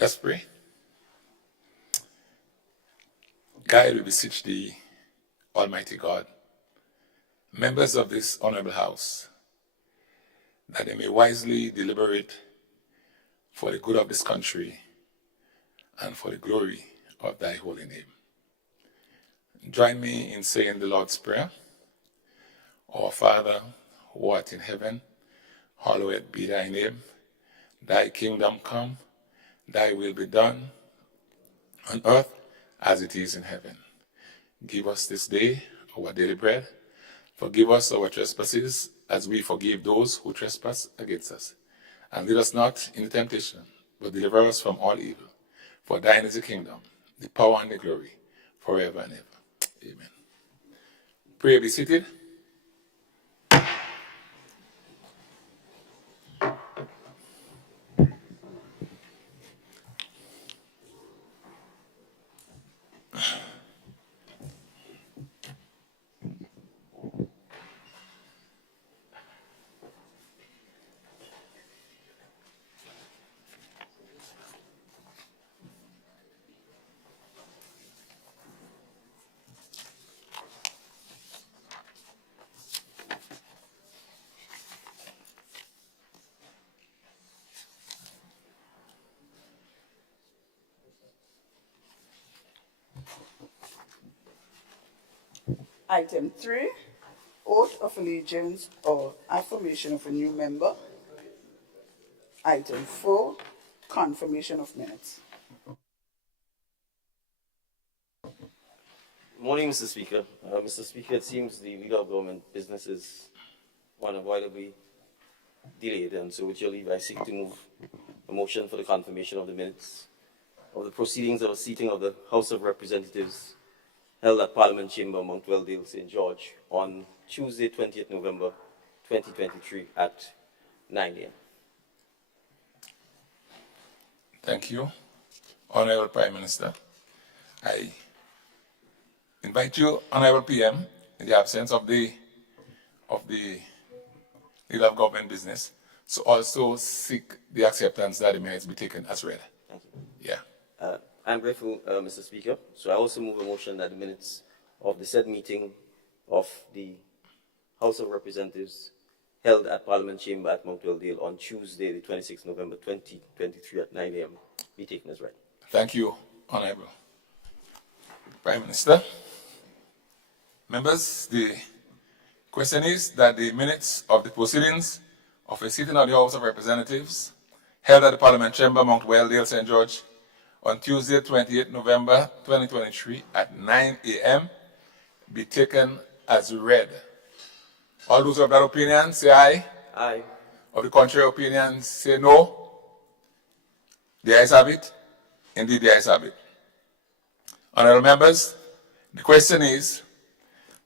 Let's pray. Guide, we beseech thee, Almighty God, members of this honorable house, that they may wisely deliberate for the good of this country and for the glory of thy holy name. Join me in saying the Lord's Prayer. Our Father, who art in heaven, hallowed be thy name. Thy kingdom come, thy will be done, on earth as it is in heaven. Give us this day our daily bread. Forgive us our trespasses, as we forgive those who trespass against us. And lead us not into temptation, but deliver us from all evil. For thine is the kingdom, the power, and the glory, forever and ever. Amen. Pray, be seated. Item 3, Oath of Allegiance or Affirmation of a New Member. Item 4, Confirmation of Minutes. Morning, Mr. Speaker. Mr. Speaker, it seems the leader of government business is unavoidably delayed, and so with your leave, I seek to move a motion for the confirmation of the minutes of the proceedings of a seating of the House of Representatives held at Parliament Chamber, Mount Welldale, St. George, on Tuesday, 20th November, 2023 at 9 a.m. Thank you, Honorable Prime Minister. I invite you, Honorable PM, in the absence of the leader of government business, to also seek the acceptance that the minutes be taken as read. Thank you. Yeah. I'm grateful, Mr. Speaker. So I also move a motion that the minutes of the said meeting of the House of Representatives held at Parliament Chamber at Mount Welldale on Tuesday, the 26th November 2023 at 9 a.m. be taken as read. Thank you, Honorable Prime Minister. Members, the question is that the minutes of the proceedings of a sitting of the House of Representatives held at the Parliament Chamber, Mount Welldale, St. George, on Tuesday, 28 November 2023 at 9 a.m. be taken as read. All those of that opinion, say aye. Aye. Of the contrary opinion, say no. The ayes have it. Indeed, the ayes have it. Honorable members, the question is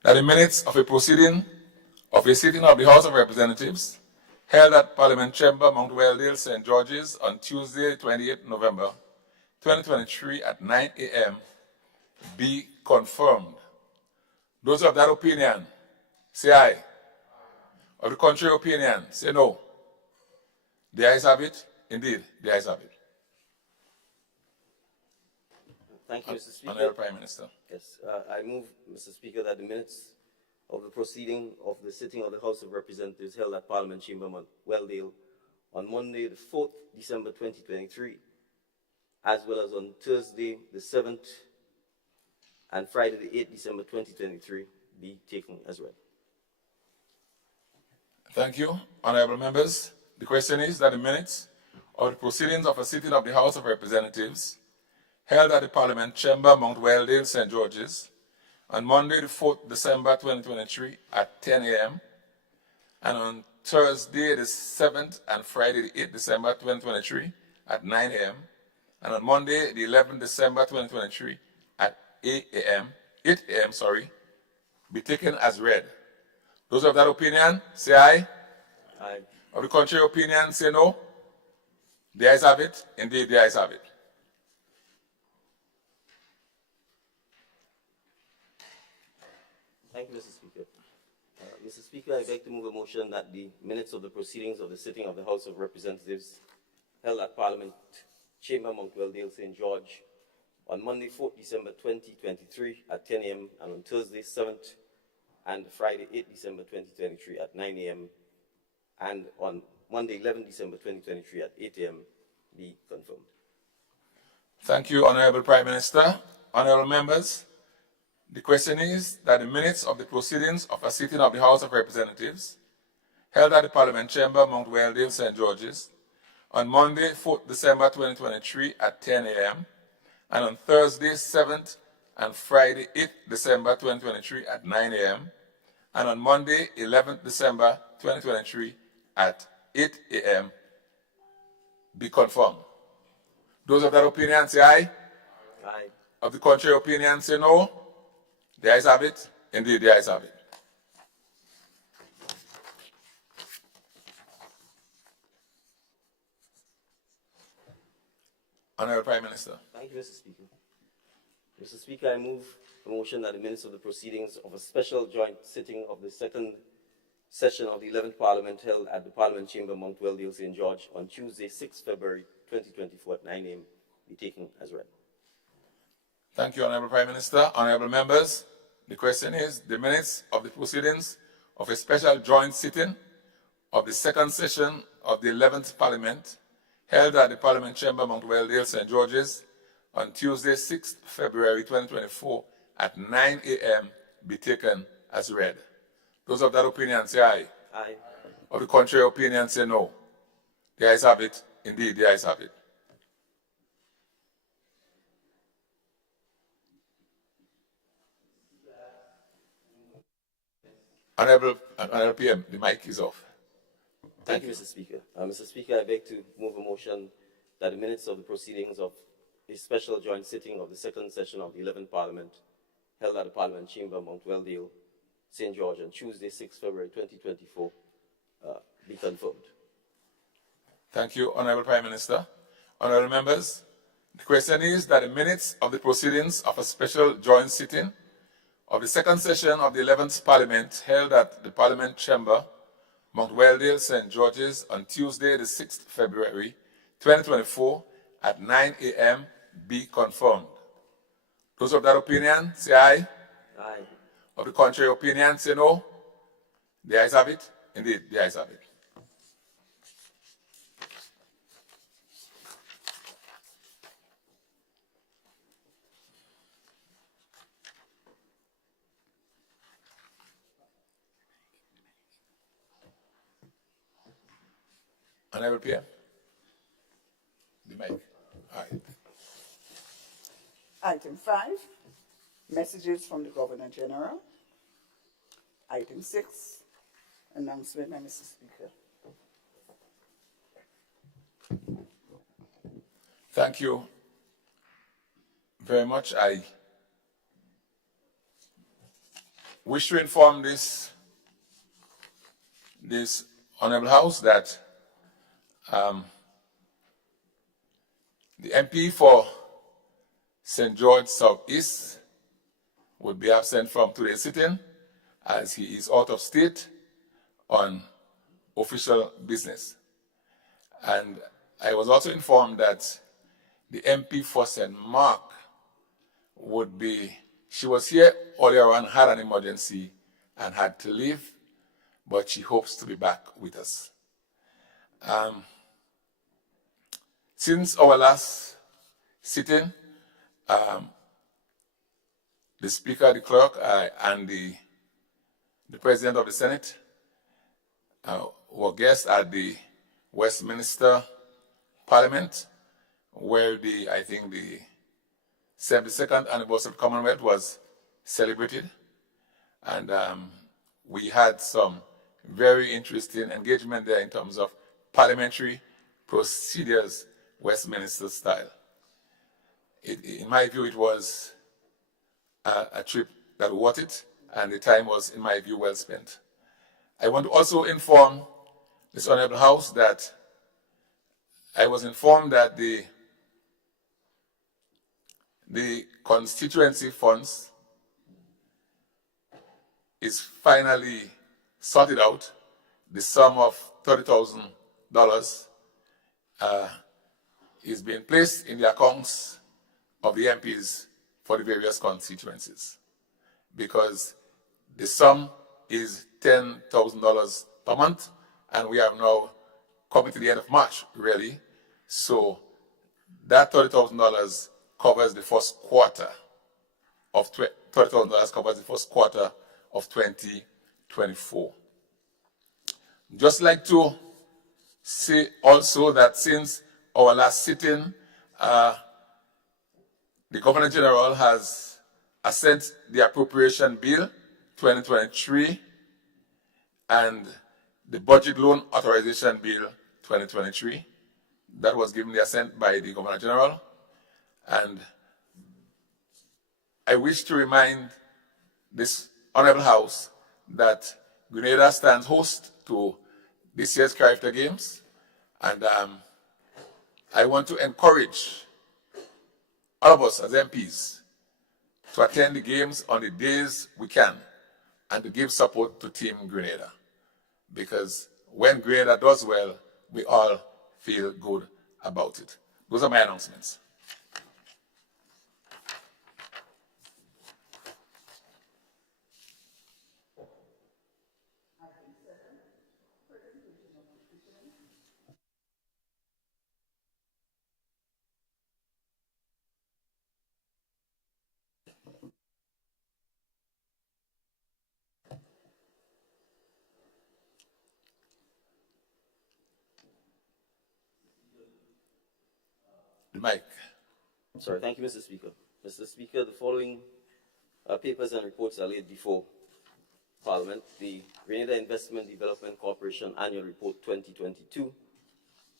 that the minutes of a proceeding of a sitting of the House of Representatives held at Parliament Chamber, Mount Welldale, St. George's on Tuesday, 28 November 2023 at 9 a.m. be confirmed. Those of that opinion, say aye. Of the contrary opinion, say no. The ayes have it. Indeed, the ayes have it. Thank you, Mr. Speaker. Honorable Prime Minister. Yes, I move, Mr. Speaker, that the minutes of the proceeding of the sitting of the House of Representatives held at Parliament Chamber, Mount Welldale, on Monday, the 4th December 2023, as well as on Thursday, the 7th, and Friday, the 8th December 2023, be taken as read. Thank you, honorable members. The question is that the minutes of the proceedings of a sitting of the House of Representatives held at the Parliament Chamber, Mount Welldale, St. George's, on Monday, the 4th December 2023 at 10 a.m., and on Thursday, the 7th, and Friday, the 8th December 2023 at 9 a.m., and on Monday, the 11th December 2023 at 8 a.m., be taken as read. Those of that opinion, say aye. Aye. Of the contrary opinion, say no. The ayes have it. Indeed, the ayes have it. Thank you, Mr. Speaker. Mr. Speaker, I beg to move a motion that the minutes of the proceedings of the sitting of the House of Representatives held at Parliament Chamber, Mount Weldale, St. George, on Monday, 4th December 2023 at 10 a.m. and on Thursday, 7th and Friday, 8th December 2023 at 9 a.m. and on Monday, 11th December 2023 at 8 a.m. be confirmed. Thank you, Honorable Prime Minister. Honorable members, the question is that the minutes of the proceedings of a sitting of the House of Representatives held at the Parliament Chamber, Mount Weldale, St. George's, on Monday, 4th December 2023 at 10 a.m. and on Thursday, 7th and Friday, 8th December 2023 at 9 a.m. and on Monday, 11th December 2023 at 8 a.m. be confirmed. Those of that opinion say aye. Aye. Of the contrary opinion say no. The ayes have it. Indeed, the ayes have it. Honorable Prime Minister. Thank you, Mr. Speaker. Mr. Speaker, I move the motion that the minutes of the proceedings of a special joint sitting of the second session of the 11th Parliament held at the Parliament Chamber, Mount Weldale, St. George, on Tuesday, 6 February 2024 at 9 a.m. be taken as read. Thank you, Honorable Prime Minister. Honorable members, the question is the minutes of the proceedings of a special joint sitting of the second session of the 11th Parliament held at the Parliament Chamber, Mount Weldale, St. George's, on Tuesday, 6th February 2024 at 9 a.m. be taken as read. Those of that opinion say aye. Aye. Of the contrary opinion say no. The ayes have it. Indeed, the ayes have it. Honorable PM, the mic is off. Thank you, Mr. Speaker. Mr. Speaker, I beg to move a motion that the minutes of the proceedings of a special joint sitting of the second session of the 11th Parliament held at the Parliament Chamber, Mount Weldale, St. George, on Tuesday, 6 February 2024 be confirmed. Thank you, Honorable Prime Minister. Honorable members, the question is that the minutes of the proceedings of a special joint sitting of the second session of the 11th Parliament held at the Parliament Chamber, Mount Weldale, St. George's, on Tuesday, the 6th February 2024 at 9 a.m. be confirmed. Those of that opinion, say aye. Aye. Of the contrary opinion, say no. The ayes have it. Indeed, the ayes have it. Honorable PM. The mic. All right. Item 5, messages from the Governor General. Item 6, announcement by Mr. Speaker. Thank you very much. I wish to inform this Honorable House that the MP for St. George Southeast would be absent from today's sitting as he is out of state on official business. And I was also informed that the MP for St. Mark she was here earlier on, had an emergency and had to leave, but she hopes to be back with us. Since our last sitting, the Speaker, the Clerk, and the President of the Senate were guests at the Westminster Parliament, where I think the 72nd anniversary of the Commonwealth was celebrated. And we had some very interesting engagement there in terms of parliamentary procedures, Westminster style. In my view, it was a trip that worth it, and the time was, in my view, well spent. I want to also inform this Honorable House that I was informed that the constituency funds is finally sorted out, the sum of $30,000 is being placed in the accounts of the MPs for the various constituencies, because the sum is $10,000 per month, and we have now coming to the end of March, really. So that $30,000 covers the first quarter of $30,000 covers the first quarter of 2024. Just like to say also that since our last sitting, the Governor General has assent the Appropriation Bill 2023 and the Budget Loan Authorization Bill 2023. That was given the assent by the Governor General. And I wish to remind this Honorable House that Grenada stands host to this year's Character Games. And I want to encourage all of us as MPs to attend the games on the days we can and to give support to Team Grenada. Because when Grenada does well, we all feel good about it. Those are my announcements. Mike. Sorry, thank you, Mr. Speaker. Mr. Speaker, the following papers and reports are laid before Parliament. The Grenada Investment Development Corporation Annual Report 2022,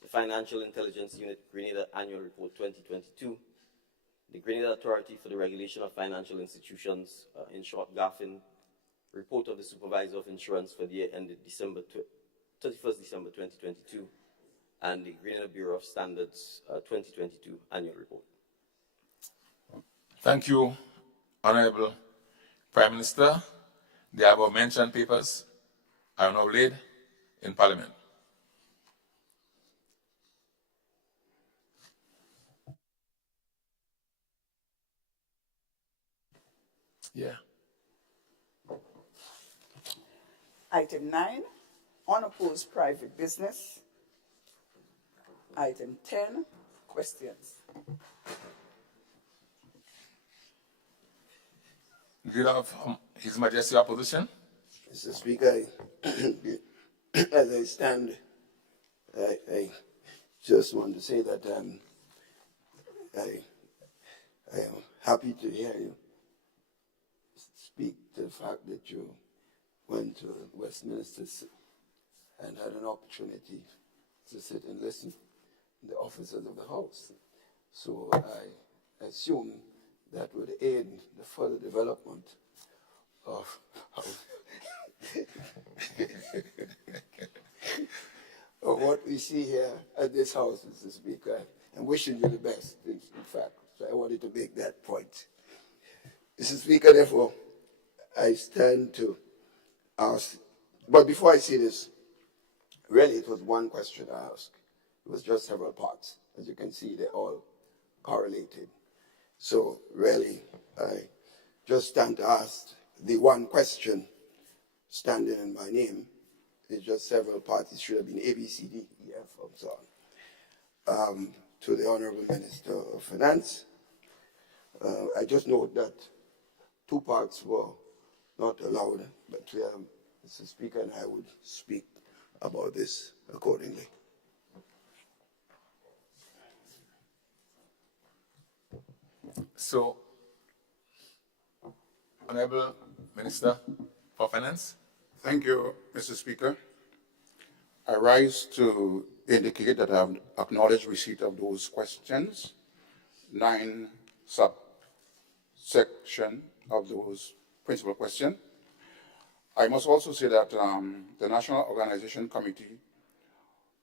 the Financial Intelligence Unit Grenada Annual Report 2022, the Grenada Authority for the Regulation of Financial Institutions, in short, GAFIN, Report of the Supervisor of Insurance for the year ended 31st December 2022, and the Grenada Bureau of Standards 2022 Annual Report. Thank you, Honorable Prime Minister. The above mentioned papers are now laid in Parliament. Yeah. Item 9, unopposed private business. Item 10, questions. Good of His Majesty Opposition. Mr. Speaker, as I stand, I just want to say that I am happy to hear you speak to the fact that you went to Westminster and had an opportunity to sit and listen to the officers of the House. So I assume that would aid the further development of what we see here at this House, Mr. Speaker. I'm wishing you the best, in fact. So I wanted to make that point. Mr. Speaker, therefore, I stand to ask, but before I say this, really it was one question I asked. It was just several parts. As you can see, they're all correlated. So really, I just stand to ask the one question standing in my name. It's just several parts. It should have been A, B, C, D, E, F, and so on. To the Honorable Minister of Finance, I just note that 2 parts were not allowed, but Mr. Speaker and I would speak about this accordingly. So, Honorable Minister for Finance. Thank you, Mr. Speaker. I rise to indicate that I have acknowledged receipt of those questions, 9 subsection of those principal questions. I must also say that the National Organization Committee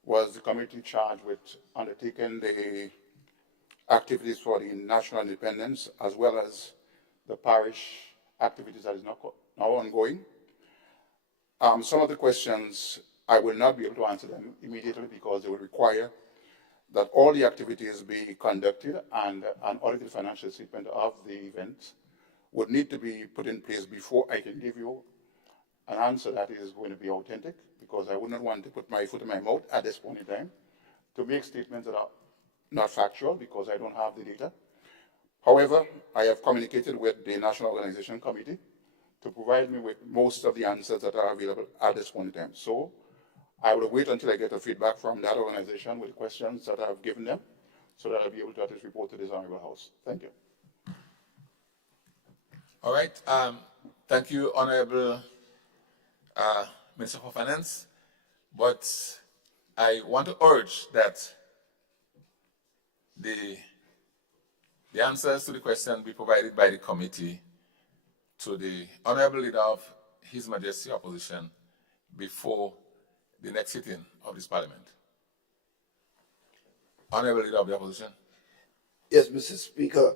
was the committee charged with undertaking the activities for the national independence, as well as the parish activities that is now ongoing. Some of the questions, I will not be able to answer them immediately because they will require that all the activities be conducted and an audited financial statement of the event would need to be put in place before I can give you an answer that is going to be authentic, because I would not want to put my foot in my mouth at this point in time to make statements that are not factual because I don't have the data. However, I have communicated with the National Organization Committee to provide me with most of the answers that are available at this point in time. So I will wait until I get the feedback from that organization with questions that I've given them, so that I'll be able to at least report to this Honorable House. Thank you. All right. Thank you, Honorable Minister for Finance. But I want to urge that the answers to the question be provided by the committee to the Honorable Leader of His Majesty Opposition before the next sitting of this Parliament. Honorable Leader of the Opposition. Yes, Mr. Speaker,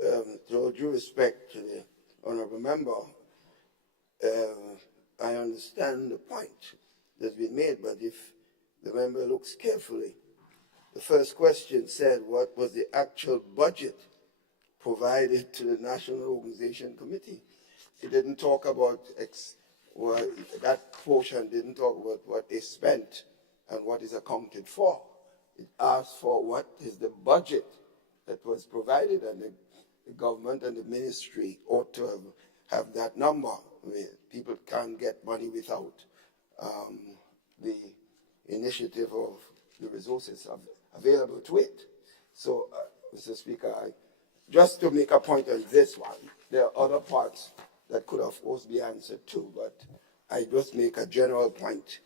with all due respect to the honourable member, I understand the point that's been made, but if the member looks carefully, the first question said what was the actual budget provided to the National Organization Committee. It didn't talk about, that portion didn't talk about what they spent and what is accounted for. It asked for what is the budget that was provided, and the government and the ministry ought to have that number. People can't get money without the initiative of the resources available to it. So, Mr. Speaker, just to make a point on this one, there are other parts that could, of course, be answered too, but I just make a general point.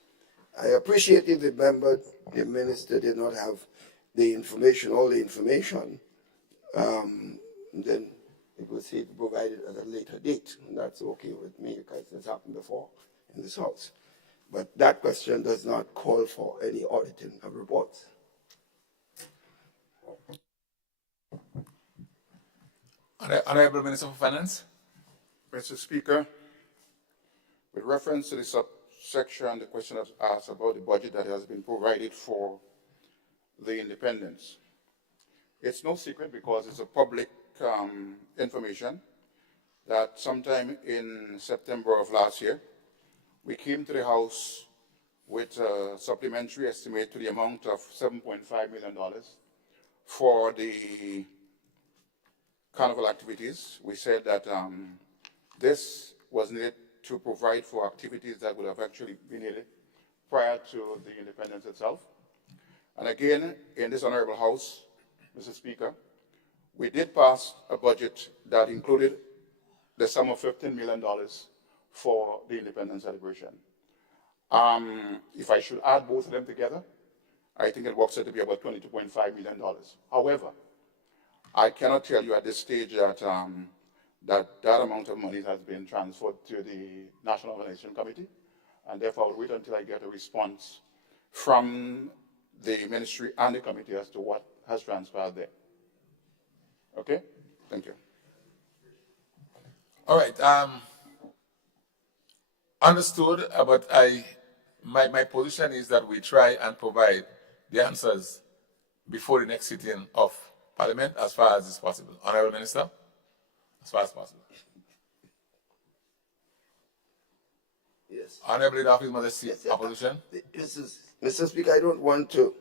I appreciate if the minister did not have the information, all the information, then it was provided at a later date, and that's okay with me because it's happened before in this House. But that question does not call for any auditing of reports. Honorable Minister for Finance. Mr. Speaker, with reference to the subsection, the question was asked about the budget that has been provided for the independents. It's no secret, because it's a public information, that sometime in September of last year, we came to the House with a supplementary estimate to the amount of $7.5 million for the carnival activities. We said that this was needed to provide for activities that would have actually been needed prior to the independence itself. And again, in this Honorable House, Mr. Speaker, we did pass a budget that included the sum of $15 million for the independence celebration. If I should add both of them together, I think it works out to be about $22.5 million. However, I cannot tell you at this stage that that amount of money has been transferred to the National Organization Committee, and therefore I will wait until I get a response from the ministry and the committee as to what has transpired there. Okay? Thank you. All right. Understood, but my position is that we try and provide the answers before the next sitting of Parliament as far as is possible. Honorable Minister, as far as possible. Yes. Honorable Leader of His Majesty Opposition. Mr. Speaker, I don't want to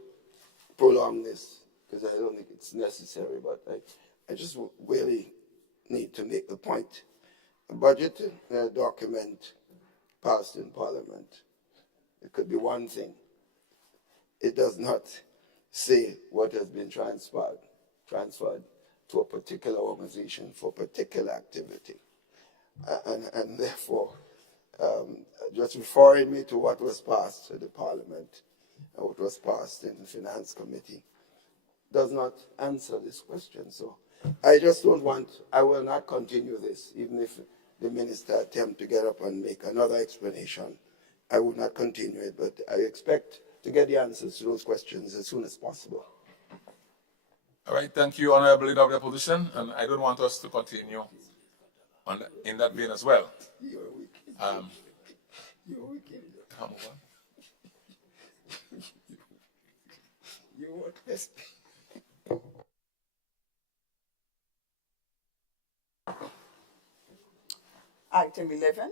prolong this because I don't think it's necessary, but I just really need to make the point. A budget document passed in Parliament, it could be one thing. It does not say what has been transferred to a particular organization for particular activity. And therefore, just referring me to what was passed to the Parliament and what was passed in the Finance Committee does not answer this question. So I just don't want, I will not continue this, even if the minister attempt to get up and make another explanation. I would not continue it, but I expect to get the answers to those questions as soon as possible. All right, thank you, Honorable Leader of the Opposition, and I don't want us to continue in that vein as well. You're wicked. You're wicked. Come over. You what? Yes. Item 11,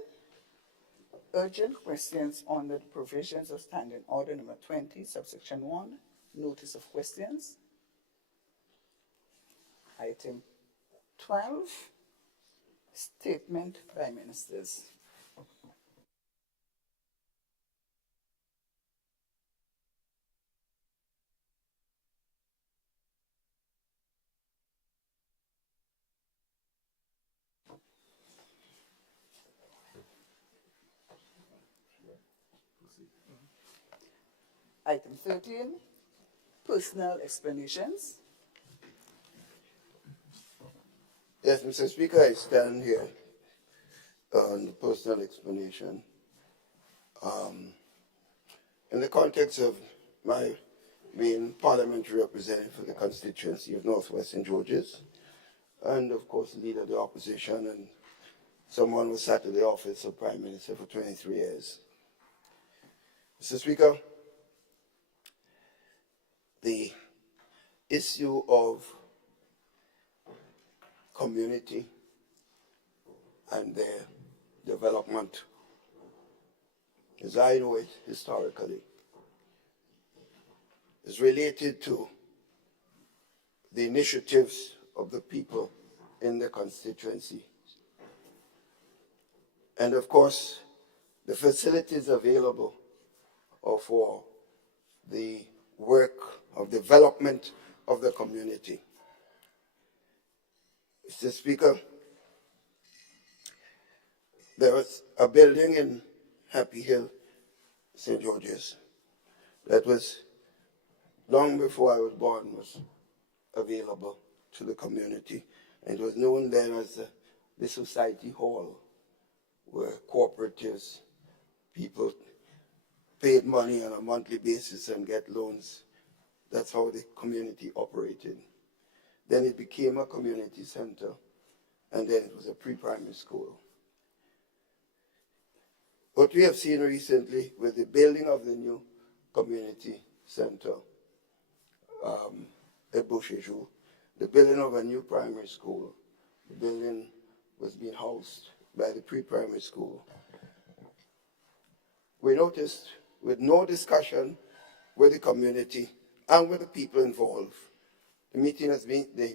urgent questions on the provisions of Standing Order number 20, subsection 1, notice of questions. Item 12, statement by ministers. Item 13, personal explanations. Yes, Mr. Speaker, I stand here on the personal explanation. In the context of my being parliamentary representative for the constituency of Northwest St. George's, and of course leader of the opposition, and someone who sat in the office of Prime Minister for 23 years. Mr. Speaker, the issue of community and their development, as I know it historically, is related to the initiatives of the people in the constituency. And of course, the facilities available are for the work of development of the community. Mr. Speaker, there was a building in Happy Hill, St. George's, that was long before I was born, was available to the community. And it was known then as the Society Hall, where cooperatives, people paid money on a monthly basis and get loans. That's how the community operated. Then it became a community center, and then it was a pre-primary school. What we have seen recently with the building of the new community center at Beauséjour, the building of a new primary school, the building was being housed by the pre-primary school. We noticed, with no discussion with the community and with the people involved, the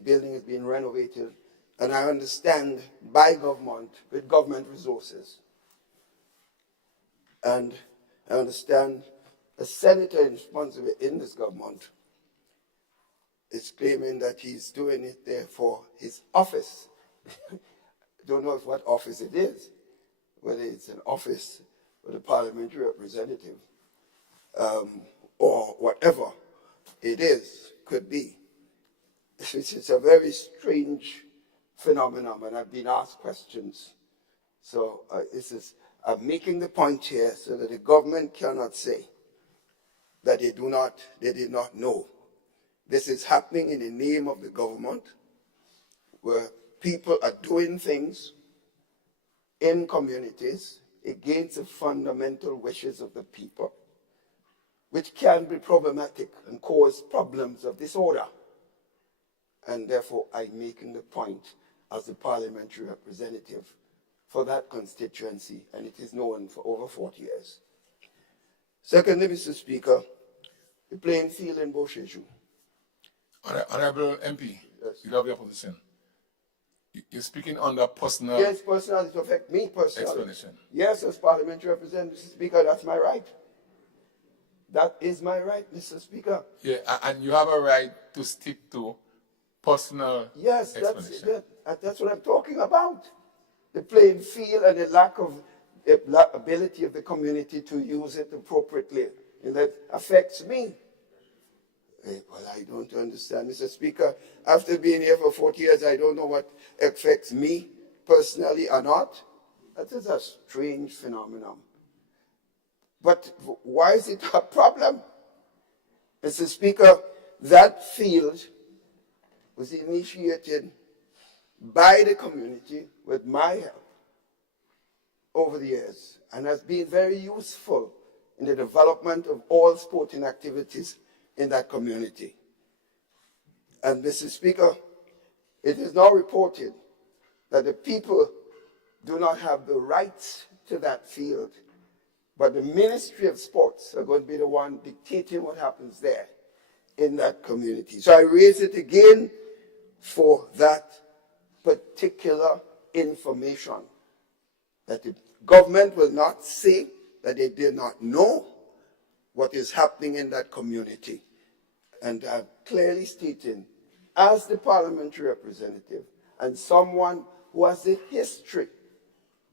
building has been renovated, and I understand by government, with government resources. And I understand a senator responsible in this government is claiming that he's doing it there for his office. Don't know what office it is, whether it's an office with a parliamentary representative or whatever it is, could be. It's a very strange phenomenon, and I've been asked questions. So I'm making the point here so that the government cannot say that they did not know. This is happening in the name of the government, where people are doing things in communities against the fundamental wishes of the people, which can be problematic and cause problems of disorder. And therefore, I'm making the point as a parliamentary representative for that constituency, and it is known for over 40 years. Secondly, Mr. Speaker, the playing field in Beauséjour. Honorable MP, Yes. you have your position. You're speaking under personal Yes, personally, it affects me personally. explanation. Yes, as parliamentary representative, Mr. Speaker, that's my right. That is my right, Mr. Speaker. Yeah, and you have a right to stick to personal Yes, explanation. that's what I'm talking about. The playing field and the lack of ability of the community to use it appropriately. And that affects me. Well, I don't understand, Mr. Speaker. After being here for 40 years, I don't know what affects me personally or not. That is a strange phenomenon. But why is it a problem? Mr. Speaker, that field was initiated by the community with my help over the years and has been very useful in the development of all sporting activities in that community. And Mr. Speaker, it is now reported that the people do not have the rights to that field, but the Ministry of Sports are going to be the one dictating what happens there in that community. So I raise it again for that particular information, that the government will not say that they did not know what is happening in that community. And I'm clearly stating, as the parliamentary representative and someone who has a history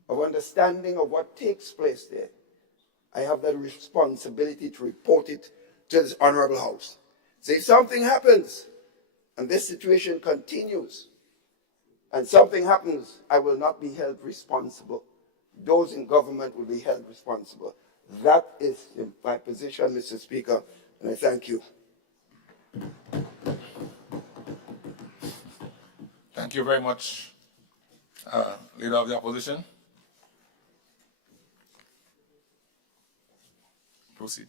of understanding of what takes place there, I have that responsibility to report it to this honorable house. So if something happens and this situation continues and something happens, I will not be held responsible. Those in government will be held responsible. That is my position, Mr. Speaker, and I thank you. Thank you very much, Leader of the Opposition. Proceed.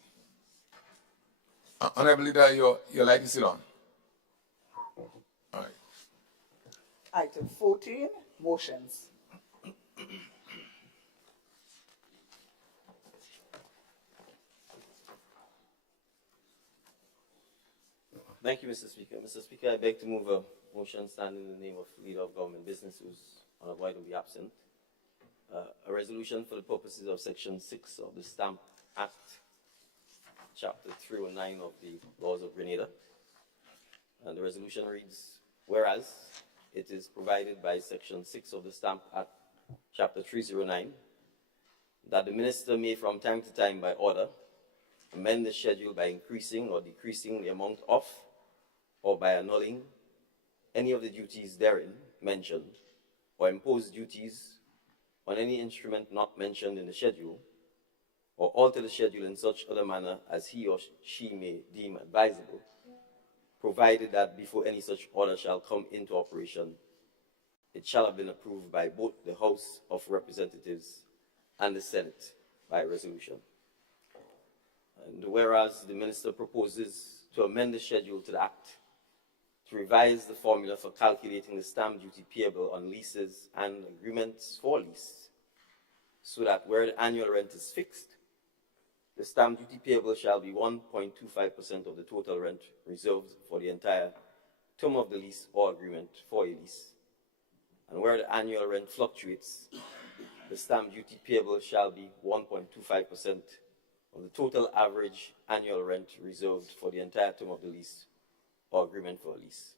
Honorable Leader, you're like to sit down. All right. Item 14, motions. Thank you, Mr. Speaker. Mr. Speaker, I beg to move a motion standing in the name of Leader of Government Business, who's unavoidably absent. A resolution for the purposes of Section 6 of the Stamp Act, Chapter 309 of the Laws of Grenada. And the resolution reads, whereas it is provided by Section 6 of the Stamp Act, Chapter 309, that the Minister may from time to time by order amend the schedule by increasing or decreasing the amount of, or by annulling any of the duties therein mentioned, or impose duties on any instrument not mentioned in the schedule, or alter the schedule in such other manner as he or she may deem advisable, provided that before any such order shall come into operation, it shall have been approved by both the House of Representatives and the Senate by resolution. And whereas the Minister proposes to amend the schedule to the Act to revise the formula for calculating the stamp duty payable on leases and agreements for lease, so that where the annual rent is fixed, the stamp duty payable shall be 1.25% of the total rent reserved for the entire term of the lease or agreement for a lease. And where the annual rent fluctuates, the stamp duty payable shall be 1.25% of the total average annual rent reserved for the entire term of the lease or agreement for a lease.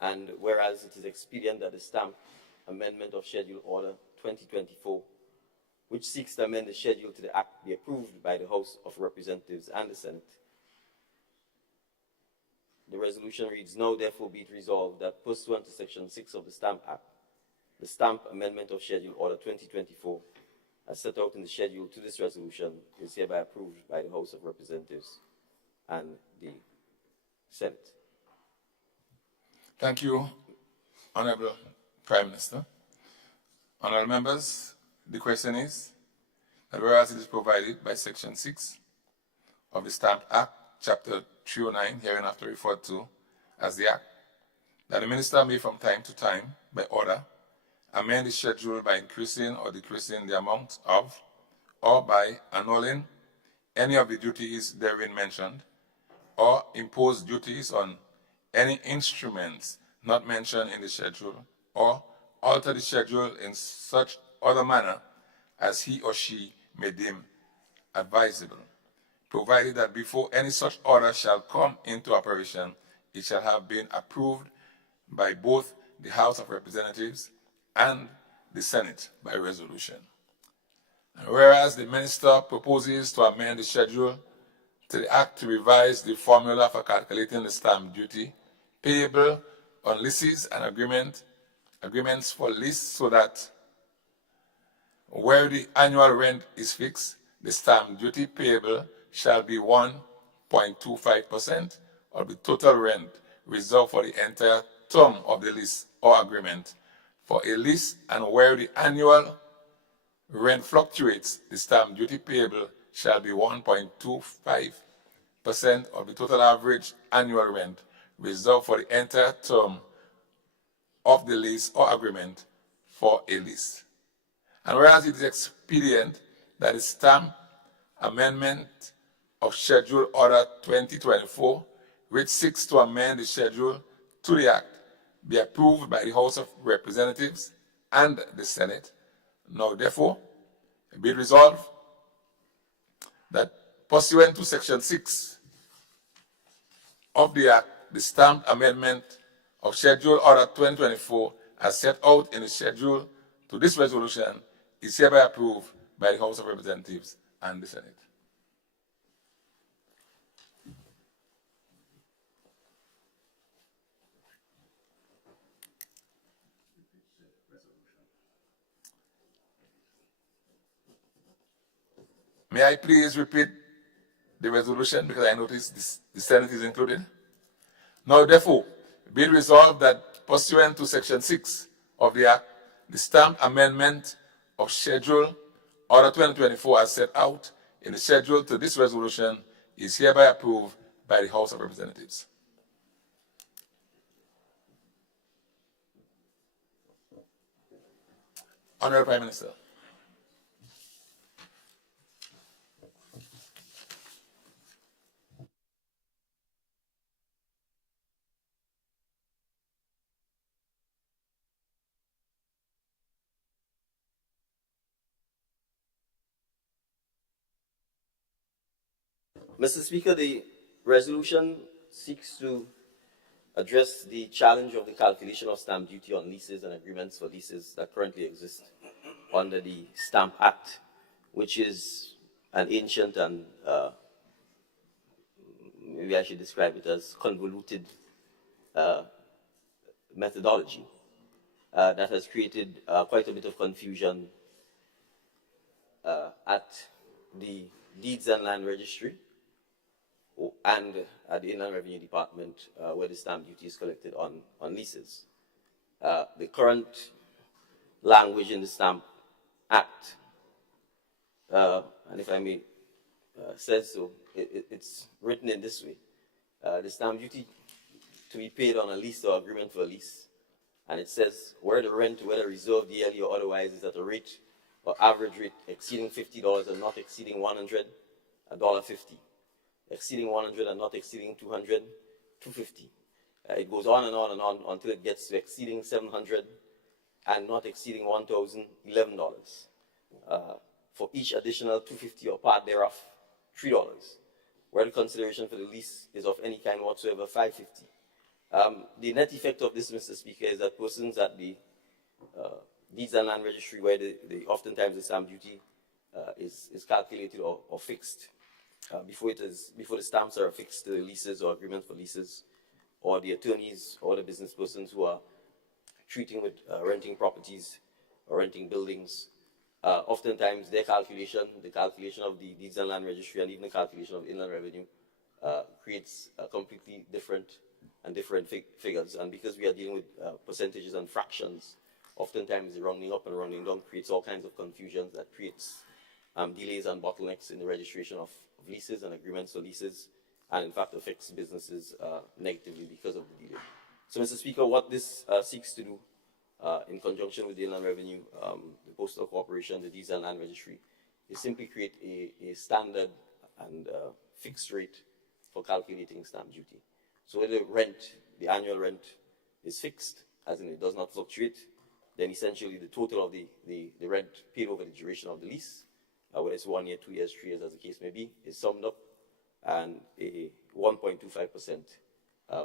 And whereas it is expedient that the stamp amendment of Schedule Order 2024, which seeks to amend the schedule to the Act, be approved by the House of Representatives and the Senate. The resolution reads, now therefore be it resolved that pursuant to Section 6 of the Stamp Act, the stamp amendment of Schedule Order 2024, as set out in the schedule to this resolution, is hereby approved by the House of Representatives and the Senate. Thank you, Honorable Prime Minister. Honorable members, the question is that whereas it is provided by Section 6 of the Stamp Act, Chapter 309, hereinafter referred to as the Act, that the Minister may from time to time, by order, amend the schedule by increasing or decreasing the amount of, or by annulling any of the duties therein mentioned, or impose duties on any instruments not mentioned in the schedule, or alter the schedule in such other manner as he or she may deem advisable, provided that before any such order shall come into operation, it shall have been approved by both the House of Representatives and the Senate by resolution. And whereas the Minister proposes to amend the schedule to the Act to revise the formula for calculating the stamp duty payable on leases and agreements for lease, so that where the annual rent is fixed, the stamp duty payable shall be 1.25% of the total rent reserved for the entire term of the lease or agreement for a lease, and where the annual rent fluctuates, the stamp duty payable shall be 1.25% of the total average annual rent reserved for the entire term of the lease or agreement for a lease. And whereas it is expedient that the stamp amendment of Schedule Order 2024, which seeks to amend the schedule to the Act, be approved by the House of Representatives and the Senate. Now, therefore, be it resolved that pursuant to Section 6 of the Act, the stamped amendment of Schedule Order 2024 as set out in the schedule to this resolution is hereby approved by the House of Representatives and the Senate. May I please repeat the resolution because I noticed the Senate is included? Now, therefore, be it resolved that pursuant to Section 6 of the Act, the stamped amendment of Schedule Order 2024 as set out in the schedule to this resolution is hereby approved by the House of Representatives. Honorable Prime Minister. Mr. Speaker, the resolution seeks to address the challenge of the calculation of stamp duty on leases and agreements for leases that currently exist under the Stamp Act, which is an ancient and maybe I should describe it as convoluted methodology that has created quite a bit of confusion at the Deeds and Land Registry and at the Inland Revenue Department, where the stamp duty is collected on leases. The current language in the Stamp Act, and if I may say so, it's written in this way. The stamp duty to be paid on a lease or agreement for a lease, and it says where the rent, whether reserved yearly or otherwise, is at a rate or average rate exceeding $50 and not exceeding $100, $1.50. Exceeding 100 and not exceeding 200, $2.50. It goes on and on and on until it gets to exceeding 700 and not exceeding $1,011. For each additional $2.50 or part thereof, $3. Where the consideration for the lease is of any kind whatsoever, $5.50. The net effect of this, Mr. Speaker, is that persons at the Deeds and Land Registry, where oftentimes the stamp duty is calculated or fixed, before the stamps are affixed to the leases or agreement for leases, or the attorneys or the business persons who are treating with renting properties or renting buildings, oftentimes their calculation, the calculation of the Deeds and Land Registry and even the calculation of Inland Revenue creates completely different figures. And because we are dealing with percentages and fractions, oftentimes the rounding up and rounding down creates all kinds of confusions that creates delays and bottlenecks in the registration of leases and agreements for leases, and in fact affects businesses negatively because of the delay. So, Mr. Speaker, what this seeks to do, in conjunction with the Inland Revenue, the Postal Corporation, the Deeds and Land Registry, is simply create a standard and fixed rate for calculating stamp duty. So when the annual rent is fixed, as in it does not fluctuate, then essentially the total of the rent paid over the duration of the lease, whether it's 1 year, 2 years, 3 years, as the case may be, is summed up, and a 1.25%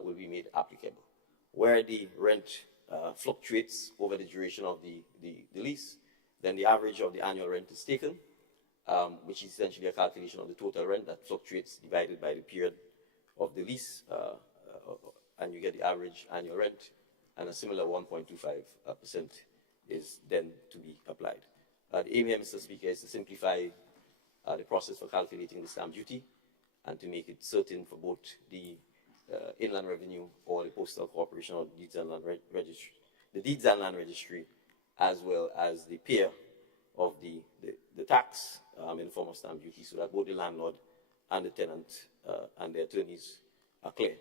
will be made applicable. Where the rent fluctuates over the duration of the lease, then the average of the annual rent is taken, which is essentially a calculation of the total rent that fluctuates divided by the period of the lease, and you get the average annual rent, and a similar 1.25% is then to be applied. The aim here, Mr. Speaker, is to simplify the process for calculating the stamp duty and to make it certain for both the Inland Revenue or the Postal Corporation or the Deeds and Land Registry, the Deeds and Land Registry, as well as the payer of the tax in the form of stamp duty, so that both the landlord and the tenant and the attorneys are clear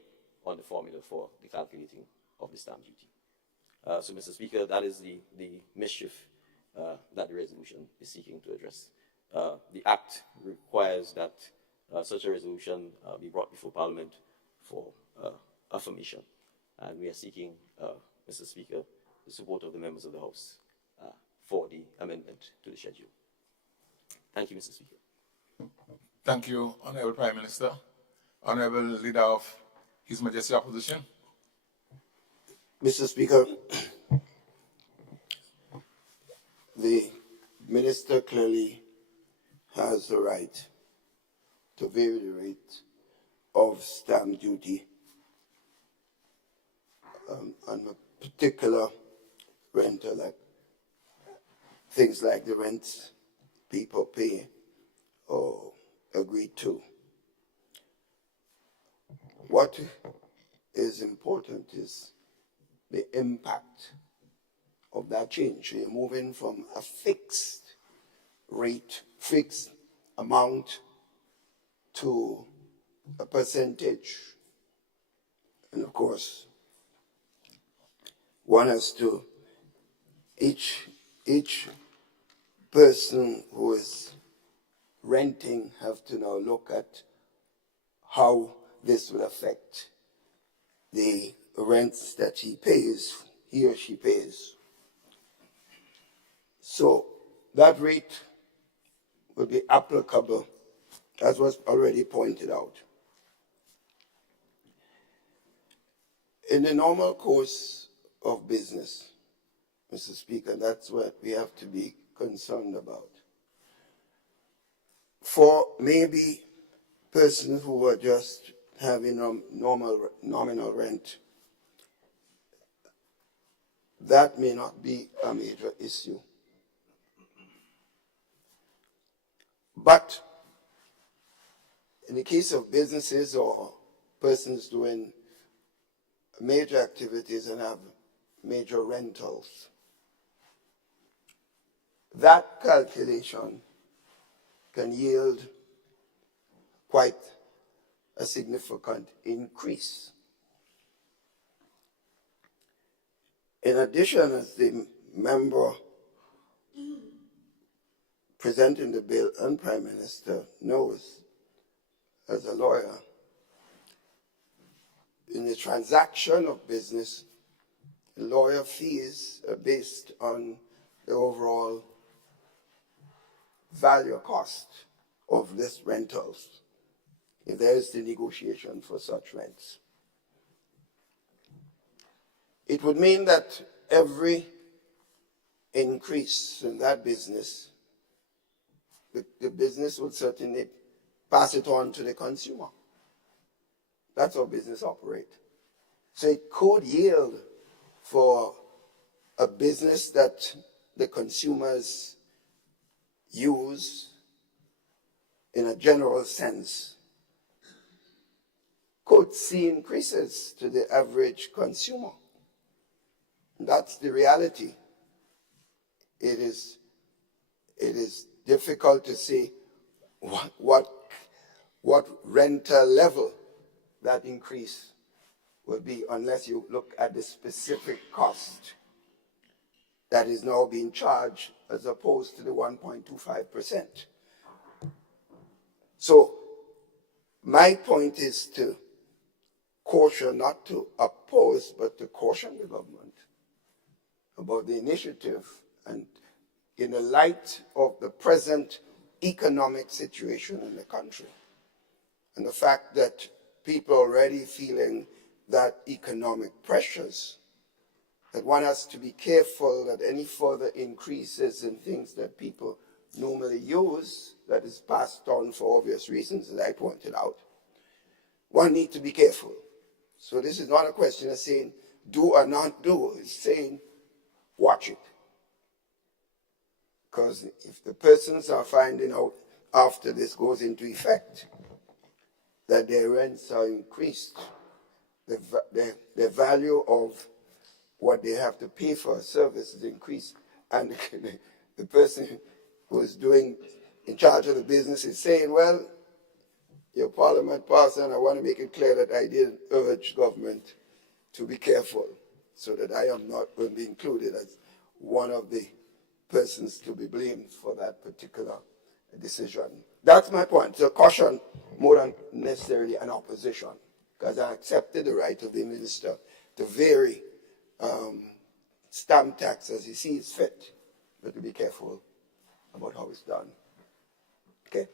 on the formula for the calculating of the stamp duty. So, Mr. Speaker, that is the mischief that the resolution is seeking to address. The Act requires that such a resolution be brought before Parliament for affirmation, and we are seeking, Mr. Speaker, the support of the members of the House for the amendment to the schedule. Thank you, Mr. Speaker. Thank you, Honorable Prime Minister. Honorable Leader of His Majesty Opposition. Mr. Speaker, the Minister clearly has the right to vary the rate of stamp duty on a particular renter, like things like the rents people pay or agree to. What is important is the impact of that change. You're moving from a fixed rate, fixed amount, to a percentage. And of course, one has to, each person who is renting have to now look at how this will affect the rents that he or she pays. So that rate will be applicable, as was already pointed out. In the normal course of business, Mr. Speaker, that's what we have to be concerned about. For maybe persons who are just having a nominal rent, that may not be a major issue. But in the case of businesses or persons doing major activities and have major rentals, that calculation can yield quite a significant increase. In addition, as the member presenting the bill and Prime Minister knows, as a lawyer, in the transaction of business, lawyer fees are based on the overall value cost of this rentals, if there is the negotiation for such rents. It would mean that every increase in that business, the business would certainly pass it on to the consumer. That's how business operates. So it could yield for a business that the consumers use in a general sense, could see increases to the average consumer. That's the reality. It is difficult to say what rental level that increase will be unless you look at the specific cost that is now being charged as opposed to the 1.25%. So my point is to caution, not to oppose, but to caution the government about the initiative, and in the light of the present economic situation in the country and the fact that people are already feeling that economic pressures, that one has to be careful that any further increases in things that people normally use, that is passed on for obvious reasons, as I pointed out, one needs to be careful. So this is not a question of saying do or not do, it's saying watch it. Because if the persons are finding out after this goes into effect that their rents are increased, the value of what they have to pay for a service is increased, and the person who is in charge of the business is saying, well, your parliament passed, and I want to make it clear that I did urge government to be careful so that I am not going to be included as one of the persons to be blamed for that particular decision. That's my point. So caution more than necessarily an opposition, because I accepted the right of the minister to vary stamp tax as he sees fit, but to be careful about how it's done. Okay?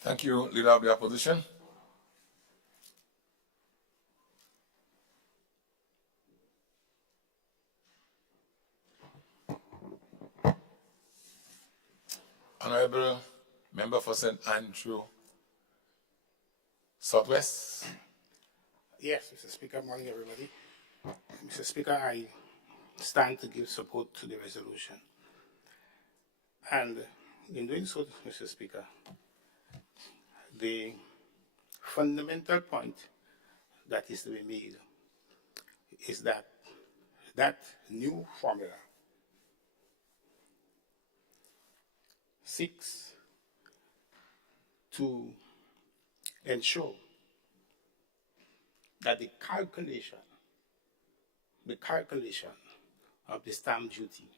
Thank you, Leader of the Opposition. Honorable Member for St. Andrew Southwest. Yes, Mr. Speaker, morning everybody. Mr. Speaker, I stand to give support to the resolution. And in doing so, Mr. Speaker, the fundamental point that is to be made is that that new formula seeks to ensure that the calculation of the stamp duty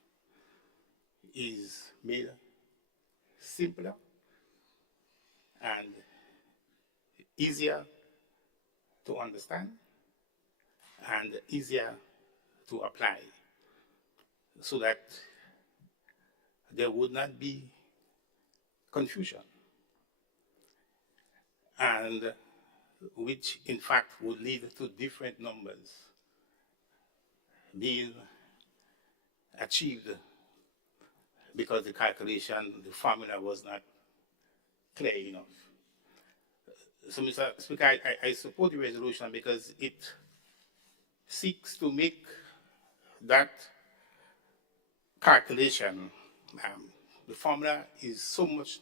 is made simpler and easier to understand and easier to apply, so that there would not be confusion, and which in fact would lead to different numbers being achieved because the calculation, the formula was not clear enough. So, Mr. Speaker, I support the resolution because it seeks to make that calculation, the formula is so much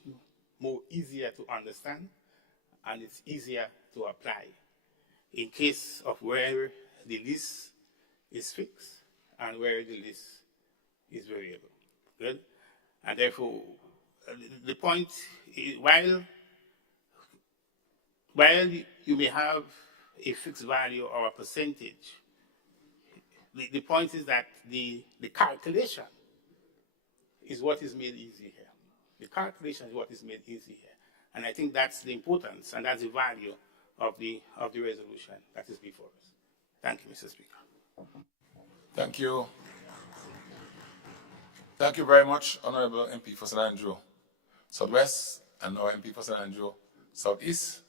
more easier to understand and it's easier to apply in case of where the lease is fixed and where the lease is variable. Good? And therefore, the point is, while you may have a fixed value or a percentage, the point is that the calculation is what is made easy here. The calculation is what is made easy here. And I think that's the importance and that's the value of the resolution that is before us. Thank you, Mr. Speaker. Thank you. Thank you very much, Honorable MP for St. Andrew Southwest and our MP for St. Andrew Southeast.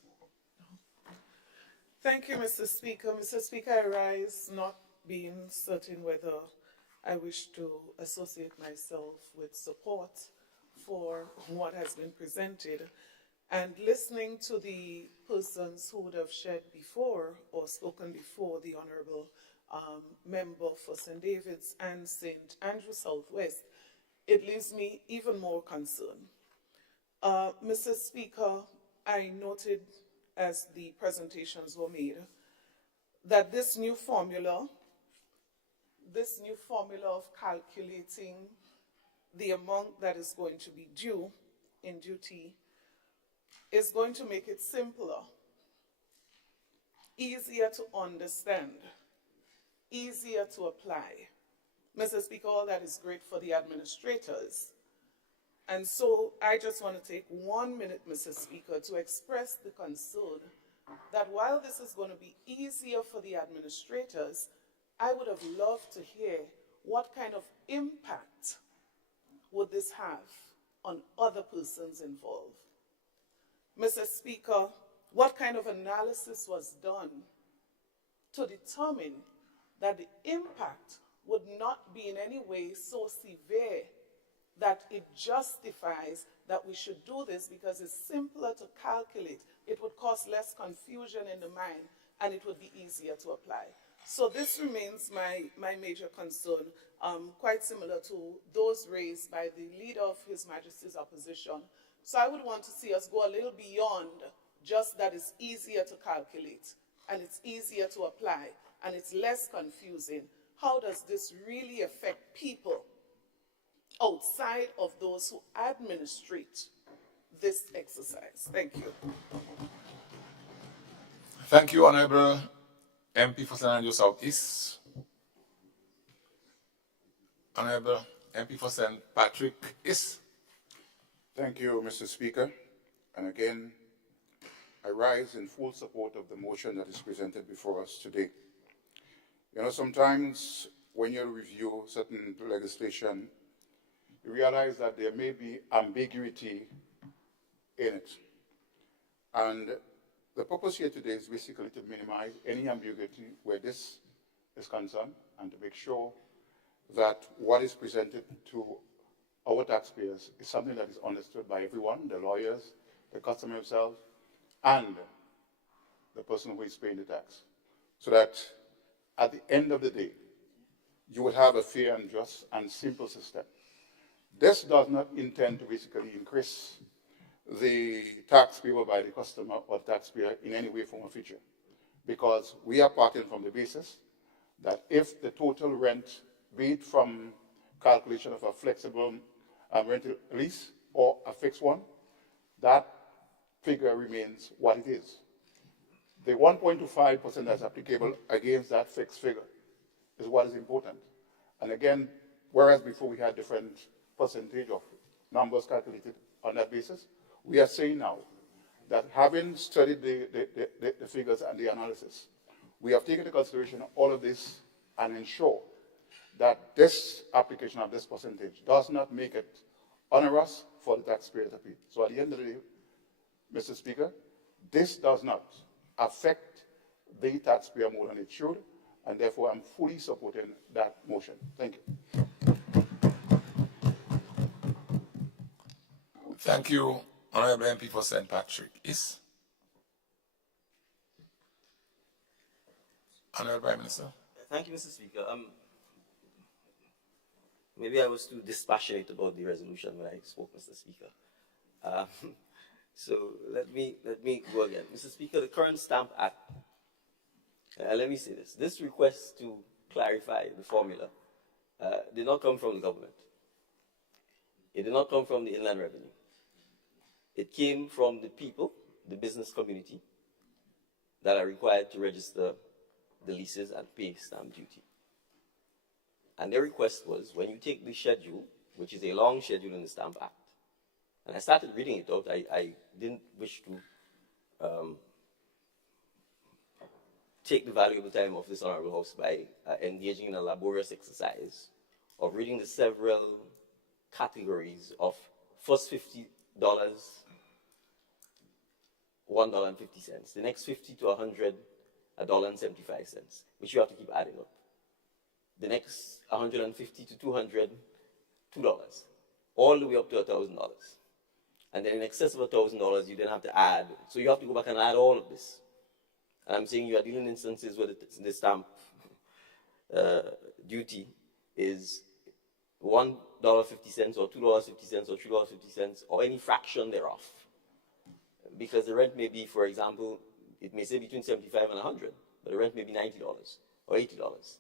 Thank you, Mr. Speaker. Mr. Speaker, I rise not being certain whether I wish to associate myself with support for what has been presented. And listening to the persons who would have shared before or spoken before, the Honorable Member for St. David's and St. Andrew Southwest, it leaves me even more concerned. Mr. Speaker, I noted as the presentations were made that this new formula of calculating the amount that is going to be due in duty is going to make it simpler, easier to understand, easier to apply. Mr. Speaker, all that is great for the administrators. And so I just want to take 1 minute, Mr. Speaker, to express the concern that while this is going to be easier for the administrators, I would have loved to hear what kind of impact would this have on other persons involved. Mr. Speaker, what kind of analysis was done to determine that the impact would not be in any way so severe that it justifies that we should do this because it's simpler to calculate, it would cause less confusion in the mind, and it would be easier to apply. So this remains my major concern, quite similar to those raised by the Leader of His Majesty's Opposition. So I would want to see us go a little beyond just that it's easier to calculate, and it's easier to apply, and it's less confusing. How does this really affect people outside of those who administrate this exercise? Thank you. Thank you, Honorable MP for St. Andrew South East. Honorable MP for St. Patrick East. Thank you, Mr. Speaker. And again, I rise in full support of the motion that is presented before us today. You know, sometimes when you review certain legislation, you realize that there may be ambiguity in it. And the purpose here today is basically to minimize any ambiguity where this is concerned and to make sure that what is presented to our taxpayers is something that is understood by everyone, the lawyers, the customer himself, and the person who is paying the tax. So that at the end of the day, you will have a fair and just and simple system. This does not intend to basically increase the tax payable by the customer or taxpayer in any way, form, or feature, because we are parting from the basis that if the total rent, be it from calculation of a flexible rental lease or a fixed one, that figure remains what it is. The 1.25% that's applicable against that fixed figure is what is important. And again, whereas before we had different percentage of numbers calculated on that basis, we are saying now that having studied the figures and the analysis, we have taken into consideration all of this and ensure that this application of this percentage does not make it onerous for the taxpayer to pay. So at the end of the day, Mr. Speaker, this does not affect the taxpayer more than it should, and therefore I'm fully supporting that motion. Thank you. Thank you, Honorable MP for St. Patrick East. Honorable Prime Minister. Thank you, Mr. Speaker. Maybe I was too dispassionate about the resolution when I spoke, Mr. Speaker. So let me go again. Mr. Speaker, the current Stamp Act, let me say this. This request to clarify the formula did not come from the government. It did not come from the Inland Revenue. It came from the people, the business community, that are required to register the leases and pay stamp duty. And their request was, when you take the schedule, which is a long schedule in the Stamp Act, and I started reading it out, I didn't wish to take the valuable time of this Honorable House by engaging in a laborious exercise of reading the several categories of first $50, $1.50, the next 50 to 100, $1.75, which you have to keep adding up. The next 150 to 200, $2, all the way up to $1,000. And then in excess of $1,000, you then have to add. So you have to go back and add all of this. And I'm saying you are dealing in instances where the stamp duty is $1.50 or $2.50 or $3.50 or any fraction thereof. Because the rent may be, for example, it may say between $75 and $100, but the rent may be $90 or $80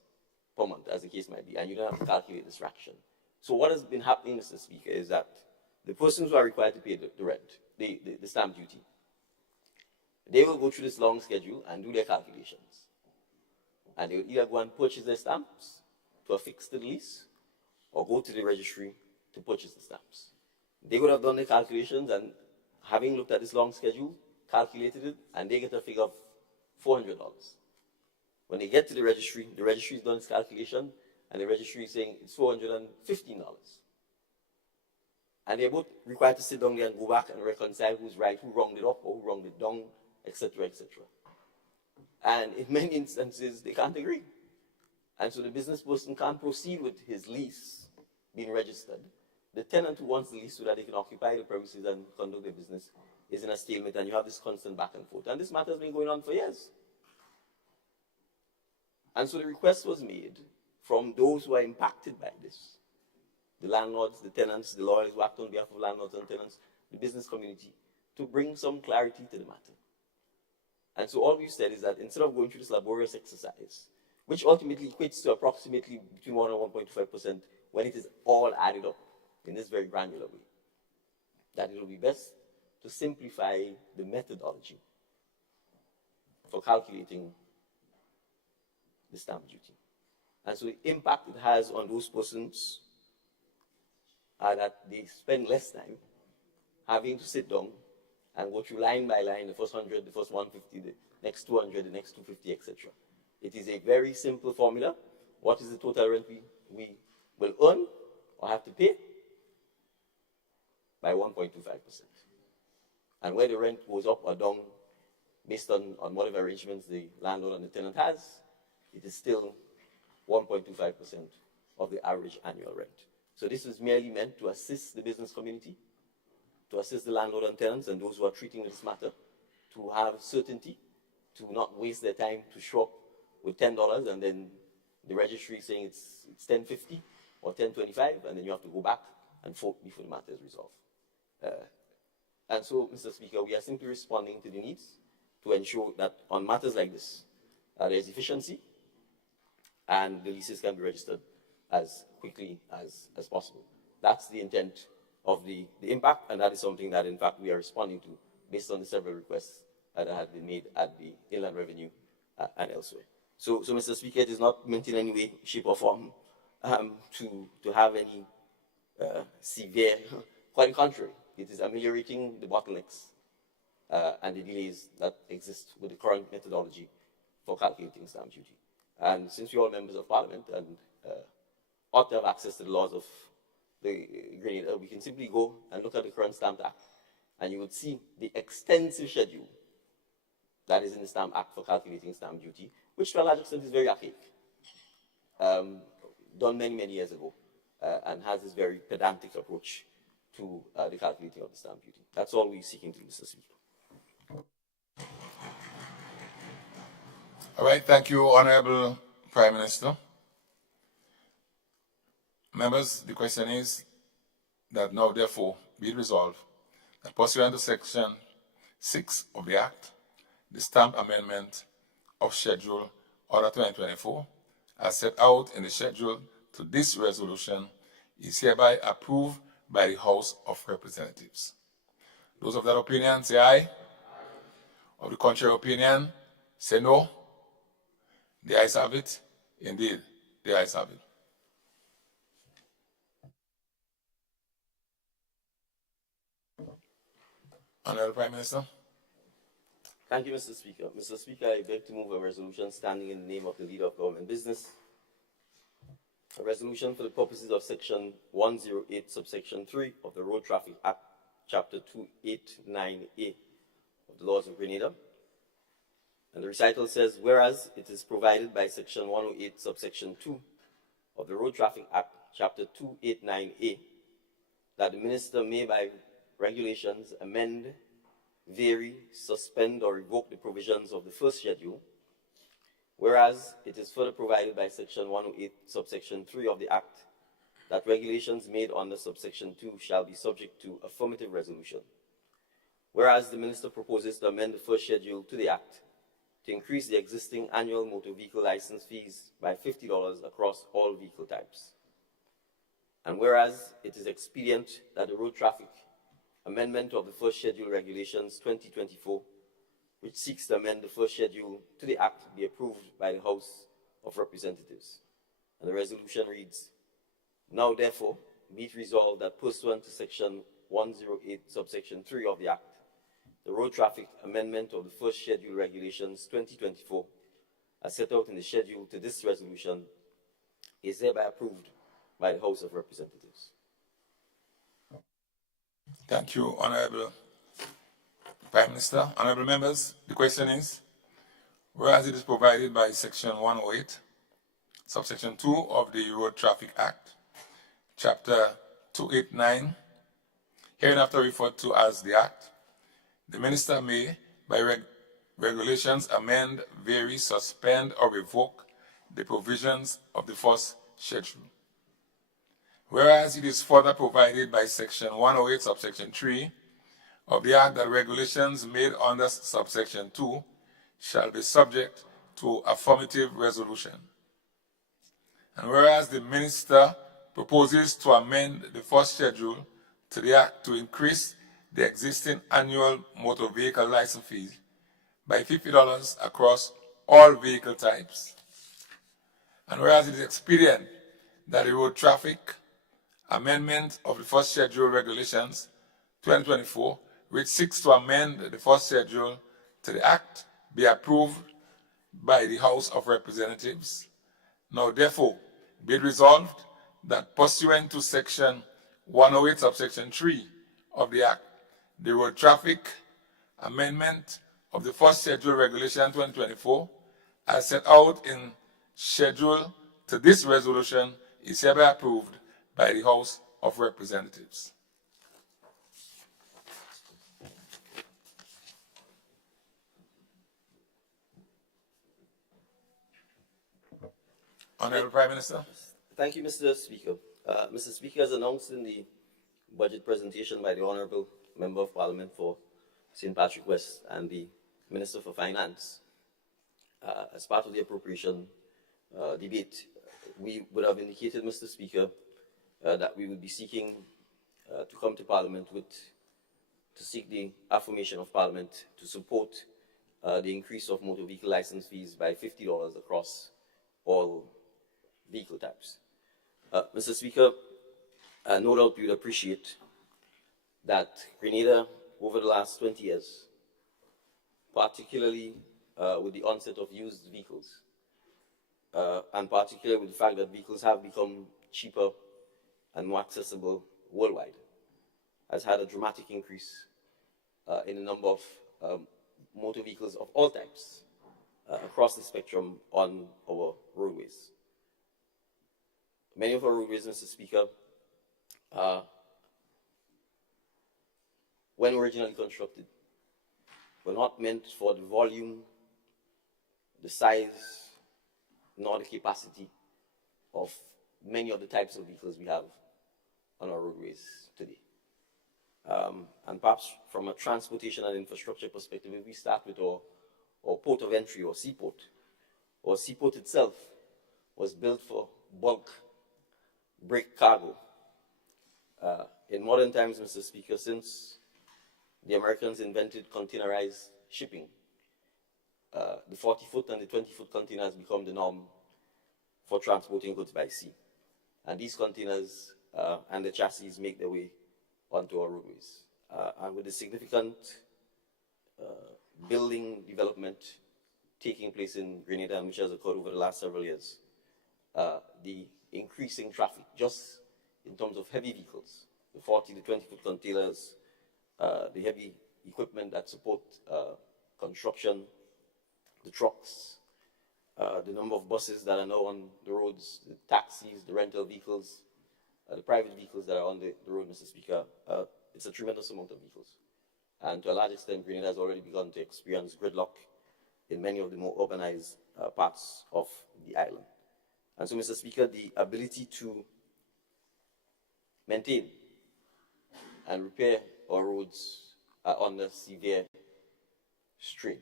per month, as the case might be, and you don't have to calculate this fraction. So what has been happening, Mr. Speaker, is that the persons who are required to pay the rent, the stamp duty, they will go through this long schedule and do their calculations. And they will either go and purchase their stamps to affix to the lease, or go to the registry to purchase the stamps. They would have done the calculations and, having looked at this long schedule, calculated it, and they get a figure of $400. When they get to the registry has done its calculation, and the registry is saying it's $415. And they're both required to sit down there and go back and reconcile who's right, who wronged it up, or who wronged it down, etc., etc. And in many instances, they can't agree. And so the business person can't proceed with his lease being registered. The tenant who wants the lease so that they can occupy the premises and conduct their business is in a stalemate, and you have this constant back and forth. And this matter has been going on for years. And so the request was made from those who are impacted by this: the landlords, the tenants, the lawyers who act on behalf of landlords and tenants, the business community, to bring some clarity to the matter. And so all we've said is that instead of going through this laborious exercise, which ultimately equates to approximately between 1 and 1.5% when it is all added up in this very granular way, that it will be best to simplify the methodology for calculating the stamp duty. And so the impact it has on those persons are that they spend less time having to sit down and go through line by line, the first 100, the first 150, the next 200, the next 250, etc. It is a very simple formula. What is the total rent we will earn or have to pay? By 1.25%. And where the rent goes up or down based on whatever arrangements the landlord and the tenant has, it is still 1.25% of the average annual rent. So this is merely meant to assist the business community, to assist the landlord and tenants and those who are treating this matter, to have certainty, to not waste their time to show up with $10 and then the registry saying it's $10.50 or $10.25, and then you have to go back and vote before the matter is resolved. And so, Mr. Speaker, we are simply responding to the needs to ensure that on matters like this, there is efficiency and the leases can be registered as quickly as possible. That's the intent of the impact, and that is something that, in fact, we are responding to based on the several requests that have been made at the Inland Revenue and elsewhere. So, Mr. Speaker, it is not meant in any way, shape, or form to have any severe, quite the contrary. It is ameliorating the bottlenecks and the delays that exist with the current methodology for calculating stamp duty. And since we're all members of Parliament and ought to have access to the laws of the Grenada, we can simply go and look at the current Stamp Act, and you would see the extensive schedule that is in the Stamp Act for calculating stamp duty, which to a large extent is very archaic, done many, many years ago, and has this very pedantic approach to the calculating of the stamp duty. That's all we're seeking to do, Mr. Speaker. All right, thank you, Honorable Prime Minister. Members, the question is that now, therefore, be it resolved that pursuant to Section 6 of the Act, the Stamp Amendment of Schedule Order 2024, as set out in the schedule to this resolution, is hereby approved by the House of Representatives. Those of that opinion say aye. Of the contrary opinion, say no. The ayes have it. Indeed, the ayes have it. Honorable Prime Minister. Thank you, Mr. Speaker. Mr. Speaker, I beg to move a resolution standing in the name of the Leader of Government Business. A resolution for the purposes of Section 108, subsection 3 of the Road Traffic Act, Chapter 289A of the Laws of Grenada. And the recital says, whereas it is provided by Section 108, subsection 2 of the Road Traffic Act, Chapter 289A, that the Minister may, by regulations, amend, vary, suspend, or revoke the provisions of the first schedule, whereas it is further provided by Section 108, subsection 3 of the Act, that regulations made under subsection 2 shall be subject to affirmative resolution. Whereas the Minister proposes to amend the first schedule to the Act to increase the existing annual motor vehicle license fees by $50 across all vehicle types. And whereas it is expedient that the Road Traffic Amendment of the First Schedule Regulations 2024, which seeks to amend the first schedule to the Act, be approved by the House of Representatives. And the resolution reads, now therefore, be it resolved that pursuant to Section 108, subsection 3 of the Act, the Road Traffic Amendment of the First Schedule Regulations 2024, as set out in the schedule to this resolution, is hereby approved by the House of Representatives. Thank you, Honorable Prime Minister. Honorable members, the question is, whereas it is provided by Section 108, subsection 2 of the Road Traffic Act, Chapter 289, hereinafter referred to as the Act, the Minister may, by regulations, amend, vary, suspend, or revoke the provisions of the first schedule. Whereas it is further provided by Section 108, subsection 3 of the Act that regulations made under subsection 2 shall be subject to affirmative resolution. And whereas the Minister proposes to amend the first schedule to the Act to increase the existing annual motor vehicle license fees by $50 across all vehicle types. And whereas it is expedient that the road traffic amendment of the first schedule regulations 2024, which seeks to amend the first schedule to the Act, be approved by the House of Representatives. Now, therefore, be it resolved that pursuant to Section 108, subsection 3 of the Act, the road traffic amendment of the first schedule regulation 2024, as set out in schedule to this resolution, is hereby approved by the House of Representatives. Honorable Prime Minister. Thank you, Mr. Speaker. Mr. Speaker, as announced in the budget presentation by the Honourable Member of Parliament for St. Patrick West and the Minister for Finance, as part of the appropriation debate, we would have indicated, Mr. Speaker, that we would be seeking to come to Parliament to seek the affirmation of Parliament to support the increase of motor vehicle license fees by $50 across all vehicle types. Mr. Speaker, no doubt you would appreciate that Grenada, over the last 20 years, particularly with the onset of used vehicles, and particularly with the fact that vehicles have become cheaper and more accessible worldwide, has had a dramatic increase in the number of motor vehicles of all types across the spectrum on our roadways. Many of our roadways, Mr. Speaker, when originally constructed, were not meant for the volume, the size, nor the capacity of many of the types of vehicles we have on our roadways today. And perhaps from a transportation and infrastructure perspective, if we start with our port of entry or seaport itself was built for bulk break cargo. In modern times, Mr. Speaker, since the Americans invented containerized shipping, the 40-foot and the 20-foot container has become the norm for transporting goods by sea. And these containers and the chassis make their way onto our roadways. And with the significant building development taking place in Grenada, and which has occurred over the last several years, the increasing traffic, just in terms of heavy vehicles, the 40 to 20-foot containers, the heavy equipment that support construction, the trucks, the number of buses that are now on the roads, the taxis, the rental vehicles, the private vehicles that are on the road, Mr. Speaker. It's a tremendous amount of vehicles. And to a large extent, Grenada has already begun to experience gridlock in many of the more urbanized parts of the island. And so, Mr. Speaker, the ability to maintain and repair our roads are under severe strain.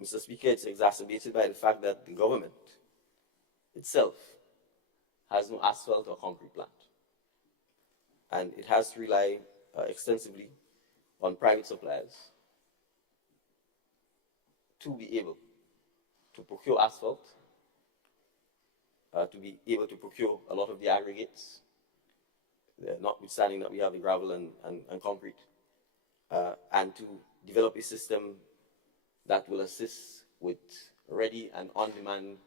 Mr. Speaker, it's exacerbated by the fact that the government itself has no asphalt or concrete plant. And it has to rely extensively on private suppliers to be able to procure asphalt, to be able to procure a lot of the aggregates, notwithstanding that we have the gravel and concrete, and to develop a system that will assist with ready and on-demand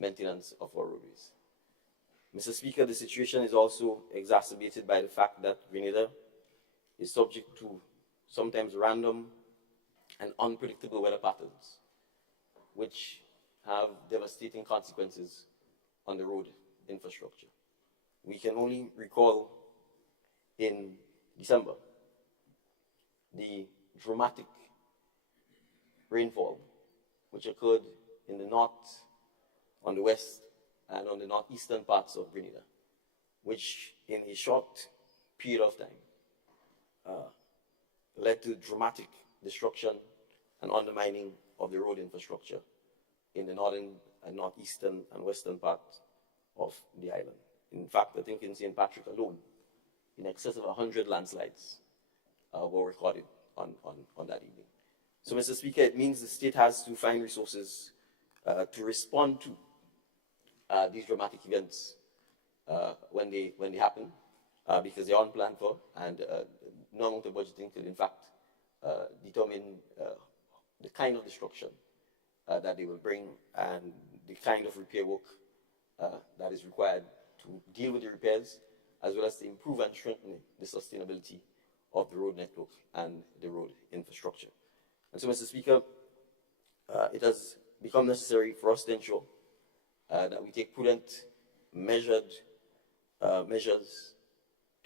maintenance of our roadways. Mr. Speaker, the situation is also exacerbated by the fact that Grenada is subject to sometimes random and unpredictable weather patterns, which have devastating consequences on the road infrastructure. We can only recall in December the dramatic rainfall which occurred in the north, on the west, and on the northeastern parts of Grenada, which in a short period of time led to dramatic destruction and undermining of the road infrastructure in the northern and northeastern and western part of the island. In fact, I think in St. Patrick alone, in excess of 100 landslides were recorded on that evening. So, Mr. Speaker, it means the state has to find resources to respond to these dramatic events when they happen, because they're unplanned for, and no amount of budgeting could, in fact, determine the kind of destruction that they will bring and the kind of repair work that is required to deal with the repairs, as well as to improve and strengthen the sustainability of the road network and the road infrastructure. And so, Mr. Speaker, it has become necessary for us to ensure that we take prudent, measured measures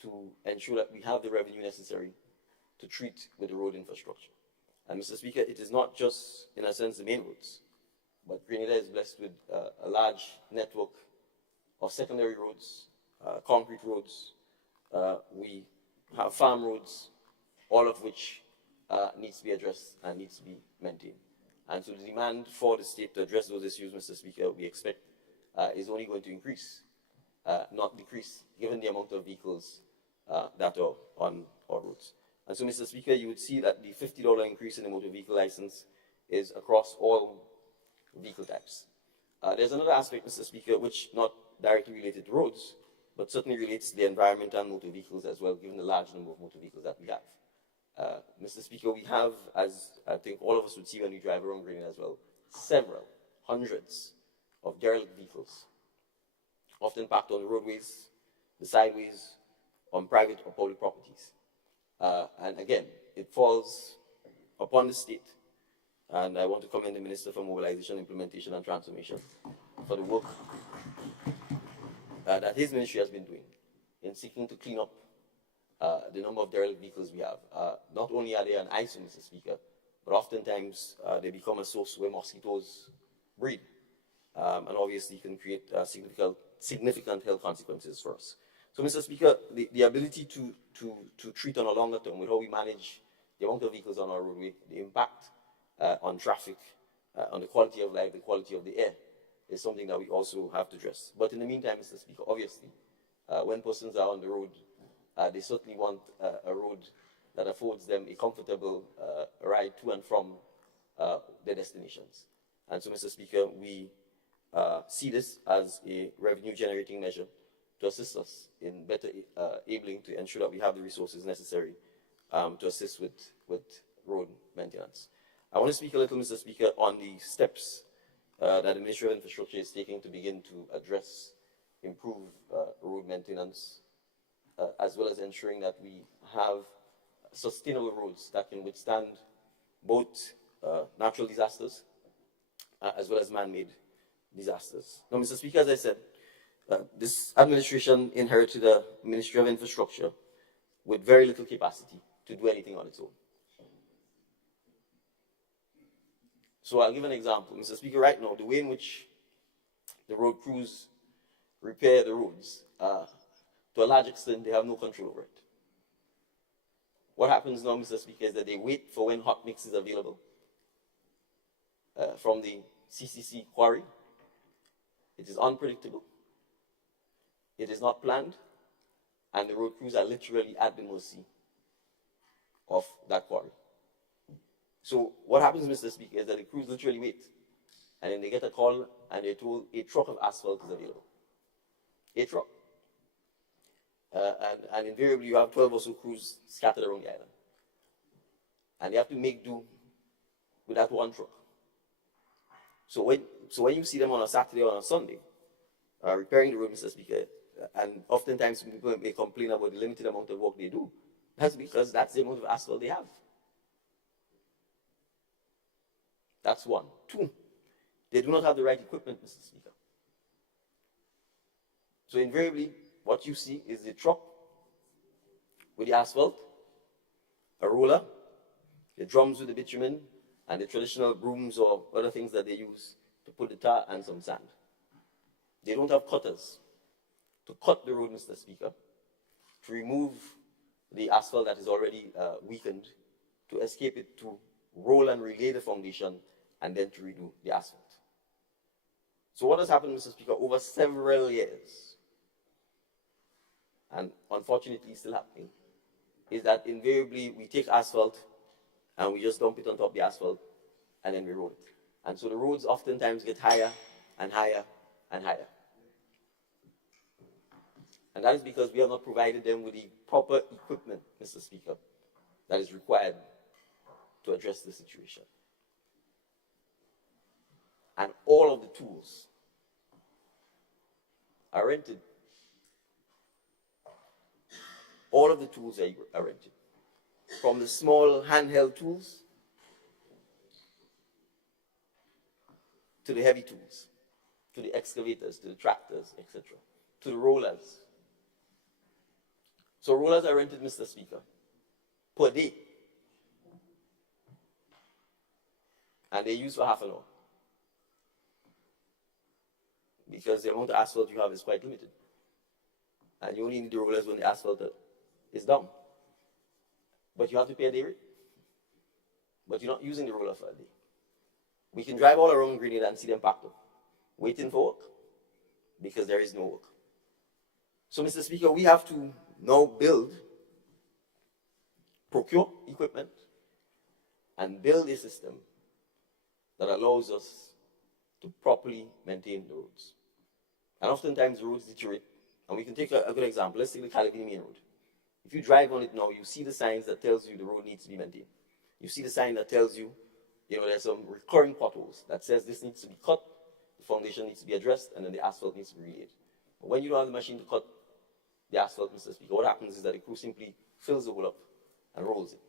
to ensure that we have the revenue necessary to treat with the road infrastructure. And Mr. Speaker, it is not just, in a sense, the main roads, but Grenada is blessed with a large network of secondary roads, concrete roads. We have farm roads, all of which needs to be addressed and needs to be maintained. And so the demand for the state to address those issues, Mr. Speaker, we expect is only going to increase, not decrease, given the amount of vehicles that are on our roads. And so, Mr. Speaker, you would see that the $50 increase in the motor vehicle license is across all vehicle types. There's another aspect, Mr. Speaker, which not directly related to roads, but certainly relates to the environment and motor vehicles as well, given the large number of motor vehicles that we have. Mr. Speaker, we have, as I think all of us would see when we drive around Grenada as well, several hundreds of derelict vehicles, often parked on the roadways, the sideways, on private or public properties. And again, it falls upon the state, and I want to commend the Minister for Mobilization, Implementation and Transformation for the work that his ministry has been doing in seeking to clean up the number of derelict vehicles we have. Not only are they an eyesore, Mr. Speaker, but oftentimes they become a source where mosquitoes breed, and obviously can create significant health consequences for us. So, Mr. Speaker, the ability to treat on a longer term with how we manage the amount of vehicles on our roadway, the impact on traffic, on the quality of life, the quality of the air, is something that we also have to address. But in the meantime, Mr. Speaker, obviously, when persons are on the road, they certainly want a road that affords them a comfortable ride to and from their destinations. And so, Mr. Speaker, we see this as a revenue-generating measure to assist us in better enabling to ensure that we have the resources necessary to assist with road maintenance. I want to speak a little, Mr. Speaker, on the steps that the Ministry of Infrastructure is taking to begin to address, improve road maintenance, as well as ensuring that we have sustainable roads that can withstand both natural disasters as well as man-made disasters. Now, Mr. Speaker, as I said, this administration inherited a Ministry of Infrastructure with very little capacity to do anything on its own. So I'll give an example. Mr. Speaker, right now, the way in which the road crews repair the roads, to a large extent, they have no control over it. What happens now, Mr. Speaker, is that they wait for when hot mix is available from the CCC quarry. It is unpredictable. It is not planned, and the road crews are literally at the mercy of that quarry. So what happens, Mr. Speaker, is that the crews literally wait, and then they get a call, and they're told a truck of asphalt is available. A truck. And invariably, you have 12 or so crews scattered around the island. And they have to make do with that one truck. So when you see them on a Saturday or on a Sunday, repairing the road, Mr. Speaker, and oftentimes people may complain about the limited amount of work they do, that's because that's the amount of asphalt they have. That's one. Two, they do not have the right equipment, Mr. Speaker. So invariably, what you see is the truck with the asphalt, a roller, the drums with the bitumen, and the traditional brooms or other things that they use to put the tar and some sand. They don't have cutters to cut the road, Mr. Speaker, to remove the asphalt that is already weakened, to escape it, to roll and relay the foundation, and then to redo the asphalt. So what has happened, Mr. Speaker, over several years, and unfortunately still happening, is that invariably we take asphalt and we just dump it on top of the asphalt, and then we roll it. And so the roads oftentimes get higher and higher and higher. And that is because we have not provided them with the proper equipment, Mr. Speaker, that is required to address the situation. And all of the tools are rented. All of the tools are rented. From the small handheld tools to the heavy tools, to the excavators, to the tractors, etc., to the rollers. So rollers are rented, Mr. Speaker, per day. And they're used for half an hour. Because the amount of asphalt you have is quite limited. And you only need the rollers when the asphalt is down. But you have to pay a day rate. But you're not using the roller for a day. We can drive all around Grenada and see them packed up, waiting for work, because there is no work. So, Mr. Speaker, we have to now procure equipment, and build a system that allows us to properly maintain the roads. And oftentimes roads deteriorate. And we can take a good example. Let's take the Calivini Main Road. If you drive on it now, you see the signs that tells you the road needs to be maintained. You see the sign that tells you, there's some recurring potholes that says this needs to be cut, the foundation needs to be addressed, and then the asphalt needs to be relaid. But when you don't have the machine to cut the asphalt, Mr. Speaker, what happens is that the crew simply fills the hole up and rolls it.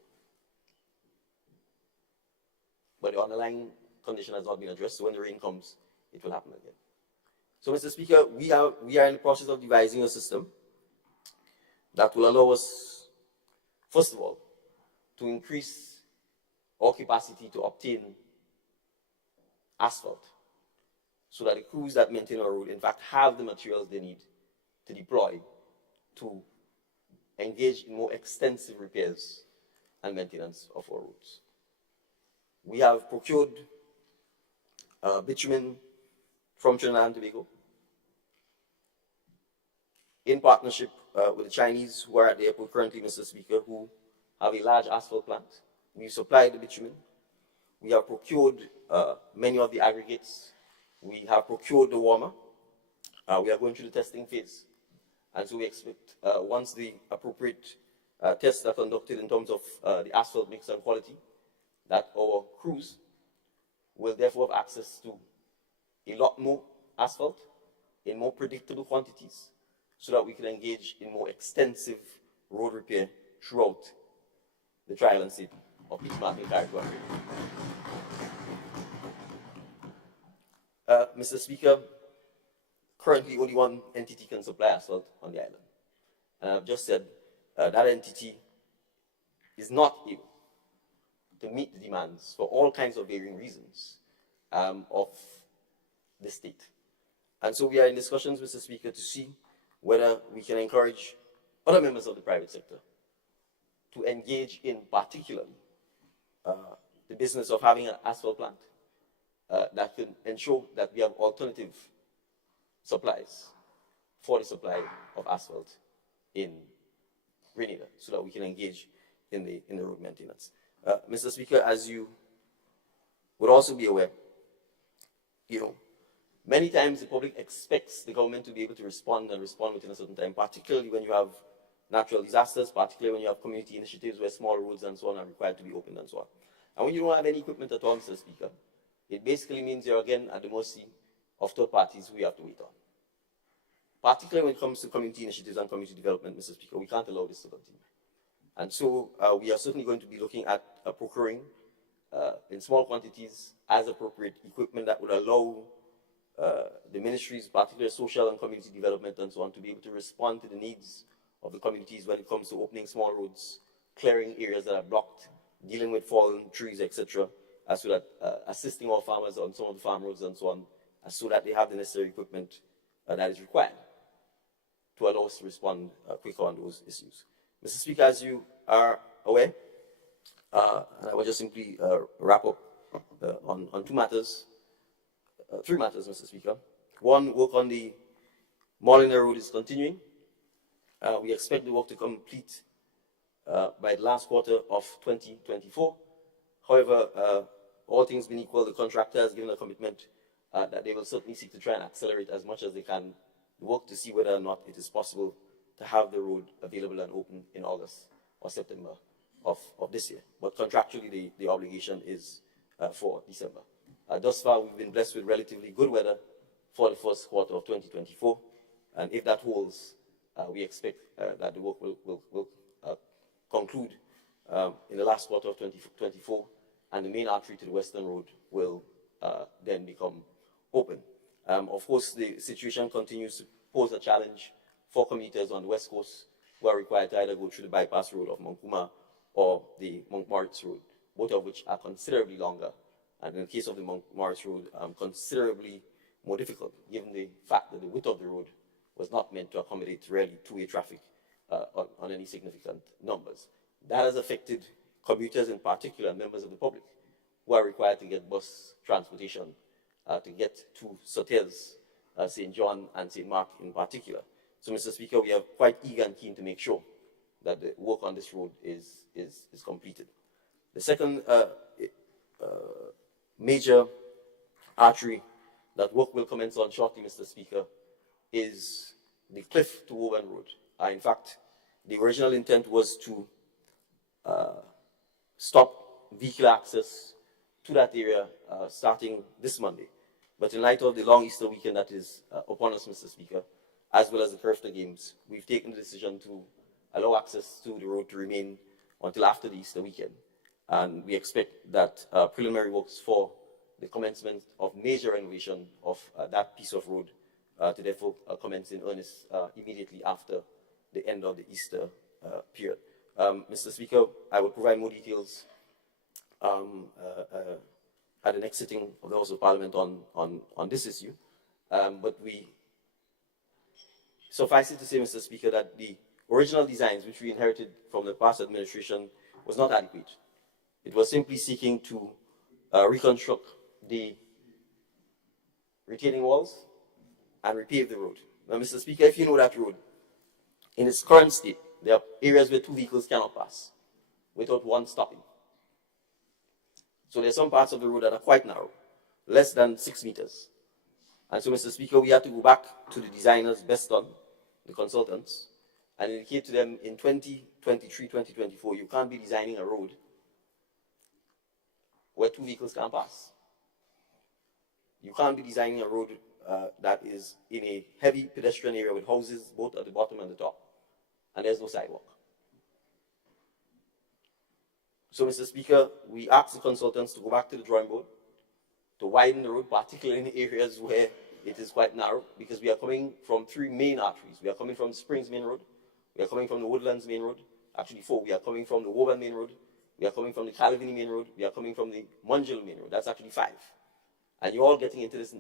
But the underlying condition has not been addressed, so when the rain comes, it will happen again. So, Mr. Speaker, we are in the process of devising a system that will allow us, first of all, to increase our capacity to obtain asphalt, so that the crews that maintain our road, in fact, have the materials they need to deploy to engage in more extensive repairs and maintenance of our roads. We have procured bitumen from Trinidad and Tobago in partnership with the Chinese, who are at the airport currently, Mr. Speaker, who have a large asphalt plant. We supply the bitumen. We have procured many of the aggregates. We have procured the warmer. We are going through the testing phase. And so we expect, once the appropriate tests are conducted in terms of the asphalt mix and quality, that our crews will therefore have access to a lot more asphalt in more predictable quantities, so that we can engage in more extensive road repair throughout the trial state of Peachmark and Carriacou. Mr. Speaker, currently only one entity can supply asphalt on the island. And I've just said that entity is not able to meet the demands for all kinds of varying reasons of the state. And so we are in discussions, Mr. Speaker, to see whether we can encourage other members of the private sector to engage in particularly the business of having an asphalt plant that can ensure that we have alternative supplies for the supply of asphalt in Grenada, so that we can engage in the road maintenance. Mr. Speaker, as you would also be aware, many times the public expects the government to be able to respond within a certain time, particularly when you have natural disasters, particularly when you have community initiatives where small roads and so on are required to be opened and so on. And when you don't have any equipment at all, Mr. Speaker, it basically means you're again at the mercy of third parties who you have to wait on. Particularly when it comes to community initiatives and community development, Mr. Speaker, we can't allow this to continue. And so we are certainly going to be looking at procuring in small quantities as appropriate equipment that would allow the ministries, particularly social and community development and so on, to be able to respond to the needs of the communities when it comes to opening small roads, clearing areas that are blocked, dealing with fallen trees, etc., so that assisting our farmers on some of the farm roads and so on, so that they have the necessary equipment that is required to allow us to respond quicker on those issues. Mr. Speaker, as you are aware, I will just simply wrap up on three matters, Mr. Speaker. One, work on the Molina Road is continuing. We expect the work to complete by the last quarter of 2024, However, all things being equal, the contractor has given a commitment that they will certainly seek to try and accelerate as much as they can the work to see whether or not it is possible to have the road available and open in August or September of this year. But contractually, the obligation is for December. Thus far, we've been blessed with relatively good weather for the first quarter of 2024. And if that holds, we expect that the work will conclude in the last quarter of 2024, and the main artery to the Western Road will then become open. Of course, the situation continues to pose a challenge for commuters on the West Coast who are required to either go through the bypass road of Monkuma or the Montmoritz Road, both of which are considerably longer, and in the case of the Montmoritz Road, considerably more difficult, given the fact that the width of the road was not meant to accommodate really two-way traffic on any significant numbers. That has affected commuters in particular, members of the public, who are required to get bus transportation to get to Soteres, St. John, and St. Mark in particular. So, Mr. Speaker, we are quite eager and keen to make sure that the work on this road is completed. The second major artery that work will commence on shortly, Mr. Speaker, is the Cliff to Woburn Road. In fact, the original intent was to stop vehicular access to that area starting this Monday. But in light of the long Easter weekend that is upon us, Mr. Speaker, as well as the Kirfter Games, we've taken the decision to allow access to the road to remain until after the Easter weekend. And we expect that preliminary works for the commencement of major renovation of that piece of road to therefore commence in earnest immediately after the end of the Easter period. Mr. Speaker, I will provide more details at the next sitting of the House of Parliament on this issue. But we suffice it to say, Mr. Speaker, that the original designs which we inherited from the past administration was not adequate. It was simply seeking to reconstruct the retaining walls and repave the road. Now, Mr. Speaker, if you know that road, in its current state, there are areas where two vehicles cannot pass without one stopping. So there are some parts of the road that are quite narrow, less than 6 meters. And so, Mr. Speaker, we had to go back to the designers best done, the consultants, and indicate to them in 2023, 2024, you can't be designing a road where two vehicles can't pass. You can't be designing a road that is in a heavy pedestrian area with houses both at the bottom and the top, and there's no sidewalk. So, Mr. Speaker, we asked the consultants to go back to the drawing board, to widen the road, particularly in areas where it is quite narrow, because we are coming from three main arteries. We are coming from Springs Main Road, we are coming from the Woodlands Main Road, actually four. We are coming from the Woburn Main Road, we are coming from the Calvini Main Road, we are coming from the Mungill Main Road. That's actually 5. And you're all getting into this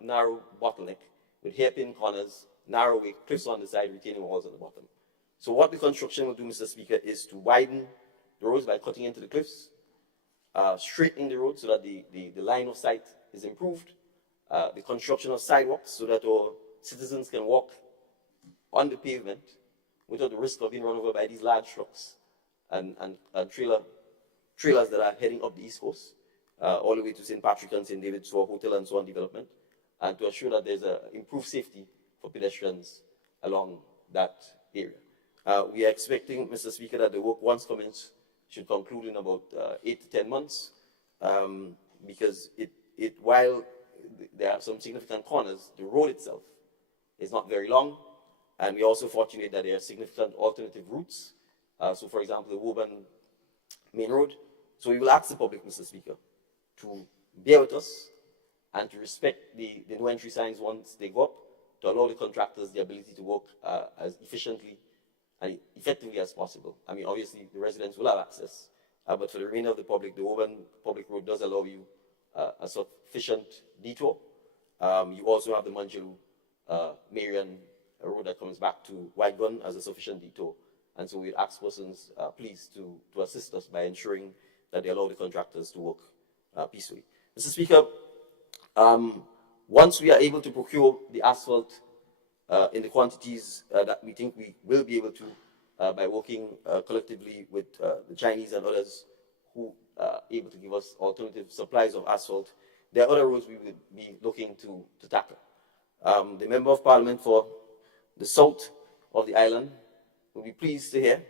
narrow bottleneck with hairpin corners, narrow way, cliffs on the side, retaining walls at the bottom. So what the construction will do, Mr. Speaker, is to widen the roads by cutting into the cliffs, straightening the road so that the line of sight is improved, the construction of sidewalks so that our citizens can walk on the pavement without the risk of being run over by these large trucks and trailers that are heading up the East Coast, all the way to St. Patrick and St. David's for hotel and so on development, and to assure that there's improved safety for pedestrians along that area. We are expecting, Mr. Speaker, that the work, once commenced, should conclude in about 8 to 10 months, because while there are some significant corners, the road itself is not very long, and we're also fortunate that there are significant alternative routes. So, for example, the Woburn Main Road. So we will ask the public, Mr. Speaker, to bear with us and to respect the no entry signs once they go up, to allow the contractors the ability to work as efficiently and effectively as possible. I mean, obviously, the residents will have access, but for the remainder of the public, the Woburn Public Road does allow you a sufficient detour. You also have the Mungill Marion road that comes back to White Gun as a sufficient detour. And so we ask persons, please, to assist us by ensuring that they allow the contractors to work peacefully. Mr. Speaker, once we are able to procure the asphalt in the quantities that we think we will be able to by working collectively with the Chinese and others who able to give us alternative supplies of asphalt, there are other roads we would be looking to tackle. The Member of Parliament for the south of the island will be pleased to hear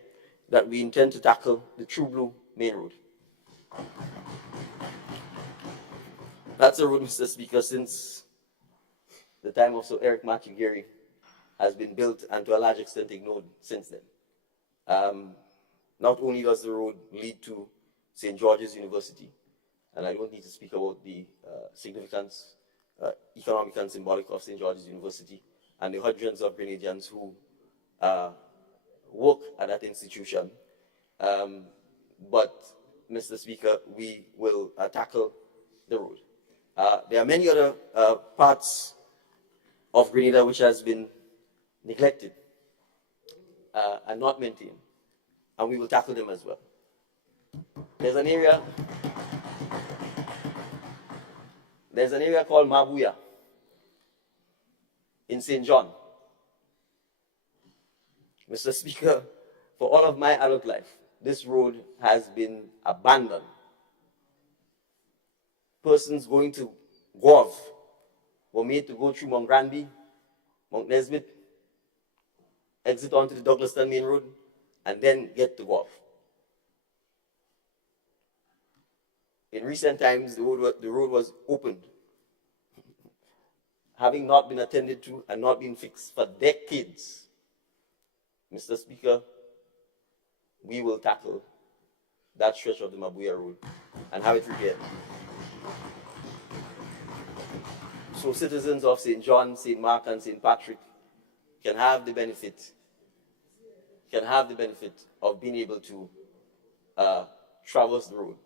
that we intend to tackle the True Blue Main Road. That's a road, Mr. Speaker, since the time of Sir Eric Matthew Geary has been built and to a large extent ignored since then. Not only does the road lead to St. George's University, and I don't need to speak about the significance, economic and symbolic of St. George's University and the hundreds of Grenadians who work at that institution. But, Mr. Speaker, we will tackle the road. There are many other parts of Grenada which has been neglected and not maintained, and we will tackle them as well. There's an area called Mabuya in St. John. Mr. Speaker, for all of my adult life, this road has been abandoned. Persons going to Guave were made to go through Mount Granby, Mount Nesbitt, exit onto the Douglaston Main Road, and then get to Guave. In recent times, the road was opened, having not been attended to and not been fixed for decades. Mr. Speaker, we will tackle that stretch of the Mabuya Road and have it repaired. So citizens of St. John, St. Mark, and St. Patrick can have the benefit of being able to traverse the road.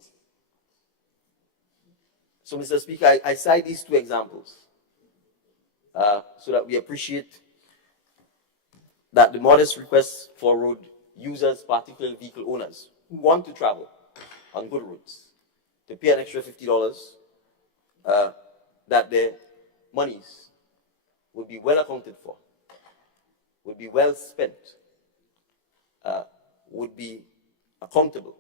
So, Mr. Speaker, I cite these two examples so that we appreciate that the modest request for road users, particularly vehicle owners, who want to travel on good roads, to pay an extra $50, that their monies would be well accounted for, would be well spent, would be accountable,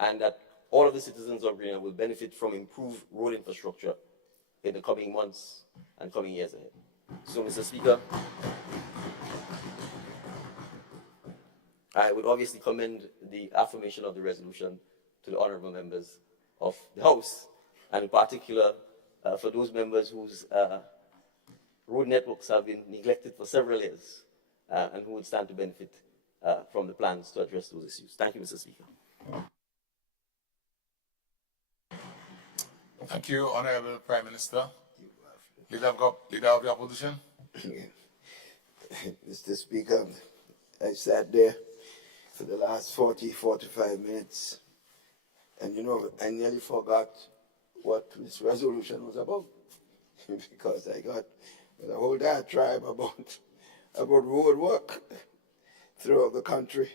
and that all of the citizens of Grenada will benefit from improved road infrastructure in the coming months and coming years ahead. So, Mr. Speaker, I would obviously commend the affirmation of the resolution to the honorable members of the House, and in particular for those members whose road networks have been neglected for several years and who would stand to benefit from the plans to address those issues. Thank you, Mr. Speaker. Thank you, Honorable Prime Minister. Leader of the Opposition. Mr. Speaker, I sat there for the last 45 minutes, and I nearly forgot what this resolution was about because I got a whole diatribe about road work throughout the country.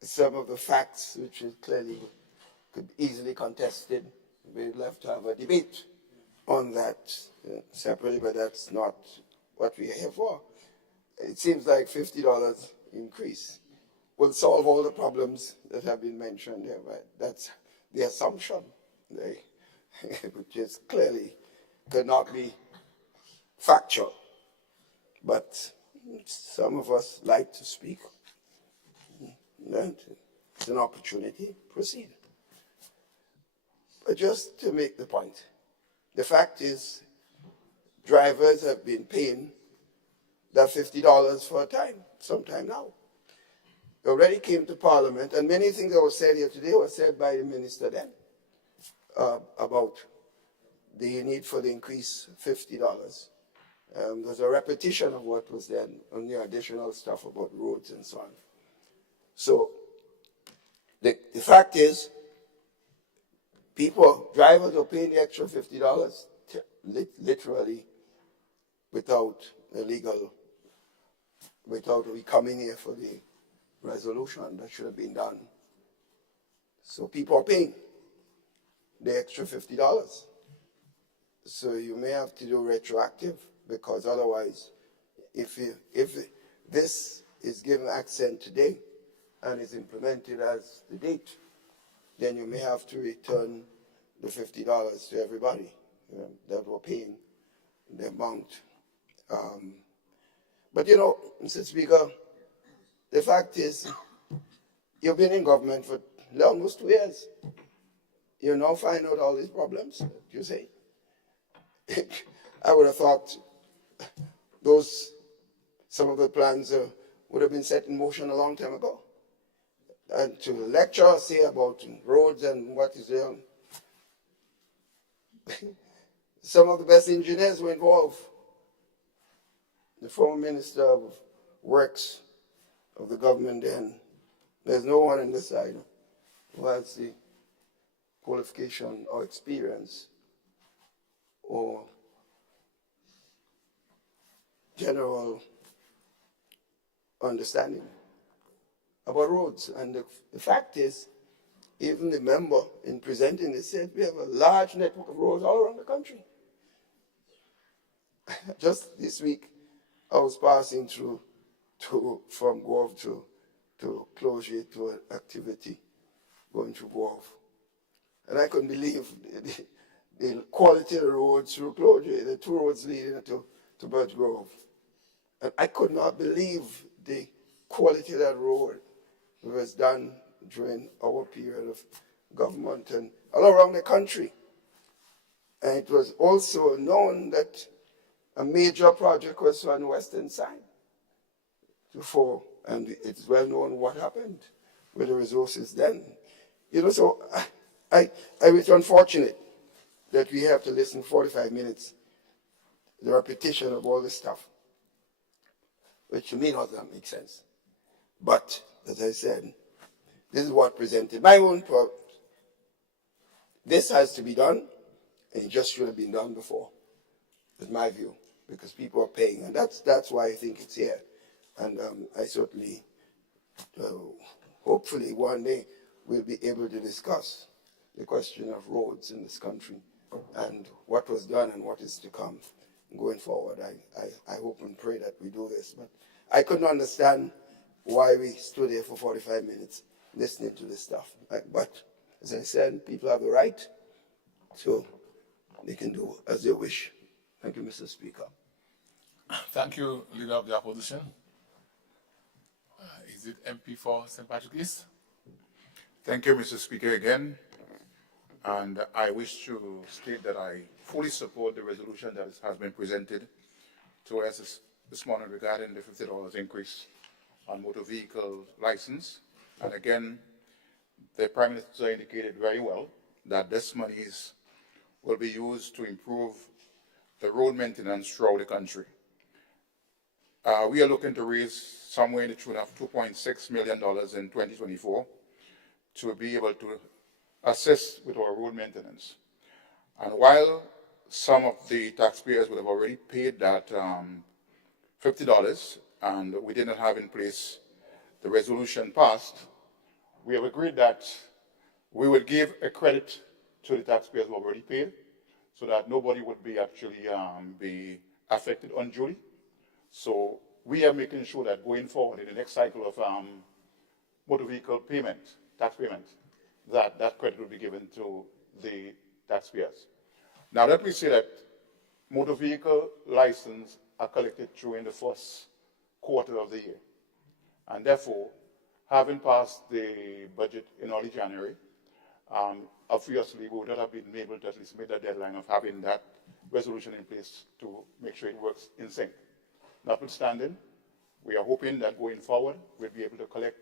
Some of the facts, which is clearly could easily contested, we'd love to have a debate on that separately, but that's not what we're here for. It seems like $50 increase will solve all the problems that have been mentioned here, but that's the assumption, which is clearly could not be factual. But some of us like to speak. And it's an opportunity, proceed. But just to make the point, the fact is drivers have been paying that $50 for a time, sometime now. It already came to Parliament, and many things that were said here today were said by the minister then about the need for the increase $50. There's a repetition of what was then on the additional stuff about roads and so on. So the fact is, drivers are paying the extra $50 literally without we coming here for the resolution that should have been done. So people are paying the extra $50. So you may have to do retroactive, because otherwise, if this is given accent today and is implemented as the date then you may have to return the $50 to everybody that were paying the amount. But you know, Mr. Speaker, the fact is, you've been in government for almost 2 years. You now find out all these problems, you say. I would have thought some of the plans would have been set in motion a long time ago. And to lecture us here about roads and what is there, some of the best engineers were involved. The former Minister of Works of the government then, there's no one on this side who has the qualification or experience or general understanding about roads. And the fact is, even the member in presenting this said we have a large network of roads all around the country. Just this week, I was passing through from Guelph to Clogier to an activity going through Guelph. And I couldn't believe the quality of the roads through Clogier, the 2 roads leading to Birch Grove. And I could not believe the quality of that road was done during our period of government and all around the country. And it was also known that a major project was on the western side before, and it's well known what happened with the resources then. You know, so it's unfortunate that we have to listen 45 minutes, the repetition of all this stuff, which to me doesn't make sense. But, as I said, this is what presented my own problems. This has to be done, and it just should have been done before, is my view, because people are paying, and that's why I think it's here. And I certainly, hopefully one day, we'll be able to discuss the question of roads in this country and what was done and what is to come going forward. I hope and pray that we do this. But I couldn't understand why we stood here for 45 minutes listening to this stuff. But as I said, people have the right, so they can do as they wish. Thank you, Mr. Speaker. Thank you, Leader of the Opposition. Is it MP for St. Patrick East? Thank you, Mr. Speaker, again. And I wish to state that I fully support the resolution that has been presented to us this morning regarding the $50 increase on motor vehicle license. And again, the Prime Minister indicated very well that this money will be used to improve the road maintenance throughout the country. We are looking to raise somewhere in the tune of $2.6 million in 2024 to be able to assist with our road maintenance. And while some of the taxpayers would have already paid that $50 and we did not have in place the resolution passed, we have agreed that we would give a credit to the taxpayers who already paid so that nobody would be actually be affected unduly. So we are making sure that going forward in the next cycle of motor vehicle payment, tax payment, that credit will be given to the taxpayers. Now let me say that motor vehicle licenses are collected during the first quarter of the year. And therefore, having passed the budget in early January, obviously we would not have been able to at least meet the deadline of having that resolution in place to make sure it works in sync. Notwithstanding, we are hoping that going forward, we'll be able to collect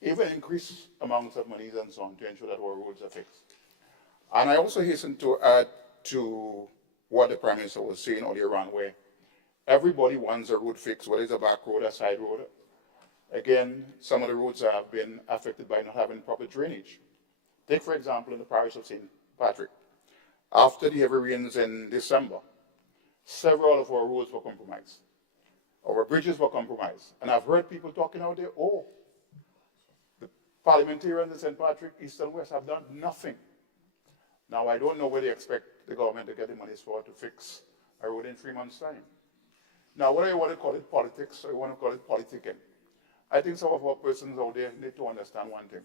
even increased amounts of monies and so on to ensure that our roads are fixed. And I also hasten to add to what the Prime Minister was saying earlier on, where everybody wants a road fix, whether it's a back road or side road. Again, some of the roads have been affected by not having proper drainage. Take, for example, in the parish of St. Patrick. After the heavy rains in December, several of our roads were compromised. Our bridges were compromised. And I've heard people talking out there, oh, the parliamentarians in St. Patrick, East and West have done nothing. Now, I don't know where they expect the government to get the money for to fix a road in 3 months' time. Now, whether you want to call it politics or you want to call it politicking, I think some of our persons out there need to understand one thing.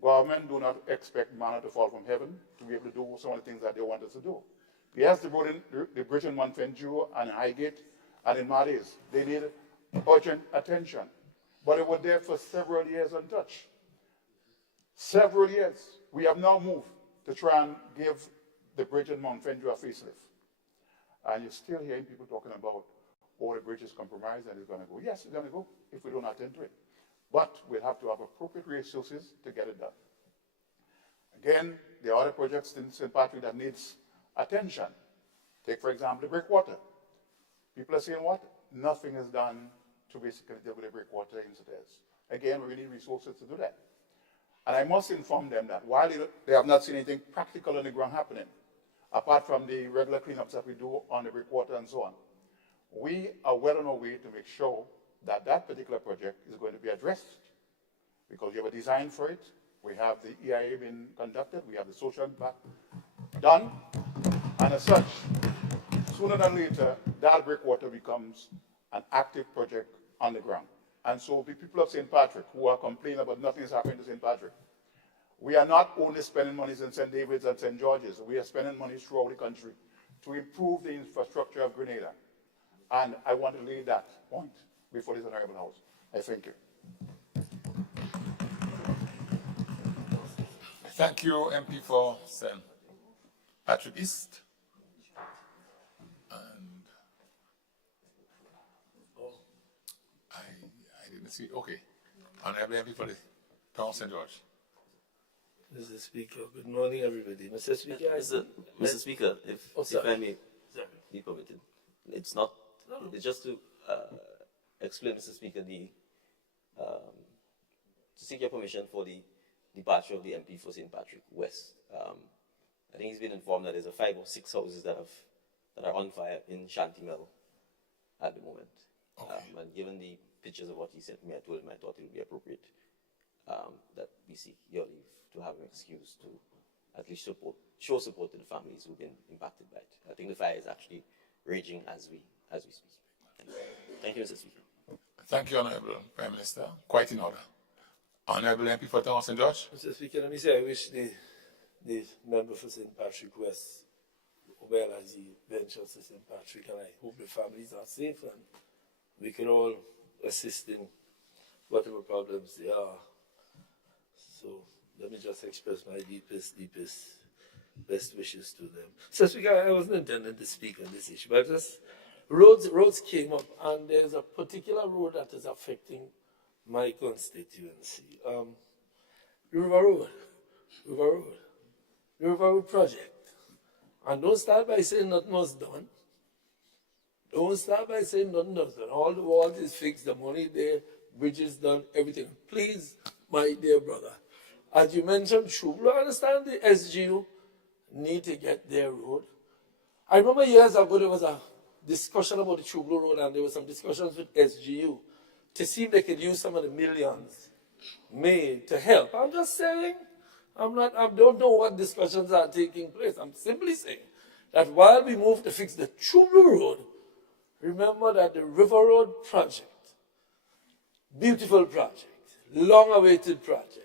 Government do not expect manna to fall from heaven to be able to do some of the things that they want us to do. Yes, the bridge in Montfenju and Highgate and in Maris, they need urgent attention. But it was there for several years untouched. Several years. We have now moved to try and give the bridge in Montfenju a facelift. And you're still hearing people talking about, oh, the bridge is compromised and it's going to go. Yes, it's going to go if we don't attend to it. But we'll have to have appropriate resources to get it done. Again, there are other projects in St. Patrick that needs attention. Take, for example, the breakwater. People are saying what? Nothing is done to basically deal with the breakwater incidents. Again, we need resources to do that. And I must inform them that while they have not seen anything practical on the ground happening, apart from the regular cleanups that we do on the breakwater and so on, we are well on our way to make sure that that particular project is going to be addressed. Because we have a design for it, we have the EIA being conducted, we have the social impact done, and as such, sooner than later, that breakwater becomes an active project on the ground. And so the people of St. Patrick who are complaining about nothing is happening to St. Patrick, we are not only spending money in St. David's and St. George's, we are spending money throughout the country to improve the infrastructure of Grenada. And I want to lay that point before this Honorable House. I thank you. Thank you, MP for St. Patrick East. And I didn't see, okay. Honorable MP for the Town of St. George. Mr. Speaker, good morning, everybody. Mr. Speaker, Mr. Speaker, if I may be permitted, it's not, it's just to explain, Mr. Speaker, to seek your permission for the departure of the MP for St. Patrick West. I think he's been informed that there's 5 or 6 houses that are on fire in Shantimel at the moment. Okay. And given the pictures of what he sent me, I told him I thought it would be appropriate that we seek your leave to have an excuse to at least show support to the families who've been impacted by it. I think the fire is actually raging as we speak. Thank you, Mr. Speaker. Thank you, Honorable Prime Minister. Quite in order. Honorable MP for Town of St. George. Mr. Speaker, let me say I wish the member for St. Patrick West well as he ventures to St. Patrick, and I hope the families are safe and we can all assist in whatever problems there are. So let me just express my deepest best wishes to them. So, Speaker, I wasn't intending to speak on this issue, but just roads came up, and there's a particular road that is affecting my constituency. The River Road project. And don't start by saying nothing was done. Don't start by saying nothing was done. All the walls is fixed, the money there, bridges done, everything. Please, my dear brother, as you mentioned, Chublo, I understand the SGU need to get their road. I remember years ago there was a discussion about the Chublo Road, and there were some discussions with SGU to see if they could use some of the millions made to help. I'm just saying, I don't know what discussions are taking place. I'm simply saying that while we move to fix the Chublo Road, remember that the River Road project, beautiful project, long-awaited project,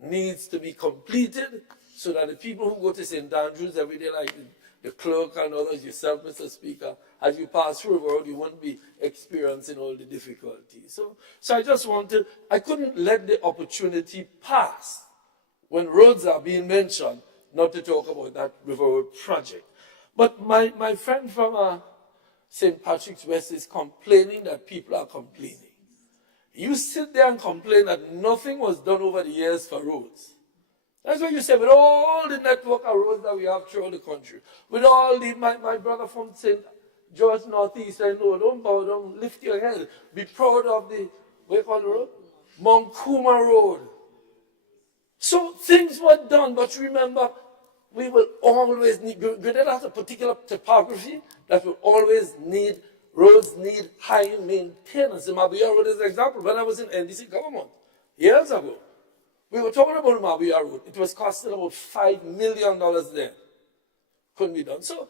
needs to be completed so that the people who go to St. Andrews every day, like the clerk and others, yourself, Mr. Speaker, as you pass through the road, you won't be experiencing all the difficulties. So I just wanted, I couldn't let the opportunity pass when roads are being mentioned, not to talk about that River Road project. But my friend from St. Patrick's West is complaining that people are complaining. You sit there and complain that nothing was done over the years for roads. That's what you say, with all the network of roads that we have throughout the country, with all the, my brother from St. George Northeast, I know, don't bow down, lift your head. Be proud of the, what do you call the road? Monkuma Road. So things were done, but remember, we will always need, Grenada has a particular topography that will always need, roads need high maintenance. The Mabia Road is an example. When I was in NDC government, years ago, we were talking about the Mabia Road. It was costing about $5 million then. Couldn't be done. So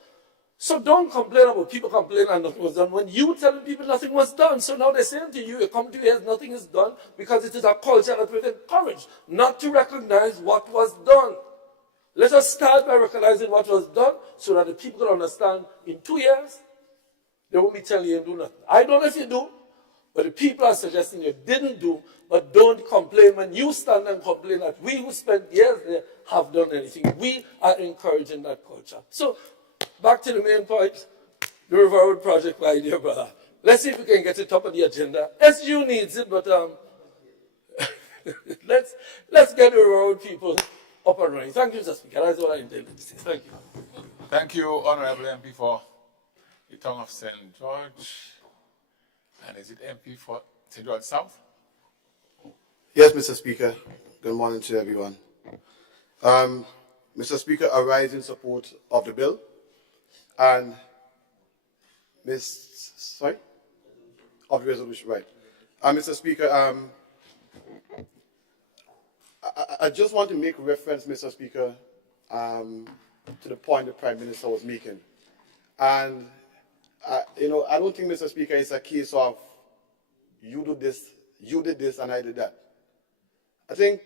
So don't complain about people complaining and nothing was done when you telling people nothing was done. So now they're saying to you, a coming 2 years, nothing is done because it is a culture that we've encouraged not to recognize what was done. Let us start by recognizing what was done so that the people can understand in 2 years, they won't be telling you to do nothing. I don't know if you do, but the people are suggesting you didn't do, but don't complain when you stand and complain that we who spent years there have done anything. We are encouraging that culture. So, back to the main point, the River Road project, my dear brother. Let's see if we can get it top of the agenda. SU needs it, but let's get the River Road people up and running. Thank you, Mr. Speaker. That's what I intended to say. Thank you. Thank you, Honorable MP for the tongue of St. George. And is it MP for St. George South? Yes, Mr. Speaker. Good morning to everyone. Mr. Speaker, I rise in support of the bill. And of the resolution, right. Mr. Speaker, I just want to make reference, Mr. Speaker, to the point the Prime Minister was making. And, I don't think, Mr. Speaker, it's a case of you did this, and I did that. I think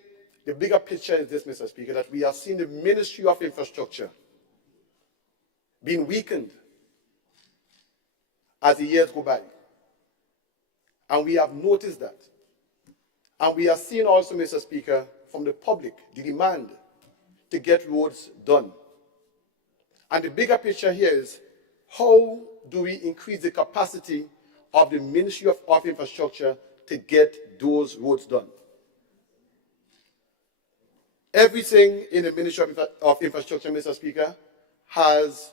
the bigger picture is this, Mr. Speaker, that we have seen the Ministry of Infrastructure being weakened as the years go by. And we have noticed that. And we have seen also, Mr. Speaker, from the public, the demand to get roads done. And the bigger picture here is, how do we increase the capacity of the Ministry of Infrastructure to get those roads done? Everything in the Ministry of Infrastructure, Mr. Speaker, has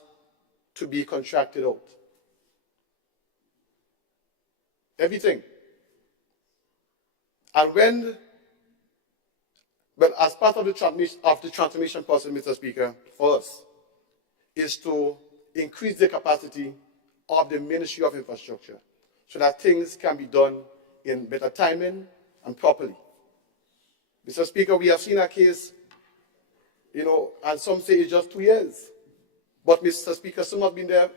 to be contracted out. Everything. And as part of the transformation process, Mr. Speaker, for us, is to increase the capacity of the Ministry of Infrastructure so that things can be done in better timing and properly. Mr. Speaker, we have seen a case, and some say it's just 2 years. But, Mr. Speaker, some have been there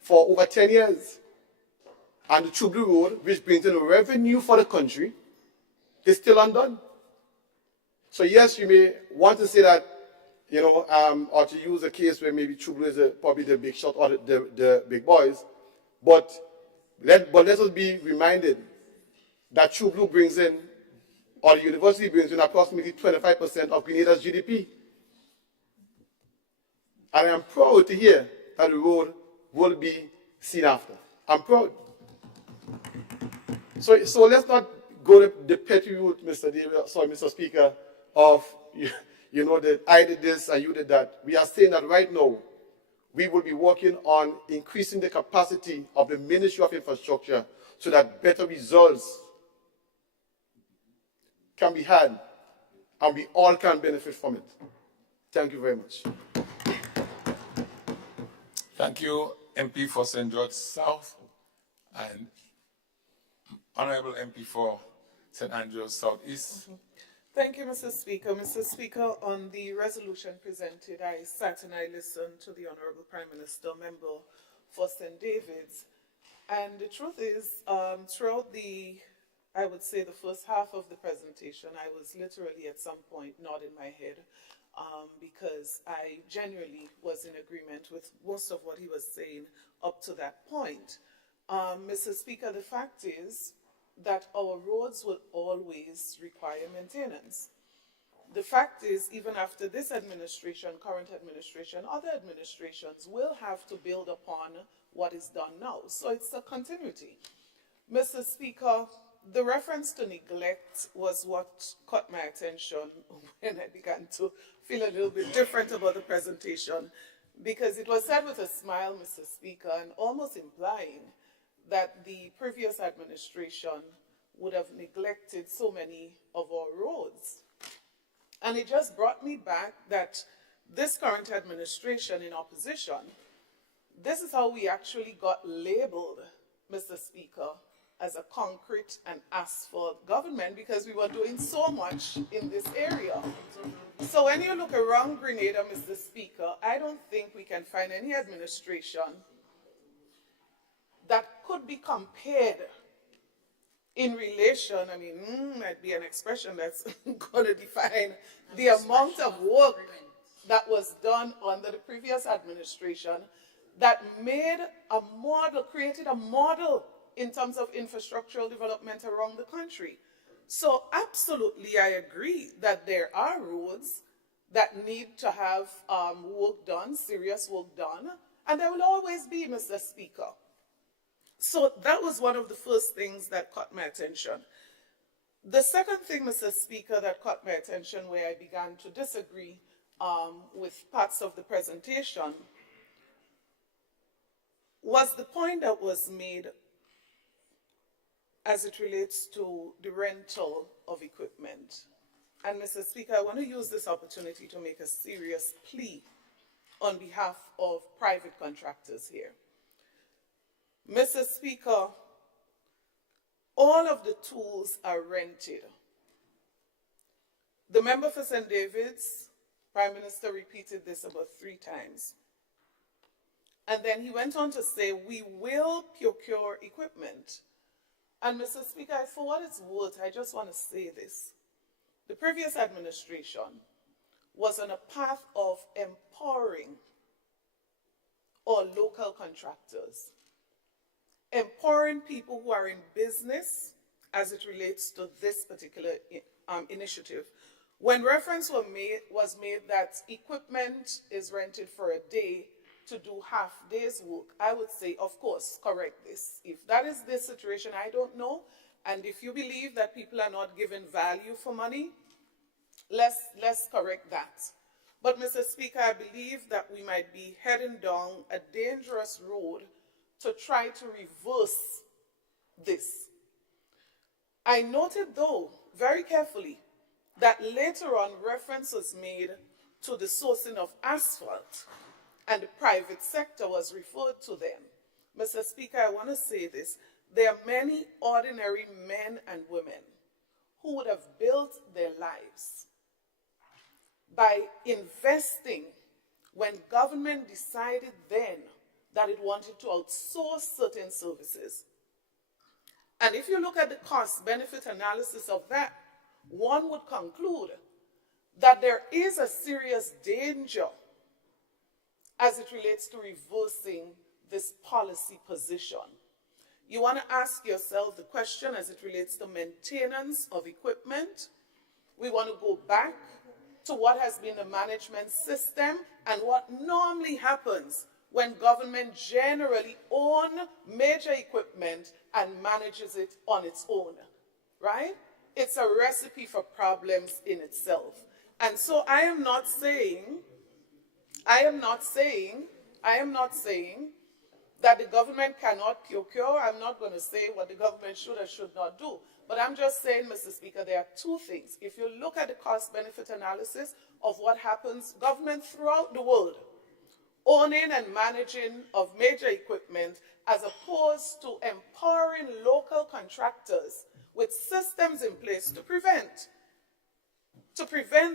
for over 10 years. And the True Blue Road, which brings in revenue for the country, is still undone. So, yes, you may want to say that, or to use a case where maybe True Blue is probably the big shot or the big boys. But let us be reminded that True Blue brings in, or the university brings in, approximately 25% of Grenada's GDP. And I'm proud to hear that the road will be seen after. I'm proud. So let's not go the petty route, Mr. Speaker, of, that I did this and you did that. We are saying that right now, we will be working on increasing the capacity of the Ministry of Infrastructure so that better results can be had and we all can benefit from it. Thank you very much. Thank you, MP for St. George South, and Honorable MP for St. Andrews Southeast. Thank you, Mr. Speaker. Mr. Speaker, on the resolution presented, I sat and I listened to the Honorable Prime Minister, member for St. David's. And the truth is, throughout I would say the first half of the presentation, I was literally at some point nodding my head because I genuinely was in agreement with most of what he was saying up to that point. Mr. Speaker, the fact is that our roads will always require maintenance. The fact is, even after this administration, current administration, other administrations will have to build upon what is done now. So it's a continuity. Mr. Speaker, the reference to neglect was what caught my attention when I began to feel a little bit different about the presentation, because it was said with a smile, Mr. Speaker, and almost implying that the previous administration would have neglected so many of our roads. And it just brought me back that this current administration in opposition, this is how we actually got labeled, Mr. Speaker, as a concrete and asphalt government because we were doing so much in this area. So when you look around Grenada, Mr. Speaker, I don't think we can find any administration that could be compared in relation, I mean, might be an expression that's going to define the amount of work that was done under the previous administration that made a model, created a model in terms of infrastructural development around the country. So absolutely, I agree that there are roads that need to have work done, serious work done, and there will always be, Mr. Speaker. So that was one of the first things that caught my attention. The second thing, Mr. Speaker, that caught my attention where I began to disagree with parts of the presentation was the point that was made as it relates to the rental of equipment. And Mr. Speaker, I want to use this opportunity to make a serious plea on behalf of private contractors here. Mr. Speaker, all of the tools are rented. The member for St. David's, Prime Minister repeated this about 3 times. And then he went on to say, we will procure equipment. And Mr. Speaker, for what it's worth, I just want to say this. The previous administration was on a path of empowering our local contractors, empowering people who are in business as it relates to this particular initiative. When reference was made that equipment is rented for a day to do half day's work, I would say, of course, correct this. If that is the situation, I don't know. And if you believe that people are not given value for money, let's correct that. But Mr. Speaker, I believe that we might be heading down a dangerous road to try to reverse this. I noted, though, very carefully, that later on reference was made to the sourcing of asphalt, and the private sector was referred to them. Mr. Speaker, I want to say this. There are many ordinary men and women who would have built their lives by investing when government decided then that it wanted to outsource certain services. And if you look at the cost-benefit analysis of that, one would conclude that there is a serious danger as it relates to reversing this policy position. You want to ask yourself the question as it relates to maintenance of equipment. We want to go back to what has been the management system and what normally happens when government generally owns major equipment and manages it on its own, right? It's a recipe for problems in itself. And so I am not saying that the government cannot procure. I'm not going to say what the government should or should not do. But I'm just saying, Mr. Speaker, there are 2 things. If you look at the cost-benefit analysis of what happens, government throughout the world, owning and managing of major equipment as opposed to empowering local contractors with systems in place to prevent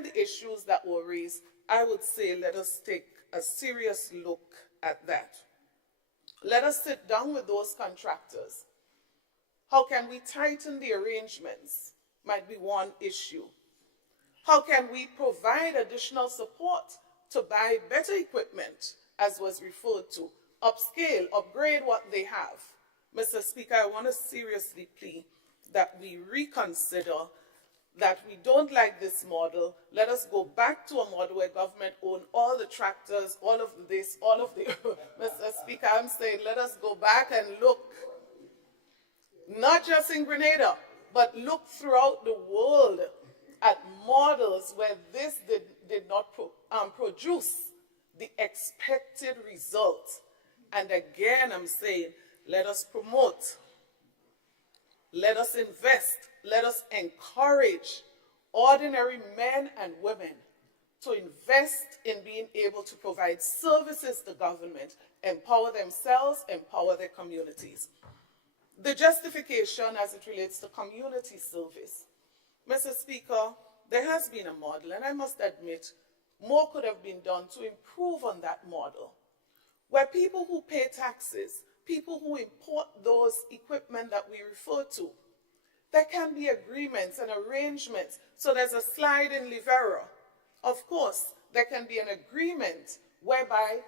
the issues that were raised, I would say let us take a serious look at that. Let us sit down with those contractors. How can we tighten the arrangements? Might be one issue. How can we provide additional support to buy better equipment, as was referred to, upscale, upgrade what they have? Mr. Speaker, I want to seriously plead that we reconsider, that we don't like this model. Let us go back to a model where government owns all the tractors, all of this, all of the... Mr. Speaker, I'm saying let us go back and look, not just in Grenada, but look throughout the world at models where this did not produce the expected result. And again, I'm saying, let us promote, let us invest, let us encourage ordinary men and women to invest in being able to provide services to government, empower themselves, empower their communities. The justification as it relates to community service. Mr. Speaker, there has been a model, and I must admit, more could have been done to improve on that model, where people who pay taxes, people who import those equipment that we refer to, there can be agreements and arrangements. So there's a slide in Livera. Of course, there can be an agreement whereby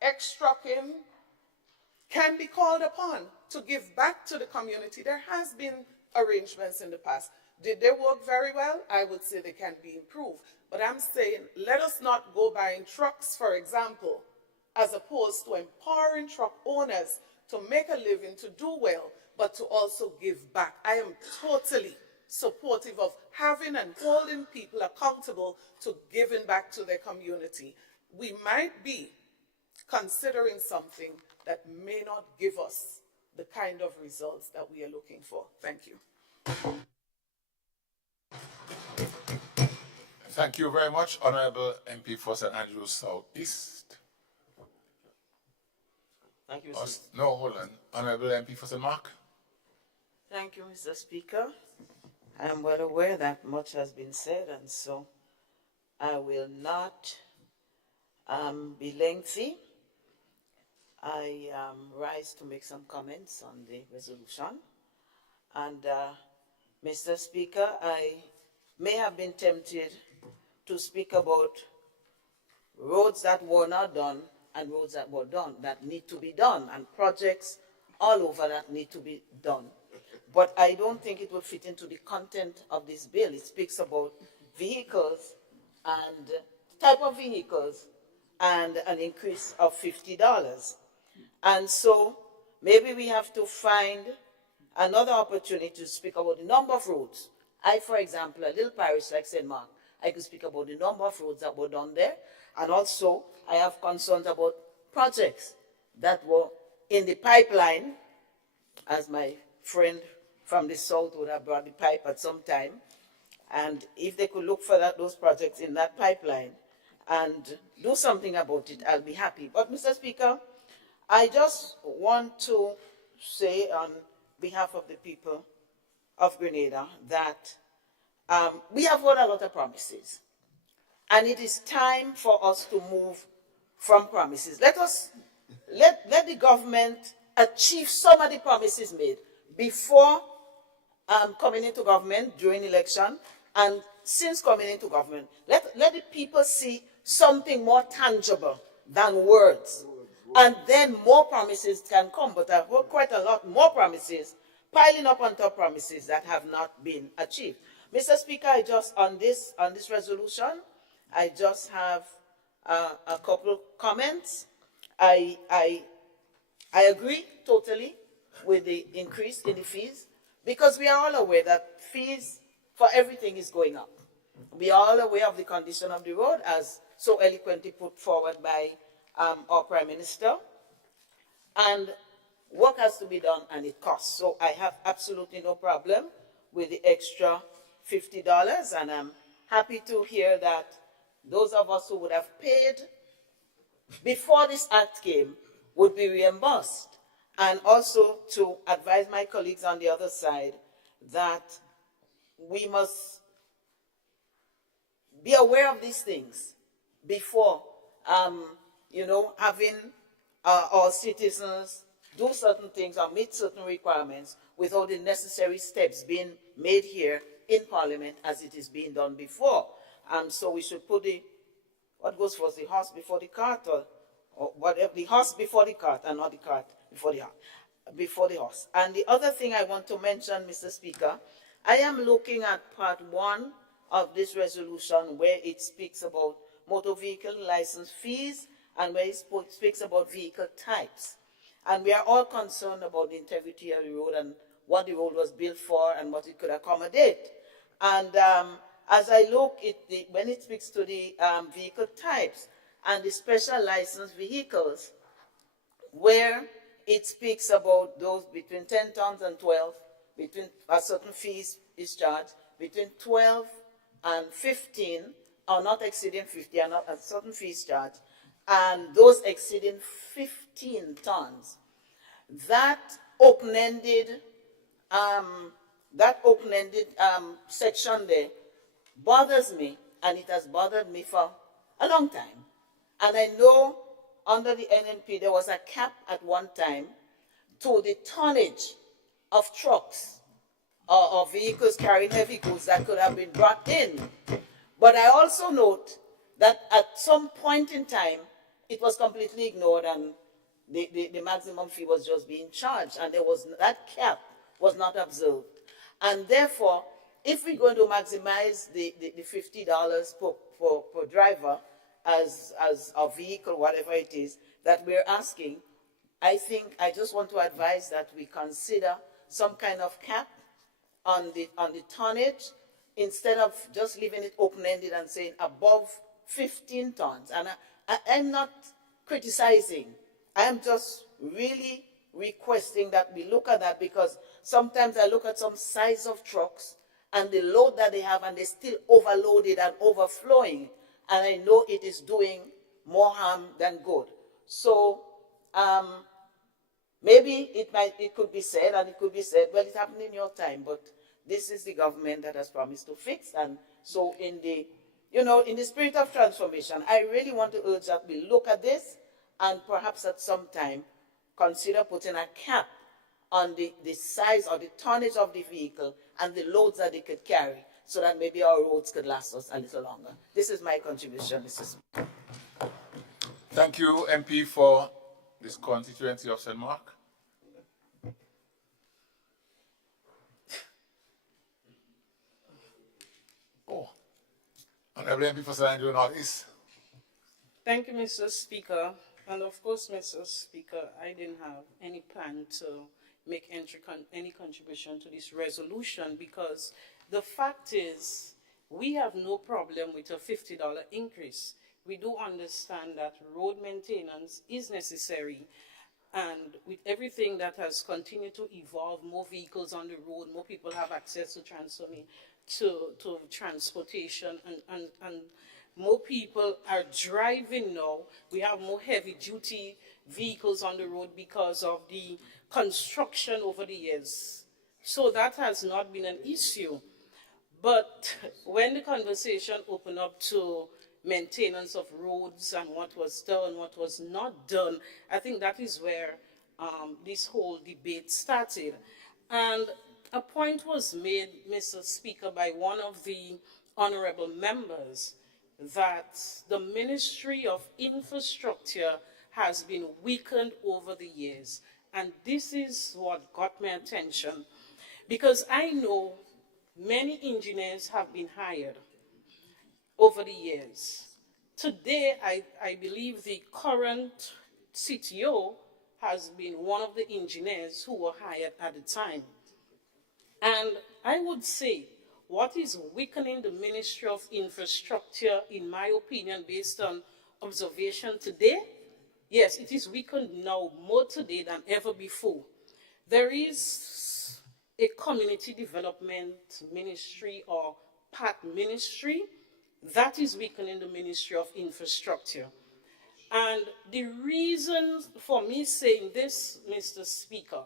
Extrakin can be called upon to give back to the community. There has been arrangements in the past. Did they work very well? I would say they can be improved. But I'm saying, let us not go buying trucks, for example, as opposed to empowering truck owners to make a living, to do well, but to also give back. I am totally supportive of having and holding people accountable to giving back to their community. We might be considering something that may not give us the kind of results that we are looking for. Thank you. Thank you very much, Honorable MP for St. Andrews South East. Thank you, Mr. No, hold on. Honorable MP for St. Mark. Thank you, Mr. Speaker. I am well aware that much has been said, and so I will not be lengthy. I rise to make some comments on the resolution. And Mr. Speaker, I may have been tempted to speak about roads that were not done and roads that were done, that need to be done, and projects all over that need to be done. But I don't think it would fit into the content of this bill. It speaks about vehicles and type of vehicles and an increase of $50. And so maybe we have to find another opportunity to speak about the number of roads. I, for example, a little parish like St. Mark, I could speak about the number of roads that were done there. And also, I have concerns about projects that were in the pipeline, as my friend from the south would have brought the pipe at some time. And if they could look for those projects in that pipeline and do something about it, I'll be happy. But, Mr. Speaker, I just want to say on behalf of the people of Grenada that we have heard a lot of promises. And it is time for us to move from promises. Let the government achieve some of the promises made before coming into government, during election, and since coming into government. Let the people see something more tangible than words. And then more promises can come, but I've heard quite a lot more promises piling up on top promises that have not been achieved. Mr. Speaker, I just, on this resolution, I just have a couple comments. I agree totally with the increase in the fees, because we are all aware that fees for everything is going up. We are all aware of the condition of the road, as so eloquently put forward by our Prime Minister. And work has to be done, and it costs. So I have absolutely no problem with the extra $50, and I'm happy to hear that those of us who would have paid before this act came would be reimbursed. And also to advise my colleagues on the other side that we must be aware of these things before, having our citizens do certain things or meet certain requirements without the necessary steps being made here in Parliament as it is being done before. So we should put what goes first, the horse before the cart, or whatever, the horse before the cart and not the cart before the horse. And the other thing I want to mention, Mr. Speaker, I am looking at part 1 of this resolution where it speaks about motor vehicle license fees and where it speaks about vehicle types. And we are all concerned about the integrity of the road and what the road was built for and what it could accommodate. And as I look at when it speaks to the vehicle types and the special licensed vehicles, where it speaks about those between 10 tons and 12, between a certain fees is charged, between 12 and 15, or not exceeding 50, and not a certain fees charged, and those exceeding 15 tons. That open-ended that open-ended section there bothers me, and it has bothered me for a long time. And I know under the NNP there was a cap at one time to the tonnage of trucks or vehicles carrying heavy goods that could have been brought in. But I also note that at some point in time, it was completely ignored and the maximum fee was just being charged, and that cap was not observed. And therefore, if we're going to maximize the $50 per driver as a vehicle, whatever it is that we're asking, I just want to advise that we consider some kind of cap on the tonnage instead of just leaving it open-ended and saying above 15 tons. And I'm not criticizing. I am just really requesting that we look at that, because sometimes I look at some size of trucks and the load that they have, and they're still overloaded and overflowing, and I know it is doing more harm than good. So maybe it could be said, and it could be said, well, it happened in your time, but this is the government that has promised to fix. And so in the spirit of transformation, I really want to urge that we look at this and perhaps at some time consider putting a cap on the size or the tonnage of the vehicle and the loads that they could carry, so that maybe our roads could last us a little longer. This is my contribution, Mr. Speaker. Thank you, MP, for this constituency of St. Mark. Oh, Honorable MP for St. Andrew North East. Thank you, Mr. Speaker. And of course, Mr. Speaker, I didn't have any plan to make any contribution to this resolution, because the fact is we have no problem with a $50 increase. We do understand that road maintenance is necessary, and with everything that has continued to evolve, more vehicles on the road, more people have access to transportation, and more people are driving now. We have more heavy-duty vehicles on the road because of the construction over the years. So that has not been an issue. But when the conversation opened up to maintenance of roads and what was done, what was not done, I think that is where this whole debate started. And a point was made, Mr. Speaker, by one of the honorable members that the Ministry of Infrastructure has been weakened over the years. And this is what got my attention, because I know many engineers have been hired over the years. Today, I believe the current CTO has been one of the engineers who were hired at the time. And I would say what is weakening the Ministry of Infrastructure, in my opinion, based on observation today, yes, it is weakened now more today than ever before. There is a community development ministry or PAT ministry that is weakening the Ministry of Infrastructure. And the reason for me saying this, Mr. Speaker,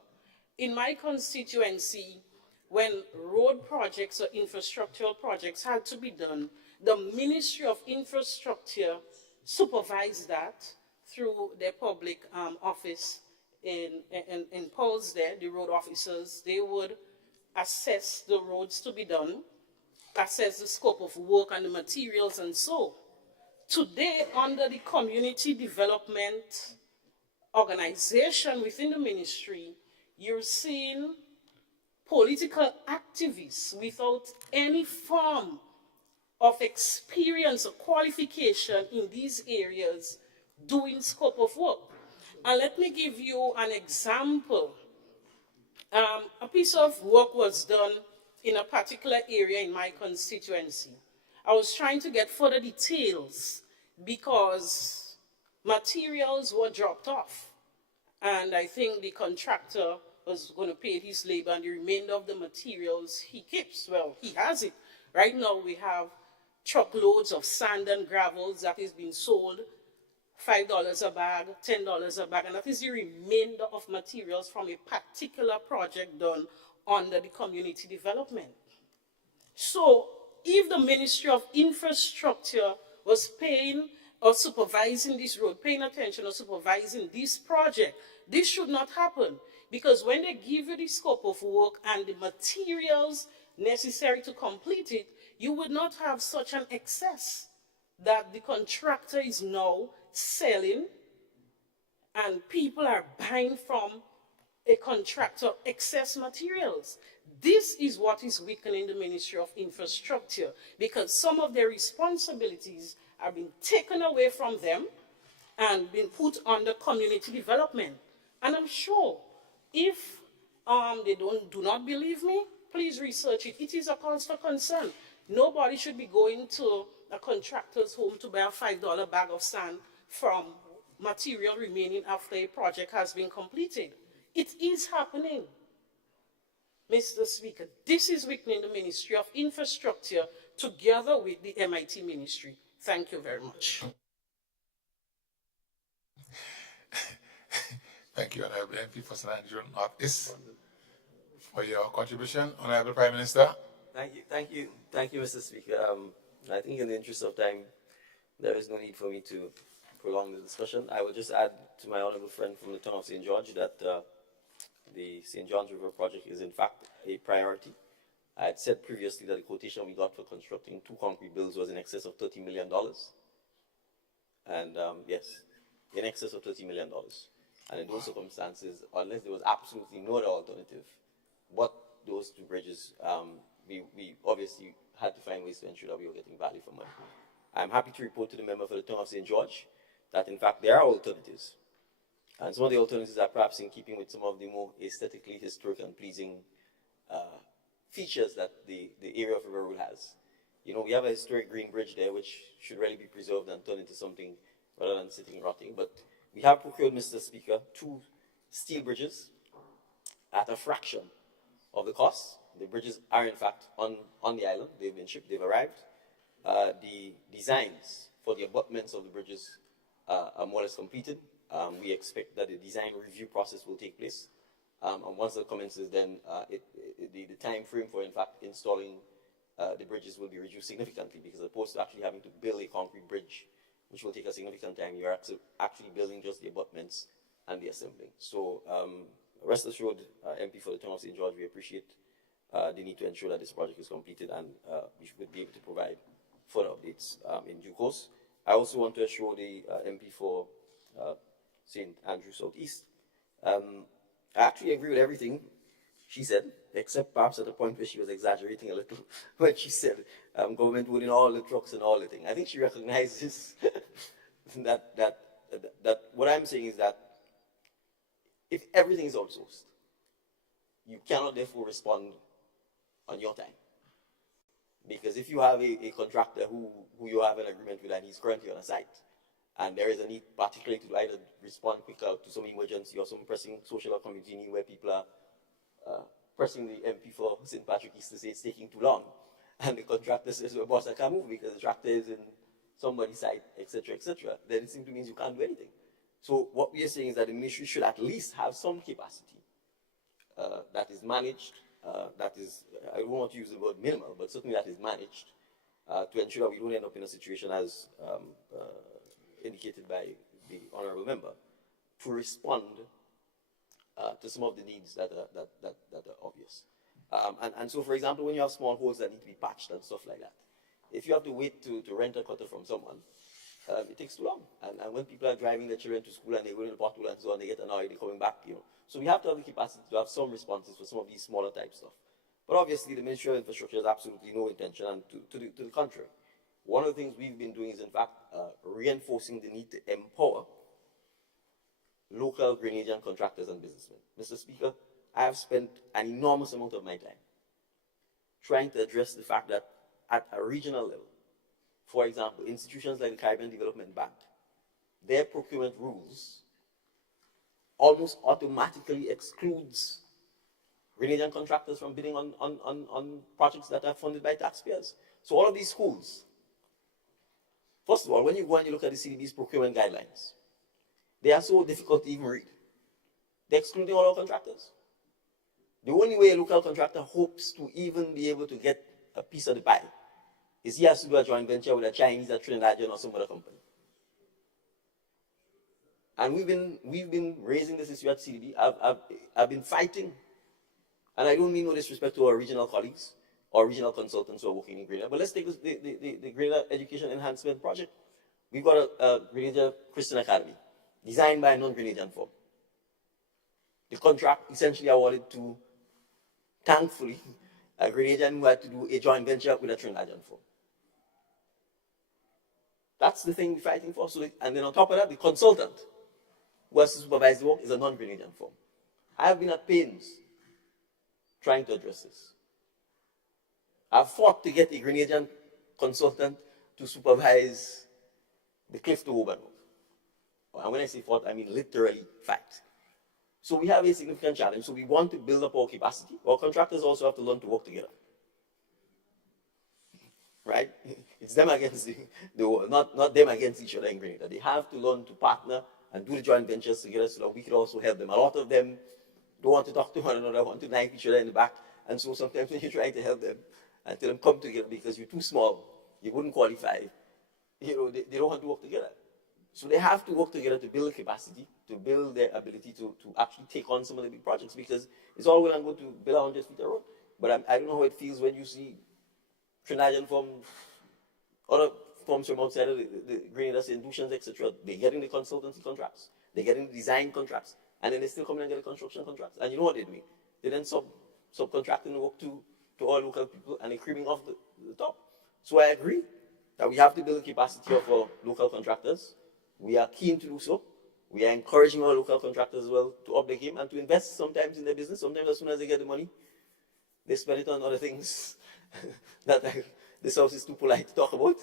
in my constituency, when road projects or infrastructural projects had to be done, the Ministry of Infrastructure supervised that through their public office in Pulse there, the road officers. They would assess the roads to be done, assess the scope of work and the materials and so. Today, under the community development organization within the ministry, you're seeing political activists without any form of experience or qualification in these areas doing scope of work. And let me give you an example. A piece of work was done in a particular area in my constituency. I was trying to get further details because materials were dropped off. And I think the contractor was going to pay his labor, and the remainder of the materials he keeps. Well, he has it. Right now we have truckloads of sand and gravels that is being sold $5 a bag, $10 a bag, and that is the remainder of materials from a particular project done under the community development. So if the Ministry of Infrastructure was paying or supervising this road, paying attention or supervising this project, this should not happen. Because when they give you the scope of work and the materials necessary to complete it, you would not have such an excess that the contractor is now selling and people are buying from a contractor excess materials. This is what is weakening the Ministry of Infrastructure, because some of their responsibilities are being taken away from them and being put under community development. And I'm sure if they do not believe me, please research it. It is a cause for concern. Nobody should be going to a contractor's home to buy a $5 bag of sand from material remaining after a project has been completed. It is happening. Mr. Speaker, this is weakening the Ministry of Infrastructure together with the MIT Ministry. Thank you very much. Thank you, Honorable MP for St. Andrew Northeast, for your contribution. Honorable Prime Minister. Thank you, Mr. Speaker. I think in the interest of time, there is no need for me to prolong the discussion. I will just add to my honorable friend from the town of St. George that the St. John's River project is in fact a priority. I had said previously that the quotation we got for constructing 2 concrete builds was in excess of $30 million. And yes, in excess of $30 million. And in those circumstances, unless there was absolutely no other alternative, but those 2 bridges, we obviously had to find ways to ensure that we were getting value for money. I'm happy to report to the member for the town of St. George that in fact there are alternatives. And some of the alternatives are perhaps in keeping with some of the more aesthetically historic and pleasing features that the area of River Road has. You know, we have a historic green bridge there which should really be preserved and turned into something rather than sitting rotting. But we have procured, Mr. Speaker, 2 steel bridges at a fraction of the cost. The bridges are in fact on the island. They've been shipped, they've arrived. The designs for the abutments of the bridges are more or less completed. We expect that the design review process will take place. And once that commences, then the time frame for, in fact, installing the bridges will be reduced significantly, because as opposed to actually having to build a concrete bridge, which will take a significant time, you're actually building just the abutments and the assembling. So rest assured, MP for the town of St. George, we appreciate the need to ensure that this project is completed, and we should be able to provide further updates in due course. I also want to assure the MP for St. Andrew Southeast. I actually agree with everything she said, except perhaps at the point where she was exaggerating a little when she said government owning all the trucks and all the thing. I think she recognizes that what I'm saying is that if everything is outsourced, you cannot therefore respond on your time. Because if you have a contractor who you have an agreement with and he's currently on a site, and there is a need particularly to either respond quicker to some emergency or some pressing social or community need where people are pressing the MP for St. Patrick East to say it's taking too long, and the contractor says, well, boss, I can't move because the tractor is in somebody's site, etc., then it simply means you can't do anything. So what we are saying is that the ministry should at least have some capacity that is managed, that is, I don't want to use the word minimal, but certainly that is managed to ensure that we don't end up in a situation as indicated by the honorable member, to respond to some of the needs that are obvious. And so, for example, when you have small holes that need to be patched and stuff like that, if you have to wait to rent a cutter from someone, it takes too long. And when people are driving their children to school and they go in the pothole and so on, they get annoyed, they're coming back, you know. So we have to have the capacity to have some responses for some of these smaller type stuff. But obviously, the Ministry of Infrastructure has absolutely no intention, and to the contrary. One of the things we've been doing is, in fact, reinforcing the need to empower local drainage and contractors and businessmen. Mr. Speaker, I have spent an enormous amount of my time trying to address the fact that at a regional level, for example, institutions like the Caribbean Development Bank, their procurement rules almost automatically excludes drainage and contractors from bidding on projects that are funded by taxpayers. So all of these schools First of all, when you go and you look at the CDB's procurement guidelines, they are so difficult to even read. They're excluding all our contractors. The only way a local contractor hopes to even be able to get a piece of the pie is he has to do a joint venture with a Chinese, a Trinidadian, or some other company. And we've been raising this issue at CDB. I've been fighting, and I don't mean no disrespect to our regional colleagues or regional consultants who are working in Grenada. But let's take the Grenada Education Enhancement Project. We've got a Grenada Christian Academy designed by a non-Grenadian firm. The contract essentially awarded to, thankfully, a Grenadian who had to do a joint venture with a Trinidadian firm. That's the thing we're fighting for. So, and then on top of that, the consultant who has to supervise the work is a non-Grenadian firm. I have been at pains trying to address this. I've fought to get a Grenadian consultant to supervise the Cliff to Oban work. And when I say fought, I mean literally fight. So we have a significant challenge. So we want to build up our capacity. Our contractors also have to learn to work together. Right? It's them against the world, not them against each other in Grenada. They have to learn to partner and do the joint ventures together so that we can also help them. A lot of them don't want to talk to one another, want to knife each other in the back. And so sometimes when you're trying to help them and tell them come together because you're too small, you wouldn't qualify, they don't want to work together. So they have to work together to build capacity, to build their ability to actually take on some of the big projects, because it's all well and good to build 100 feet of road. But I don't know how it feels when you see Trinidadian firms, other firms from outside of the Grenada, St. Lucians, etc. They're getting the consultancy contracts, they're getting the design contracts, and then they still come in and get the construction contracts. And you know what they're doing? They then subcontracting the work to all local people, and they're creaming off the top. So I agree that we have to build the capacity of our local contractors. We are keen to do so. We are encouraging our local contractors as well to up their game and to invest sometimes in their business. Sometimes as soon as they get the money, they spend it on other things that this house is too polite to talk about.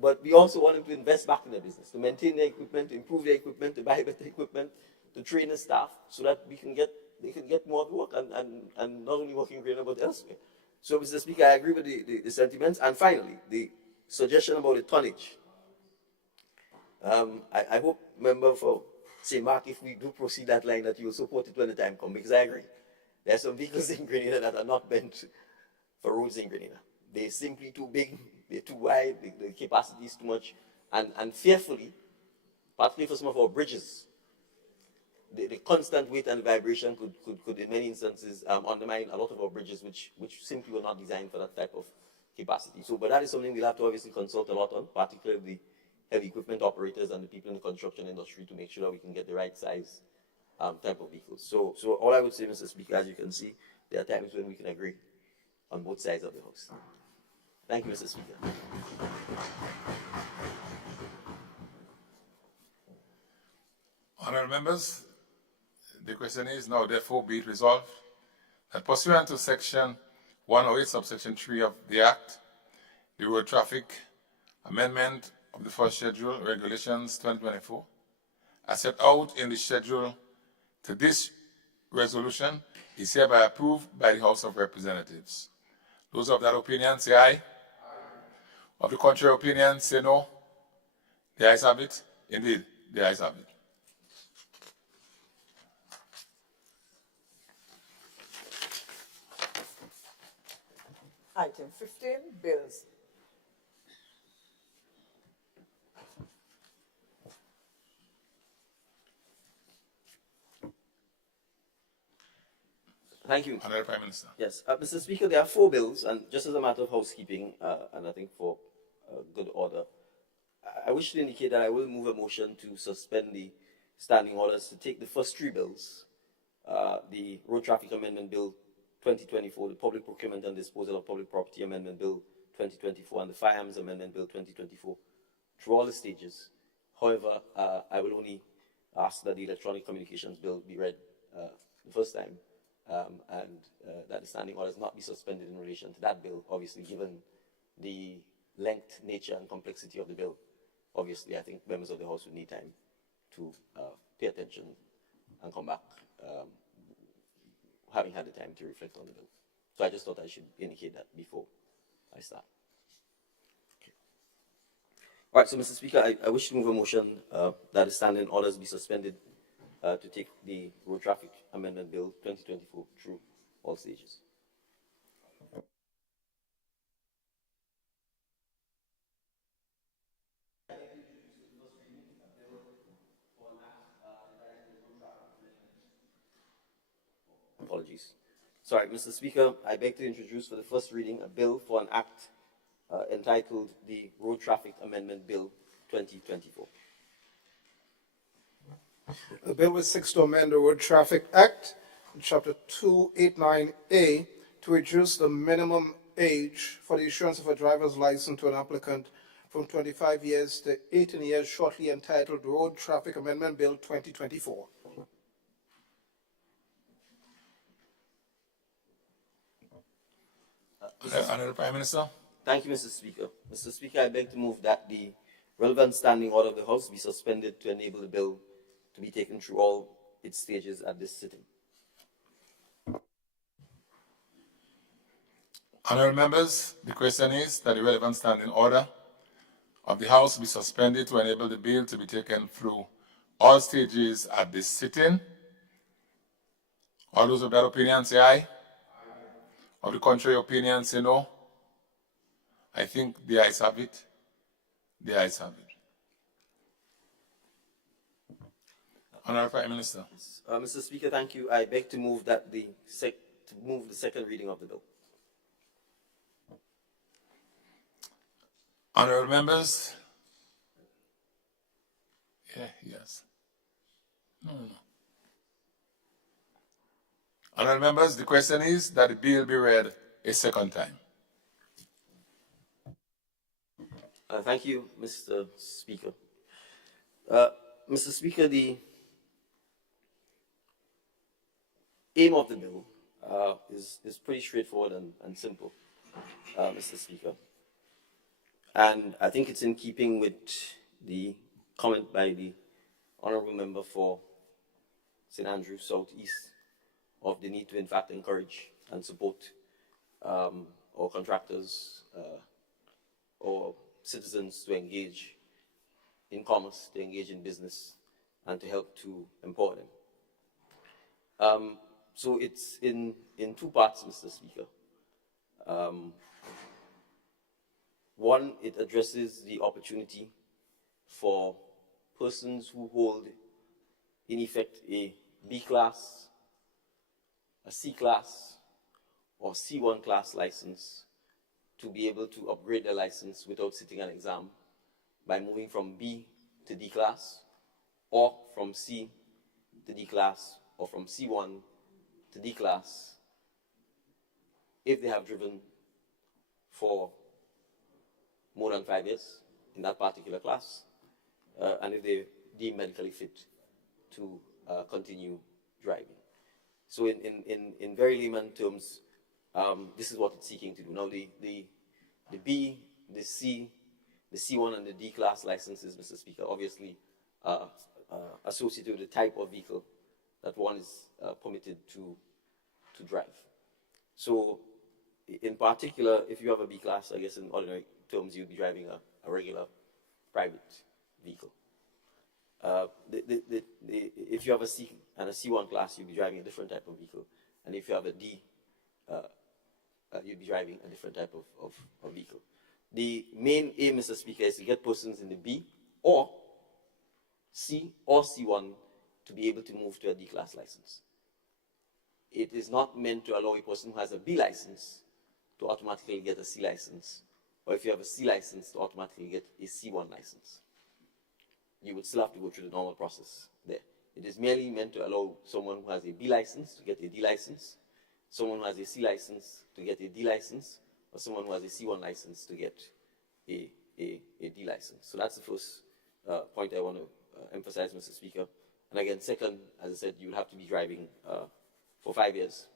But we also want them to invest back in their business, to maintain their equipment, to improve their equipment, to buy better equipment, to train the staff so that they can get more of the work and not only work in Grenada but elsewhere. So, Mr. Speaker, I agree with the sentiments. And finally, the suggestion about the tonnage. I hope, member for St. Mark, if we do proceed that line, that you will support it when the time comes, because I agree. There are some vehicles in Grenada that are not meant for roads in Grenada. They're simply too big, they're too wide, the capacity is too much, and fearfully, particularly for some of our bridges, the constant weight and vibration could in many instances undermine a lot of our bridges, which simply were not designed for that type of capacity. So, but that is something we'll have to obviously consult a lot on, particularly the heavy equipment operators and the people in the construction industry, to make sure that we can get the right size type of vehicles. So all I would say, Mr. Speaker, as you can see, there are times when we can agree on both sides of the house. Thank you, Mr. Speaker. Honourable members, the question is now therefore be it resolved that pursuant to section 108 subsection 3 of the Act, the Road Traffic Amendment of the First Schedule Regulations 2024, as set out in the schedule to this resolution, is hereby approved by the House of Representatives. Those of that opinion say aye. Of the contrary opinion say no. The ayes have it. Indeed, the ayes have it. Item 15, bills. Thank you. Honourable Prime Minister. Yes, Mr. Speaker, there are 4 bills, and just as a matter of housekeeping, and I think for good order, I wish to indicate that I will move a motion to suspend the standing orders to take the first 3 bills, the Road Traffic Amendment Bill 2024, the Public Procurement and Disposal of Public Property Amendment Bill 2024, and the Firearms Amendment Bill 2024, through all the stages. However, I will only ask that the Electronic Communications Bill be read the first time, and that the standing orders not be suspended in relation to that bill, obviously, given the length, nature, and complexity of the bill. Obviously, I think members of the House would need time to pay attention and come back, having had the time to reflect on the bill. So I just thought I should indicate that before I start. All right, so Mr. Speaker, I wish to move a motion that the standing orders be suspended to take the Road Traffic Amendment Bill 2024 through all stages. Apologies. Sorry, Mr. Speaker, I beg to introduce for the first reading a bill for an act entitled the Road Traffic Amendment Bill 2024. The bill was seeks to amend the Road Traffic Act, Chapter 289A, to reduce the minimum age for the issuance of a driver's license to an applicant from 25 years to 18 years, shortly entitled Road Traffic Amendment Bill 2024. Honourable Prime Minister. Thank you, Mr. Speaker. Mr. Speaker, I beg to move that the relevant standing order of the House be suspended to enable the bill to be taken through all its stages at this sitting. Honourable members, the question is that the relevant standing order of the House be suspended to enable the bill to be taken through all stages at this sitting. All those of that opinion say aye. Of the contrary opinion say no. I think the ayes have it. The ayes have it. Honourable Prime Minister. Mr. Speaker, thank you. I beg to move that the second reading of the bill. Honourable members. Yes. No. Honourable members, the question is that the bill be read a second time. Thank you, Mr. Speaker. Mr. Speaker, the aim of the bill is pretty straightforward and simple, Mr. Speaker. And I think it's in keeping with the comment by the Honourable Member for St. Andrew South East of the need to, in fact, encourage and support our contractors or citizens to engage in commerce, to engage in business, and to help to empower them. So it's in two parts, Mr. Speaker. One, it addresses the opportunity for persons who hold, in effect, a B class, a C class, or C1 class license to be able to upgrade their license without sitting an exam by moving from B to D class, or from C to D class, or from C1 to D class, if they have driven for more than 5 years in that particular class, and if they deem medically fit to continue driving. So in very layman terms, this is what it's seeking to do. Now the B, the C, the C1 and the D class licenses, Mr. Speaker, obviously associated with the type of vehicle that one is permitted to drive. So in particular, if you have a B class, I guess in ordinary terms, you'd be driving a regular private vehicle. If you have a C and a C1 class, you'll be driving a different type of vehicle. And if you have a D, you'll be driving a different type of vehicle. The main aim, Mr. Speaker, is to get persons in the B or C or C1 to be able to move to a D class license. It is not meant to allow a person who has a B license to automatically get a C license, or if you have a C license to automatically get a C1 license. You would still have to go through the normal process there. It is merely meant to allow someone who has a B license to get a D license, someone who has a C license to get a D license, or someone who has a C1 license to get a D license. So that's the first point I want to emphasize, Mr. Speaker. And again, second, as I said, you would have to be driving for 5 years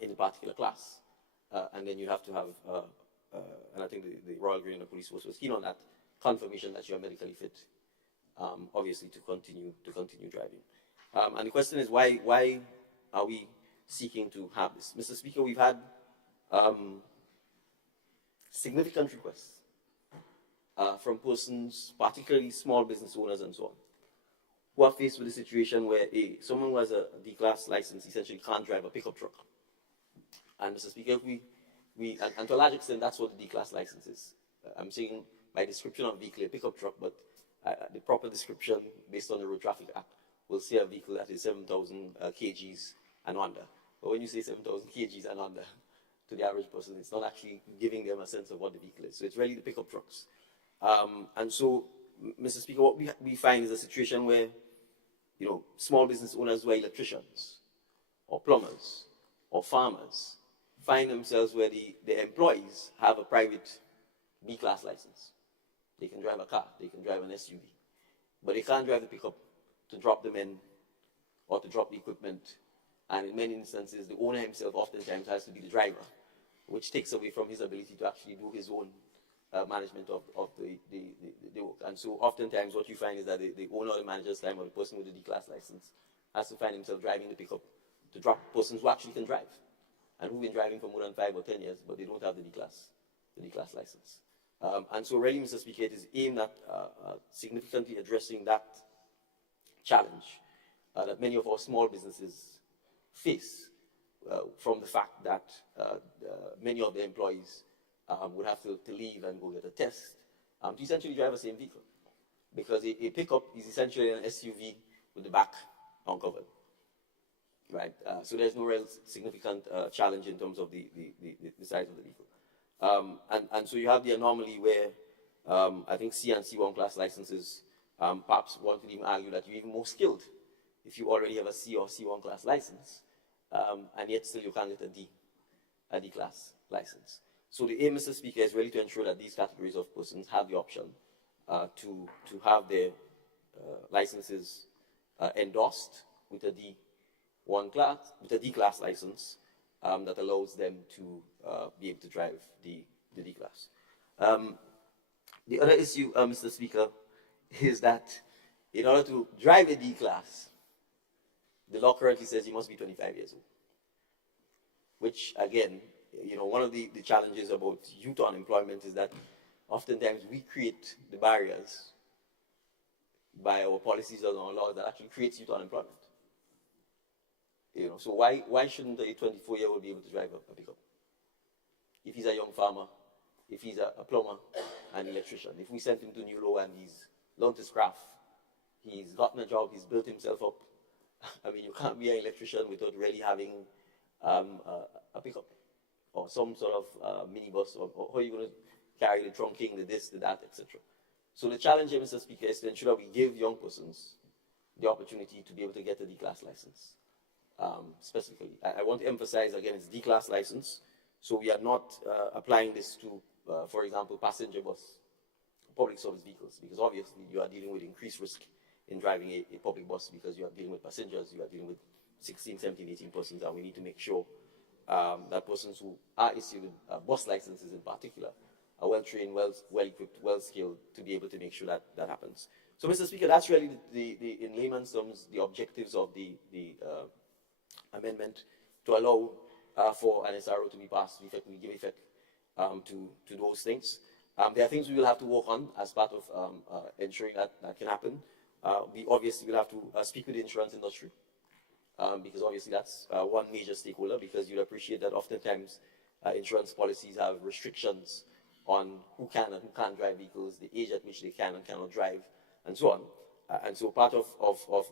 in a particular class. And then you have to have, and I think the Royal Grenadier Police Force was keen on that, confirmation that you are medically fit, obviously, to continue driving. And the question is, why are we seeking to have this? Mr. Speaker, we've had significant requests from persons, particularly small business owners and so on, who are faced with a situation where someone who has a D-class license essentially can't drive a pickup truck. And Mr. Speaker, and to a large extent, that's what the D-class license is. I'm saying by description of vehicle, a pickup truck, but the proper description based on the Road Traffic Act will say a vehicle that is 7,000 kgs and under. But when you say 7,000 kgs and under, to the average person, it's not actually giving them a sense of what the vehicle is. So it's really the pickup trucks. And so, Mr. Speaker, what we find is a situation where, you know, small business owners who are electricians or plumbers or farmers find themselves where the employees have a private B-class license. They can drive a car, they can drive an SUV, but they can't drive the pickup to drop them in or to drop the equipment. And in many instances, the owner himself oftentimes has to be the driver, which takes away from his ability to actually do his own management of the work. And so oftentimes what you find is that the owner or the manager's time or the person with the D-class license has to find himself driving the pickup to drop persons who actually can drive and who've been driving for more than 5 or 10 years, but they don't have the D-class license. And so really, Mr. Speaker, it is aimed at significantly addressing that challenge that many of our small businesses face from the fact that many of the employees would have to leave and go get a test to essentially drive the same vehicle. Because a pickup is essentially an SUV with the back uncovered. Right? So there's no real significant challenge in terms of the size of the vehicle. And so you have the anomaly where I think C and C1 class licenses, perhaps one could even argue that you're even more skilled if you already have a C or C1 class license, and yet still you can't get a D class license. So the aim, Mr. Speaker, is really to ensure that these categories of persons have the option to have their licenses endorsed with a D class license that allows them to be able to drive the D class. The other issue, Mr. Speaker, is that in order to drive a D class, the law currently says you must be 25 years old, which again, you know, one of the challenges about youth unemployment is that oftentimes we create the barriers by our policies and our laws that actually creates youth unemployment. You know, so why shouldn't a 24-year-old be able to drive a pickup? If he's a young farmer, if he's a plumber, an electrician, if we sent him to New Low and he's learned his craft, he's gotten a job, he's built himself up. I mean, you can't be an electrician without really having a pickup or some sort of minibus, or how are you going to carry the trunking, the this, the that, etc. So the challenge here, Mr. Speaker, is to ensure that we give young persons the opportunity to be able to get a D-class license. Specifically, I want to emphasize again, it's D-class license, so we are not applying this to, for example, passenger bus, public service vehicles, because obviously you are dealing with increased risk in driving a public bus because you are dealing with passengers, you are dealing with 16, 17, 18 persons, and we need to make sure that persons who are issued bus licenses in particular are well trained, well equipped, well skilled to be able to make sure that that happens. So, Mr. Speaker, that's really in layman's terms the objectives of the amendment, to allow for an SRO to be passed, to effectively give effect to those things. There are things we will have to work on as part of ensuring that can happen. We obviously will have to speak with the insurance industry, because obviously that's one major stakeholder, because you'll appreciate that oftentimes insurance policies have restrictions on who can and who can't drive vehicles, the age at which they can and cannot drive, and so on. And so part of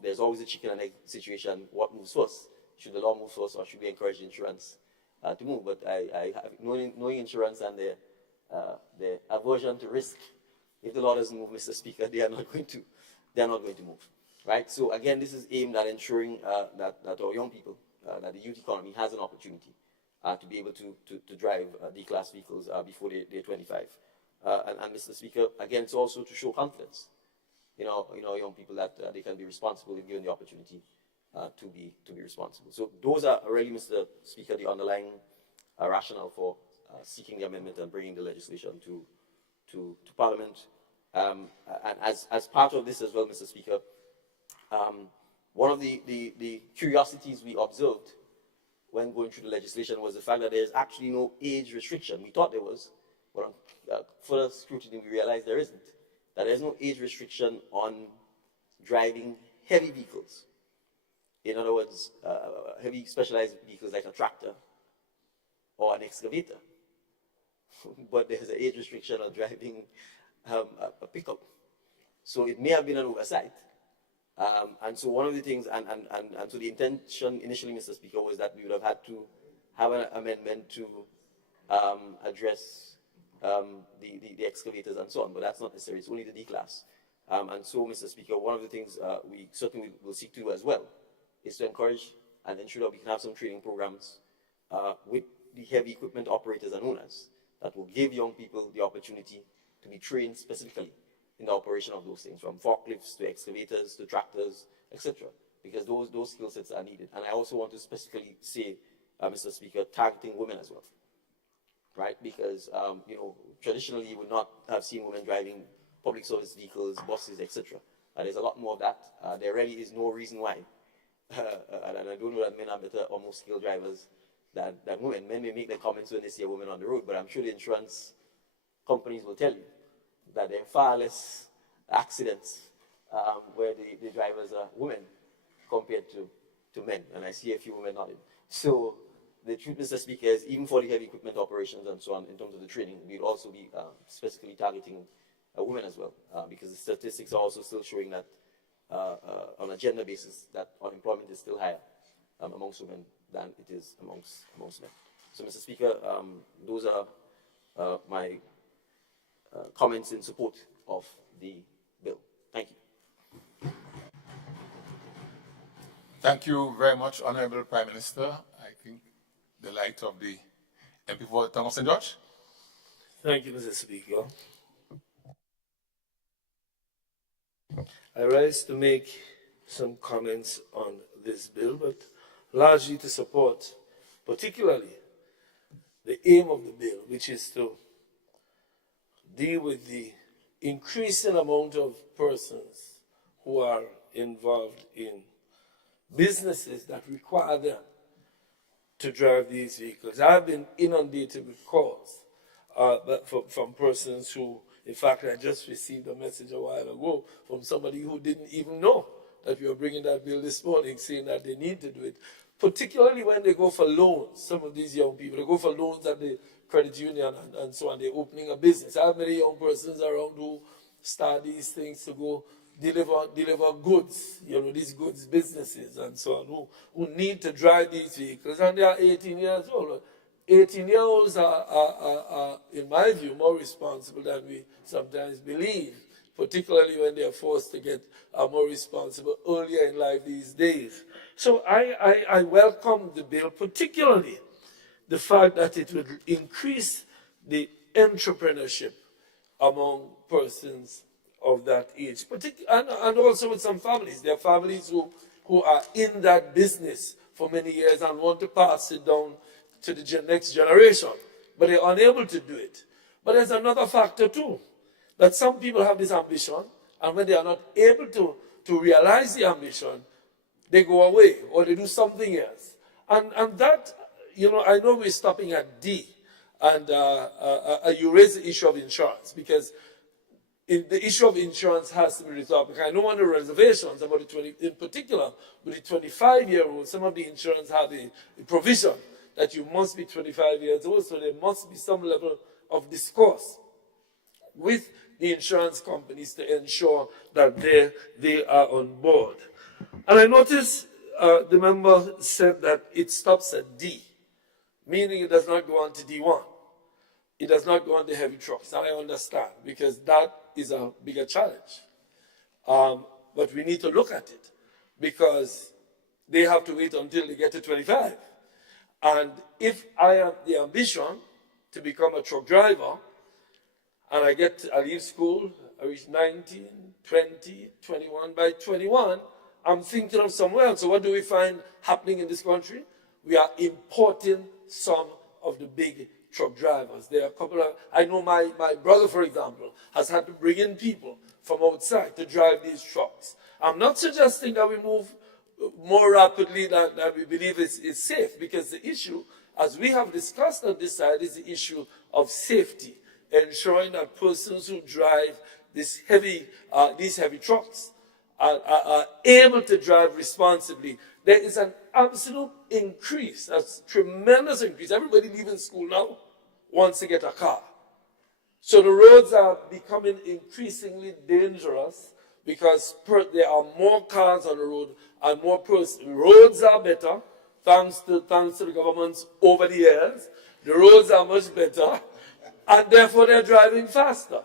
there's always a chicken and egg situation. What moves first? Should the law move first, or should we encourage insurance to move? But I have, knowing insurance and their aversion to risk, if the law doesn't move, Mr. Speaker, they are not going to move. Right? So again, this is aimed at ensuring that our young people, that the youth economy has an opportunity to be able to drive D-class vehicles before they're 25. And Mr. Speaker, again, it's also to show confidence in our young people that they can be responsible if given the opportunity to be responsible. So those are really, Mr. Speaker, the underlying rationale for seeking the amendment and bringing the legislation to Parliament. And as part of this as well, Mr. Speaker, one of the curiosities we observed when going through the legislation was the fact that there's actually no age restriction. We thought there was, But on further scrutiny, we realize there isn't. That there's no age restriction on driving heavy vehicles. In other words, heavy specialized vehicles like a tractor or an excavator. But there's an age restriction on driving a pickup. So it may have been an oversight. And so one of the things, and so the intention initially, Mr. Speaker, was that we would have had to have an amendment to address the excavators and so on, but that's not necessary. It's only the D class. And so, Mr. Speaker, one of the things we certainly will seek to do as well is to encourage and ensure that we can have some training programs with the heavy equipment operators and owners that will give young people the opportunity to be trained specifically in the operation of those things, from forklifts to excavators to tractors, etc. Because those skill sets are needed. And I also want to specifically say, Mr. Speaker, targeting women as well, right? Because you know, traditionally you would not have seen women driving public service vehicles, buses, etc. There's a lot more of that. There really is no reason why. And I don't know that men are better or more skilled drivers than women. Men may make their comments when they see a woman on the road, but I'm sure the insurance companies will tell you that there are far less accidents where the drivers are women compared to men. And I see a few women nodding. So the truth, Mr. Speaker, is even for the heavy equipment operations and so on, in terms of the training, we'll also be specifically targeting women as well, because the statistics are also still showing that on a gender basis, that unemployment is still higher amongst women than it is amongst men. So, Mr. Speaker, those are my comments in support of the bill. Thank you. Thank you very much, Honorable Prime Minister. I think the light of the MP for Thomas St. George. Thank you, Mr. Speaker. I rise to make some comments on this bill, but largely to support particularly the aim of the bill, which is to deal with the increasing amount of persons who are involved in businesses that require them to drive these vehicles. I've been inundated with calls from persons who, in fact, I just received a message a while ago from somebody who didn't even know that we were bringing that bill this morning, saying that they need to do it, particularly when they go for loans. Some of these young people, they go for loans at the credit union and so on. They're opening a business. I have many young persons around who start these things to go deliver goods, you know, these goods businesses and so on, who need to drive these vehicles, and they are 18 years old. 18-year-olds are, in my view, more responsible than we sometimes believe, particularly when they are forced to get more responsible earlier in life these days. So I welcome the bill, particularly the fact that it would increase the entrepreneurship among persons of that age, and also with some families. There are families who are in that business for many years and want to pass it down to the next generation, but they're unable to do it. But there's another factor too, that some people have this ambition, and when they are not able to realize the ambition, they go away or they do something else. And that, you know, I know we're stopping at D, and you raise the issue of insurance, because the issue of insurance has to be resolved. Because I know one of the reservations about the 20, in particular, with the 25-year-old, some of the insurance have a provision that you must be 25 years old, so there must be some level of discourse with the insurance companies to ensure that they are on board. And I noticed the member said that it stops at D, meaning it does not go on to D1. It does not go on to heavy trucks. Now I understand, because that is a bigger challenge. But we need to look at it, because they have to wait until they get to 25. And if I have the ambition to become a truck driver, and I leave school, I reach 19, 20, 21, by 21, I'm thinking of somewhere else. So what do we find happening in this country? We are importing some of the big truck drivers. There are a couple of, I know my brother, for example, has had to bring in people from outside to drive these trucks. I'm not suggesting that we move more rapidly than we believe is safe, because the issue, as we have discussed on this side, is the issue of safety. ensuring that persons who drive these heavy trucks are able to drive responsibly. There is an absolute increase, a tremendous increase. Everybody leaving school now wants to get a car. So the roads are becoming increasingly dangerous because there are more cars on the road and more persons. Roads are better, thanks to the governments over the years. The roads are much better, and therefore they're driving faster,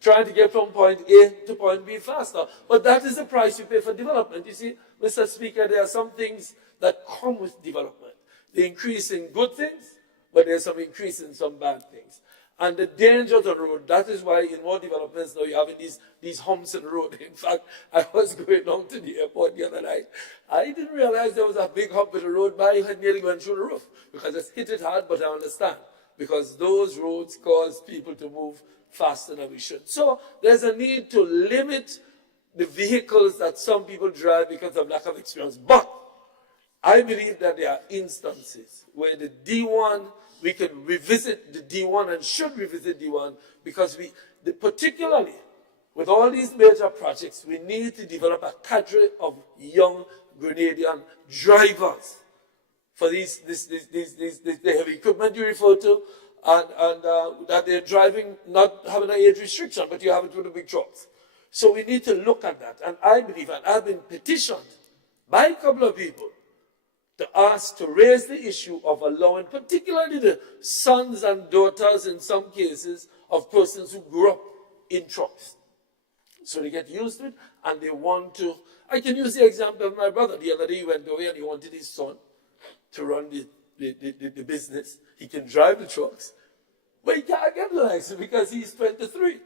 trying to get from point A to point B faster. But that is the price you pay for development. You see, Mr. Speaker, there are some things that come with development. The increase in good things, but there's some increase in some bad things. And the danger of the road, that is why in more developments now you're having these humps in the road. In fact, I was going down to the airport the other night. I didn't realize there was a big hump in the road. My head nearly went through the roof because I hit it hard, but I understand. Because those roads cause people to move faster than we should. So there's a need to limit the vehicles that some people drive because of lack of experience. But I believe that there are instances where the D1, we can revisit the D1 and should revisit D1 because particularly with all these major projects, we need to develop a cadre of young Grenadian drivers for the heavy equipment you refer to, and that they're driving, not having an age restriction, but you have it with the big trucks. So we need to look at that. And I believe, and I've been petitioned by a couple of people to ask to raise the issue of allowing particularly the sons and daughters in some cases of persons who grew up in trucks. So they get used to it and they want to. I can use the example of my brother. The other day he went away and he wanted his son to run the business. He can drive the trucks, but he can't get the license because he's 23.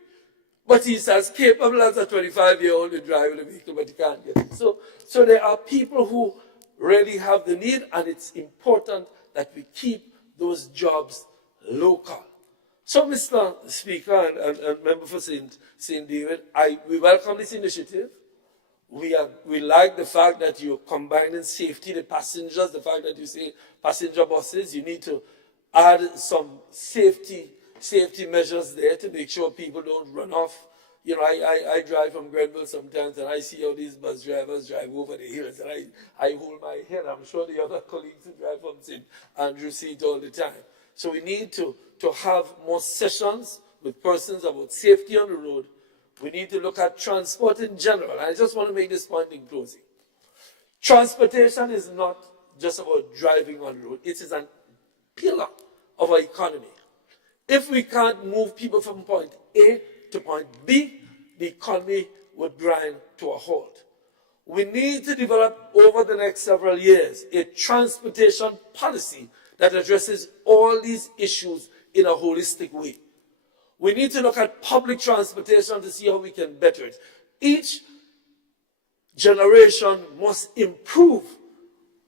But he's as capable as a 25-year-old to drive the vehicle, but he can't get it. So there are people who really have the need, and it's important that we keep those jobs local. So, Mr. Speaker and Member for St. David, we welcome this initiative. We like the fact that you're combining safety, the passengers, the fact that you say passenger buses. You need to add some safety measures there to make sure people don't run off. You know, I drive from Grenville sometimes and I see how these bus drivers drive over the hills and I hold my head. I'm sure the other colleagues who drive from St. Andrew see it all the time. So we need to have more sessions with persons about safety on the road. We need to look at transport in general. And I just want to make this point in closing. Transportation is not just about driving on the road. It is a pillar of our economy. If we can't move people from point A to point B, the economy would grind to a halt. We need to develop over the next several years a transportation policy that addresses all these issues in a holistic way. We need to look at public transportation to see how we can better it. Each generation must improve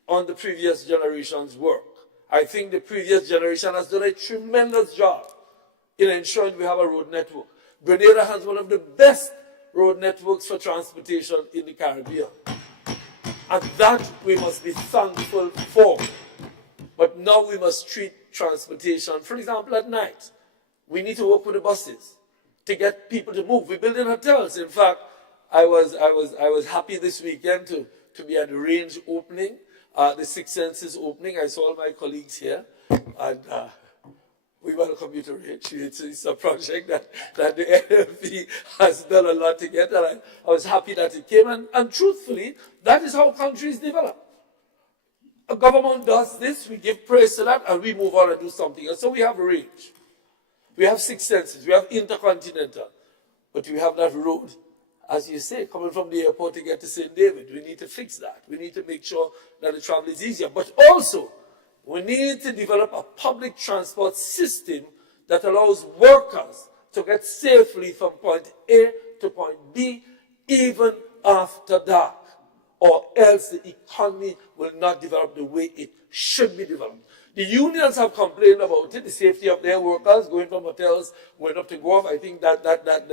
on the previous generation's work. I think the previous generation has done a tremendous job in ensuring we have a road network. Grenada has one of the best road networks for transportation in the Caribbean. And that we must be thankful for. But now we must treat transportation, for example, at night. We need to work with the buses to get people to move. We're building hotels. In fact, I was happy this weekend to be at the range opening, the Six Senses opening. I saw all my colleagues here, and we welcome you to range. It's a project that the NFP has done a lot to get, and I was happy that it came. And truthfully, that is how countries develop. A government does this, we give praise to that, and we move on and do something else. So we have range. We have Six Senses, we have Intercontinental, but we have that road, as you say, coming from the airport to get to St. David. We need to fix that. We need to make sure that the travel is easier. But also, we need to develop a public transport system that allows workers to get safely from point A to point B, even after dark, or else the economy will not develop the way it should be developed. The unions have complained about it, the safety of their workers going from hotels, going up to go off. I think that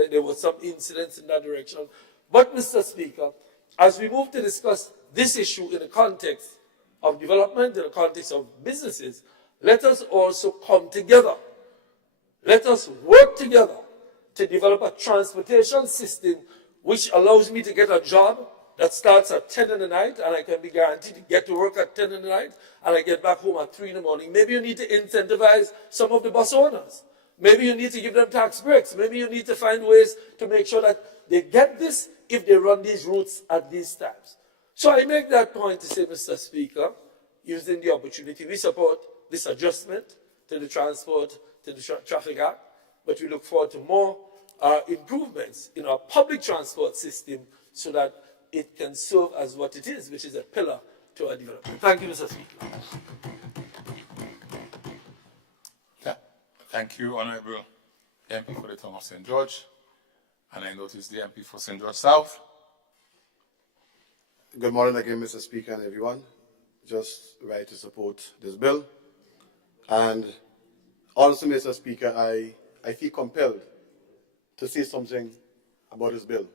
there was some incidents in that direction. But, Mr. Speaker, as we move to discuss this issue in the context of development, in the context of businesses, let us also come together. Let us work together to develop a transportation system which allows me to get a job that starts at 10 in the night, and I can be guaranteed to get to work at 10 in the night, and I get back home at 3 in the morning. Maybe you need to incentivize some of the bus owners. Maybe you need to give them tax breaks. Maybe you need to find ways to make sure that they get this if they run these routes at these times. So I make that point to say, Mr. Speaker, using the opportunity, we support this adjustment to the Traffic Act, but we look forward to more improvements in our public transport system so that it can serve as what it is, which is a pillar to our development. Thank you, Mr. Speaker. Thank you, Honorable MP for the town of St. George. And I notice the MP for St. George South. Good morning again, Mr. Speaker and everyone. Just right to support this bill. And also, Mr. Speaker, I feel compelled to say something about this bill.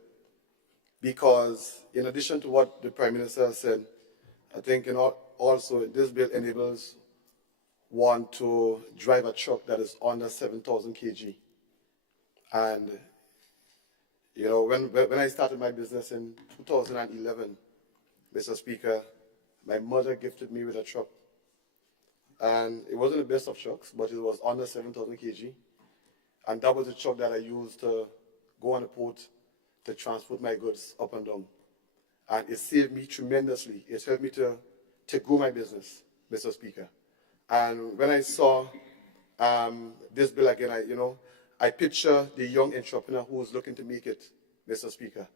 Because in addition to what the Prime Minister has said, I think also this bill enables one to drive a truck that is under 7,000 kg. And, you know, when I started my business in 2011, Mr. Speaker, my mother gifted me with a truck. And it wasn't the best of trucks, but it was under 7,000 kg. And that was the truck that I used to go on the port to transport my goods up and down. And it saved me tremendously. It helped me to grow my business, Mr. Speaker. And when I saw this bill again, I picture the young entrepreneur who is looking to make it, Mr. Speaker,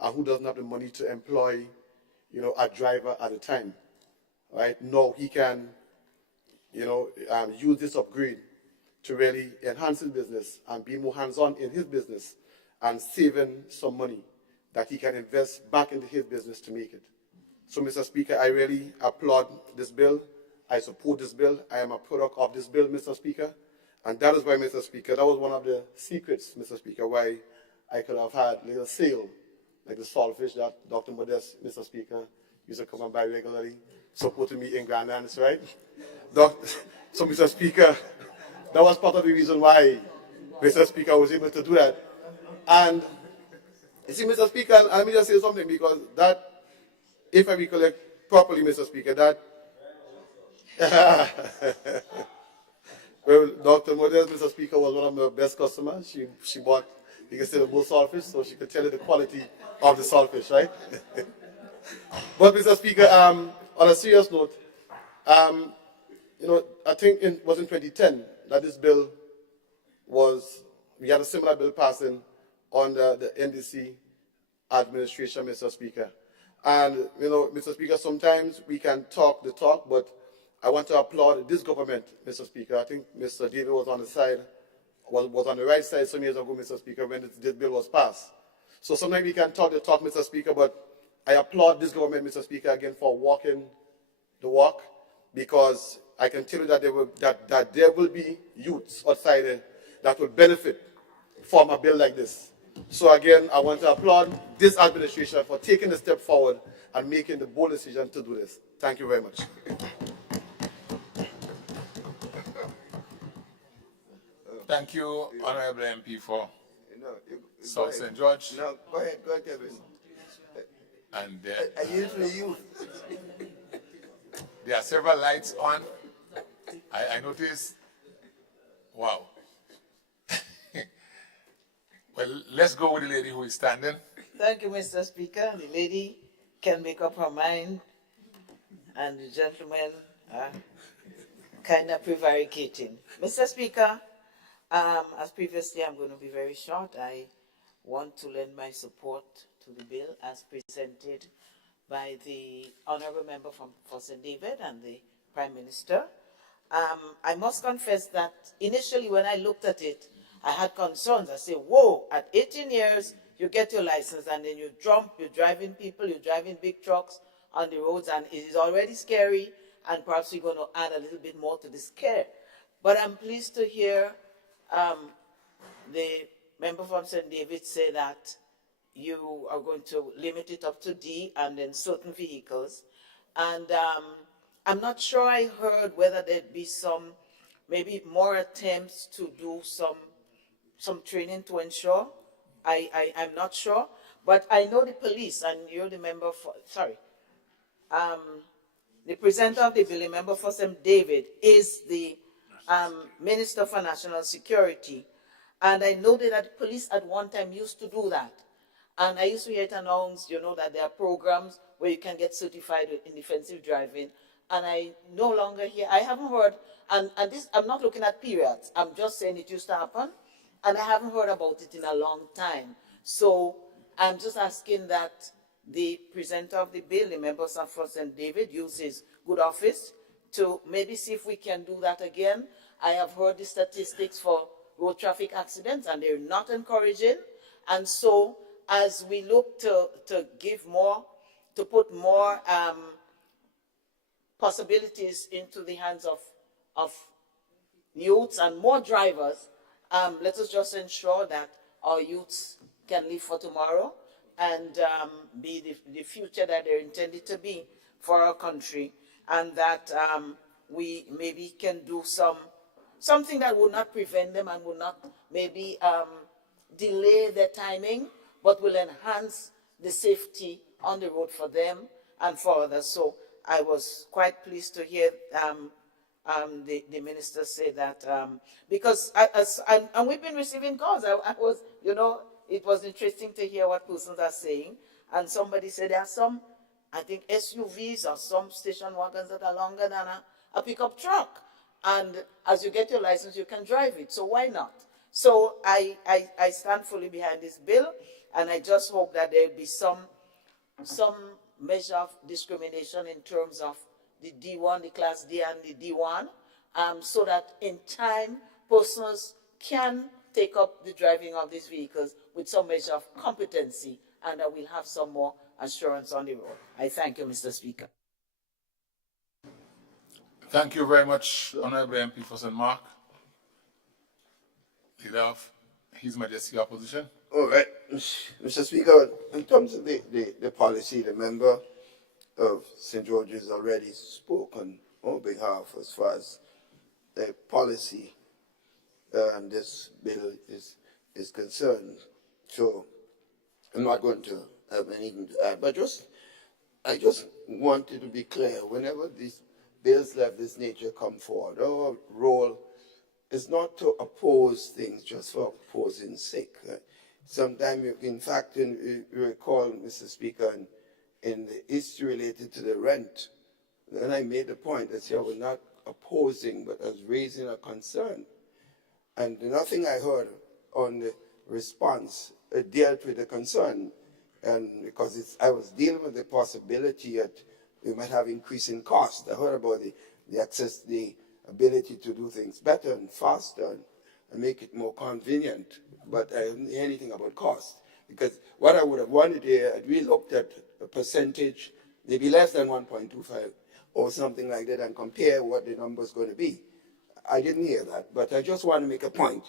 and who doesn't have the money to employ, a driver at a time, right? No, he can, use this upgrade to really enhance his business and be more hands-on in his business and saving some money that he can invest back into his business to make it. So, Mr. Speaker, I really applaud this bill. I support this bill. I am a product of this bill, Mr. Speaker. And that is why, Mr. Speaker, that was one of the secrets, Mr. Speaker, why I could have had a little sale, like the saltfish that Dr. Modest, Mr. Speaker, used to come and buy regularly, supporting me in Grand Anse, right? So, Mr. Speaker, that was part of the reason why, Mr. Speaker, I was able to do that. And, you see, Mr. Speaker, let me just say something, because that, if I recollect properly, Mr. Speaker, that well, Dr. Modest, Mr. Speaker, was one of my best customers. She bought, you can say, the bull saltfish, so she could tell you the quality of the saltfish, right? But, Mr. Speaker, on a serious note, I think it was in 2010 that this bill we had a similar bill passing under the NDC administration, Mr. Speaker. And, Mr. Speaker, sometimes we can talk the talk, but I want to applaud this government, Mr. Speaker. I think Mr. David was on the side, was on the right side some years ago, Mr. Speaker, when this bill was passed. So sometimes we can talk the talk, Mr. Speaker, but I applaud this government, Mr. Speaker, again for walking the walk, because I can tell you that there will be youths outside that will benefit from a bill like this. So again, I want to applaud this administration for taking a step forward and making the bold decision to do this. Thank you very much. Thank you, Honorable MP for South St. George. No, go ahead, Kevin. And I usually use. there are several lights on. I noticed. Wow. Well, let's go with the lady who is standing. Thank you, Mr. Speaker. The lady can make up her mind, and the gentleman are kind of prevaricating. Mr. Speaker, as previously, I'm going to be very short. I want to lend my support to the bill as presented by the Honourable Member for St. David and the Prime Minister. I must confess that initially when I looked at it, I had concerns. I said, whoa, at 18 years, you get your license and then you jump, you're driving people, you're driving big trucks on the roads, and it is already scary, and perhaps you're going to add a little bit more to the scare. But I'm pleased to hear the member from St. David say that you are going to limit it up to D and then certain vehicles. And I'm not sure I heard whether there'd be some maybe more attempts to do some training to ensure. I'm not sure, but I know the police, and you're the member for, the presenter of the bill, the member for St. David, is the Minister for National Security. And I know that the police at one time used to do that. And I used to hear it announced, that there are programs where you can get certified in defensive driving. And I no longer hear, I haven't heard, and this, I'm not looking at periods, I'm just saying it used to happen, and I haven't heard about it in a long time. So I'm just asking that the presenter of the bill, the member for St. David, use his good office to maybe see if we can do that again. I have heard the statistics for road traffic accidents, and they're not encouraging. And so as we look to give more, to put more possibilities into the hands of youths and more drivers, let us just ensure that our youths can live for tomorrow and be the future that they're intended to be for our country, and that we maybe can do something that would not prevent them and would not maybe delay their timing, but will enhance the safety on the road for them and for others. So I was quite pleased to hear the minister say that, because and we've been receiving calls. I was, it was interesting to hear what persons are saying. And somebody said there are some, I think, SUVs or some station wagons that are longer than a pickup truck. And as you get your license, you can drive it. So why not? So I stand fully behind this bill, and I just hope that there will be some measure of discrimination in terms of the D1, the Class D and the D1, so that in time, persons can take up the driving of these vehicles with some measure of competency, and that we'll have some more assurance on the road. I thank you, Mr. Speaker. Thank you very much, Honorable MP for St. Mark. Leader of His Majesty Opposition. All right, Mr. Speaker, in terms of the policy, the member of St. George's already spoken on behalf as far as the policy and this bill is concerned. So I'm not going to have anything to add, but I just wanted to be clear, whenever these bills of this nature come forward, our role is not to oppose things just for opposing's sake. Sometimes, in fact, you recall, Mr. Speaker, in the issue related to the rent, then I made the point that I was not opposing, but I was raising a concern. And nothing I heard on the response dealt with the concern. And because I was dealing with the possibility that we might have increasing costs. I heard about the access, the ability to do things better and faster and make it more convenient. But I didn't hear anything about cost. Because what I would have wanted here, we looked at a percentage, maybe less than 1.25 or something like that, and compare what the number is going to be. I didn't hear that, but I just want to make a point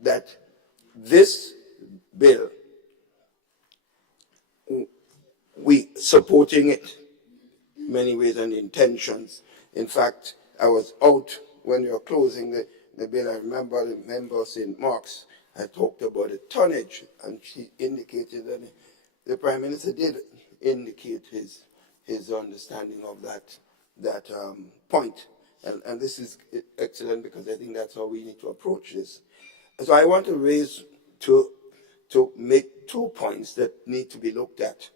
that this bill, we supporting it in many ways and intentions. In fact, I was out when you were closing the bill. I remember the member of St. Mark's had talked about the tonnage, and she indicated that the Prime Minister did indicate his understanding of that point. And this is excellent, because I think that's how we need to approach this. So I want to raise to make 2 points that need to be looked at,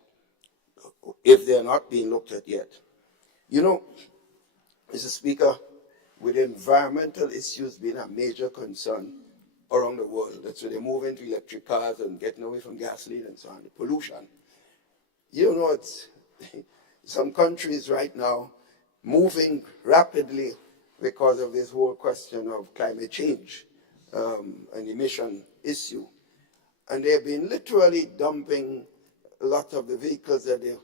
if they're not being looked at yet. Mr. Speaker, with environmental issues being a major concern around the world, that's why they're moving to electric cars and getting away from gasoline and so on, the pollution. It's some countries right now moving rapidly because of this whole question of climate change and emission issue. And they've been literally dumping a lot of the vehicles that they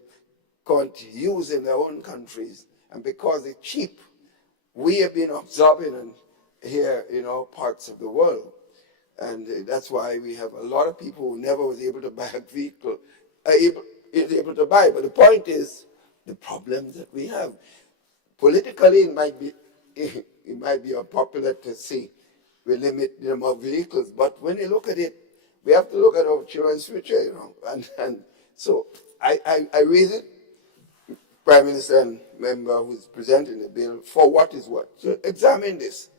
can't use in their own countries. And because they're cheap, we have been absorbing them here in all parts of the world. And that's why we have a lot of people who never was able to buy a vehicle, able to buy. But the point is, the problems that we have. Politically, it might be it might be unpopular to say we limit the number of vehicles, but when you look at it, we have to look at our children's future, you know, and so I raise it, Prime Minister and member who's presenting the bill, for what is what. So examine this.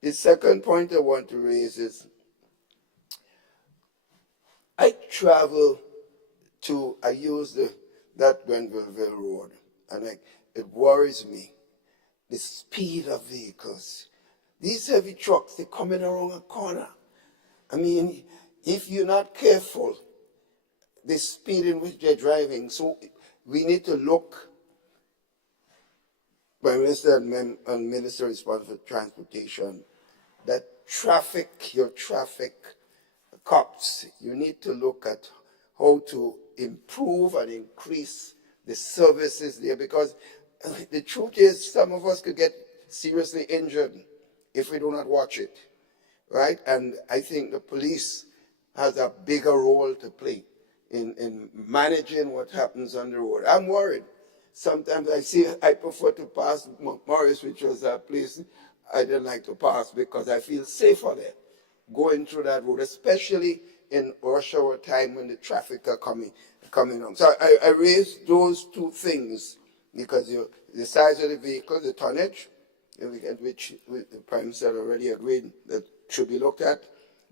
The second point I want to raise is, I use that Grenville Road, and it worries me, the speed of vehicles. These heavy trucks, they're coming around a corner. I mean, if you're not careful, the speed in which they're driving. So we need to look, Prime Minister and Minister responsible for transportation, that your traffic cops, you need to look at how to improve and increase the services there, because the truth is some of us could get seriously injured if we do not watch it, right? And I think the police has a bigger role to play in managing what happens on the road. I'm worried. Sometimes I prefer to pass Morris, which was a place I didn't like to pass because I feel safer there going through that road, especially in rush hour time when the traffic are coming on. So I raised those two things because the size of the vehicle, the tonnage, which the Prime Minister already agreed that should be looked at,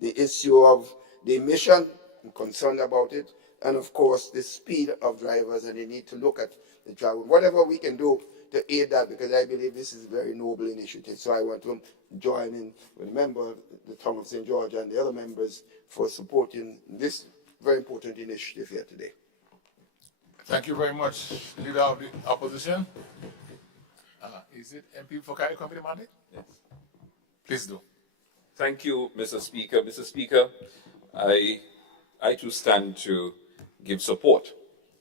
the issue of the emission, I'm concerned about it, and of course the speed of drivers, and they need to look at the driver. Whatever we can do to aid that, because I believe this is a very noble initiative. So I want to join in with the member, the town of St. George, and the other members for supporting this very important initiative here today. Thank you very much, Leader of the Opposition. Is it MP for Carry Company mandate? Yes. Please do. Thank you, Mr. Speaker. Mr. Speaker, I too stand to give support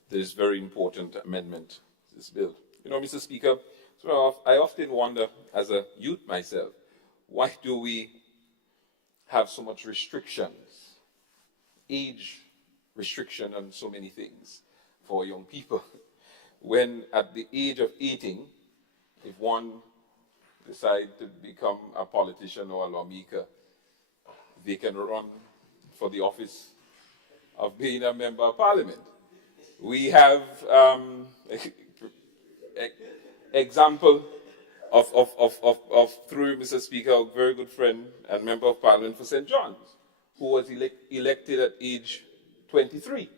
to this very important amendment to this bill. You know, Mr. Speaker, so I often wonder, as a youth myself, why do we have so much restrictions, age restriction on so many things for young people, when at the age of 18, if one decides to become a politician or a lawmaker, they can run for the office of being a member of parliament. We have example of through Mr. Speaker, a very good friend and member of parliament for St. John's, who was elected at age 23.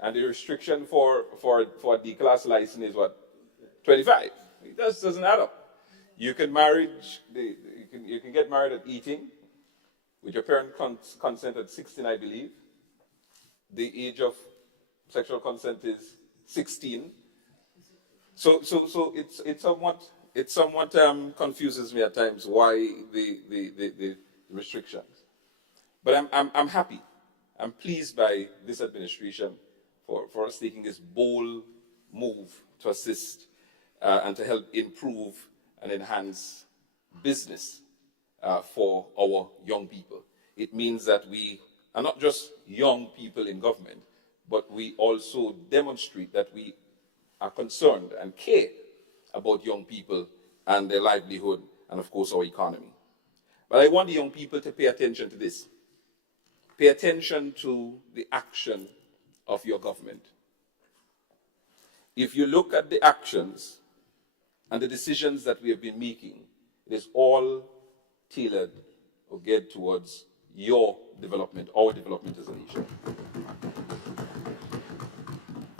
And the restriction for a D-class license is what? 25. It just doesn't add up. You can you can get married at 18, with your parent consent at 16, I believe. The age of sexual consent is 16. So it somewhat confuses me at times why the restrictions. But I'm happy. I'm pleased by this administration for us taking this bold move to assist and to help improve and enhance business for our young people. It means that we are not just young people in government, but we also demonstrate that we are concerned and care about young people and their livelihood and, of course, our economy. But I want the young people to pay attention to this. Pay attention to the action of your government. If you look at the actions and the decisions that we have been making, it is all tailored or geared towards your development, our development as a nation.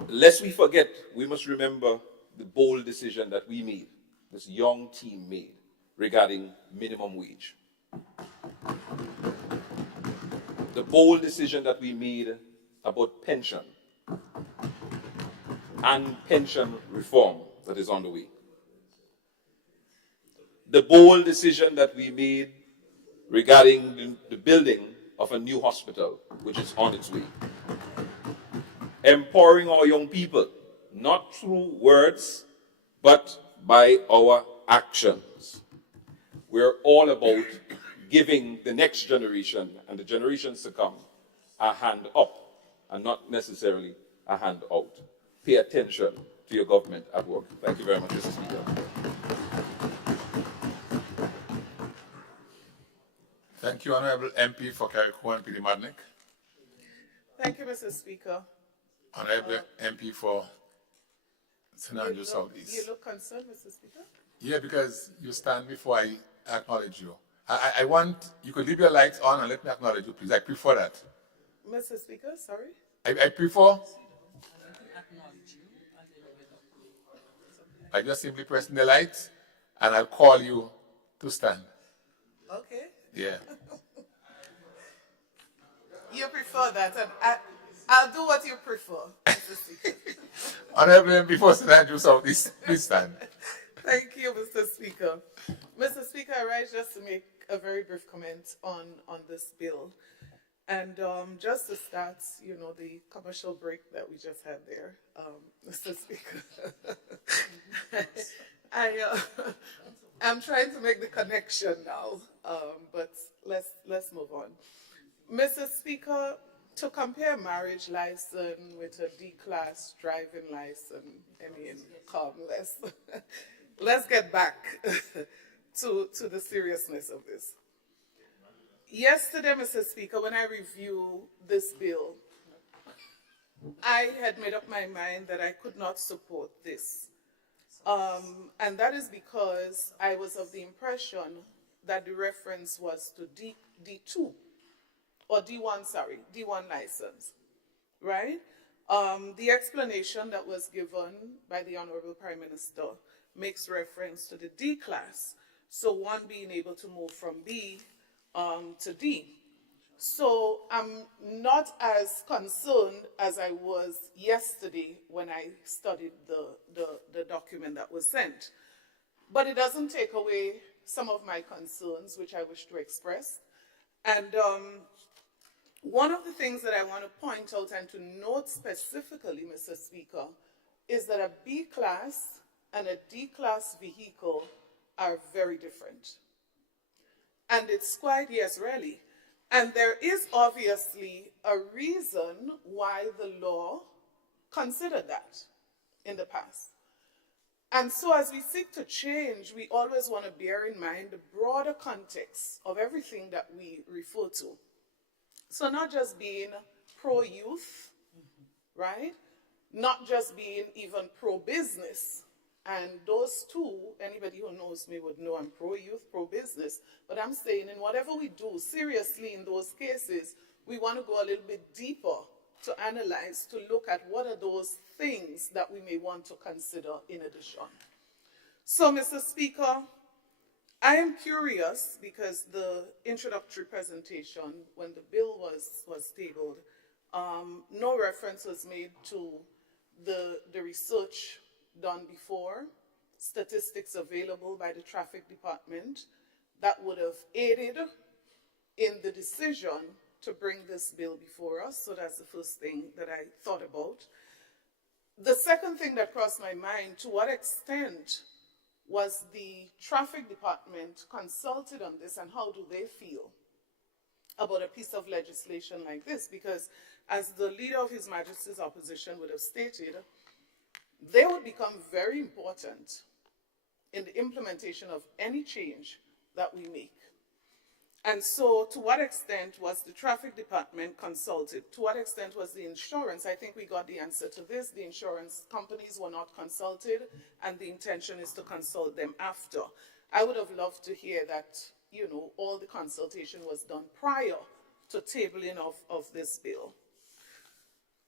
Lest we forget, we must remember the bold decision that we made, this young team made, regarding minimum wage. The bold decision that we made about pension and pension reform that is on the way. The bold decision that we made regarding the building of a new hospital, which is on its way. Empowering our young people, not through words, but by our actions. We're all about giving the next generation and the generations to come a hand up and not necessarily a hand out. Pay attention to your government at work. Thank you very much, Mr. Speaker. Thank you, Honorable MP for Carriacou and Pilimadnik. Thank you, Mr. Speaker. Honorable MP for St. Andrews Southeast. You look concerned, Mr. Speaker? Yeah, because you stand before I acknowledge you. I want, you could leave your lights on and let me acknowledge you, please. I prefer that. Mr. Speaker, sorry? I prefer. I just simply press the lights and I'll call you to stand. Okay. Yeah. You prefer that, and I'll do what you prefer, Mr. Speaker. Honorable MP for St. Andrews Southeast, please stand. Thank you, Mr. Speaker. Mr. Speaker, I rise just to make a very brief comment on this bill. And just to start, you know, the commercial break that we just had there, Mr. Speaker, I'm trying to make the connection now, but let's move on. Mr. Speaker, to compare marriage license with a D-class driving license, I mean, come, let's get back to the seriousness of this. Yesterday, Mr. Speaker, when I reviewed this bill, I had made up my mind that I could not support this. And that is because I was of the impression that the reference was to D2, or D1, sorry, D1 license, right? The explanation that was given by the Honorable Prime Minister makes reference to the D class, so one being able to move from B to D. So I'm not as concerned as I was yesterday when I studied the document that was sent. But it doesn't take away some of my concerns, which I wish to express. And one of the things that I want to point out and to note specifically, Mr. Speaker, is that a B class and a D class vehicle are very different. And it's quite, yes, really. And there is obviously a reason why the law considered that in the past. And so as we seek to change, we always want to bear in mind the broader context of everything that we refer to. So not just being pro-youth, right? Not just being even pro-business. And those two, anybody who knows me would know I'm pro-youth, pro-business. But I'm saying in whatever we do, seriously in those cases, we want to go a little bit deeper to analyze, to look at what are those things that we may want to consider in addition. So, Mr. Speaker, I am curious because the introductory presentation, when the bill was tabled, no reference was made to the research done before, statistics available by the traffic department that would have aided in the decision to bring this bill before us. So that's the first thing that I thought about. The second thing that crossed my mind, to what extent was the traffic department consulted on this, and how do they feel about a piece of legislation like this? Because as the leader of His Majesty's opposition would have stated, they would become very important in the implementation of any change that we make. And so to what extent was the traffic department consulted? To what extent was the insurance? I think we got the answer to this. The insurance companies were not consulted, and the intention is to consult them after. I would have loved to hear that, you know, all the consultation was done prior to tabling of this bill.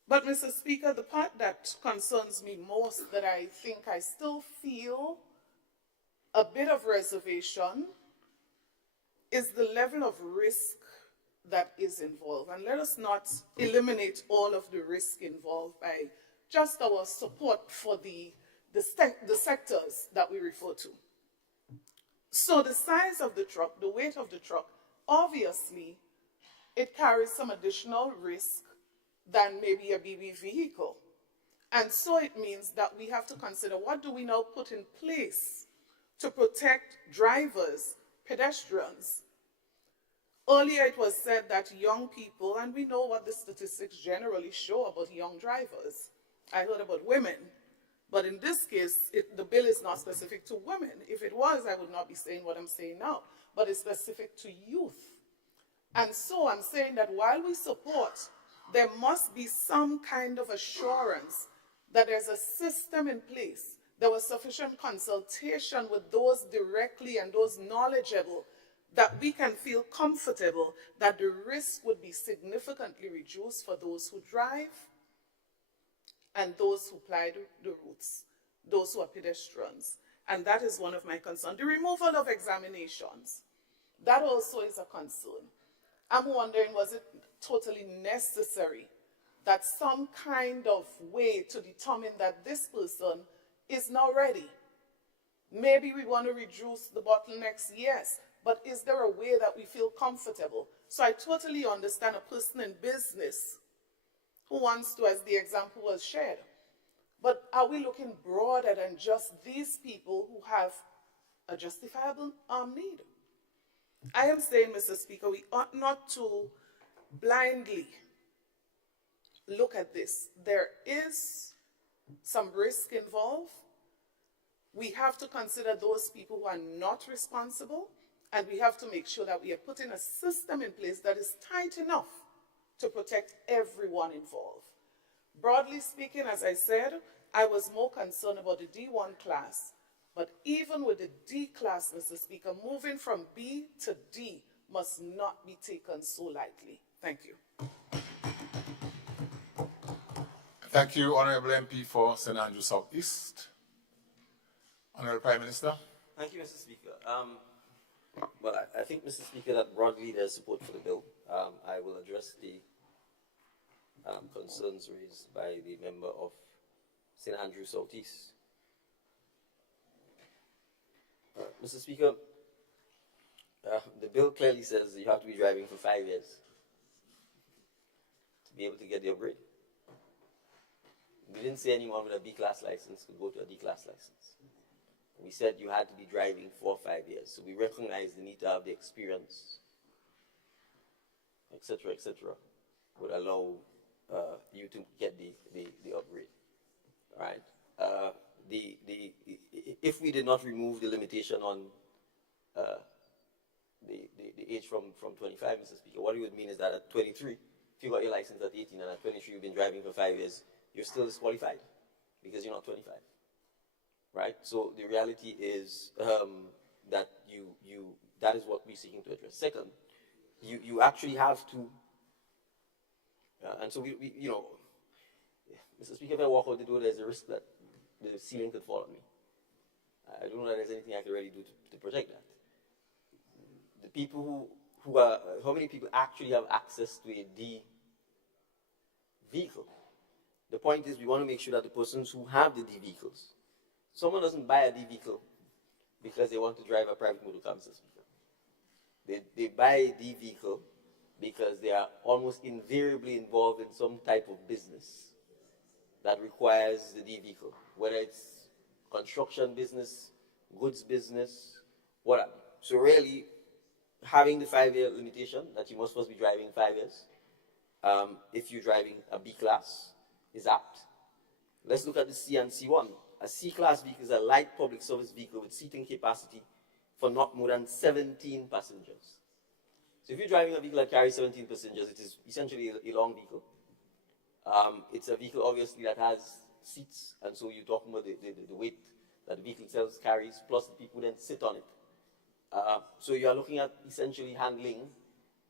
But, Mr. Speaker, the part that concerns me most, that I think I still feel a bit of reservation, is the level of risk that is involved. And let us not eliminate all of the risk involved by just our support for the sectors that we refer to. So the size of the truck, the weight of the truck, obviously, it carries some additional risk than maybe a BB vehicle. And so it means that we have to consider, what do we now put in place to protect drivers, pedestrians? Earlier it was said that young people, and we know what the statistics generally show about young drivers. I heard about women, but in this case, the bill is not specific to women. If it was, I would not be saying what I'm saying now, but it's specific to youth. And so I'm saying that while we support, there must be some kind of assurance that there's a system in place. There was sufficient consultation with those directly and those knowledgeable that we can feel comfortable that the risk would be significantly reduced for those who drive and those who ply the routes, those who are pedestrians. And that is one of my concerns. The removal of examinations, that also is a concern. I'm wondering, was it totally necessary that some kind of way to determine that this person is now ready? Maybe we want to reduce the bottlenecks, yes, but is there a way that we feel comfortable? So I totally understand a person in business who wants to, as the example was shared. But are we looking broader than just these people who have a justifiable need? I am saying, Mr. Speaker, we ought not to blindly look at this. There is some risk involved. We have to consider those people who are not responsible, and we have to make sure that we are putting a system in place that is tight enough to protect everyone involved. Broadly speaking, as I said, I was more concerned about the D1 class. But even with the D class, Mr. Speaker, moving from B to D must not be taken so lightly. Thank you. Thank you, Honorable MP for St. Andrew Southeast. Honorable Prime Minister. Thank you, Mr. Speaker. Well, I think, Mr. Speaker, that broadly there's support for the bill. I will address the concerns raised by the member of St. Andrew Southeast. Mr. Speaker, the bill clearly says you have to be driving for 5 years to be able to get the upgrade. We didn't say anyone with a B-class license could go to a D-class license. We said you had to be driving for 5 years. So we recognize the need to have the experience, etc., would allow you to get the upgrade. All right. If we did not remove the limitation on the age from 25, Mr. Speaker, what it would mean is that at 23, if you got your license at 18 and at 23 you've been driving for 5 years, you're still disqualified because you're not 25. Right? So the reality is that that is what we're seeking to address. Second, you actually have to, and so we you know, Mr. Speaker, if I walk out the door, there's a risk that the ceiling could fall on me. I don't know that there's anything I can really do to protect that. The people who are, how many people actually have access to a D vehicle? The point is we want to make sure that the persons who have the D vehicles, someone doesn't buy a D vehicle because they want to drive a private motor car, Mr. Speaker. They buy a D vehicle because they are almost invariably involved in some type of business that requires the D vehicle, whether it's construction business, goods business, whatever. So really, having the 5-year limitation that you must first be driving 5 years, if you're driving a B class, is apt. Let's look at the C and C1. A C-class vehicle is a light public service vehicle with seating capacity for not more than 17 passengers. So if you're driving a vehicle that carries 17 passengers, it is essentially a long vehicle. It's a vehicle, obviously, that has seats, and so you're talking about the weight that the vehicle itself carries, plus the people then sit on it. So you are looking at essentially handling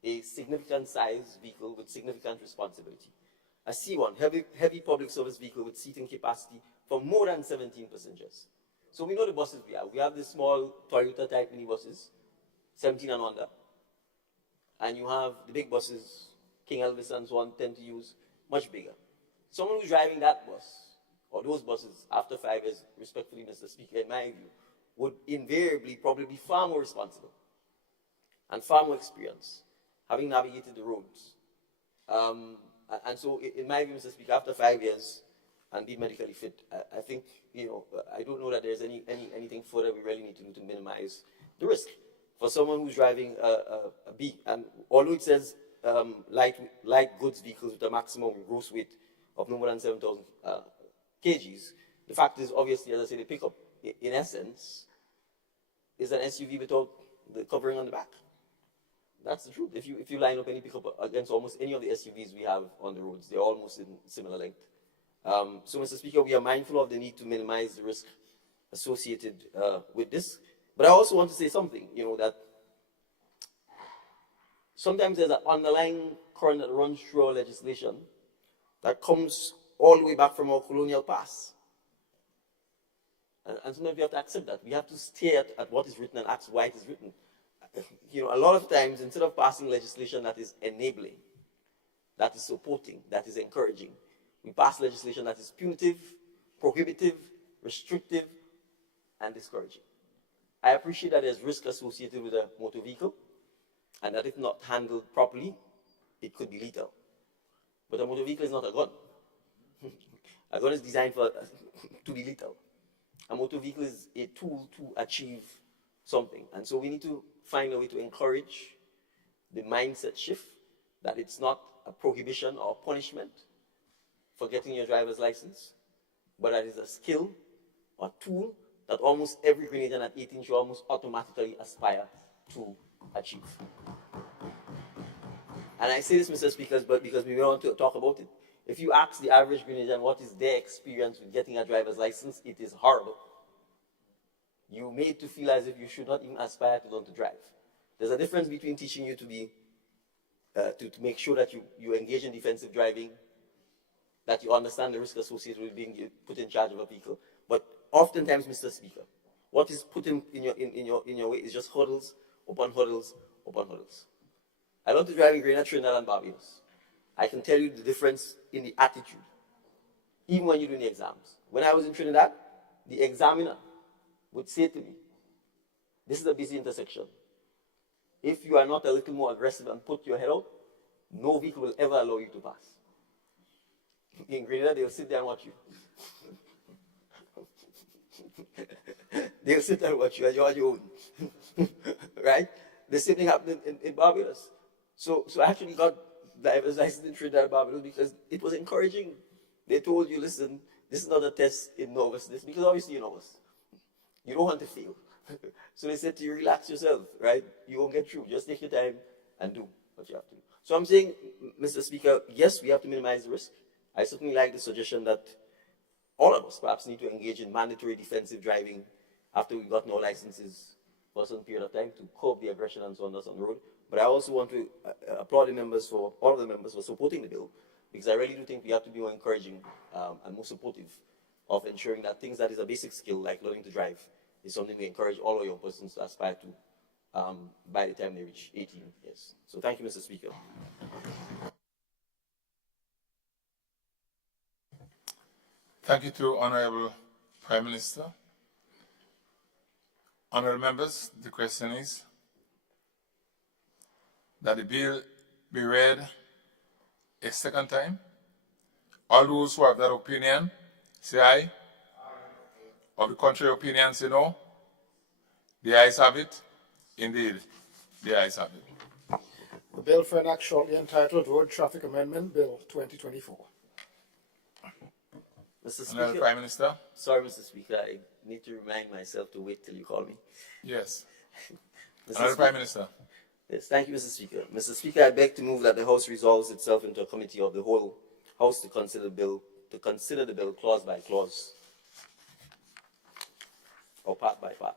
a significant size vehicle with significant responsibility. A C1, heavy public service vehicle with seating capacity for more than 17 passengers. So we know the buses we have. We have the small Toyota type minibuses, 17 and under. And you have the big buses, King Elvis and so on, tend to use much bigger. Someone who's driving that bus, or those buses, after 5 years, respectfully, Mr. Speaker, in my view, would invariably probably be far more responsible and far more experienced, having navigated the roads. And so, in my view, Mr. Speaker, after 5 years and be medically fit, I think, you know, I don't know that there's anything further we really need to do to minimize the risk. For someone who's driving a B, and although it says light goods vehicles with a maximum gross weight of no more than 7,000 kgs, the fact is, obviously, as I say, the pickup, in essence, is an SUV without the covering on the back. That's the truth. If you line up any pickup against almost any of the SUVs we have on the roads, they're almost in similar length. So, Mr. Speaker, we are mindful of the need to minimize the risk associated with this. But I also want to say something, that sometimes there's an underlying current that runs through our legislation that comes all the way back from our colonial past. And sometimes we have to accept that. We have to stare at what is written and ask why it is written. A lot of times, instead of passing legislation that is enabling, that is supporting, that is encouraging, we pass legislation that is punitive, prohibitive, restrictive, and discouraging. I appreciate that there's risk associated with a motor vehicle, and that if not handled properly, it could be lethal. But a motor vehicle is not a gun. A gun is designed to be lethal. A motor vehicle is a tool to achieve something. And so we need to find a way to encourage the mindset shift that it's not a prohibition or punishment for getting your driver's license, but that is a skill or tool that almost every Grenadian at 18 should almost automatically aspire to achieve. And I say this, Mr. Speaker, because we want to talk about it. If you ask the average Grenadian what is their experience with getting a driver's license, it is horrible. You're made to feel as if you should not even aspire to learn to drive. There's a difference between teaching you to be, to make sure that you engage in defensive driving, that you understand the risk associated with being put in charge of a vehicle. But oftentimes, Mr. Speaker, what is put in your way is just hurdles upon hurdles upon hurdles. I learned to drive in Grenada, Trinidad, and Barbados. I can tell you the difference in the attitude, even when you're doing the exams. When I was in Trinidad, the examiner would say to me, this is a busy intersection. If you are not a little more aggressive and put your head out, no vehicle will ever allow you to pass. In Grenada, they'll sit there and watch you. They'll sit there and watch you and you're on your own. Right? The same thing happened in Barbados. So I actually got driver's license in Trinidad and Barbados because it was encouraging. They told you, listen, this is not a test in nervousness, because obviously you're nervous. You don't want to fail. So they said to you, relax yourself, right? You won't get through. Just take your time and do what you have to do. So I'm saying, Mr. Speaker, yes, we have to minimize the risk. I certainly like the suggestion that all of us perhaps need to engage in mandatory defensive driving after we've gotten our licenses for a certain period of time to curb the aggression and so on the road. But I also want to applaud the members for, all of the members for supporting the bill, because I really do think we have to be more encouraging and more supportive of ensuring that things that is a basic skill, like learning to drive, is something we encourage all our young persons to aspire to by the time they reach 18 years. So thank you, Mr. Speaker. Thank you to Honorable Prime Minister. Honorable members, the question is that the bill be read a second time. All those who have that opinion, say aye. Of the contrary opinion, say no. The ayes have it. Indeed, the ayes have it. The bill for enact shortly entitled Road Traffic Amendment Bill 2024. Mr. Speaker. Honorable Prime Minister. Sorry, Mr. Speaker, I need to remind myself to wait till you call me. Yes. Honorable Prime Minister. Yes, thank you, Mr. Speaker. Mr. Speaker, I beg to move that the House resolves itself into a committee of the whole House to consider the bill clause by clause or part by part.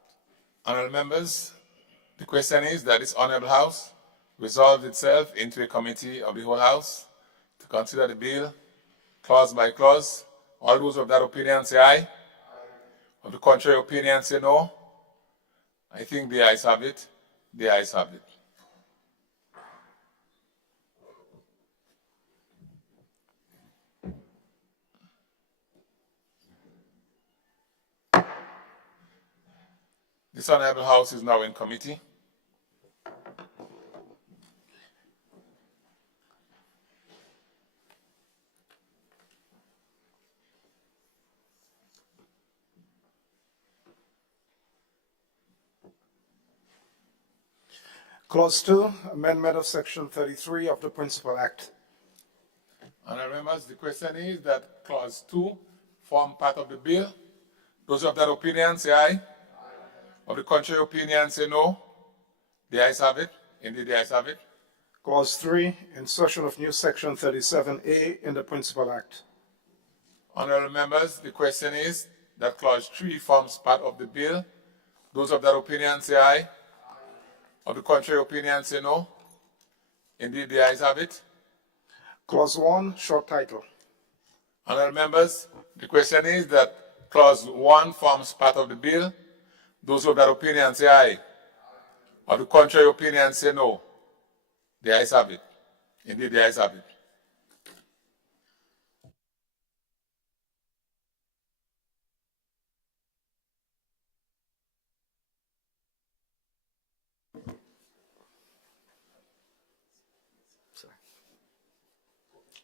Honorable members, the question is that this Honorable House resolved itself into a committee of the whole House to consider the bill clause by clause. All those of that opinion say aye. Of the contrary opinion say no. I think the ayes have it. The ayes have it. This Honorable House is now in committee. Clause 2, amendment of Section 33 of the Principal Act. Honorable members, the question is that Clause 2 form part of the bill. Those of that opinion say aye. Of the contrary opinion say no. The ayes have it. Indeed, the ayes have it. Clause 3, insertion of new section 37A in the Principal Act. Honorable members, the question is that clause 3 forms part of the bill. Those of that opinion say aye. Of the contrary opinion say no. Indeed, the ayes have it. Clause 1, short title. Honorable members, the question is that clause 1 forms part of the bill. Those of that opinion say aye. Of the contrary opinion say no. The ayes have it. Indeed, the ayes have it.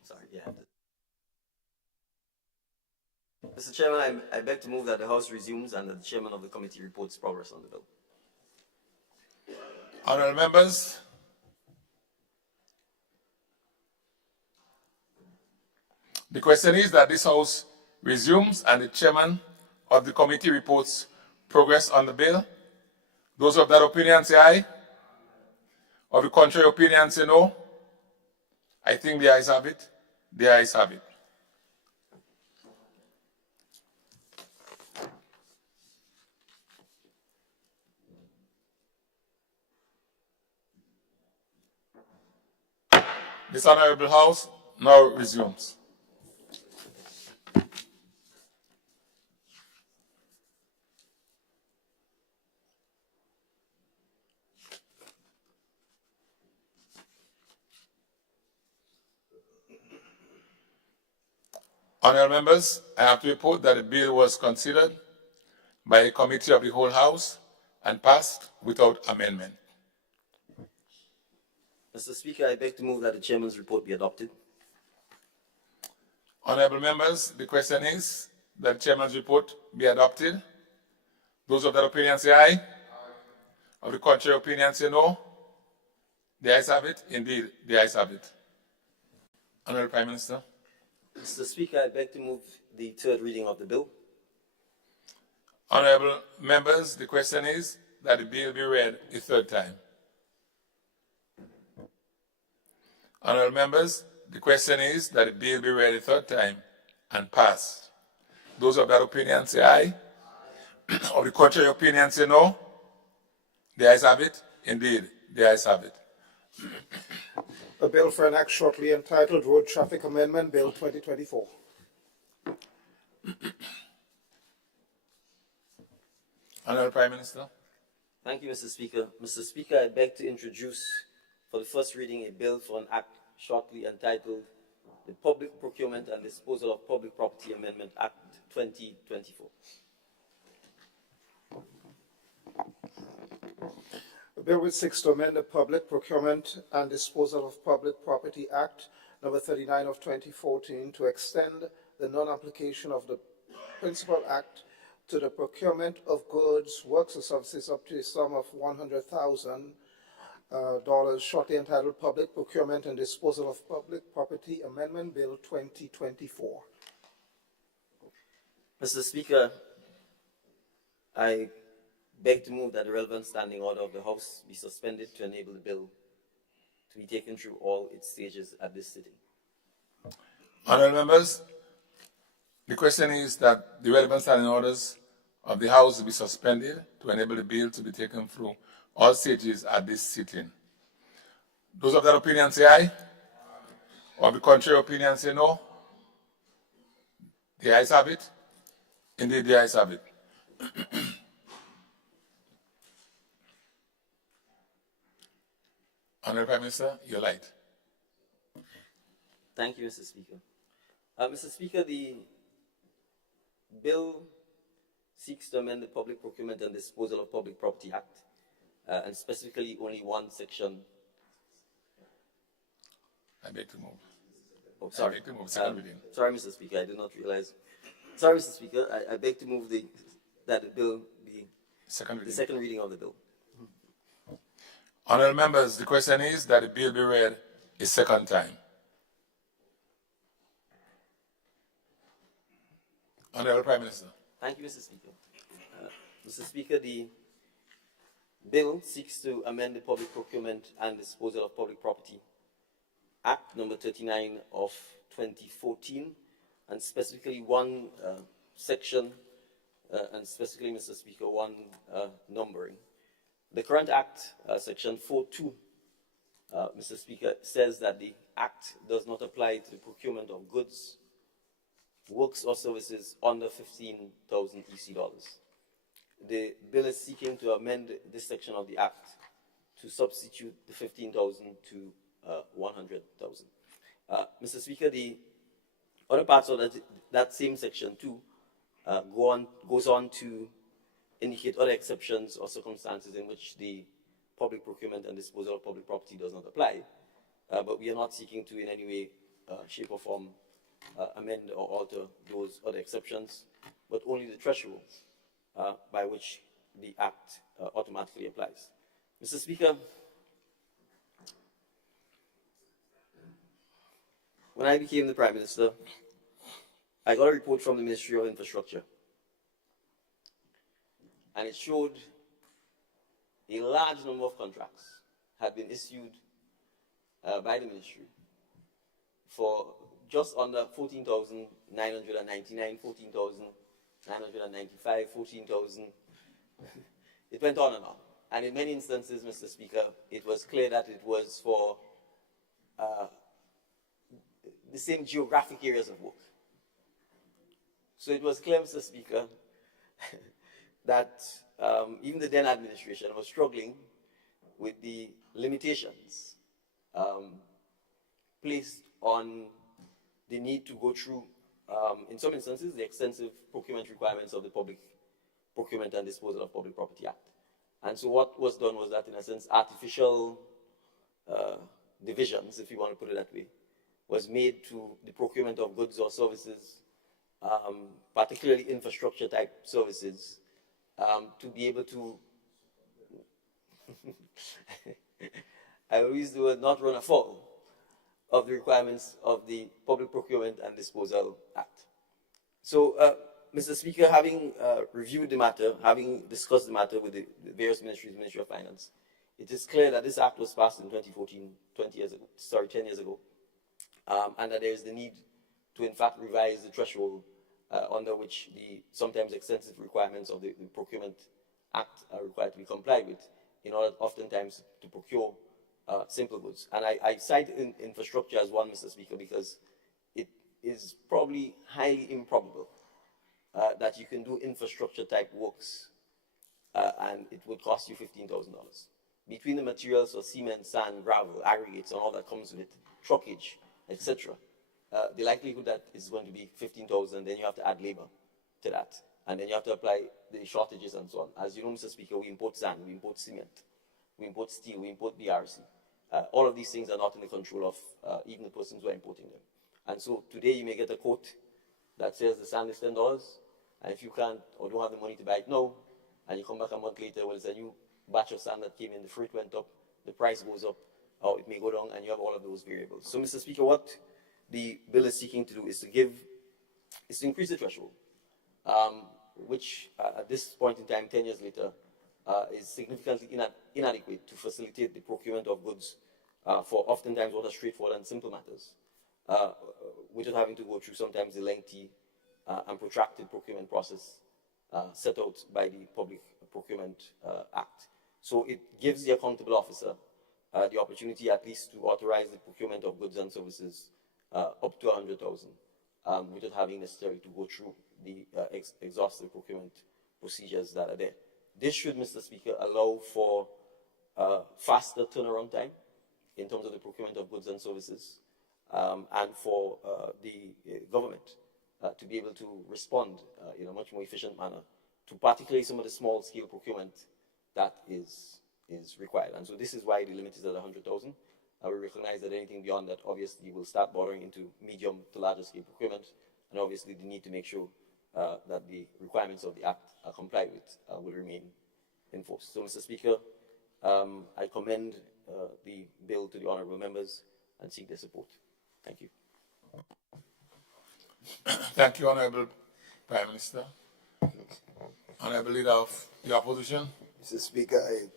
Sorry, yeah. Mr. Chairman, I beg to move that the House resumes and that the Chairman of the committee reports progress on the bill. Honorable members, the question is that this House resumes and the Chairman of the committee reports progress on the bill. Those of that opinion say aye. Of the contrary opinion say no. I think the ayes have it. The ayes have it. This Honorable House now resumes. Honorable members, I have to report that the bill was considered by a committee of the whole House and passed without amendment. Mr. Speaker, I beg to move that the Chairman's report be adopted. Honorable members, the question is that the Chairman's report be adopted. Those of that opinion say aye. Of the contrary opinion say no. The ayes have it. Indeed, the ayes have it. Honorable Prime Minister. Mr. Speaker, I beg to move the third reading of the bill. Honorable members, the question is that the bill be read a third time. Honorable members, the question is that the bill be read a third time and passed. Those of that opinion say aye. Of the contrary opinion say no. The ayes have it. Indeed, the ayes have it. A bill for an act shortly entitled Road Traffic Amendment Bill 2024. Honorable Prime Minister. Thank you, Mr. Speaker. Mr. Speaker, I beg to introduce for the first reading a bill for an act shortly entitled the Public Procurement and Disposal of Public Property Amendment Act 2024. A bill which seeks to amend the Public Procurement and Disposal of Public Property Act number 39 of 2014 to extend the non-application of the Principal Act to the procurement of goods, works, or services up to a sum of $100,000, shortly entitled Public Procurement and Disposal of Public Property Amendment Bill 2024. Mr. Speaker, I beg to move that the relevant standing order of the House be suspended to enable the bill to be taken through all its stages at this sitting. Honorable members, the question is that the relevant standing orders of the House be suspended to enable the bill to be taken through all stages at this sitting. Those of that opinion say aye. Of the contrary opinion say no. The ayes have it. Indeed, the ayes have it. Honorable Prime Minister, your light. Thank you, Mr. Speaker. Mr. Speaker, the bill seeks to amend the Public Procurement and Disposal of Public Property Act, and specifically only one section. I beg to move. Oh, sorry. I beg to move. Second reading. Sorry, Mr. Speaker, I did not realize. Sorry, Mr. Speaker, I beg to move that the bill be the second reading of the bill. Honorable members, the question is that the bill be read a second time. Honorable Prime Minister. Thank you, Mr. Speaker. Mr. Speaker, the bill seeks to amend the Public Procurement and Disposal of Public Property Act number 39 of 2014, and specifically one section, and specifically, Mr. Speaker, one numbering. The current Act, section 4.2, Mr. Speaker, says that the Act does not apply to the procurement of goods, works or services under 15,000 EC dollars. The bill is seeking to amend this section of the Act to substitute the 15,000 to 100,000. Mr. Speaker, the other parts of that same section 2 goes on to indicate other exceptions or circumstances in which the public procurement and disposal of public property does not apply. But we are not seeking to in any way, shape or form amend or alter those other exceptions, but only the thresholds by which the Act automatically applies. Mr. Speaker, when I became the Prime Minister, I got a report from the Ministry of Infrastructure, and it showed a large number of contracts had been issued by the ministry for just under 14,999, 14,995, 14,000. It went on and on. And in many instances, Mr. Speaker, it was clear that it was for the same geographic areas of work. So it was clear, Mr. Speaker, that even the then administration was struggling with the limitations placed on the need to go through, in some instances, the extensive procurement requirements of the Public Procurement and Disposal of Public Property Act. And so what was done was that, in a sense, artificial divisions, if you want to put it that way, was made to the procurement of goods or services, particularly infrastructure type services, to be able to, I will use the word, not run afoul of the requirements of the Public Procurement and Disposal Act. So, Mr. Speaker, having reviewed the matter, having discussed the matter with the various ministries, Ministry of Finance, it is clear that this act was passed in 2014, 10 years ago, and that there is the need to, in fact, revise the threshold under which the sometimes extensive requirements of the Procurement Act are required to be complied with in order, oftentimes, to procure simple goods. And I cite infrastructure as one, Mr. Speaker, because it is probably highly improbable that you can do infrastructure type works and it would cost you $15,000. Between the materials of cement, sand, gravel, aggregates, and all that comes with it, truckage, etc., the likelihood that is going to be 15,000, then you have to add labor to that. And then you have to apply the shortages and so on. As you know, Mr. Speaker, we import sand, we import cement, we import steel, we import BRC. All of these things are not in the control of even the persons who are importing them. And so today you may get a quote that says the sand is $10, and if you can't or don't have the money to buy it now, and you come back a month later, well, it's a new batch of sand that came in, the freight went up, the price goes up, or it may go down, and you have all of those variables. So, Mr. Speaker, what the bill is seeking to do is to increase the threshold, which at this point in time, 10 years later, is significantly inadequate to facilitate the procurement of goods for oftentimes what are straightforward and simple matters, without having to go through sometimes the lengthy and protracted procurement process set out by the Public Procurement Act. So it gives the accountable officer the opportunity at least to authorize the procurement of goods and services up to 100,000 without having necessarily to go through the exhaustive procurement procedures that are there. This should, Mr. Speaker, allow for faster turnaround time in terms of the procurement of goods and services, and for the government to be able to respond in a much more efficient manner to particularly some of the small-scale procurement that is required. And so this is why the limit is at 100,000. We recognize that anything beyond that obviously will start bordering into medium to larger scale procurement, and obviously the need to make sure that the requirements of the Act are complied with will remain in force. So, Mr. Speaker, I commend the bill to the honourable members and seek their support. Thank you. Thank you, Honourable Prime Minister. Honourable Leader of the Opposition. Mr. Speaker, I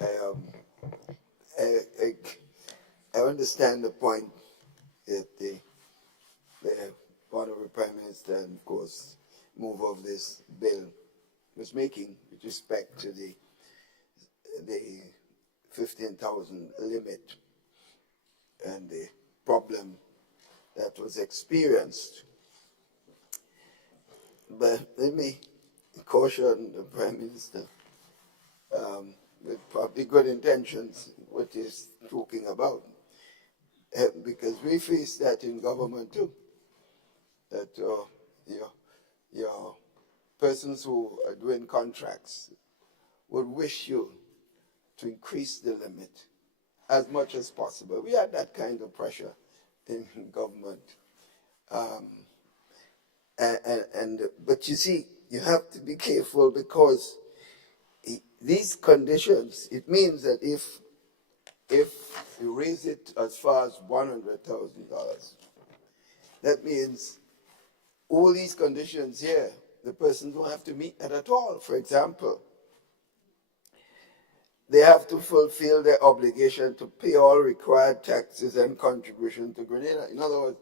I, I understand the point that the Honorable Prime Minister and, of course, move of this bill was making with respect to the 15,000 limit and the problem that was experienced. But let me caution the Prime Minister with probably good intentions what he's talking about, because we face that in government too, that your persons who are doing contracts would wish you to increase the limit as much as possible. We had that kind of pressure in government. But you see, you have to be careful, because these conditions, it means that if you raise it as far as $100,000, that means all these conditions here, the person don't have to meet that at all. For example, they have to fulfill their obligation to pay all required taxes and contributions to Grenada. In other words,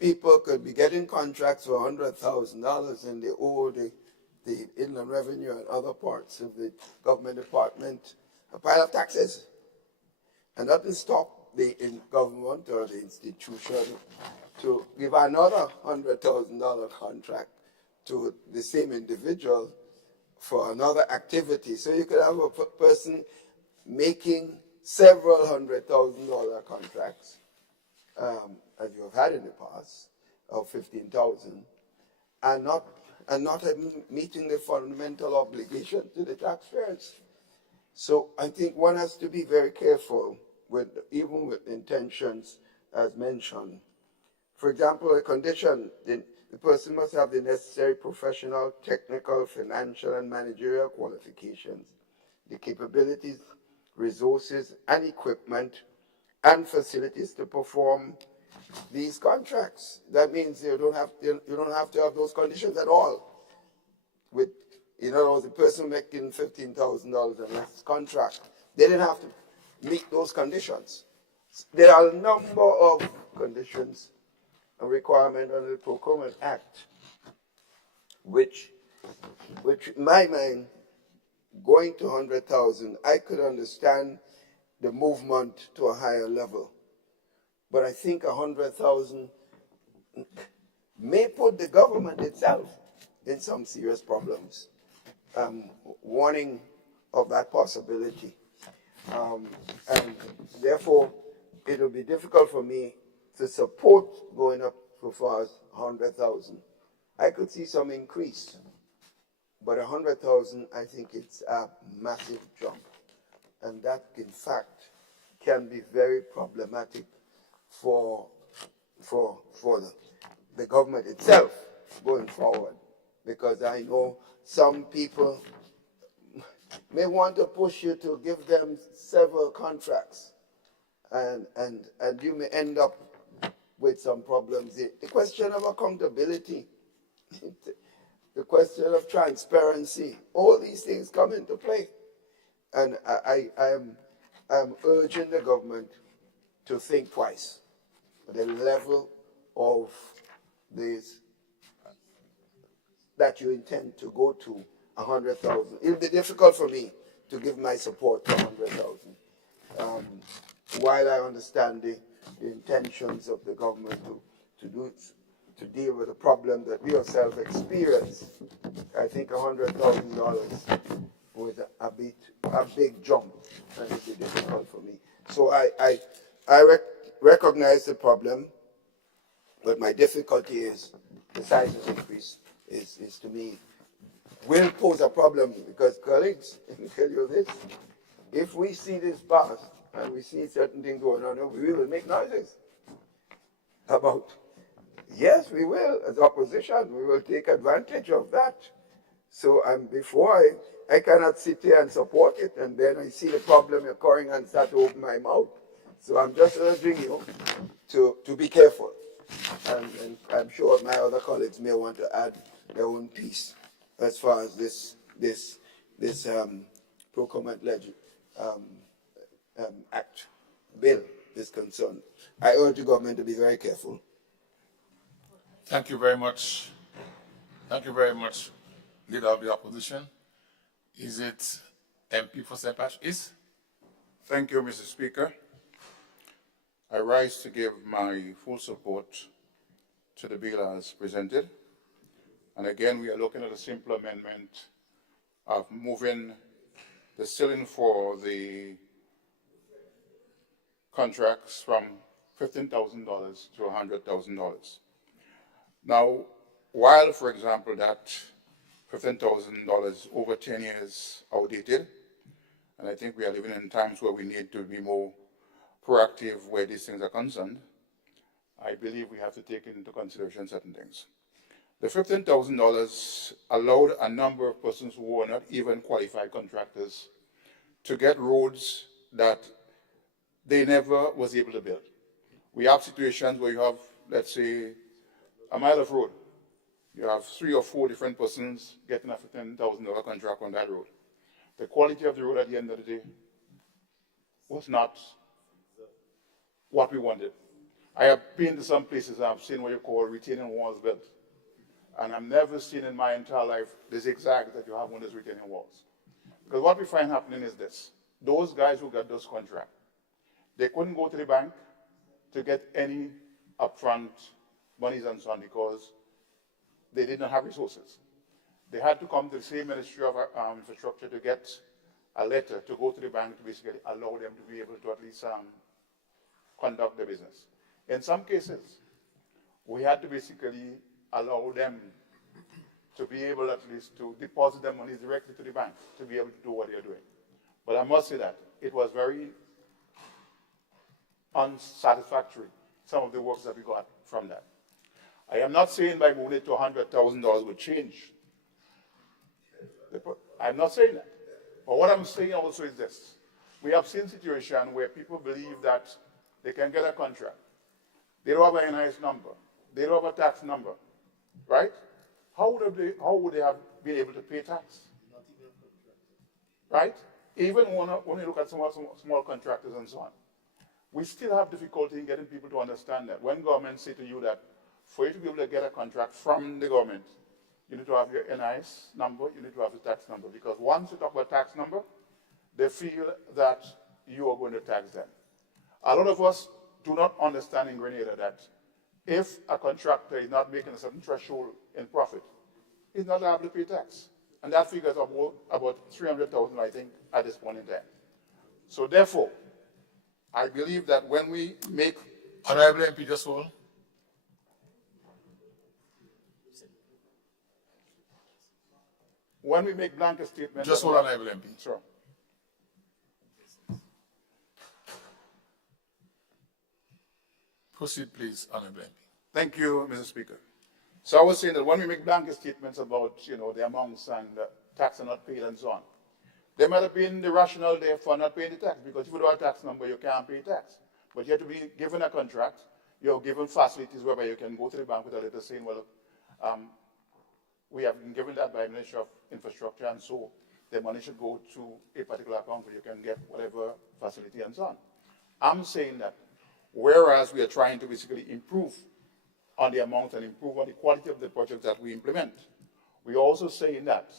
people could be getting contracts for $100,000 and they owe the Inland Revenue and other parts of the government department a pile of taxes. And that will stop the government or the institution to give another $100,000 contract to the same individual for another activity. So you could have a person making several $100,000 contracts, as you have had in the past, of 15,000, and not meeting the fundamental obligation to the taxpayers. So I think one has to be very careful even with intentions as mentioned. For example, a condition, the person must have the necessary professional, technical, financial, and managerial qualifications, the capabilities, resources, and equipment, and facilities to perform these contracts. That means you don't have to have those conditions at all. In other words, the person making $15,000 and less contract, they didn't have to meet those conditions. There are a number of conditions and requirements under the Procurement Act, which in my mind, going to 100,000, I could understand the movement to a higher level. But I think 100,000 may put the government itself in some serious problems. Warning of that possibility. And therefore, it will be difficult for me to support going up so far as 100,000. I could see some increase, but 100,000, I think it's a massive jump. And that, in fact, can be very problematic for the government itself going forward, because I know some people may want to push you to give them several contracts, and you may end up with some problems. The question of accountability, the question of transparency, all these things come into play. And I'm urging the government to think twice. The level of this that you intend to go to 100,000. It'll be difficult for me to give my support to 100,000. While I understand the intentions of the government to deal with the problem that we ourselves experience, I think $100,000 was a big jump, and it'll be difficult for me. So I recognize the problem, but my difficulty is the size of the increase is to me will pose a problem, because, colleagues, let me tell you this, if we see this pass and we see certain things going on, we will make noises about, yes, we will, as opposition, we will take advantage of that. So before I cannot sit here and support it, and then I see the problem occurring and start to open my mouth. So I'm just urging you to be careful. And I'm sure my other colleagues may want to add their own piece as far as this procurement Act bill is concerned. I urge the government to be very careful. Thank you very much. Thank you very much, Leader of the Opposition. Is it MP for St. Patrick's East? Thank you, Mr. Speaker. I rise to give my full support to the bill as presented. And again, we are looking at a simple amendment of moving the ceiling for the contracts from $15,000 to $100,000. Now, while, for example, that $15,000 over 10 years outdated, and I think we are living in times where we need to be more proactive where these things are concerned, I believe we have to take into consideration certain things. The $15,000 allowed a number of persons who were not even qualified contractors to get roads that they never was able to build. We have situations where you have, let's say, a mile of road. You have 3 or 4 different persons getting a $15,000 contract on that road. The quality of the road at the end of the day was not what we wanted. I have been to some places and I've seen what you call retaining walls built. And I've never seen in my entire life the zigzag that you have on those retaining walls. Because what we find happening is this. Those guys who got those contracts, they couldn't go to the bank to get any upfront monies and so on because they didn't have resources. They had to come to the same Ministry of Infrastructure to get a letter to go to the bank to basically allow them to be able to at least conduct the business. In some cases, we had to basically allow them to be able at least to deposit their money directly to the bank to be able to do what they're doing. But I must say that it was very unsatisfactory, some of the works that we got from that. I am not saying by moving it to $100,000 would change. I'm not saying that. But what I'm saying also is this. We have seen situations where people believe that they can get a contract. They don't have an NIS number. They don't have a tax number, right? How would they have been able to pay tax? Not even a contract. Right? Even when you look at small contractors and so on, we still have difficulty in getting people to understand that. When governments say to you that for you to be able to get a contract from the government, you need to have your NIS number, you need to have the tax number. Because once you talk about tax number, they feel that you are going to tax them. A lot of us do not understand in Grenada that if a contractor is not making a certain threshold in profit, he's not liable to pay tax. And that figure is about 300,000, I think, at this point in time. So therefore, I believe that when we make... Honorable MP, just hold. When we make blanket statements... Just hold, Honorable MP. Sure. Proceed, please, Honorable MP. Thank you, Mr. Speaker. So I was saying that when we make blanket statements about, the amounts and tax are not paid and so on, there might have been the rationale there for not paying the tax, because if you don't have a tax number, you can't pay tax. But you have to be given a contract, you're given facilities whereby you can go to the bank with a letter saying, well, we have been given that by the Ministry of Infrastructure, and so the money should go to a particular account where you can get whatever facility and so on. I'm saying that whereas we are trying to basically improve on the amount and improve on the quality of the projects that we implement, we're also saying that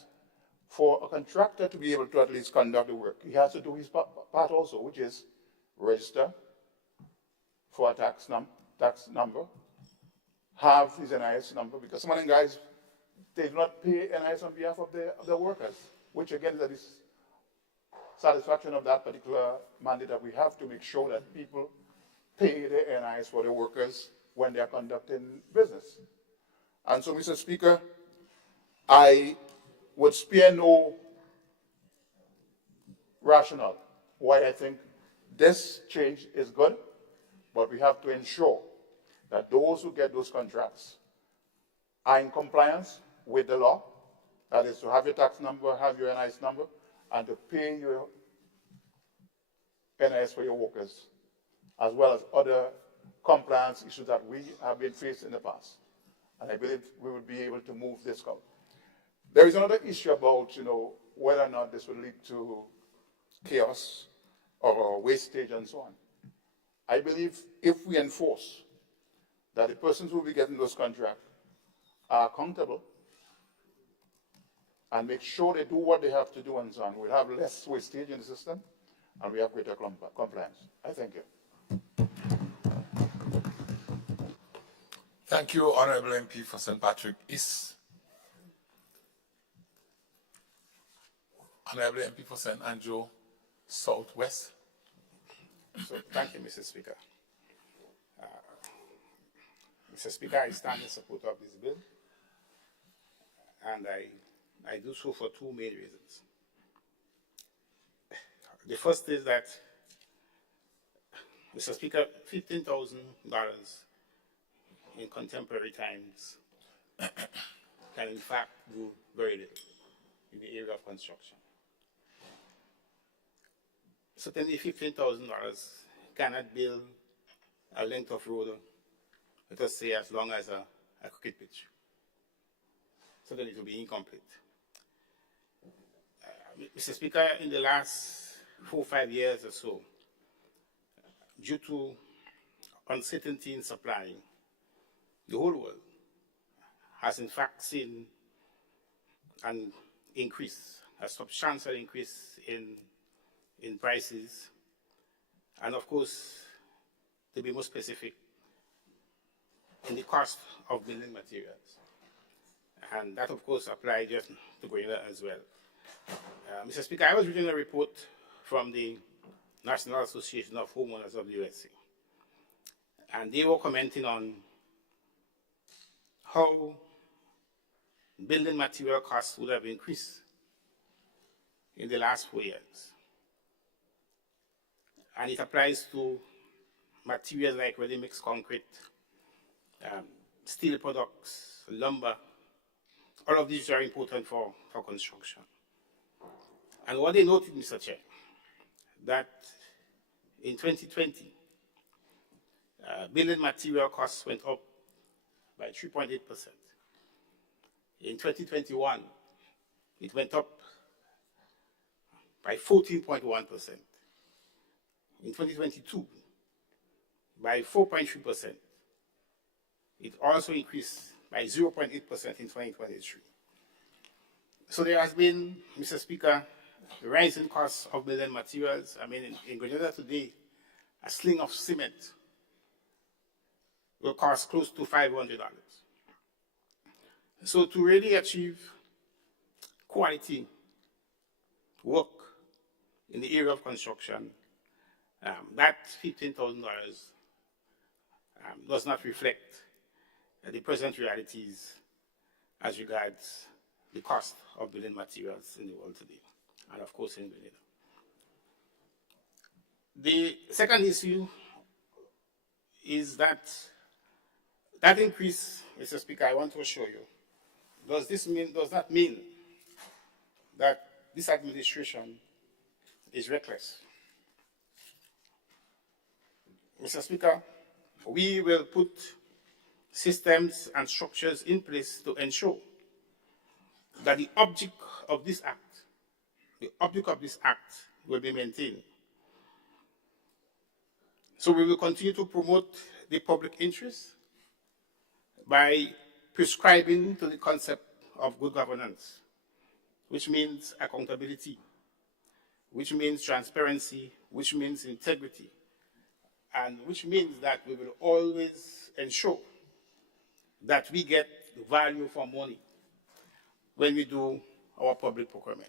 for a contractor to be able to at least conduct the work, he has to do his part also, which is register for a tax number, have his NIS number, because some of them guys, they do not pay NIS on behalf of their workers, which again is a dissatisfaction of that particular mandate that we have to make sure that people pay their NIS for their workers when they are conducting business. And so, Mr. Speaker, I would spare no rationale why I think this change is good, but we have to ensure that those who get those contracts are in compliance with the law, that is to have your tax number, have your NIS number, and to pay your NIS for your workers, as well as other compliance issues that we have been faced in the past. And I believe we will be able to move this out. There is another issue about, whether or not this will lead to chaos or wastage and so on. I believe if we enforce that the persons who will be getting those contracts are accountable and make sure they do what they have to do and so on, we'll have less wastage in the system and we have greater compliance. I thank you. Thank you, Honorable MP for St. Patrick East. Honorable MP for St. Andrew Southwest. So, thank you, Mr. Speaker. Mr. Speaker, I stand in support of this bill, and I do so for two main reasons. The first is that, Mr. Speaker, $15,000 in contemporary times can in fact do very little in the area of construction. Certainly $15,000 cannot build a length of road, let us say, as long as a cricket pitch. Certainly it will be incomplete. Mr. Speaker, in the last 4 or 5 years or so, due to uncertainty in supply, the whole world has in fact seen an increase, a substantial increase in prices, and of course, to be more specific, in the cost of building materials. And that, of course, applies just to Grenada as well. Mr. Speaker, I was reading a report from the National Association of Homeowners of the USA, and they were commenting on how building material costs would have increased in the last 4 years. And it applies to materials like ready-mix concrete, steel products, lumber. All of these are important for construction. And what they noted, Mr. Chair, that in 2020, building material costs went up by 3.8%. In 2021, it went up by 14.1%. In 2022, by 4.3%. It also increased by 0.8% in 2023. So there has been, Mr. Speaker, a rise in costs of building materials. I mean, in Grenada today, a sling of cement will cost close to $500. So to really achieve quality work in the area of construction, that $15,000 does not reflect the present realities as regards the cost of building materials in the world today, and of course in Grenada. The second issue is that increase, Mr. Speaker, I want to assure you, does not mean that this administration is reckless. Mr. Speaker, we will put systems and structures in place to ensure that the object of this act will be maintained. So we will continue to promote the public interest by prescribing to the concept of good governance, which means accountability, which means transparency, which means integrity, and which means that we will always ensure that we get the value for money when we do our public procurement.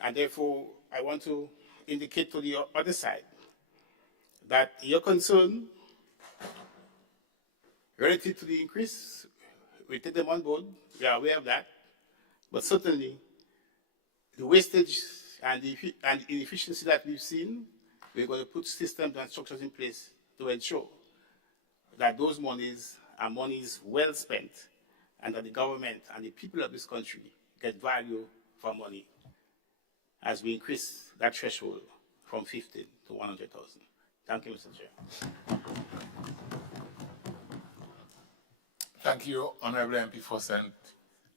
And therefore, I want to indicate to the other side that your concern relative to the increase, we take them on board, we are aware of that, but certainly the wastage and the inefficiency that we've seen, we're going to put systems and structures in place to ensure that those monies are monies well spent and that the government and the people of this country get value for money as we increase that threshold from 50 to 100,000. Thank you, Mr. Chair. Thank you, Honorable MP for St.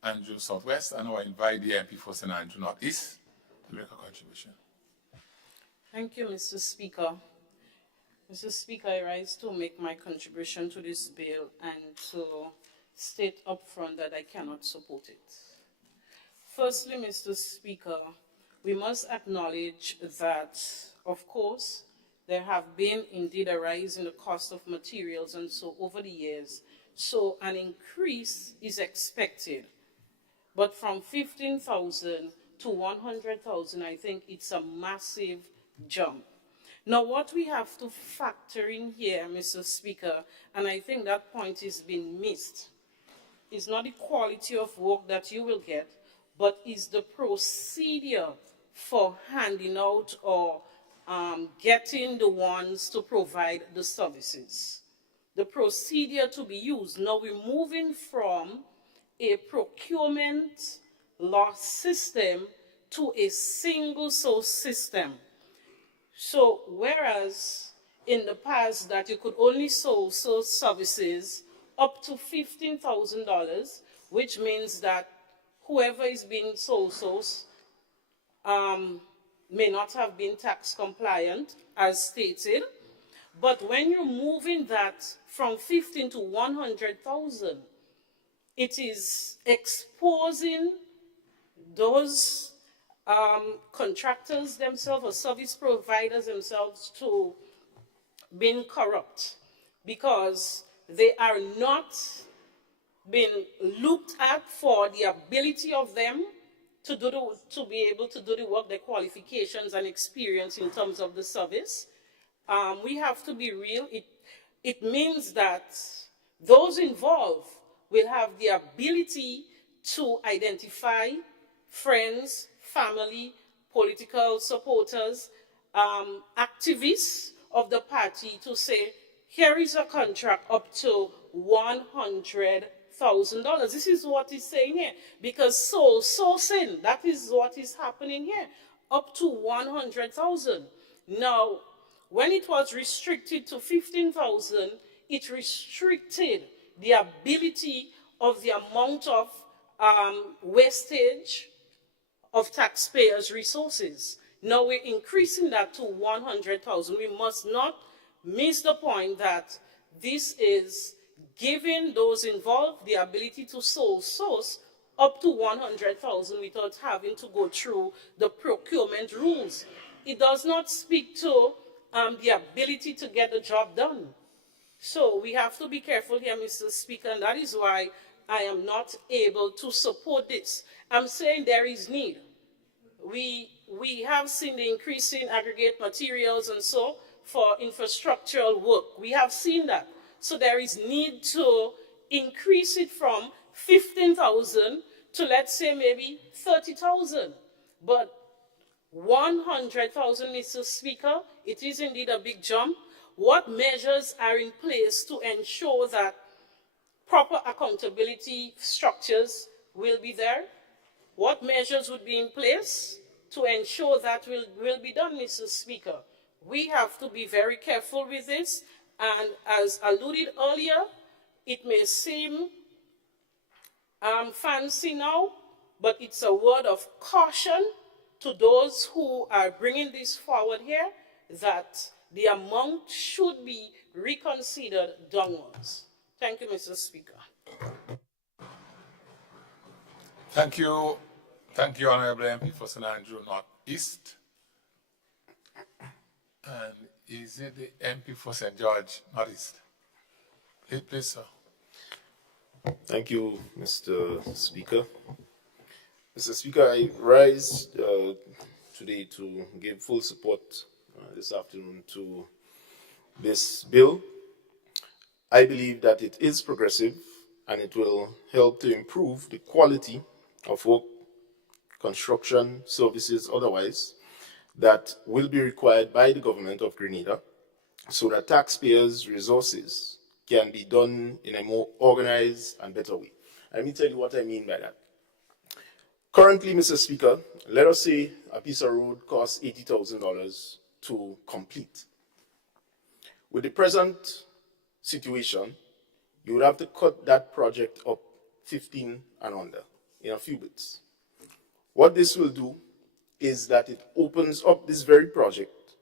Andrew Southwest, and I invite the MP for St. Andrew Northeast to make a contribution. Thank you, Mr. Speaker. Mr. Speaker, I rise to make my contribution to this bill and to state upfront that I cannot support it. Firstly, Mr. Speaker, we must acknowledge that, of course, there have been indeed a rise in the cost of materials and so over the years, so an increase is expected. But from 15,000 to 100,000, I think it's a massive jump. Now, what we have to factor in here, Mr. Speaker, and I think that point is being missed, is not the quality of work that you will get, but is the procedure for handing out or getting the ones to provide the services. The procedure to be used. Now we're moving from a procurement law system to a single source system. So whereas in the past that you could only sole source services up to $15,000, which means that whoever is being sole source may not have been tax compliant as stated. But when you're moving that from 15 to 100,000, it is exposing those contractors themselves or service providers themselves to being corrupt, because they are not being looked at for the ability of them to be able to do the work, their qualifications and experience in terms of the service. We have to be real. It means that those involved will have the ability to identify friends, family, political supporters, activists of the party to say, here is a contract up to $100,000. This is what he's saying here, because sole sourcing, that is what is happening here, up to 100,000. Now, when it was restricted to 15,000, it restricted the ability of the amount of wastage of taxpayers' resources. Now we're increasing that to 100,000. We must not miss the point that this is giving those involved the ability to sole source up to 100,000 without having to go through the procurement rules. It does not speak to the ability to get the job done. So we have to be careful here, Mr. Speaker, and that is why I am not able to support this. I'm saying there is need. We have seen the increase in aggregate materials and so for infrastructural work. We have seen that. So there is need to increase it from 15,000 to, let's say, maybe 30,000. But 100,000, Mr. Speaker, it is indeed a big jump. What measures are in place to ensure that proper accountability structures will be there? What measures would be in place to ensure that will be done, Mr. Speaker? We have to be very careful with this, and as alluded earlier, it may seem fancy now, but it's a word of caution to those who are bringing this forward here, that the amount should be reconsidered downwards. Thank you, Mr. Speaker. Thank you, Honorable MP for St. Andrew Northeast. And is it the MP for St. George Northeast? Please, sir. Thank you, Mr. Speaker. Mr. Speaker, I rise today to give full support this afternoon to this bill. I believe that it is progressive and it will help to improve the quality of work, construction, services, otherwise, that will be required by the government of Grenada so that taxpayers' resources can be done in a more organized and better way. Let me tell you what I mean by that. Currently, Mr. Speaker, let us say a piece of road costs $80,000 to complete. With the present situation, you would have to cut that project up 15 and under in a few bits. What this will do is that it opens up this very project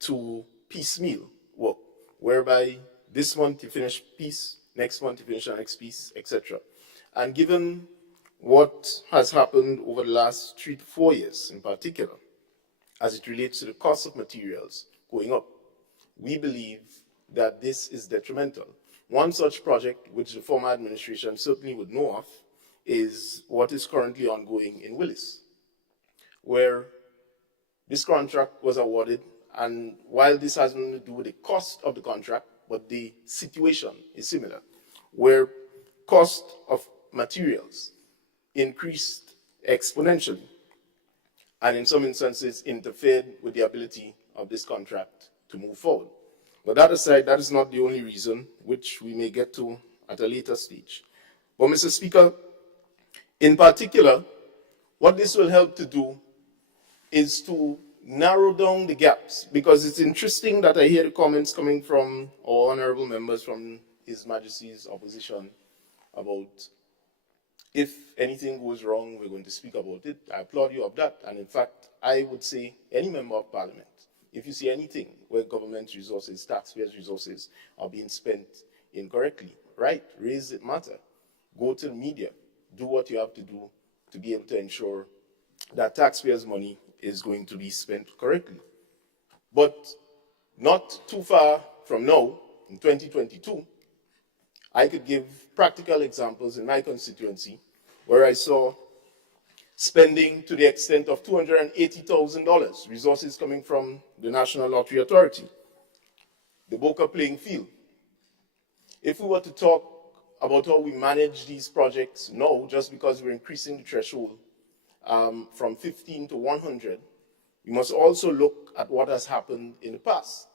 to piecemeal work, whereby this month you finish piece, next month you finish the next piece, etc. And given what has happened over the last 3 to 4 years in particular, as it relates to the cost of materials going up, we believe that this is detrimental. One such project, which the former administration certainly would know of, is what is currently ongoing in Willis, where this contract was awarded, and while this has nothing to do with the cost of the contract, but the situation is similar, where cost of materials increased exponentially, and in some instances interfered with the ability of this contract to move forward. But that aside, that is not the only reason, which we may get to at a later stage. But Mr. Speaker, in particular, what this will help to do is to narrow down the gaps, because it's interesting that I hear the comments coming from our honorable members from His Majesty's opposition about if anything goes wrong, we're going to speak about it. I applaud you of that. And in fact, I would say any member of parliament, if you see anything where government resources, taxpayers' resources are being spent incorrectly, right, raise the matter, go to the media, do what you have to do to be able to ensure that taxpayers' money is going to be spent correctly. But not too far from now, in 2022, I could give practical examples in my constituency where I saw spending to the extent of $280,000, resources coming from the National Lottery Authority, the Boca playing field. If we were to talk about how we manage these projects now, just because we're increasing the threshold from 15 to 100, we must also look at what has happened in the past.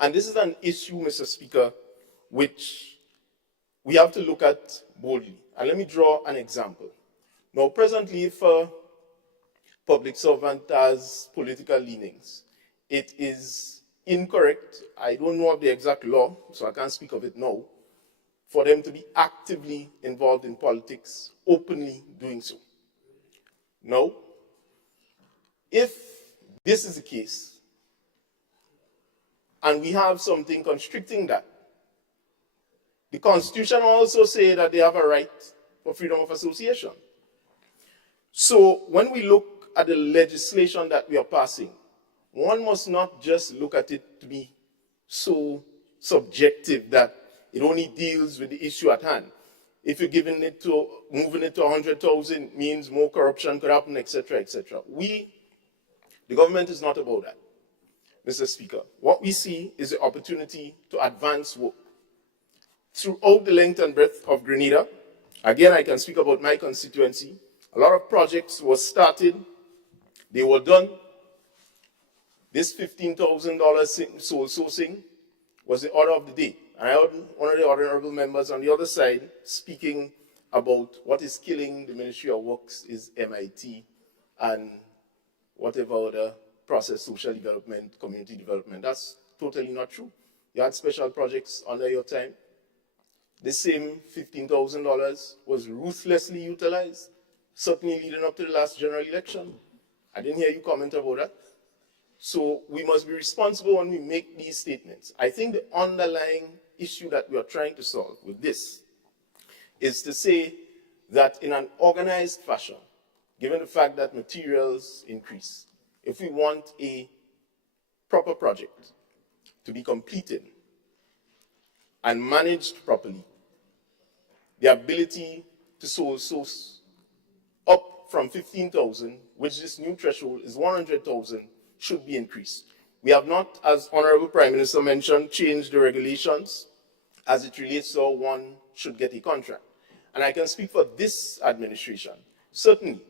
And this is an issue, Mr. Speaker, which we have to look at boldly. And let me draw an example. Now, presently, if a public servant has political leanings, it is incorrect, I don't know of the exact law, so I can't speak of it now, for them to be actively involved in politics, openly doing so. Now, if this is the case, and we have something constricting that, the Constitution also says that they have a right for freedom of association. So when we look at the legislation that we are passing, one must not just look at it to be so subjective that it only deals with the issue at hand. If you're moving it to 100,000 means more corruption could happen, etc., etc. The government is not about that, Mr. Speaker. What we see is the opportunity to advance work throughout the length and breadth of Grenada. Again, I can speak about my constituency. A lot of projects were started, they were done. This $15,000 sole sourcing was the order of the day. And I heard one of the honorable members on the other side speaking about what is killing the Ministry of Works is MIT and whatever other process, social development, community development. That's totally not true. You had special projects under your time. The same $15,000 was ruthlessly utilized, certainly leading up to the last general election. I didn't hear you comment about that. So we must be responsible when we make these statements. I think the underlying issue that we are trying to solve with this is to say that in an organized fashion, given the fact that materials increase, if we want a proper project to be completed and managed properly, the ability to sole source up from 15,000, which this new threshold is 100,000, should be increased. We have not, as Honorable Prime Minister mentioned, changed the regulations as it relates to how one should get a contract. And I can speak for this administration. Certainly,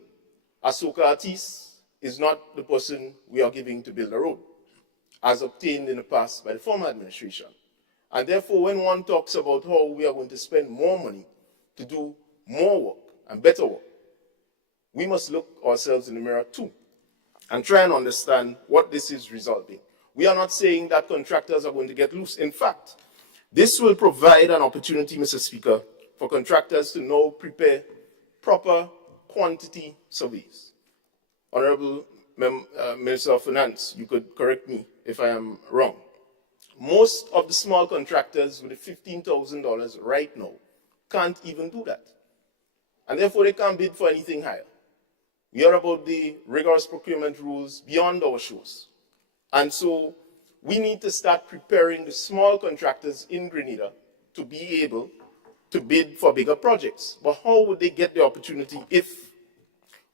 Asoka Atis is not the person we are giving to build a road, as obtained in the past by the former administration. And therefore, when one talks about how we are going to spend more money to do more work and better work, we must look ourselves in the mirror too and try and understand what this is resulting. We are not saying that contractors are going to get loose. In fact, this will provide an opportunity, Mr. Speaker, for contractors to now prepare proper quantity surveys. Honorable Minister of Finance, you could correct me if I am wrong. Most of the small contractors with the $15,000 right now can't even do that. And therefore, they can't bid for anything higher. We hear about the rigorous procurement rules beyond our shores. And so we need to start preparing the small contractors in Grenada to be able to bid for bigger projects. But how would they get the opportunity if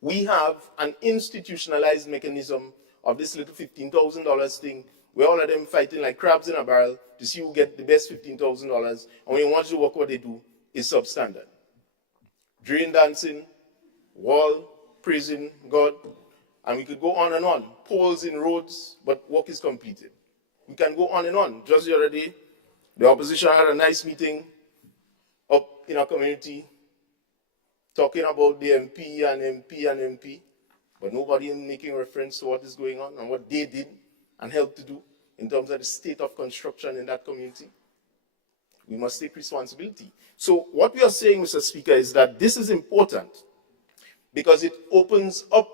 we have an institutionalized mechanism of this little $15,000 thing, where all of them fighting like crabs in a barrel to see who get the best $15,000, and when you want to work, what they do is substandard. Drain dancing, wall, praising God, and we could go on and on. Poles in roads, but work is completed. We can go on and on. Just the other day, the opposition had a nice meeting up in our community talking about the MP, but nobody making reference to what is going on and what they did and helped to do in terms of the state of construction in that community. We must take responsibility. So what we are saying, Mr. Speaker, is that this is important because it opens up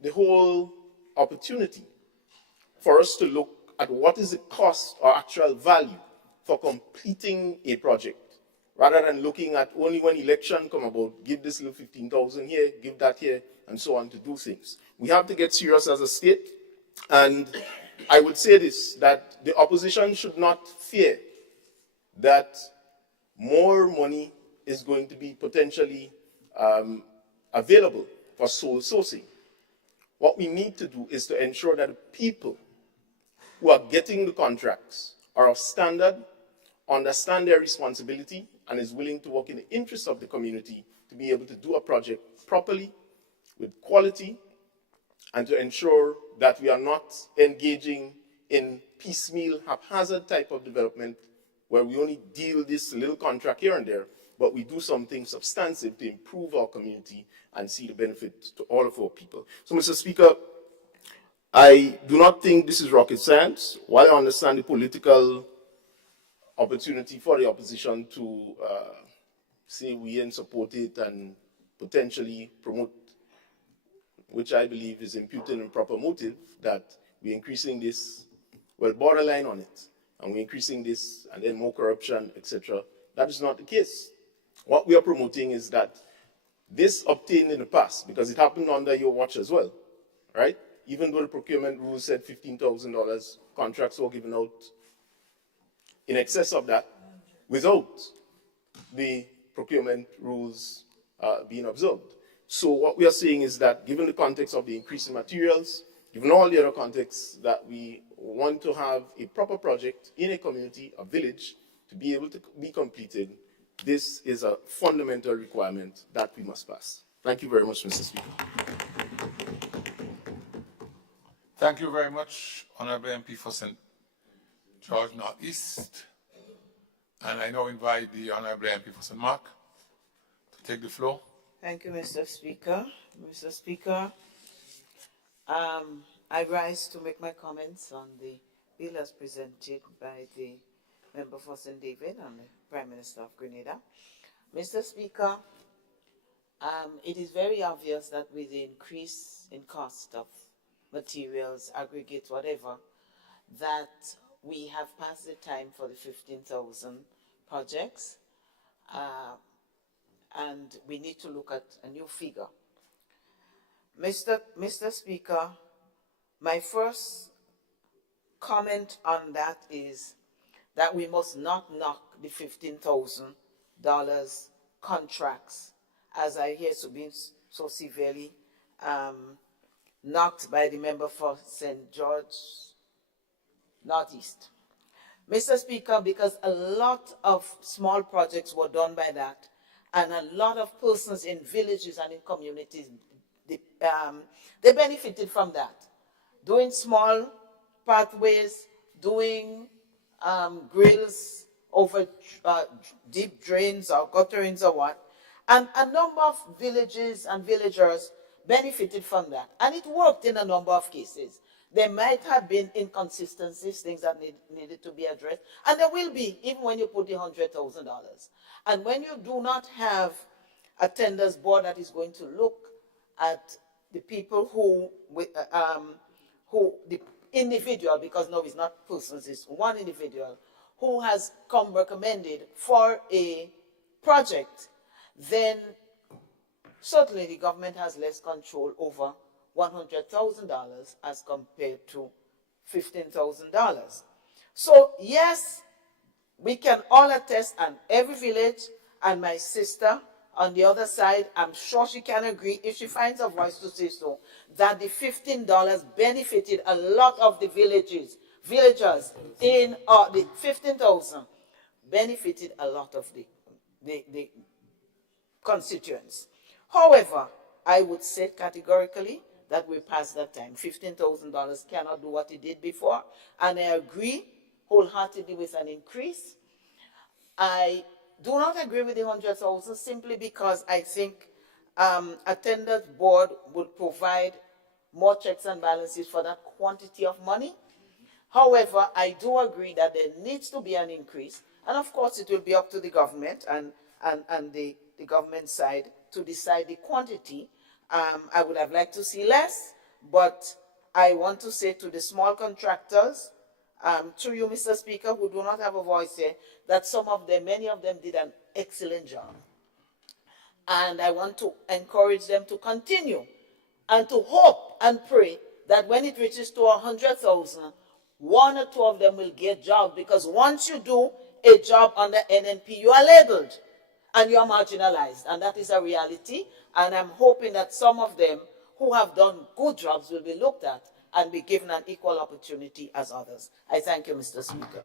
the whole opportunity for us to look at what is the cost or actual value for completing a project, rather than looking at only when election come about, give this little 15,000 here, give that here, and so on to do things. We have to get serious as a state, and I would say this, that the opposition should not fear that more money is going to be potentially available for sole sourcing. What we need to do is to ensure that the people who are getting the contracts are of standard, understand their responsibility, and is willing to work in the interest of the community to be able to do a project properly, with quality, and to ensure that we are not engaging in piecemeal, haphazard type of development where we only deal this little contract here and there, but we do something substantive to improve our community and see the benefit to all of our people. So, Mr. Speaker, I do not think this is rocket science. While I understand the political opportunity for the opposition to say we and support it and potentially promote, which I believe is imputing improper motive, that we're increasing this, well, borderline on it, and we're increasing this, and then more corruption, etc. That is not the case. What we are promoting is that this obtained in the past, because it happened under your watch as well, right? Even though the procurement rules said $15,000, contracts were given out in excess of that without the procurement rules being observed. So what we are saying is that given the context of the increase in materials, given all the other contexts, that we want to have a proper project in a community, a village, to be able to be completed, this is a fundamental requirement that we must pass. Thank you very much, Mr. Speaker. Thank you very much, Honorable MP for St. George Northeast. And I now invite the Honorable MP for St. Mark to take the floor. Thank you, Mr. Speaker. Mr. Speaker, I rise to make my comments on the bill as presented by the member for St. David and the Prime Minister of Grenada. Mr. Speaker, it is very obvious that with the increase in cost of materials, aggregates, whatever, that we have passed the time for the 15,000 projects, and we need to look at a new figure. Mr. Speaker, my first comment on that is that we must not knock the $15,000 contracts, as I hear so being so severely knocked by the member for St. George Northeast. Mr. Speaker, because a lot of small projects were done by that, and a lot of persons in villages and in communities, they benefited from that. Doing small pathways, doing grills over deep drains or gutterings or what. And a number of villages and villagers benefited from that. And it worked in a number of cases. There might have been inconsistencies, things that needed to be addressed. And there will be, even when you put the $100,000. And when you do not have a tenders board that is going to look at the people who the individual, because no, it's not persons, it's one individual who has come recommended for a project, then certainly the government has less control over $100,000 as compared to $15,000. So yes, we can all attest, and every village, and my sister on the other side, I'm sure she can agree, if she finds a voice to say so, that the $15 benefited a lot of the villagers in the 15,000 benefited a lot of the constituents. However, I would say categorically that we're past that time. $15,000 cannot do what it did before, and I agree wholeheartedly with an increase. I do not agree with the 100,000 simply because I think attendance board would provide more checks and balances for that quantity of money. However, I do agree that there needs to be an increase, and of course it will be up to the government and the government side to decide the quantity. I would have liked to see less, but I want to say to the small contractors, to you, Mr. Speaker, who do not have a voice here, that some of them, many of them did an excellent job. And I want to encourage them to continue and to hope and pray that when it reaches to 100,000, one or two of them will get jobs, because once you do a job under NNP, you are labeled and you are marginalized, and that is a reality. And I'm hoping that some of them who have done good jobs will be looked at and be given an equal opportunity as others. I thank you, Mr. Speaker.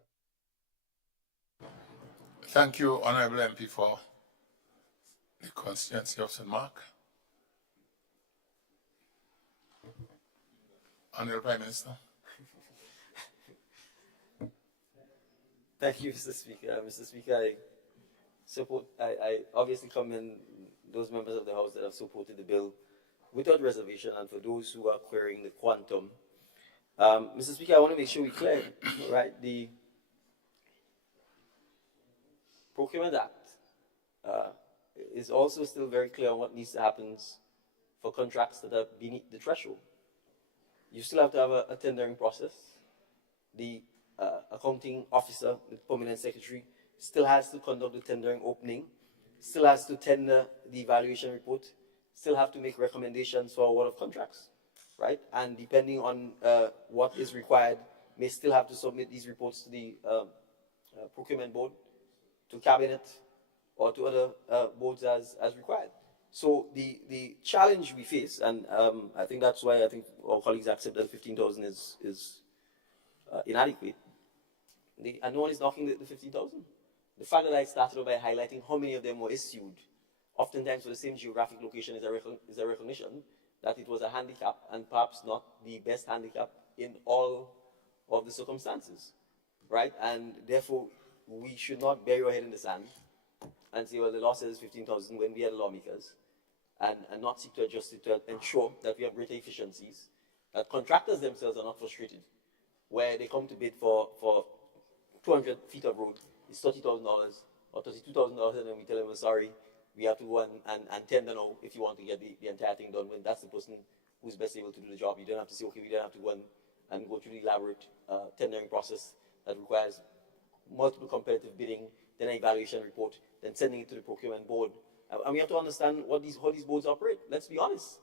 Thank you, Honorable MP, for the constituency of St. Mark. Honorable Prime Minister. Thank you, Mr. Speaker. Mr. Speaker, I obviously commend those members of the House that have supported the bill without reservation, and for those who are querying the quantum. Mr. Speaker, I want to make sure we clear, right, the Procurement Act is also still very clear on what needs to happen for contracts that are beneath the threshold. You still have to have a tendering process. The accounting officer, the permanent secretary, still has to conduct the tendering opening, still has to tender the evaluation report, still have to make recommendations for award of contracts, right? And depending on what is required, may still have to submit these reports to the procurement board, to cabinet, or to other boards as required. So the challenge we face, and I think that's why I think our colleagues accept that 15,000 is inadequate. And no one is knocking the 15,000. The fact that I started by highlighting how many of them were issued, oftentimes for the same geographic location, is a recognition that it was a handicap, and perhaps not the best handicap in all of the circumstances, right? And therefore, we should not bury our head in the sand and say, well, the law says 15,000 when we are the lawmakers, and not seek to adjust it to ensure that we have greater efficiencies, that contractors themselves are not frustrated, where they come to bid for 200 feet of road, it's $30,000 or $32,000, and then we tell them, well, sorry, we have to go and tender now if you want to get the entire thing done, when that's the person who's best able to do the job. You don't have to say, okay, we don't have to go and go through the elaborate tendering process that requires multiple competitive bidding, then an evaluation report, then sending it to the procurement board. And we have to understand how these boards operate. Let's be honest.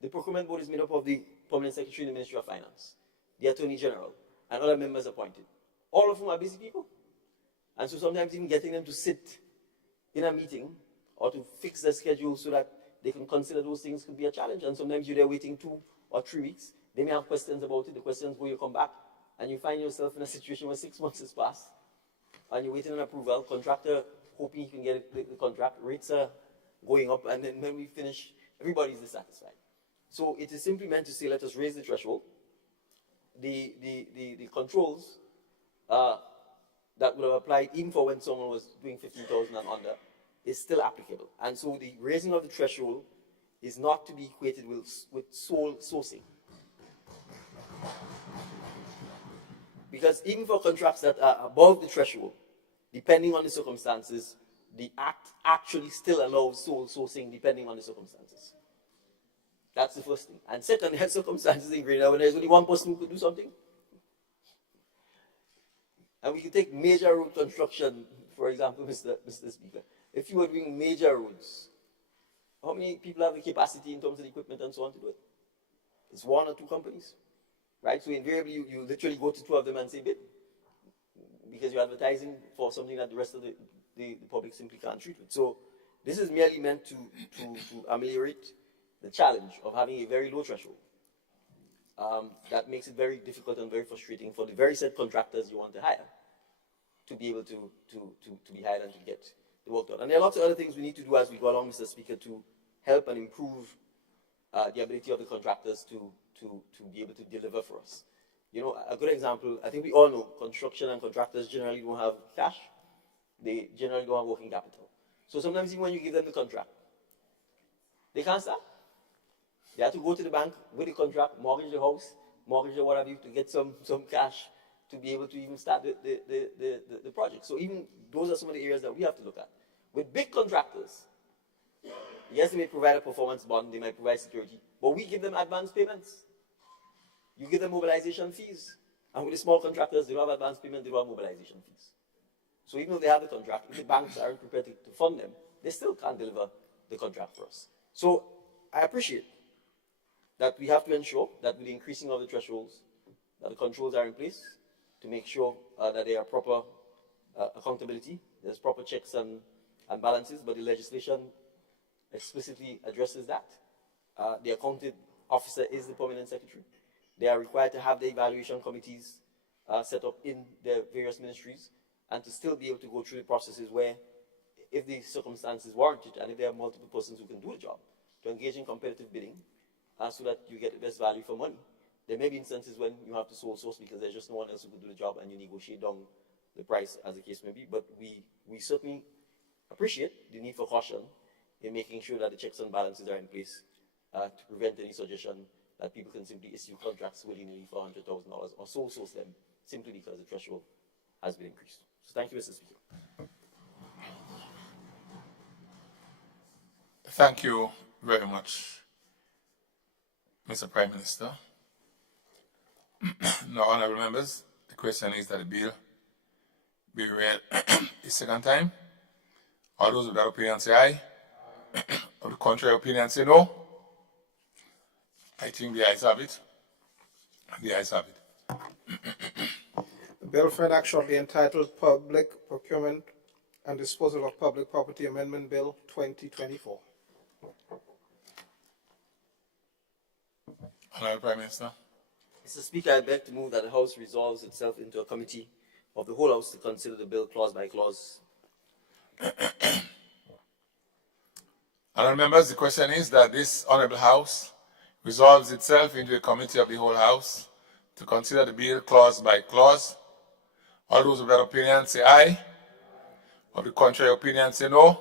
The procurement board is made up of the permanent secretary in the Ministry of Finance, the Attorney General, and other members appointed. All of whom are busy people. And so sometimes even getting them to sit in a meeting or to fix their schedule so that they can consider those things could be a challenge. And sometimes you're there waiting 2 or 3 weeks. They may have questions about it. The questions go, you come back, and you find yourself in a situation where 6 months has passed, and you're waiting on approval, contractor hoping he can get the contract, rates are going up, and then when we finish, everybody's dissatisfied. So it is simply meant to say, let us raise the threshold. The controls that would have applied even for when someone was doing 15,000 and under is still applicable. And so the raising of the threshold is not to be equated with sole sourcing. Because even for contracts that are above the threshold, depending on the circumstances, the Act actually still allows sole sourcing depending on the circumstances. That's the first thing. And second, there are circumstances in Grenada when there's only one person who could do something. And we can take major road construction, for example, Mr. Speaker. If you were doing major roads, how many people have the capacity in terms of the equipment and so on to do it? It's one or two companies, right? So invariably, you literally go to two of them and say bid, because you're advertising for something that the rest of the public simply can't treat with. So this is merely meant to ameliorate the challenge of having a very low threshold. That makes it very difficult and very frustrating for the very set contractors you want to hire to be able to be hired and to get the work done. And there are lots of other things we need to do as we go along, Mr. Speaker, to help and improve the ability of the contractors to be able to deliver for us. You know, a good example, I think we all know construction and contractors generally don't have cash. They generally don't have working capital. So sometimes even when you give them the contract, they can't start. They have to go to the bank with the contract, mortgage the house, mortgage the whatever, to get some cash to be able to even start the project. So even those are some of the areas that we have to look at. With big contractors, yes, they may provide a performance bond, they might provide security, but we give them advance payments. You give them mobilization fees. And with the small contractors, they don't have advance payment, they don't have mobilization fees. So even though they have the contract, if the banks aren't prepared to fund them, they still can't deliver the contract for us. So I appreciate that we have to ensure that with the increasing of the thresholds, that the controls are in place to make sure that there are proper accountability, there's proper checks and balances, but the legislation explicitly addresses that. The accounted officer is the permanent secretary. They are required to have the evaluation committees set up in their various ministries and to still be able to go through the processes where, if the circumstances warrant it, and if there are multiple persons who can do the job, to engage in competitive bidding so that you get the best value for money. There may be instances when you have to sole source because there's just no one else who can do the job and you negotiate down the price as the case may be. But we certainly appreciate the need for caution in making sure that the checks and balances are in place to prevent any suggestion that people can simply issue contracts willy-nilly for $100,000 or sole source them simply because the threshold has been increased. So thank you, Mr. Speaker. Thank you very much, Mr. Prime Minister. Now, honorable members, the question is that the bill be read a second time. All those with that opinion say aye. Of the contrary opinion say no. I think the ayes have it. The ayes have it. The bill for enact shortly entitled Public Procurement and Disposal of Public Property Amendment Bill 2024. Honorable Prime Minister. Mr. Speaker, I beg to move that the House resolves itself into a committee of the whole House to consider the bill clause by clause. Honorable members, the question is that this honorable House resolves itself into a committee of the whole House to consider the bill clause by clause. All those of that opinion say aye. Of the contrary opinion say no.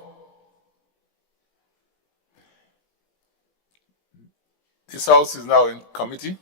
This House is now in committee.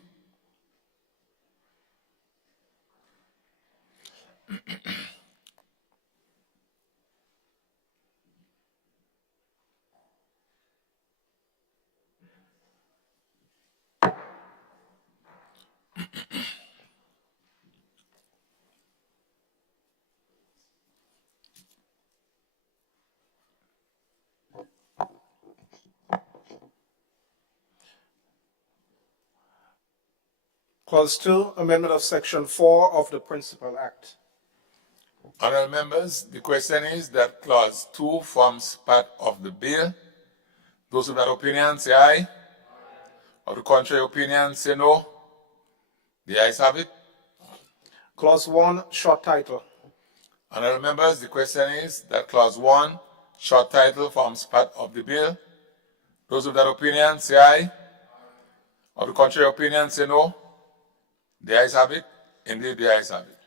Clause 2, amendment of Section 4 of the Principal Act. Honorable members, the question is that Clause 2 forms part of the bill. Those of that opinion say aye. Of the contrary opinion say no. The ayes have it. Clause 1, short title. Honorable members, the question is that Clause 1, short title, forms part of the bill. Those of that opinion say aye. Of the contrary opinion say no. The ayes have it. Indeed, the ayes have it.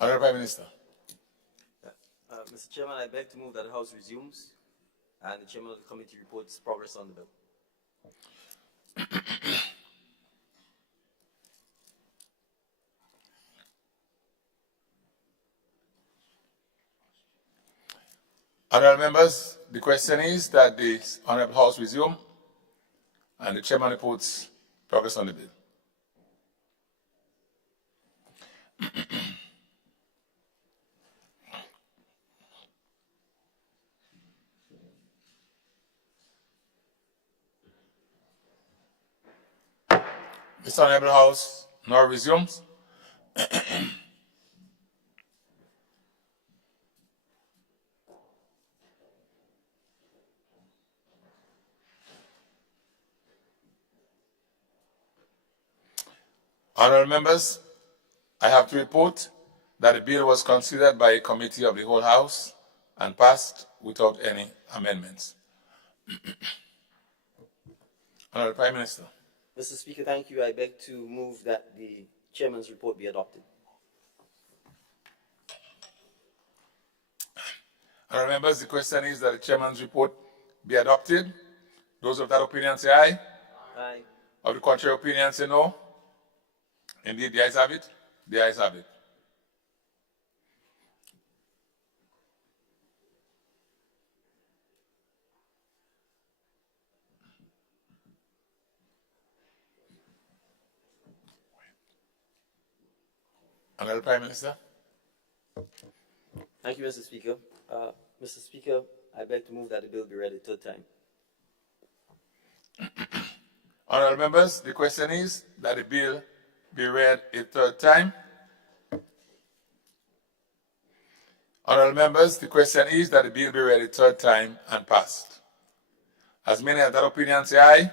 Honorable Prime Minister. Mr. Chairman, I beg to move that the House resumes and the Chairman of the committee reports progress on the bill. Honourable members, the question is that the Honourable House resume and the Chairman reports progress on the bill. This Honourable House now resumes. Honourable members, I have to report that the bill was considered by a committee of the whole House and passed without any amendments. Honourable Prime Minister. Mr. Speaker, thank you. I beg to move that the Chairman's report be adopted. Honourable members, the question is that the Chairman's report be adopted. Those of that opinion say aye. Aye. Of the contrary opinion say no. Indeed, the ayes have it. The ayes have it. Honourable Prime Minister. Thank you, Mr. Speaker. Mr. Speaker, I beg to move that the bill be read a third time. Honourable members, the question is that the bill be read a third time. Honourable members, the question is that the bill be read a third time and passed. As many of that opinion say aye,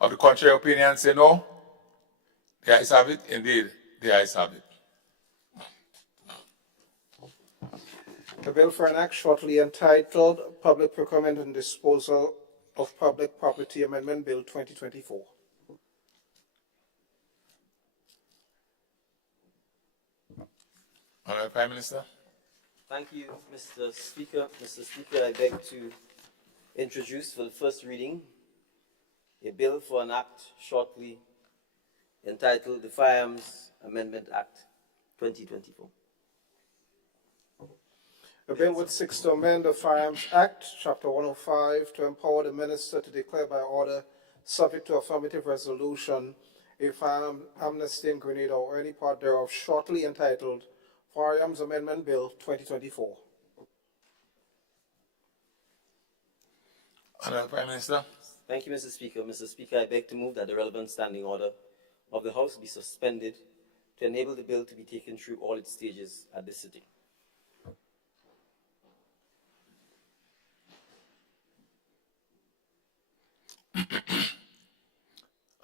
of the contrary opinion say no. The ayes have it. Indeed, the ayes have it. The bill for an act shortly entitled Public Procurement and Disposal of Public Property Amendment Bill 2024. Honourable Prime Minister. Thank you, Mr. Speaker. Mr. Speaker, I beg to introduce for the first reading a bill for an act shortly entitled the Firearms Amendment Act 2024. The bill which seeks to amend the Firearms Act, Chapter 105, to empower the minister to declare by order, subject to affirmative resolution, a firearm amnesty in Grenada or any part thereof, shortly entitled Firearms Amendment Bill 2024. Honourable Prime Minister. Thank you, Mr. Speaker. Mr. Speaker, I beg to move that the relevant standing order of the House be suspended to enable the bill to be taken through all its stages at this sitting.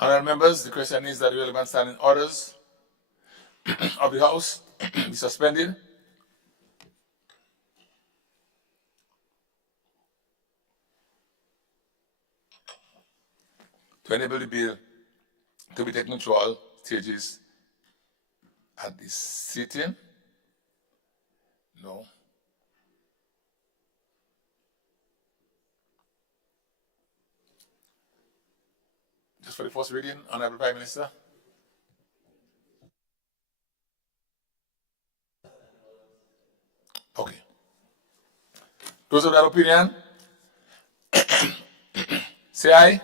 Honourable members, the question is that the relevant standing orders of the House be suspended to enable the bill to be taken through all stages at this sitting. No. Just for the first reading, Honourable Prime Minister. Okay. Those of that opinion, say aye.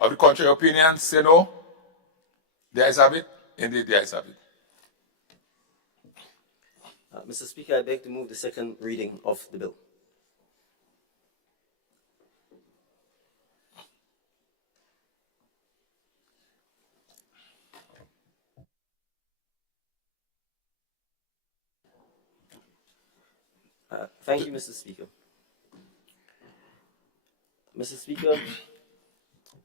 Of the contrary opinion, say no. The ayes have it. Indeed, the ayes have it. Mr. Speaker, I beg to move the second reading of the bill. Thank you, Mr. Speaker. Mr. Speaker,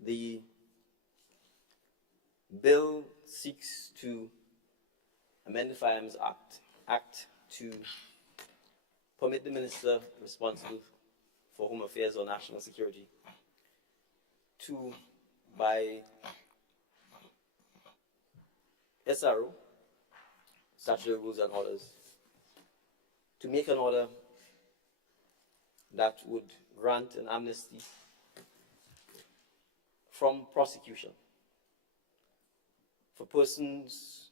the bill seeks to amend the Firearms Act to permit the minister responsible for Home Affairs or National Security to, by SRO, statutory rules and orders, to make an order that would grant an amnesty from prosecution for persons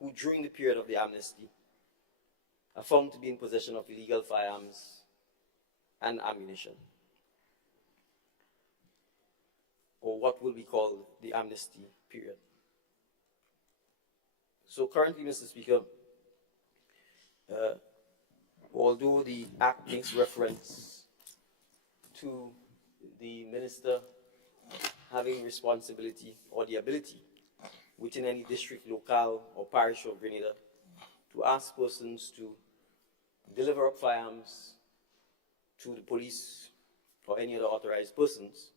who, during the period of the amnesty, are found to be in possession of illegal firearms and ammunition, or what will be called the amnesty period. So currently, Mr. Speaker, although the Act makes reference to the minister having responsibility or the ability within any district, locale, or parish of Grenada to ask persons to deliver up firearms to the police or any other authorized persons,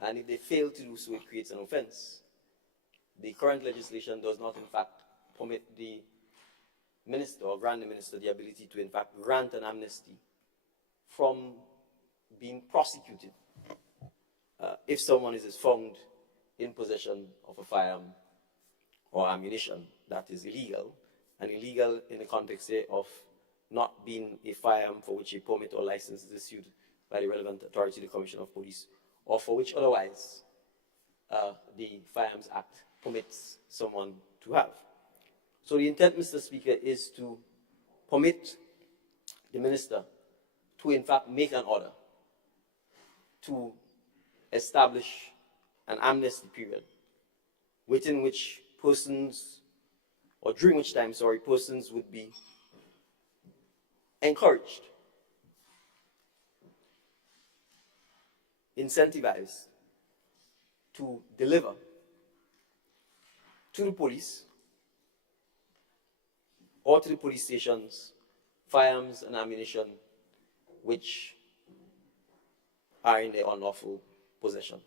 and if they fail to do so, it creates an offense. The current legislation does not, in fact, permit the minister or grant the minister the ability to, in fact, grant an amnesty from being prosecuted if someone is found in possession of a firearm or ammunition that is illegal, and illegal in the context here of not being a firearm for which a permit or license is issued by the relevant authority, the Commissioner of Police, or for which otherwise the Firearms Act permits someone to have. So the intent, Mr. Speaker, is to permit the minister to, in fact, make an order to establish an amnesty period within which persons, or during which time, sorry, persons would be encouraged, incentivized to deliver to the police or to the police stations firearms and ammunition which are in their unlawful possession.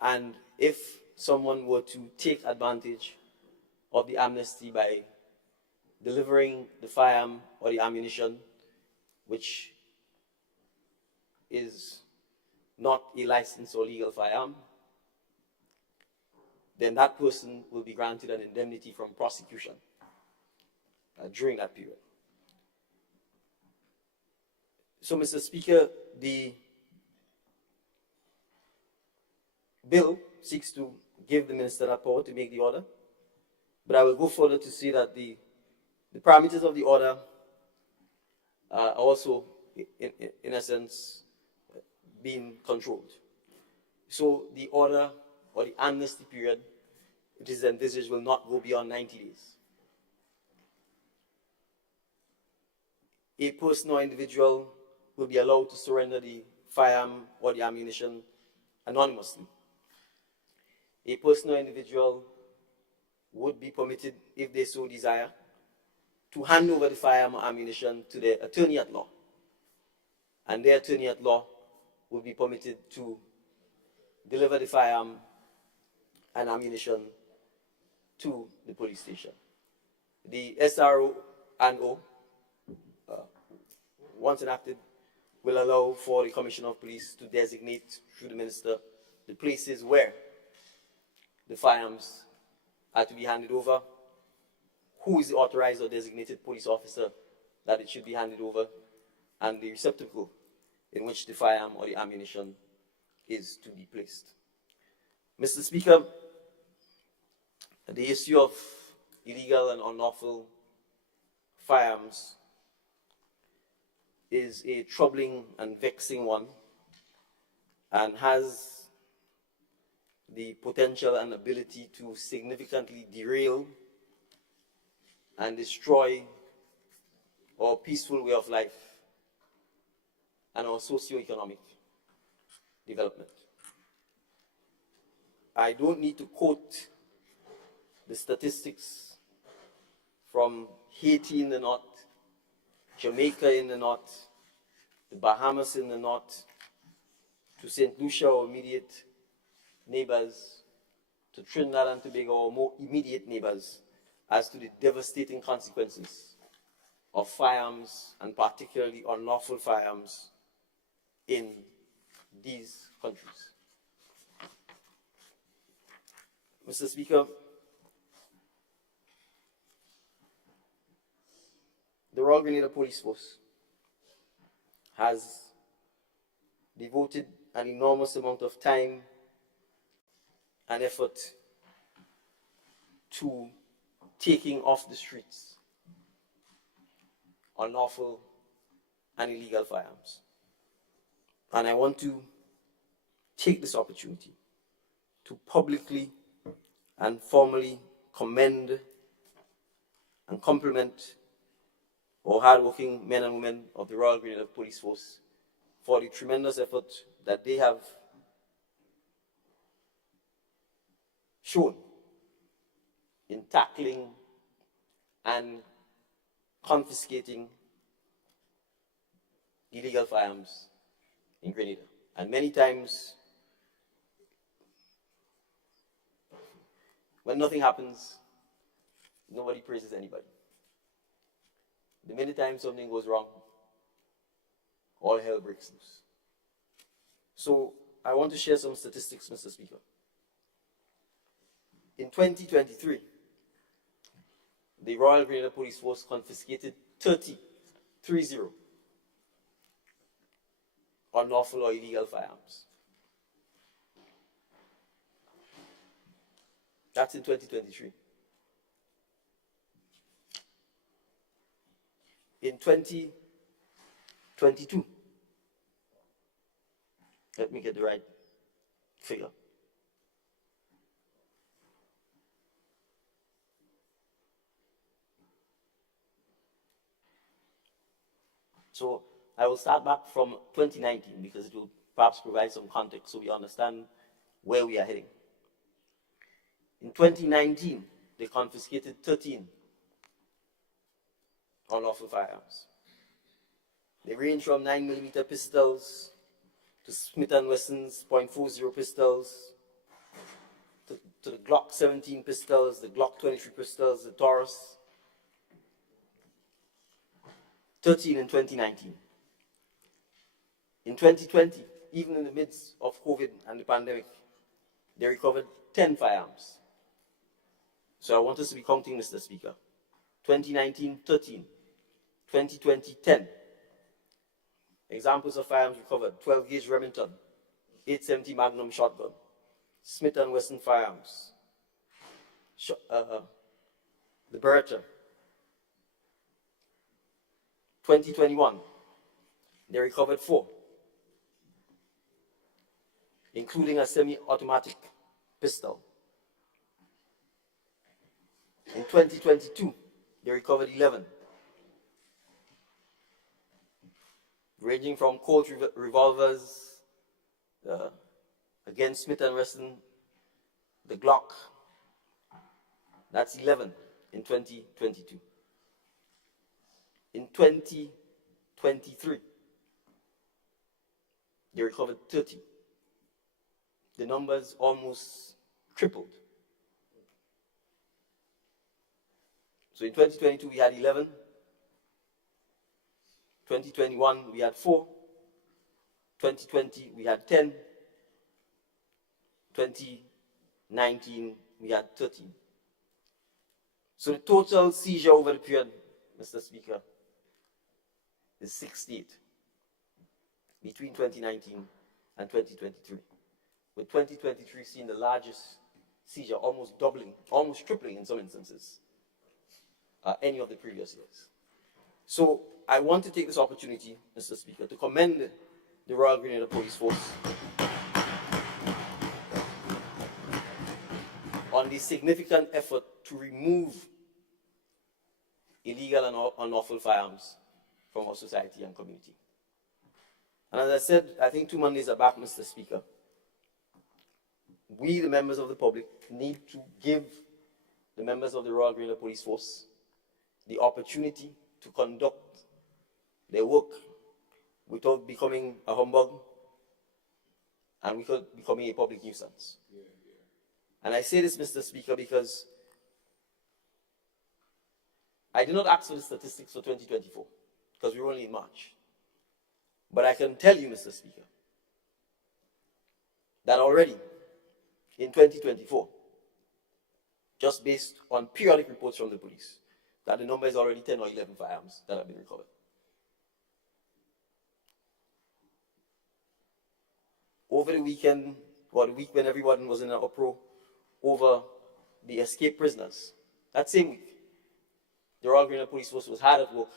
And if someone were to take advantage of the amnesty by delivering the firearm or the ammunition which is not a licensed or legal firearm, then that person will be granted an indemnity from prosecution during that period. So, Mr. Speaker, the bill seeks to give the minister that power to make the order, but I will go further to say that the parameters of the order are also, in essence, being controlled. So the order or the amnesty period, it is envisaged, will not go beyond 90 days. A person or individual will be allowed to surrender the firearm or the ammunition anonymously. A person or individual would be permitted, if they so desire, to hand over the firearm or ammunition to their attorney at law. And their attorney at law will be permitted to deliver the firearm and ammunition to the police station. The SRO and O, once enacted, will allow for the Commissioner of Police to designate through the Minister the places where the firearms are to be handed over, who is the authorized or designated police officer that it should be handed over, and the receptacle in which the firearm or the ammunition is to be placed. Mr. Speaker, the issue of illegal and unlawful firearms is a troubling and vexing one, and has the potential and ability to significantly derail and destroy our peaceful way of life and our socio-economic development. I don't need to quote the statistics from Haiti in the north, Jamaica in the north, the Bahamas in the north, to St. Lucia, our immediate neighbors, to Trinidad and Tobago, our more immediate neighbors, as to the devastating consequences of firearms, and particularly unlawful firearms, in these countries. Mr. Speaker, the Royal Royal Grenada Police Force has devoted an enormous amount of time and effort to taking off the streets unlawful and illegal firearms. And I want to take this opportunity to publicly and formally commend and compliment our hardworking men and women of the Royal Grenada Police Force for the tremendous effort that they have shown in tackling and confiscating illegal firearms in Grenada. And many times, when nothing happens, nobody praises anybody. The minute time something goes wrong, all hell breaks loose. So I want to share some statistics, Mr. Speaker. In 2023, the Royal Grenada Police Force confiscated 30 unlawful or illegal firearms. That's in 2023. In 2022, let me get the right figure. So I will start back from 2019 because it will perhaps provide some context so we understand where we are heading. In 2019, they confiscated 13 unlawful firearms. They range from 9mm pistols to Smith & Wesson's .40 pistols, to the Glock 17 pistols, the Glock 23 pistols, the Taurus. 13 in 2019. In 2020, even in the midst of COVID and the pandemic, they recovered 10 firearms. So I want us to be counting, Mr. Speaker. 2019, 13. 2020, 10. Examples of firearms recovered: 12-gauge Remington, 870 Magnum shotgun, Smith & Wesson firearms, the Beretta. 2021, they recovered 4, including a semi-automatic pistol. In 2022, they recovered 11, ranging from Colt revolvers, again Smith & Wesson, the Glock. That's 11 in 2022. In 2023, they recovered 30. The numbers almost tripled. So in 2022, we had 11. 2021, we had 4. 2020, we had 10. 2019, we had 13. So the total seizure over the period, Mr. Speaker, is 68 between 2019 and 2023, with 2023 seeing the largest seizure, almost doubling, almost tripling in some instances, any of the previous years. So I want to take this opportunity, Mr. Speaker, to commend the Royal Grenada Police Force on the significant effort to remove illegal and unlawful firearms from our society and community. And as I said, I think 2 Mondays are back, Mr. Speaker, we, the members of the public, need to give the members of the Royal Grenada Police Force the opportunity to conduct their work without becoming a humbug and without becoming a public nuisance. And I say this, Mr. Speaker, because I did not ask for the statistics for 2024, because we're only in March. But I can tell you, Mr. Speaker, that already in 2024, just based on periodic reports from the police, that the number is already 10 or 11 firearms that have been recovered. Over the weekend, or the week when everyone was in an uproar over the escaped prisoners, that same week, the Royal Grenada Police Force was hard at work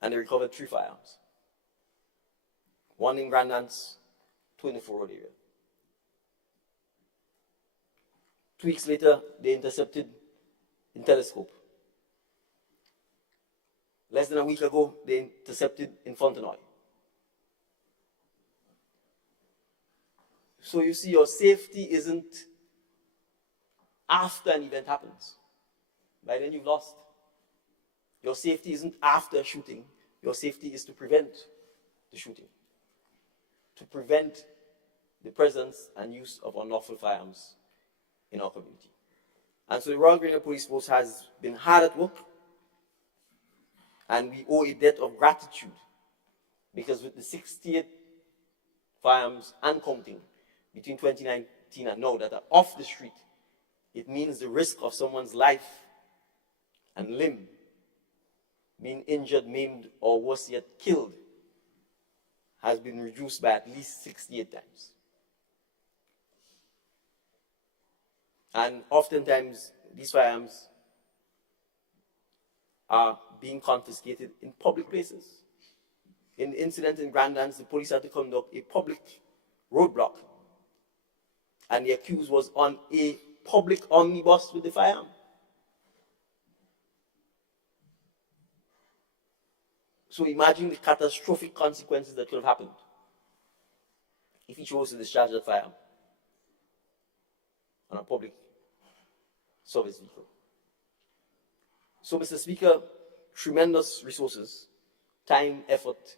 and they recovered 3 firearms. One in Grand Anse, 2 in the Fore Road area. 2 weeks later, they intercepted in Telescope. Less than a week ago, they intercepted in Fontenoy. So you see, your safety isn't after an event happens. By then you've lost. Your safety isn't after a shooting. Your safety is to prevent the shooting, to prevent the presence and use of unlawful firearms in our community. And so the Royal Grenada Police Force has been hard at work, and we owe a debt of gratitude, because with the 68 firearms and counting between 2019 and now that are off the street, it means the risk of someone's life and limb being injured, maimed, or worse yet, killed has been reduced by at least 68 times. And oftentimes, these firearms are being confiscated in public places. In the incident in Grand Anse, the police had to conduct a public roadblock, and the accused was on a public omnibus with the firearm. So imagine the catastrophic consequences that could have happened if he chose to discharge that firearm on a public service vehicle. So, Mr. Speaker, tremendous resources, time, effort,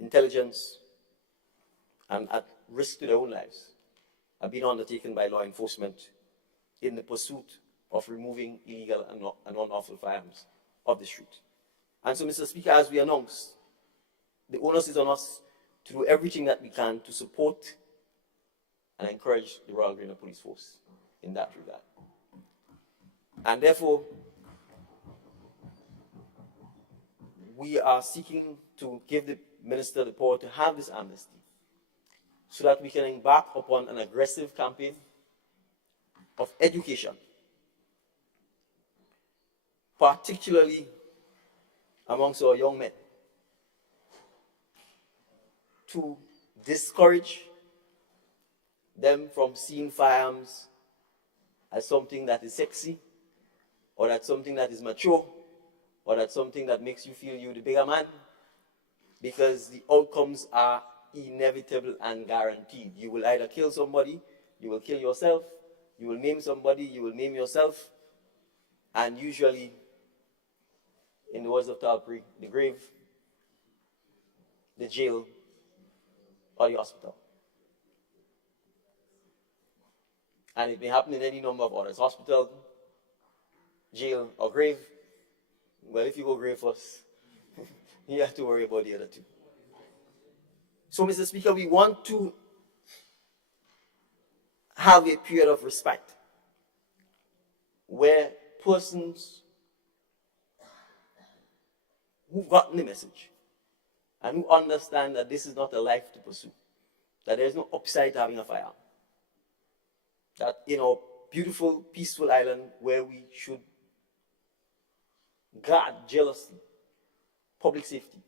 intelligence, and at risk to their own lives have been undertaken by law enforcement in the pursuit of removing illegal and unlawful firearms off the street. And so, Mr. Speaker, as we announced, the onus is on us to do everything that we can to support and encourage the Royal Grenada Police Force in that regard. And therefore, we are seeking to give the Minister the power to have this amnesty so that we can embark upon an aggressive campaign of education, particularly amongst our young men, to discourage them from seeing firearms as something that is sexy, or that's something that is mature, or that's something that makes you feel you're the bigger man, because the outcomes are inevitable and guaranteed. You will either kill somebody, you will kill yourself, you will maim somebody, you will maim yourself, and usually, in the words of Talpri, the grave, the jail, or the hospital. And it may happen in any number of orders: hospital, jail, or grave. Well, if you go grave first, you have to worry about the other two. So, Mr. Speaker, we want to have a period of respect where persons who've gotten the message and who understand that this is not a life to pursue, that there is no upside to having a firearm, that in our beautiful, peaceful island where we should guard jealously public safety,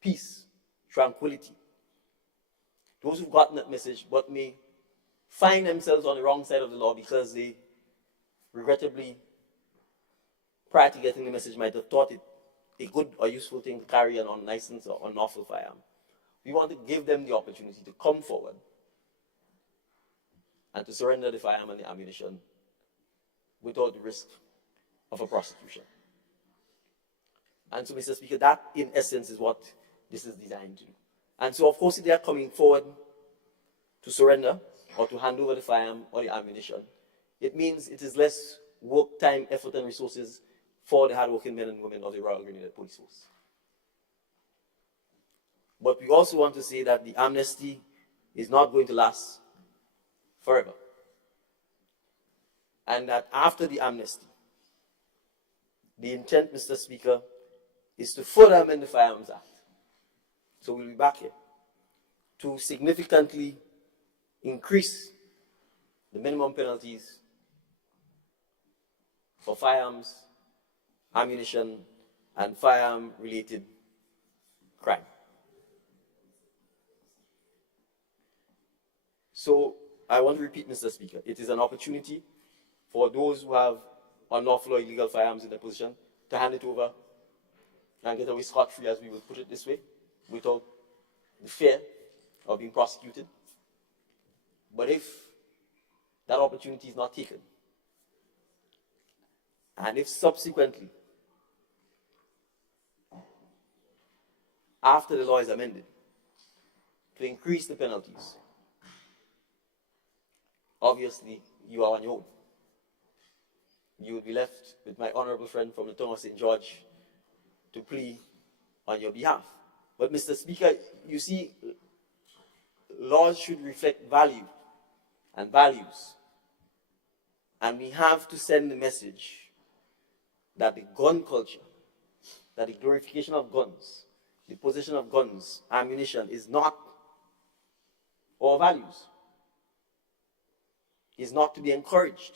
peace, tranquility, those who've gotten that message but may find themselves on the wrong side of the law because they regrettably, prior to getting the message, might have thought it a good or useful thing to carry an unlicensed or unlawful firearm. We want to give them the opportunity to come forward and to surrender the firearm and the ammunition without the risk of a prosecution. And so, Mr. Speaker, that in essence is what this is designed to do. And so, of course, if they are coming forward to surrender or to hand over the firearm or the ammunition, it means it is less work, time, effort, and resources for the hardworking men and women of the Royal Grenada Police Force. But we also want to say that the amnesty is not going to last forever. and that after the amnesty, the intent, Mr. Speaker, is to further amend the Firearms Act. So we'll be back here to significantly increase the minimum penalties for firearms, ammunition, and firearm-related crime. So I want to repeat, Mr. Speaker, it is an opportunity for those who have unlawful or illegal firearms in their possession to hand it over and get away scot-free, as we would put it this way, without the fear of being prosecuted. But if that opportunity is not taken, and if subsequently, after the law is amended, to increase the penalties, obviously you are on your own. You will be left with my honorable friend from the town of St. George to plead on your behalf. But Mr. Speaker, you see, laws should reflect value and values. And we have to send the message that the gun culture, that the glorification of guns, the possession of guns, ammunition, is not our values. It is not to be encouraged.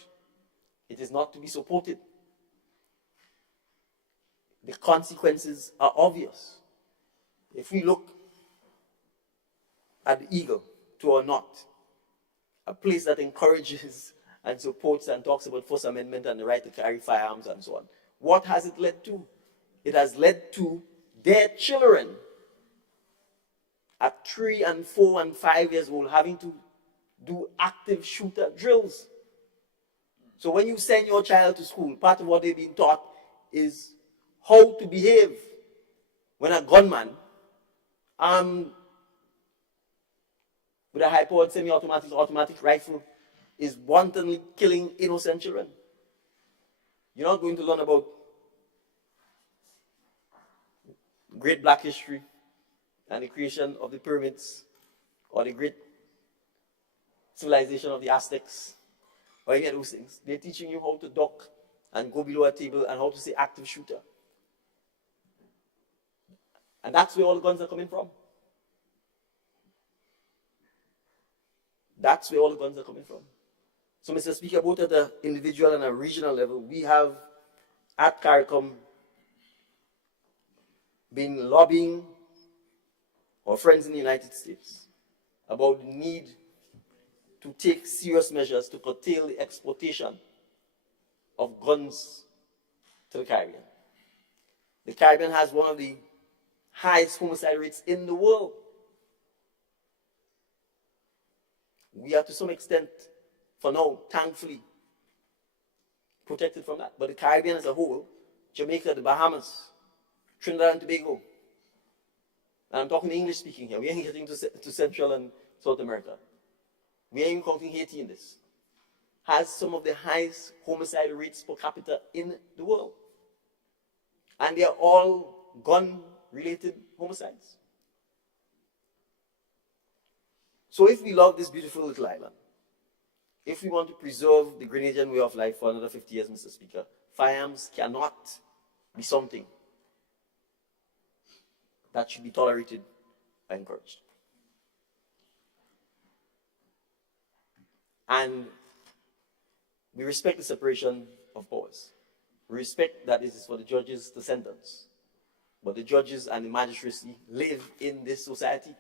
It is not to be supported. The consequences are obvious. If we look at the Eagle to or not, a place that encourages and supports and talks about First Amendment and the right to carry firearms and so on, what has it led to? It has led to their children at 3 and 4 and 5 years old having to do active shooter drills. So when you send your child to school, part of what they've been taught is how to behave when a gunman armed with a high-powered semi-automatic automatic rifle is wantonly killing innocent children. You're not going to learn about great black history and the creation of the pyramids or the great civilization of the Aztecs or any of those things. They're teaching you how to duck and go below a table and how to say active shooter. And that's where all the guns are coming from. That's where all the guns are coming from. So, Mr. Speaker, both at the individual and a regional level, we have at CARICOM been lobbying our friends in the United States about the need to take serious measures to curtail the exportation of guns to the Caribbean. The Caribbean has one of the highest homicide rates in the world. We are to some extent, for now, thankfully, protected from that. But the Caribbean as a whole, Jamaica, the Bahamas, Trinidad and Tobago, and I'm talking English speaking here, we ain't getting to Central and South America. We ain't counting Haiti in this. Has some of the highest homicide rates per capita in the world. And they are all gun-related homicides. So if we love this beautiful little island, if we want to preserve the Grenadian way of life for another 50 years, Mr. Speaker, firearms cannot be something that should be tolerated or encouraged. And we respect the separation of powers. We respect that it is for the judges to sentence. But the judges and the magistracy live in this society.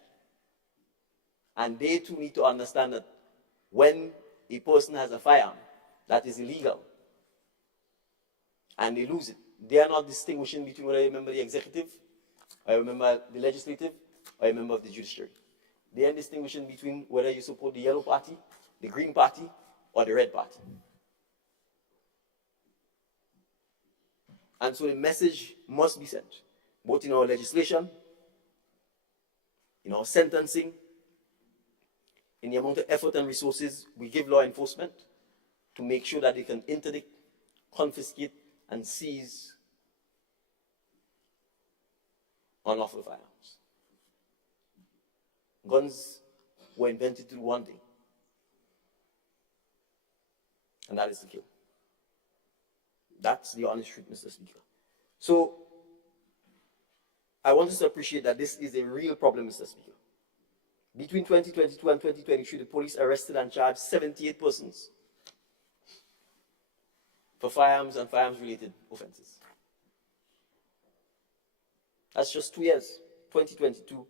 And they too need to understand that when a person has a firearm that is illegal and they lose it, they are not distinguishing between whether you're a member of the executive, or you're a member of the legislative, or you're a member of the judiciary. They are distinguishing between whether you support the yellow party, the green party, or the red party. And so the message must be sent, both in our legislation, in our sentencing, in the amount of effort and resources we give law enforcement to make sure that they can interdict, confiscate, and seize unlawful firearms. Guns were invented to do one thing, and that is to kill. That's the honest truth, Mr. Speaker. So, I want us to appreciate that this is a real problem, Mr. Speaker. Between 2022 and 2023, the police arrested and charged 78 persons for firearms and firearms-related offenses. That's just 2 years, 2022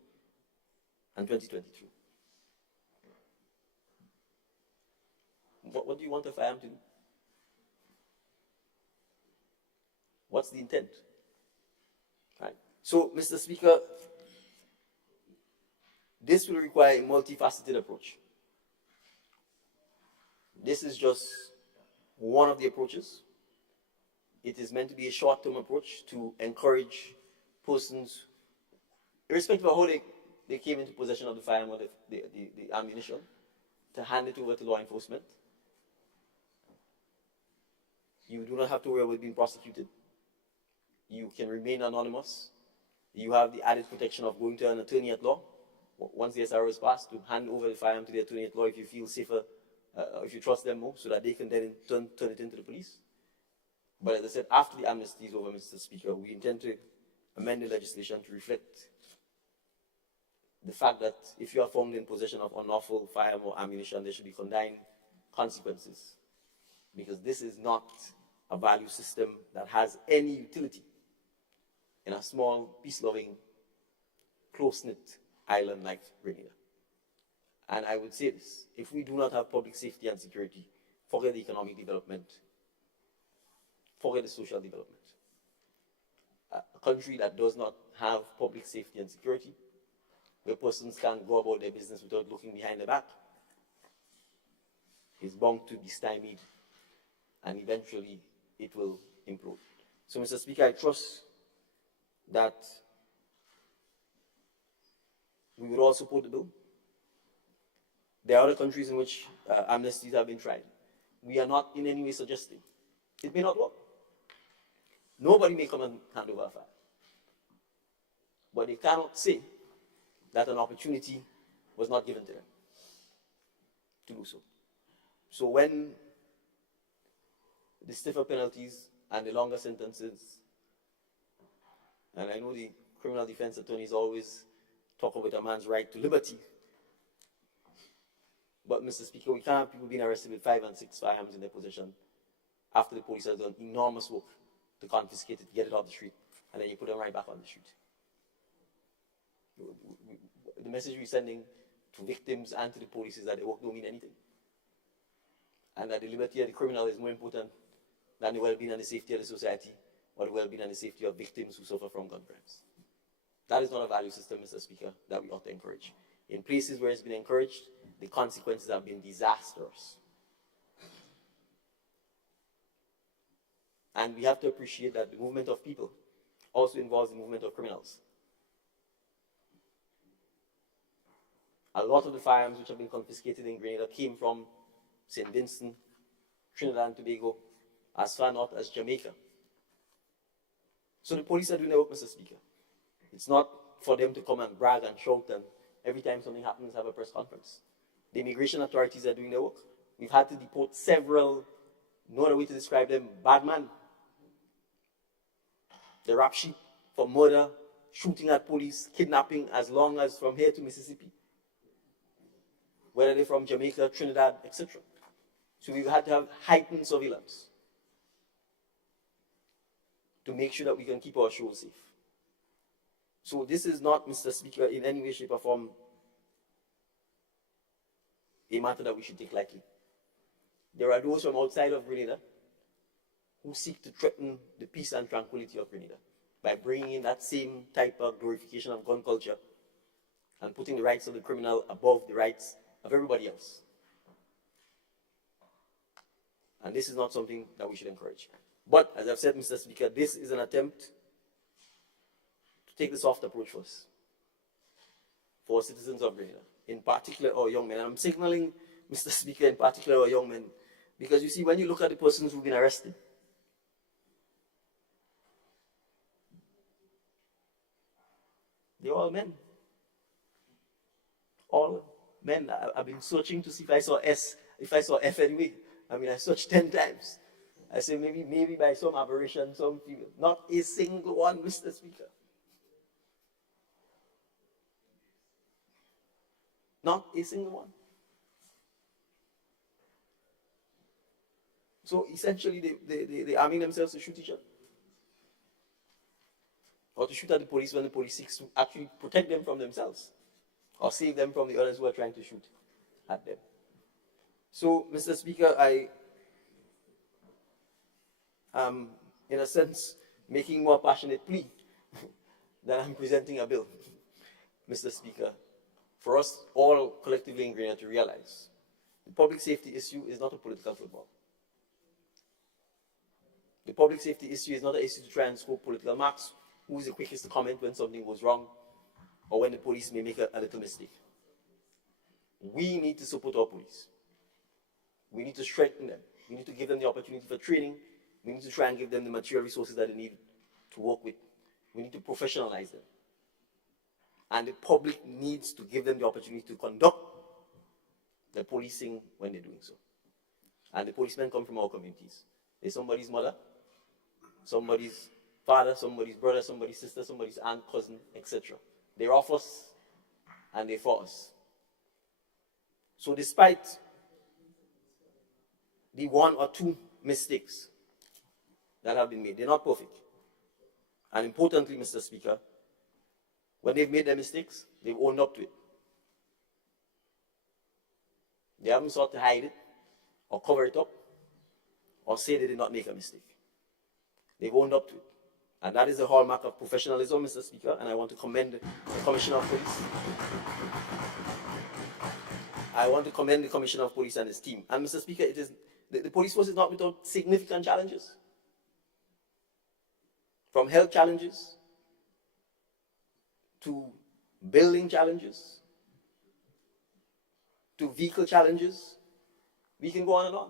and 2023. What do you want a firearm to do? What's the intent? Right. So, Mr. Speaker, this will require a multifaceted approach. This is just one of the approaches. It is meant to be a short-term approach to encourage persons, irrespective of how they came into possession of the firearm or the ammunition, to hand it over to law enforcement. You do not have to worry about being prosecuted. You can remain anonymous. You have the added protection of going to an attorney at law once the SRO is passed, to hand over the firearm to the attorney at law if you feel safer, if you trust them more, so that they can then turn it into the police. But as I said, after the amnesty is over, Mr. Speaker, we intend to amend the legislation to reflect the fact that if you are found in possession of unlawful firearm or ammunition, there should be condign consequences, because this is not a value system that has any utility in a small, peace-loving, close-knit island like Grenada. And I would say this: if we do not have public safety and security, forget the economic development, forget the social development. A country that does not have public safety and security, where persons can't go about their business without looking behind their back, is bound to be stymied, and eventually it will implode. So, Mr. Speaker, I trust that we will all support the bill. There are other countries in which amnesties have been tried. We are not in any way suggesting it may not work. Nobody may come and hand over a fire. But they cannot say that an opportunity was not given to them to do so. So when the stiffer penalties and the longer sentences, and I know the criminal defense attorneys always talk about a man's right to liberty, but Mr. Speaker, we can't have people being arrested with 5 and 6 firearms in their possession after the police has done enormous work to confiscate it, get it off the street, and then you put them right back on the street. The message we're sending to victims and to the police is that their work don't mean anything, and that the liberty of the criminal is more important than the well-being and the safety of the society, or the well-being and the safety of victims who suffer from gun crimes. That is not a value system, Mr. Speaker, that we ought to encourage. In places where it's been encouraged, the consequences have been disastrous. And we have to appreciate that the movement of people also involves the movement of criminals. A lot of the firearms which have been confiscated in Grenada came from St. Vincent, Trinidad and Tobago, as far north as Jamaica. So the police are doing their work, Mr. Speaker. It's not for them to come and brag and shout and every time something happens have a press conference. The immigration authorities are doing their work. We've had to deport several, no other way to describe them, bad men. The rap sheet for murder, shooting at police, kidnapping, as long as from here to Mississippi. Whether they're from Jamaica, Trinidad, etc. So we've had to have heightened surveillance to make sure that we can keep our shores safe. So this is not, Mr. Speaker, in any way, shape or form, a matter that we should take lightly. There are those from outside of Grenada who seek to threaten the peace and tranquility of Grenada by bringing in that same type of glorification of gun culture and putting the rights of the criminal above the rights of everybody else. And this is not something that we should encourage. But, as I've said, Mr. Speaker, this is an attempt to take the soft approach first for citizens of Grenada, in particular our young men. And I'm signaling, Mr. Speaker, in particular our young men, because you see, when you look at the persons who've been arrested, they're all men. All men. I've been searching to see if I saw S, if I saw F anyway. I mean, I searched 10 times. I say maybe by some aberration, some few, not a single one, Mr. Speaker. Not a single one. So essentially, they arming themselves to shoot each other. Or to shoot at the police when the police seeks to actually protect them from themselves. Or save them from the others who are trying to shoot at them. So, Mr. Speaker, I am, in a sense, making more passionate plea that I'm presenting a bill, Mr. Speaker, for us all collectively in Grenada to realize the public safety issue is not a political football. The public safety issue is not an issue to try and score political marks. Who is the quickest to comment when something goes wrong or when the police may make a little mistake? We need to support our police. We need to strengthen them. We need to give them the opportunity for training. We need to try and give them the material resources that they need to work with. We need to professionalize them. And the public needs to give them the opportunity to conduct the policing when they're doing so. And the policemen come from our communities. They're somebody's mother, somebody's father, somebody's brother, somebody's sister, somebody's aunt, cousin, etc. They're of us and they're for us. So despite the one or two mistakes that have been made, they're not perfect. And importantly, Mr. Speaker, when they've made their mistakes, they've owned up to it. They haven't sought to hide it or cover it up or say they did not make a mistake. They've owned up to it. And that is the hallmark of professionalism, Mr. Speaker, and I want to commend the Commissioner of Police. I want to commend the Commissioner of Police and his team. And Mr. Speaker, it is the police force is not without significant challenges. From health challenges to building challenges to vehicle challenges. We can go on and on.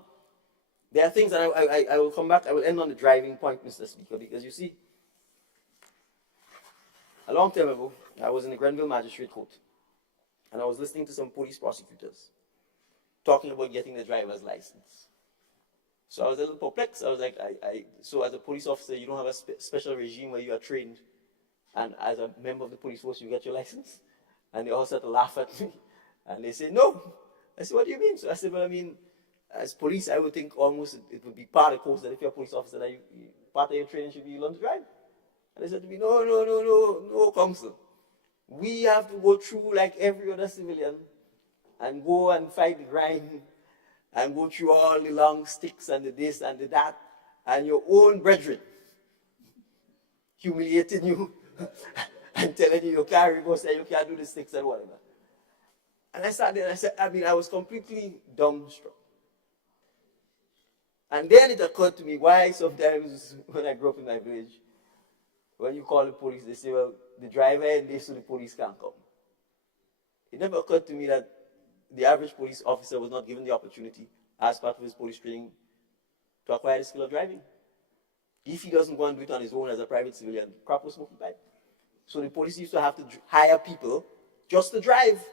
There are things, and I will come back, I will end on the driving point, Mr. Speaker, because you see, a long time ago, I was in the Grenville Magistrate Court, and I was listening to some police prosecutors talking about getting the driver's license. So I was a little perplexed. I was like, so as a police officer, you don't have a special regime where you are trained, and as a member of the police force, you get your license? And they all started to laugh at me, and they said, no. I said, what do you mean? So I said, well, I mean, as police, I would think almost it would be part of the course that if you're a police officer, that part of your training should be you learn to drive. And they said to me, no, counsel. We have to go through like every other civilian and go and fight the grind and go through all the long sticks and the this and the that, and your own brethren humiliating you and telling you can't reverse and you can't do the sticks and whatever. And I sat there and I said, I was completely dumbstruck. And then it occurred to me why sometimes when I grew up in my village, when you call the police, they say, well, the driver and they so the police can't come. It never occurred to me that the average police officer was not given the opportunity as part of his police training to acquire the skill of driving. If he doesn't go and do it on his own as a private civilian, crap was smoking pipe. So the police used to have to hire people just to drive.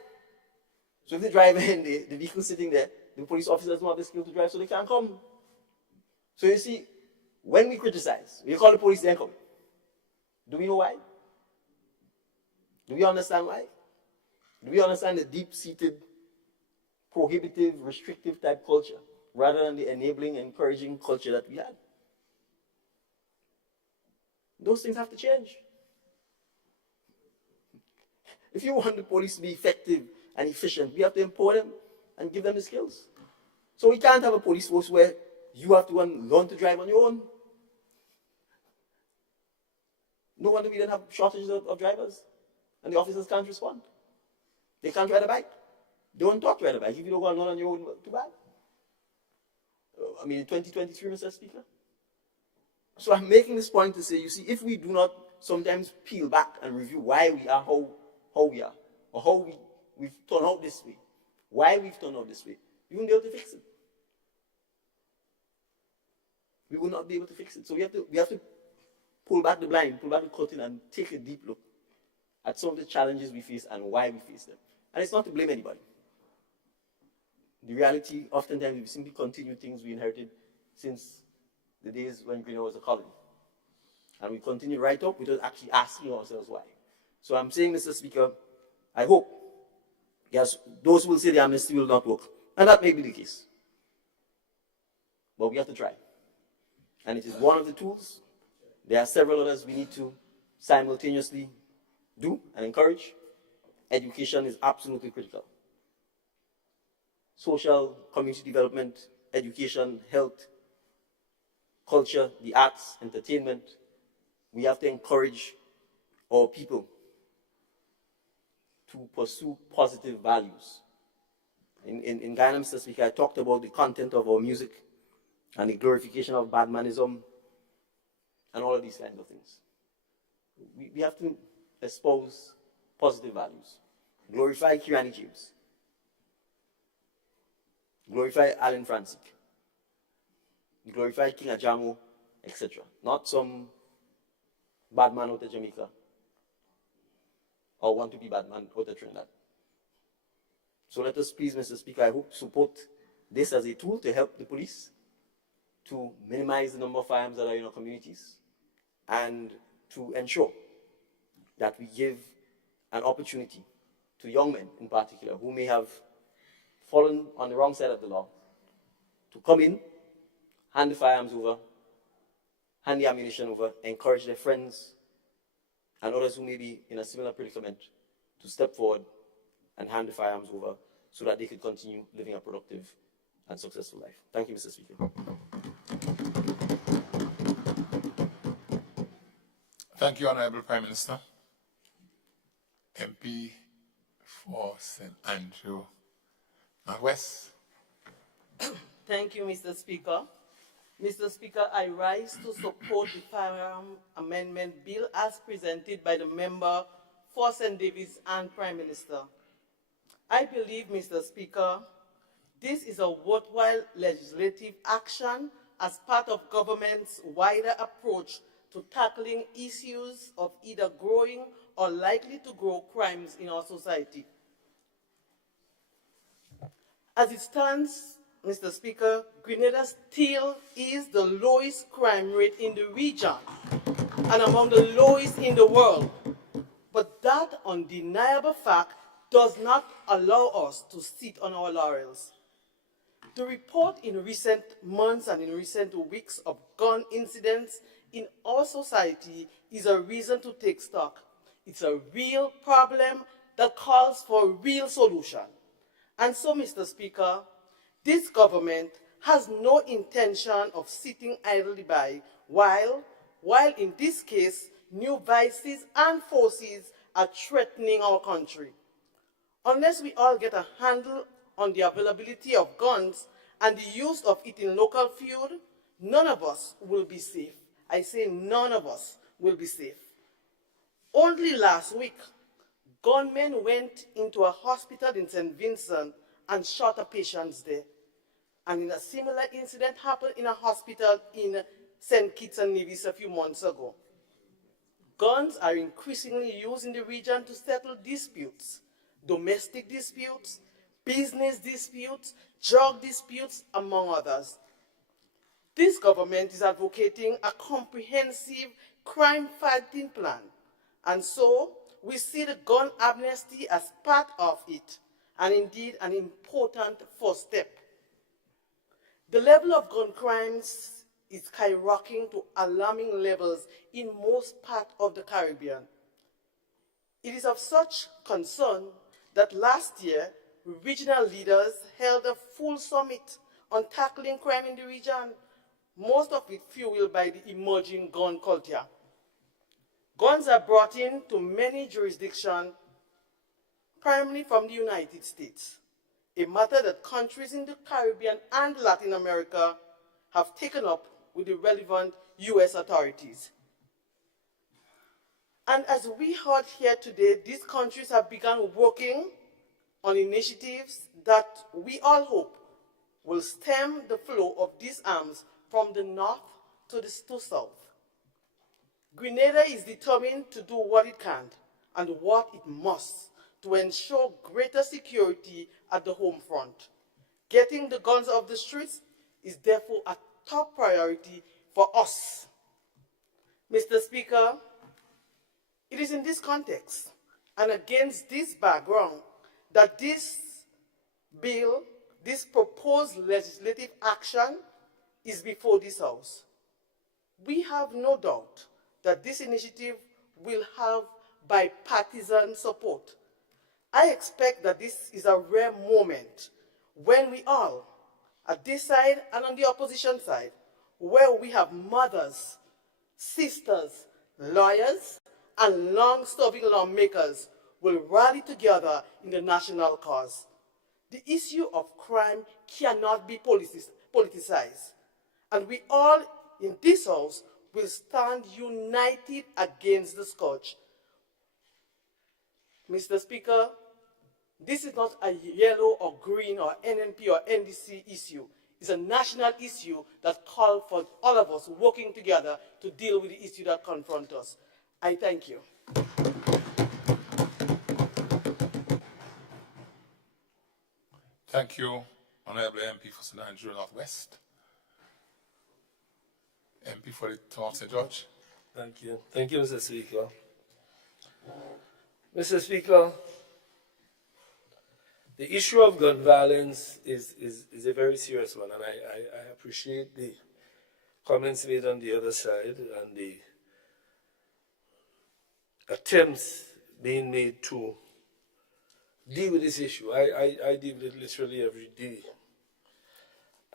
So if the driver and the vehicle sitting there, the police officers don't have the skill to drive, so they can't come. So you see, when we criticize, we call the police, they come. Do we know why? Do we understand why? Do we understand the deep-seated, prohibitive, restrictive type culture, rather than the enabling, encouraging culture that we had? Those things have to change. If you want the police to be effective and efficient, we have to empower them and give them the skills. So we can't have a police force where you have to learn to drive on your own. No wonder we then have shortages of drivers, and the officers can't respond. They can't ride a bike. They won't talk to ride a bike. If you don't go and learn on your own, too bad. In 2023, Mr. Speaker. So I'm making this point to say, you see, if we do not sometimes peel back and review why we are how we are, or how we've turned out this way, why we've turned out this way, we won't be able to fix it. We will not be able to fix it. So we have to pull back the blind, pull back the curtain, and take a deep look at some of the challenges we face and why we face them. And it's not to blame anybody. The reality, oftentimes, we simply continue things we inherited since the days when Grenada was a colony. And we continue right up without actually asking ourselves why. So I'm saying, Mr. Speaker, I hope, yes, those who will say the amnesty will not work, and that may be the case. But we have to try. And it is one of the tools. There are several others we need to simultaneously do and encourage. Education is absolutely critical. Social, community development, education, health, culture, the arts, entertainment. We have to encourage our people to pursue positive values. In Guyana, Mr. Speaker, I talked about the content of our music and the glorification of badmanism and all of these kinds of things. We have to espouse positive values. Glorify Kirani James. Glorify Alan Francis. Glorify King Ajamo, etc. Not some bad man out of Jamaica or want to be bad man out of Trinidad. So let us please, Mr. Speaker, I hope support this as a tool to help the police to minimize the number of firearms that are in our communities and to ensure that we give an opportunity to young men in particular who may have fallen on the wrong side of the law to come in, hand the firearms over, hand the ammunition over, encourage their friends and others who may be in a similar predicament to step forward and hand the firearms over so that they could continue living a productive and successful life. Thank you, Mr. Speaker. Thank you, Honorable Prime Minister. MP for St. Andrew Northwest. Thank you, Mr. Speaker. Mr. Speaker, I rise to support the Firearm Amendment Bill as presented by the member for St. David's and Prime Minister. I believe, Mr. Speaker, this is a worthwhile legislative action as part of government's wider approach to tackling issues of either growing or likely to grow crimes in our society. As it stands, Mr. Speaker, Grenada still is the lowest crime rate in the region and among the lowest in the world. But that undeniable fact does not allow us to sit on our laurels. The report in recent months and in recent weeks of gun incidents in our society is a reason to take stock. It's a real problem that calls for a real solution. And so, Mr. Speaker, this government has no intention of sitting idly by while in this case, new vices and forces are threatening our country. Unless we all get a handle on the availability of guns and the use of it in local feud, none of us will be safe. I say none of us will be safe. Only last week, gunmen went into a hospital in St. Vincent and shot a patient there. And in a similar incident happened in a hospital in St. Kitts and Nevis a few months ago. Guns are increasingly used in the region to settle disputes, domestic disputes, business disputes, drug disputes, among others. This government is advocating a comprehensive crime-fighting plan, and so we see the gun amnesty as part of it, and indeed an important first step. The level of gun crimes is skyrocketing to alarming levels in most parts of the Caribbean. It is of such concern that last year, regional leaders held a full summit on tackling crime in the region, most of it fueled by the emerging gun culture. Guns are brought into many jurisdictions, primarily from the United States, a matter that countries in the Caribbean and Latin America have taken up with the relevant U.S. authorities. And as we heard here today, these countries have begun working on initiatives that we all hope will stem the flow of these arms from the north to the south. Grenada is determined to do what it can and what it must to ensure greater security at the home front. Getting the guns off the streets is therefore a top priority for us. Mr. Speaker, it is in this context and against this background that this bill, this proposed legislative action is before this House. We have no doubt that this initiative will have bipartisan support. I expect that this is a rare moment when we all, at this side and on the opposition side, where we have mothers, sisters, lawyers, and long-serving lawmakers will rally together in the national cause. The issue of crime cannot be politicized, and we all in this House will stand united against the scourge. Mr. Speaker, this is not a yellow or green or NNP or NDC issue. It's a national issue that calls for all of us working together to deal with the issue that confronts us. I thank you. Thank you, Honorable MP for St. Andrew Northwest. MP for the Town of St. George. Thank you. Thank you, Mr. Speaker. Mr. Speaker, the issue of gun violence is a very serious one, and I appreciate the comments made on the other side and the attempts being made to deal with this issue. I deal with it literally every day.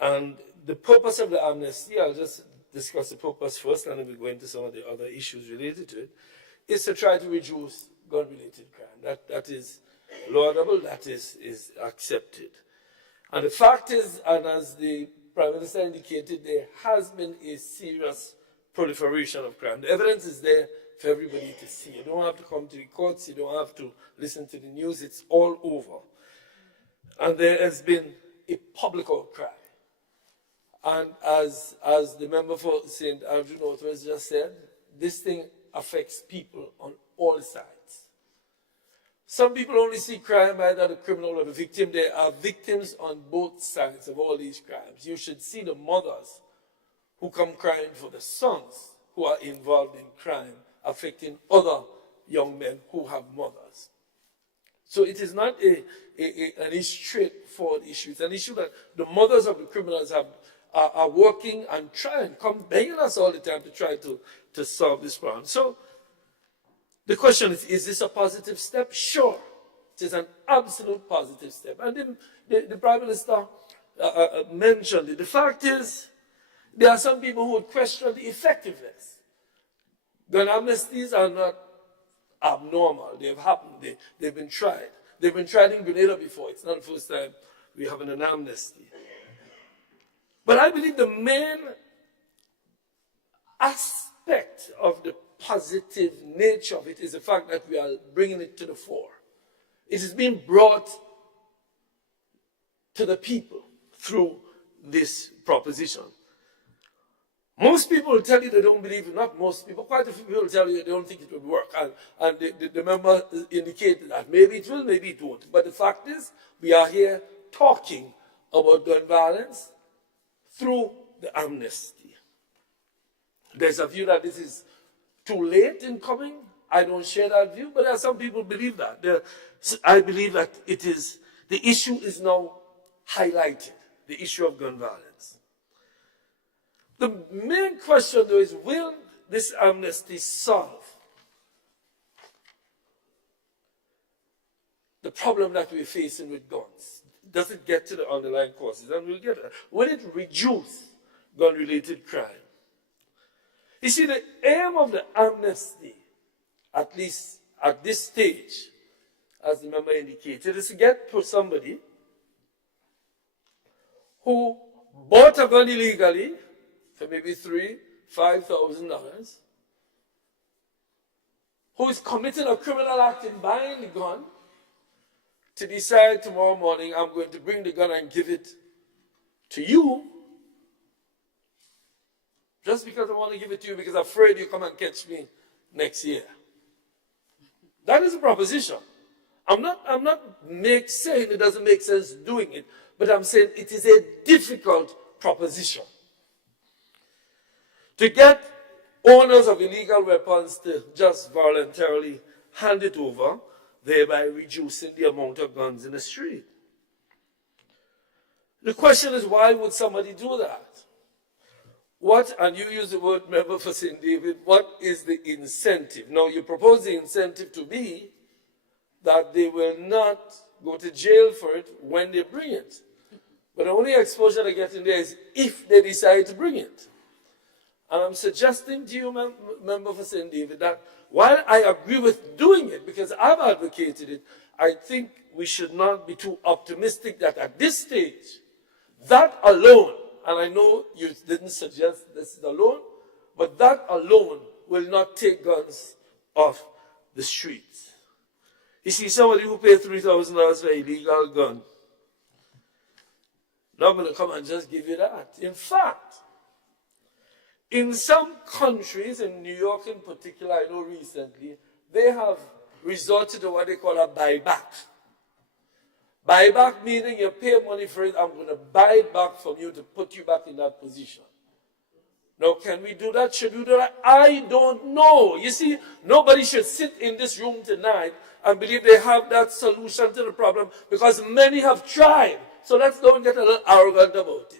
And the purpose of the amnesty, I'll just discuss the purpose first, and then we'll go into some of the other issues related to it, is to try to reduce gun-related crime. That is laudable, that is accepted. And the fact is, and as the Prime Minister indicated, there has been a serious proliferation of crime. The evidence is there for everybody to see. You don't have to come to the courts, you don't have to listen to the news, it's all over. And there has been a public outcry. And as the member for St. Andrew Northwest just said, this thing affects people on all sides. Some people only see crime either the criminal or the victim. There are victims on both sides of all these crimes. You should see the mothers who come crying for the sons who are involved in crime, affecting other young men who have mothers. So it is not an straightforward issue. It's an issue that the mothers of the criminals are working and trying, come begging us all the time to try to solve this problem. So the question is this a positive step? Sure, it is an absolute positive step. And the Prime Minister mentioned it. The fact is, there are some people who would question the effectiveness. Gun amnesties are not abnormal. They have happened. They've been tried. They've been tried in Grenada before. It's not the first time we're having an amnesty. But I believe the main aspect of the positive nature of it is the fact that we are bringing it to the fore. It is being brought to the people through this proposition. Most people will tell you they don't believe it. Not most people, quite a few people will tell you they don't think it will work. And the member indicated that maybe it will, maybe it won't. But the fact is, we are here talking about gun violence through the amnesty. There's a view that this is too late in coming. I don't share that view, but there are some people who believe that. I believe that the issue is now highlighted, the issue of gun violence. The main question, though, is will this amnesty solve the problem that we're facing with guns? Does it get to the underlying causes? And we'll get there. Will it reduce gun-related crime? You see, the aim of the amnesty, at least at this stage, as the member indicated, is to get to somebody who bought a gun illegally for maybe $3,000-$5,000, who is committing a criminal act in buying the gun, to decide tomorrow morning, I'm going to bring the gun and give it to you, just because I want to give it to you because I'm afraid you come and catch me next year. That is a proposition. I'm not saying it doesn't make sense doing it, but I'm saying it is a difficult proposition. to get owners of illegal weapons to just voluntarily hand it over, thereby reducing the amount of guns in the street. The question is, why would somebody do that? What, and you use the word member for St. David, what is the incentive? Now, you propose the incentive to be that they will not go to jail for it when they bring it. But the only exposure they get in there is if they decide to bring it. And I'm suggesting to you, member for St. David, that while I agree with doing it, because I've advocated it, I think we should not be too optimistic that at this stage, that alone, and I know you didn't suggest this alone, but that alone will not take guns off the streets. You see, somebody who paid $3,000 for an illegal gun, not going to come and just give you that. In fact, in some countries, in New York in particular, I know recently, they have resorted to what they call a buyback. Buyback meaning you pay money for it, I'm going to buy it back from you to put you back in that position. Now, can we do that? Should we do that? I don't know. You see, nobody should sit in this room tonight and believe they have that solution to the problem, because many have tried. So let's don't get a little arrogant about it.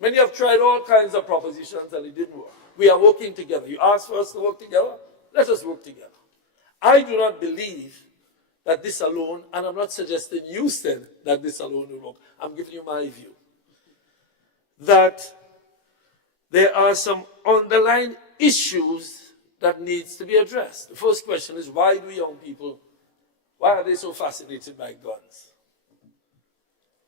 Many have tried all kinds of propositions and it didn't work. We are working together. You asked for us to work together? Let us work together. I do not believe that this alone, and I'm not suggesting you said that this alone will work. I'm giving you my view. That there are some underlying issues that needs to be addressed. The first question is, why do young people, why are they so fascinated by guns?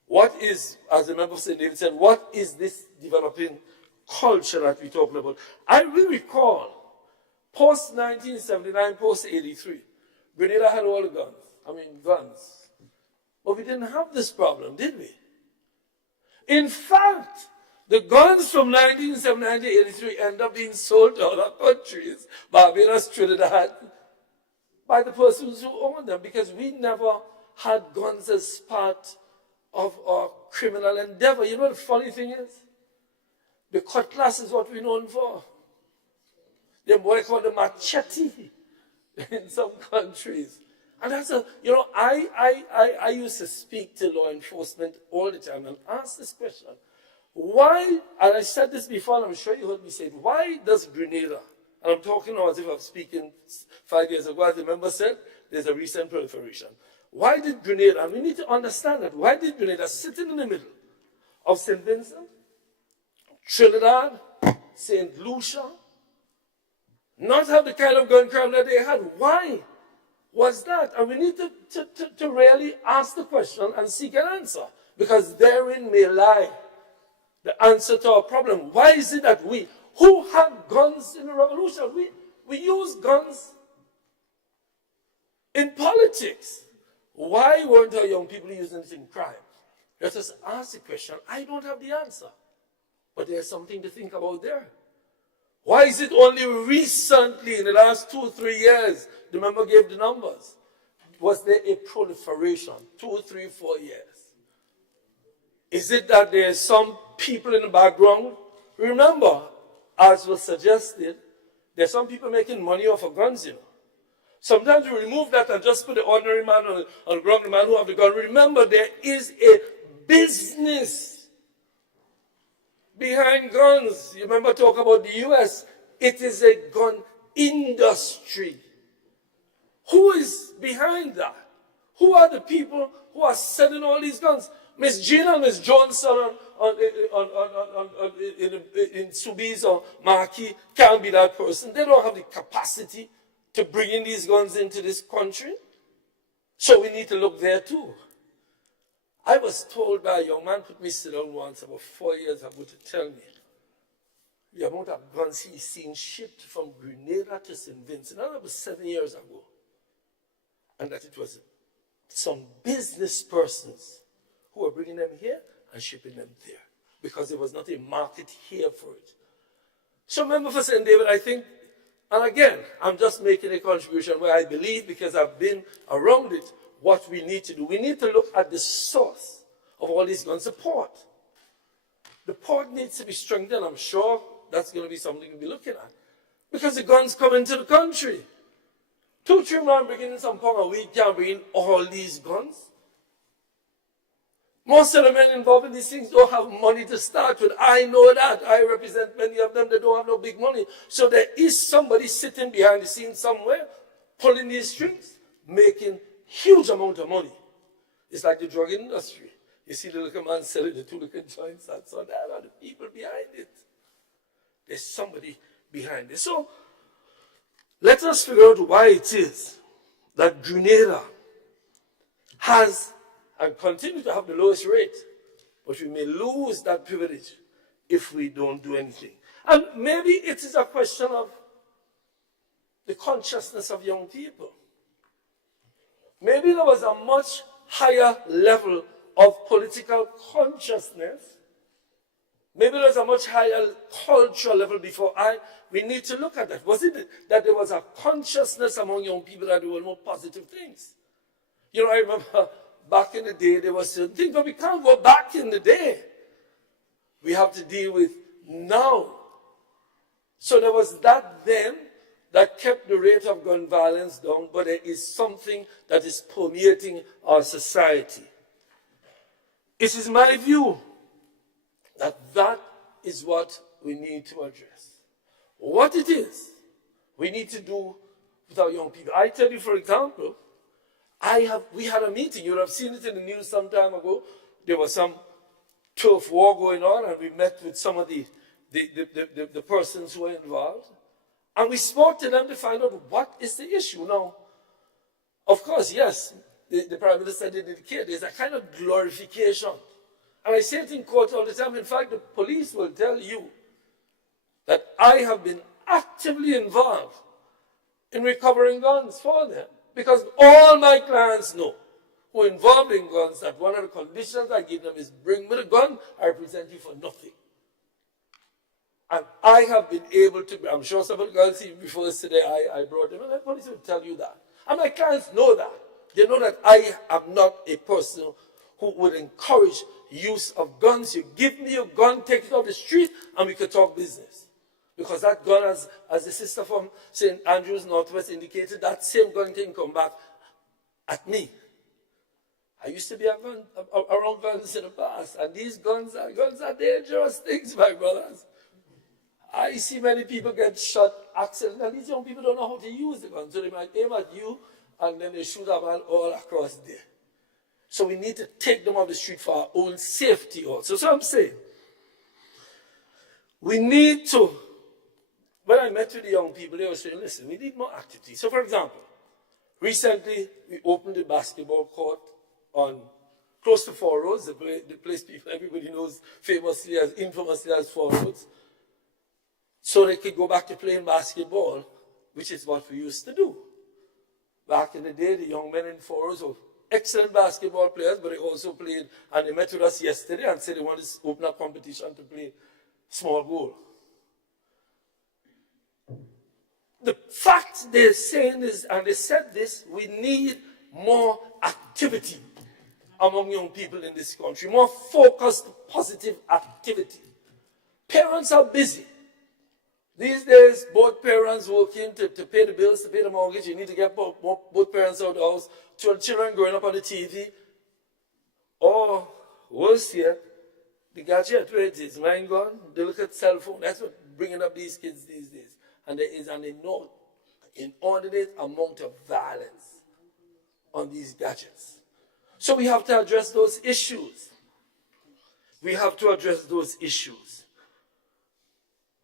What is, as the member of St. David said, what is this developing culture that we're talking about? I will recall, post-1979, post-83, Grenada had all the guns. But we didn't have this problem, did we? In fact, the guns from 1979 to 83 end up being sold to other countries, Barbados, Trinidad, by the persons who own them, because we never had guns as part of our criminal endeavor. You know the funny thing is? The cutlass is what we're known for. They boy call the machete in some countries. And that's a, you know, I used to speak to law enforcement all the time and ask this question. Why, and I said this before, and I'm sure you heard me say it, why does Grenada, and I'm talking now as if I'm speaking 5 years ago, as the member said, there's a recent proliferation. Why did Grenada, and we need to understand that, why did Grenada, sitting in the middle of St. Vincent, Trinidad, St. Lucia, not have the kind of gun crime that they had? Why was that? And we need to really ask the question and seek an answer, because therein may lie the answer to our problem. Why is it that we, who had guns in the revolution, we use guns in politics? Why weren't our young people using it in crime? Let us ask the question. I don't have the answer, but there's something to think about there. Why is it only recently, in the last 2 or 3 years, the member gave the numbers, was there a proliferation, 2, 3, 4 years? Is it that there's some people in the background? Remember, as was suggested, there's some people making money off of guns, you know. Sometimes we remove that and just put the ordinary man on the ground, the man who have the gun. Remember, there is a business behind guns. You remember talk about the US. It is a gun industry. Who is behind that? Who are the people who are selling all these guns? Miss Jean and Miss Johnson in Sobeys or Marquis can't be that person. They don't have the capacity to bring in these guns into this country. So we need to look there too. I was told by a young man, put me sit down once about 4 years ago, to tell me the amount of guns he's seen shipped from Grenada to St. Vincent. That was 7 years ago. And that it was some business persons who were bringing them here and shipping them there, because there was not a market here for it. So member for St. David, I think, and again, I'm just making a contribution where I believe, because I've been around it, what we need to do. We need to look at the source of all these guns. The port. The port needs to be strengthened. I'm sure that's going to be something we'll be looking at. Because the guns come into the country. 2-3 men bringing in some pound a week can't bring in all these guns. Most of the men involved in these things don't have money to start with. I know that. I represent many of them that don't have no big money. So there is somebody sitting behind the scenes somewhere, pulling these strings, making huge amount of money. It's like the drug industry. You see the little man selling the 2 little joints and so there are the people behind it. There's somebody behind it. So let us figure out why it is that Grenada has and continue to have the lowest rate, but we may lose that privilege if we don't do anything. And maybe it is a question of the consciousness of young people. Maybe there was a much higher level of political consciousness. Maybe there's a much higher cultural level before we need to look at that. Was it that there was a consciousness among young people that there were more positive things? You know, I remember back in the day, there were certain things, but we can't go back in the day. We have to deal with now. So there was that then that kept the rate of gun violence down, but there is something that is permeating our society. It is my view that that is what we need to address. What it is we need to do with our young people. I tell you, for example, we had a meeting. You would have seen it in the news some time ago. There was some turf war going on, and we met with some of the persons who were involved. And we spoke to them to find out what is the issue. Now, of course, yes, the Prime Minister did indicate there's a kind of glorification. And I say it in court all the time. In fact, the police will tell you that I have been actively involved in recovering guns for them. Because all my clients know who are involved in guns that one of the conditions I give them is bring me the gun, I represent you for nothing. And I have been able to, I'm sure some of the girls even before yesterday I brought them, and the police will tell you that. And my clients know that. They know that I am not a person who would encourage use of guns. You give me a gun, take it off the street, and we can talk business. Because that gun, as the sister from St. Andrews Northwest indicated, that same gun can come back at me. I used to be around guns in the past, and these guns are dangerous things, my brothers. I see many people get shot accidentally, and these young people don't know how to use the gun, so they might aim at you, and then they shoot a man all across there. So we need to take them off the street for our own safety also. So I'm saying, we need to, when I met with the young people, they were saying, listen, we need more activity. So for example, recently we opened the basketball court on close to Four Roads, the place everybody knows infamously as Four Roads, so they could go back to playing basketball, which is what we used to do. Back in the day, the young men in Four Roads were excellent basketball players, but they also played, and they met with us yesterday and said they wanted to open a competition to play small goal. The fact they're saying is, and they said this, we need more activity among young people in this country, more focused, positive activity. Parents are busy. These days, both parents working to pay the bills, to pay the mortgage. You need to get both parents out of the house. Children growing up on the TV. Or, worse yet, the gadget where it is, mind gone, they look at cell phone. That's what's bringing up these kids these days. And there is an inordinate amount of violence on these gadgets. So we have to address those issues. We have to address those issues.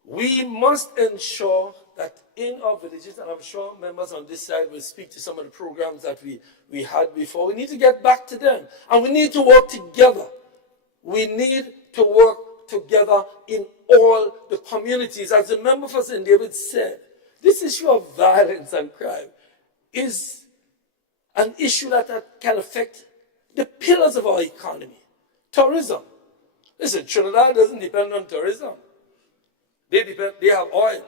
We must ensure that in our villages, and I'm sure members on this side will speak to some of the programs that we had before, we need to get back to them. And we need to work together. We need to work together in all the communities. As the member for St. David said, this issue of violence and crime is an issue that can affect the pillars of our economy. Tourism. Listen, Trinidad doesn't depend on tourism. They have oil.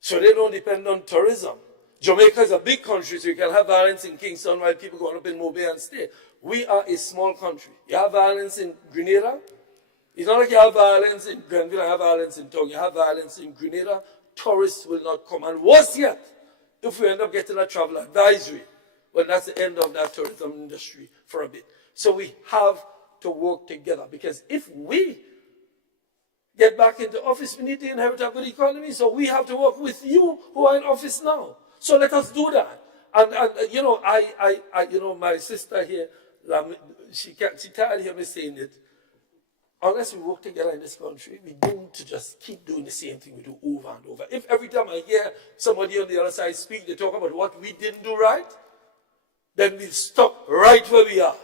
So they don't depend on tourism. Jamaica is a big country, so you can have violence in Kingston while people go up in Mobay and stay. We are a small country. You have violence in Grenada, It's not like you have violence in Grenville, you have violence in Tongue, you have violence in Grenada. Tourists will not come. And worse yet, if we end up getting a travel advisory, well, that's the end of that tourism industry for a bit. So we have to work together, because if we get back into office, we need to inherit a good economy. So we have to work with you who are in office now. So let us do that. And you know, you know, my sister here, she tired of hearing me saying it. Unless we work together in this country, we need to just keep doing the same thing we do over and over. If every time I hear somebody on the other side speak, they talk about what we didn't do right, then we'll stop right where we are.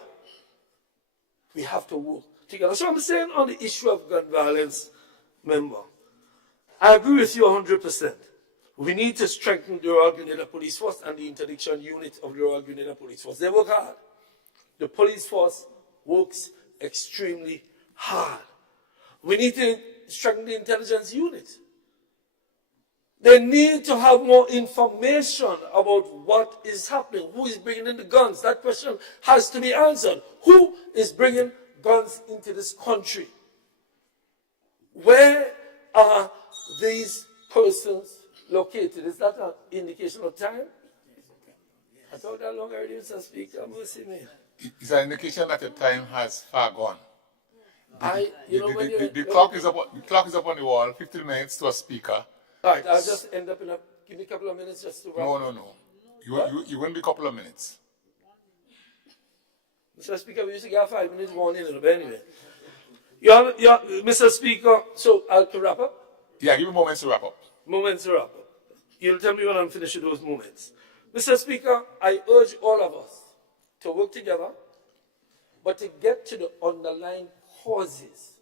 We have to work together. So I'm saying on the issue of gun violence, member, I agree with you 100%. We need to strengthen the Royal Grenada Police Force and the interdiction unit of the Royal Grenada Police Force. They work hard. The police force works extremely hard. We need to strengthen the intelligence unit. They need to have more information about what is happening, who is bringing in the guns. That question has to be answered. Who is bringing guns into this country? Where are these persons located? Is that an indication of time? I thought that long already, Mr. Speaker. It's an indication that the time has far gone. The clock is up on the wall, 15 minutes to a speaker. All right, I'll just end up give me a couple of minutes just to wrap up. No. You won't be a couple of minutes. Mr. Speaker, we used to get 5 minutes warning, but anyway. Mr. Speaker, so I'll wrap up? Yeah, give me moments to wrap up. Moments to wrap up. You'll tell me when I'm finished with those moments. Mr. Speaker, I urge all of us to work together, but to get to the underlying causes.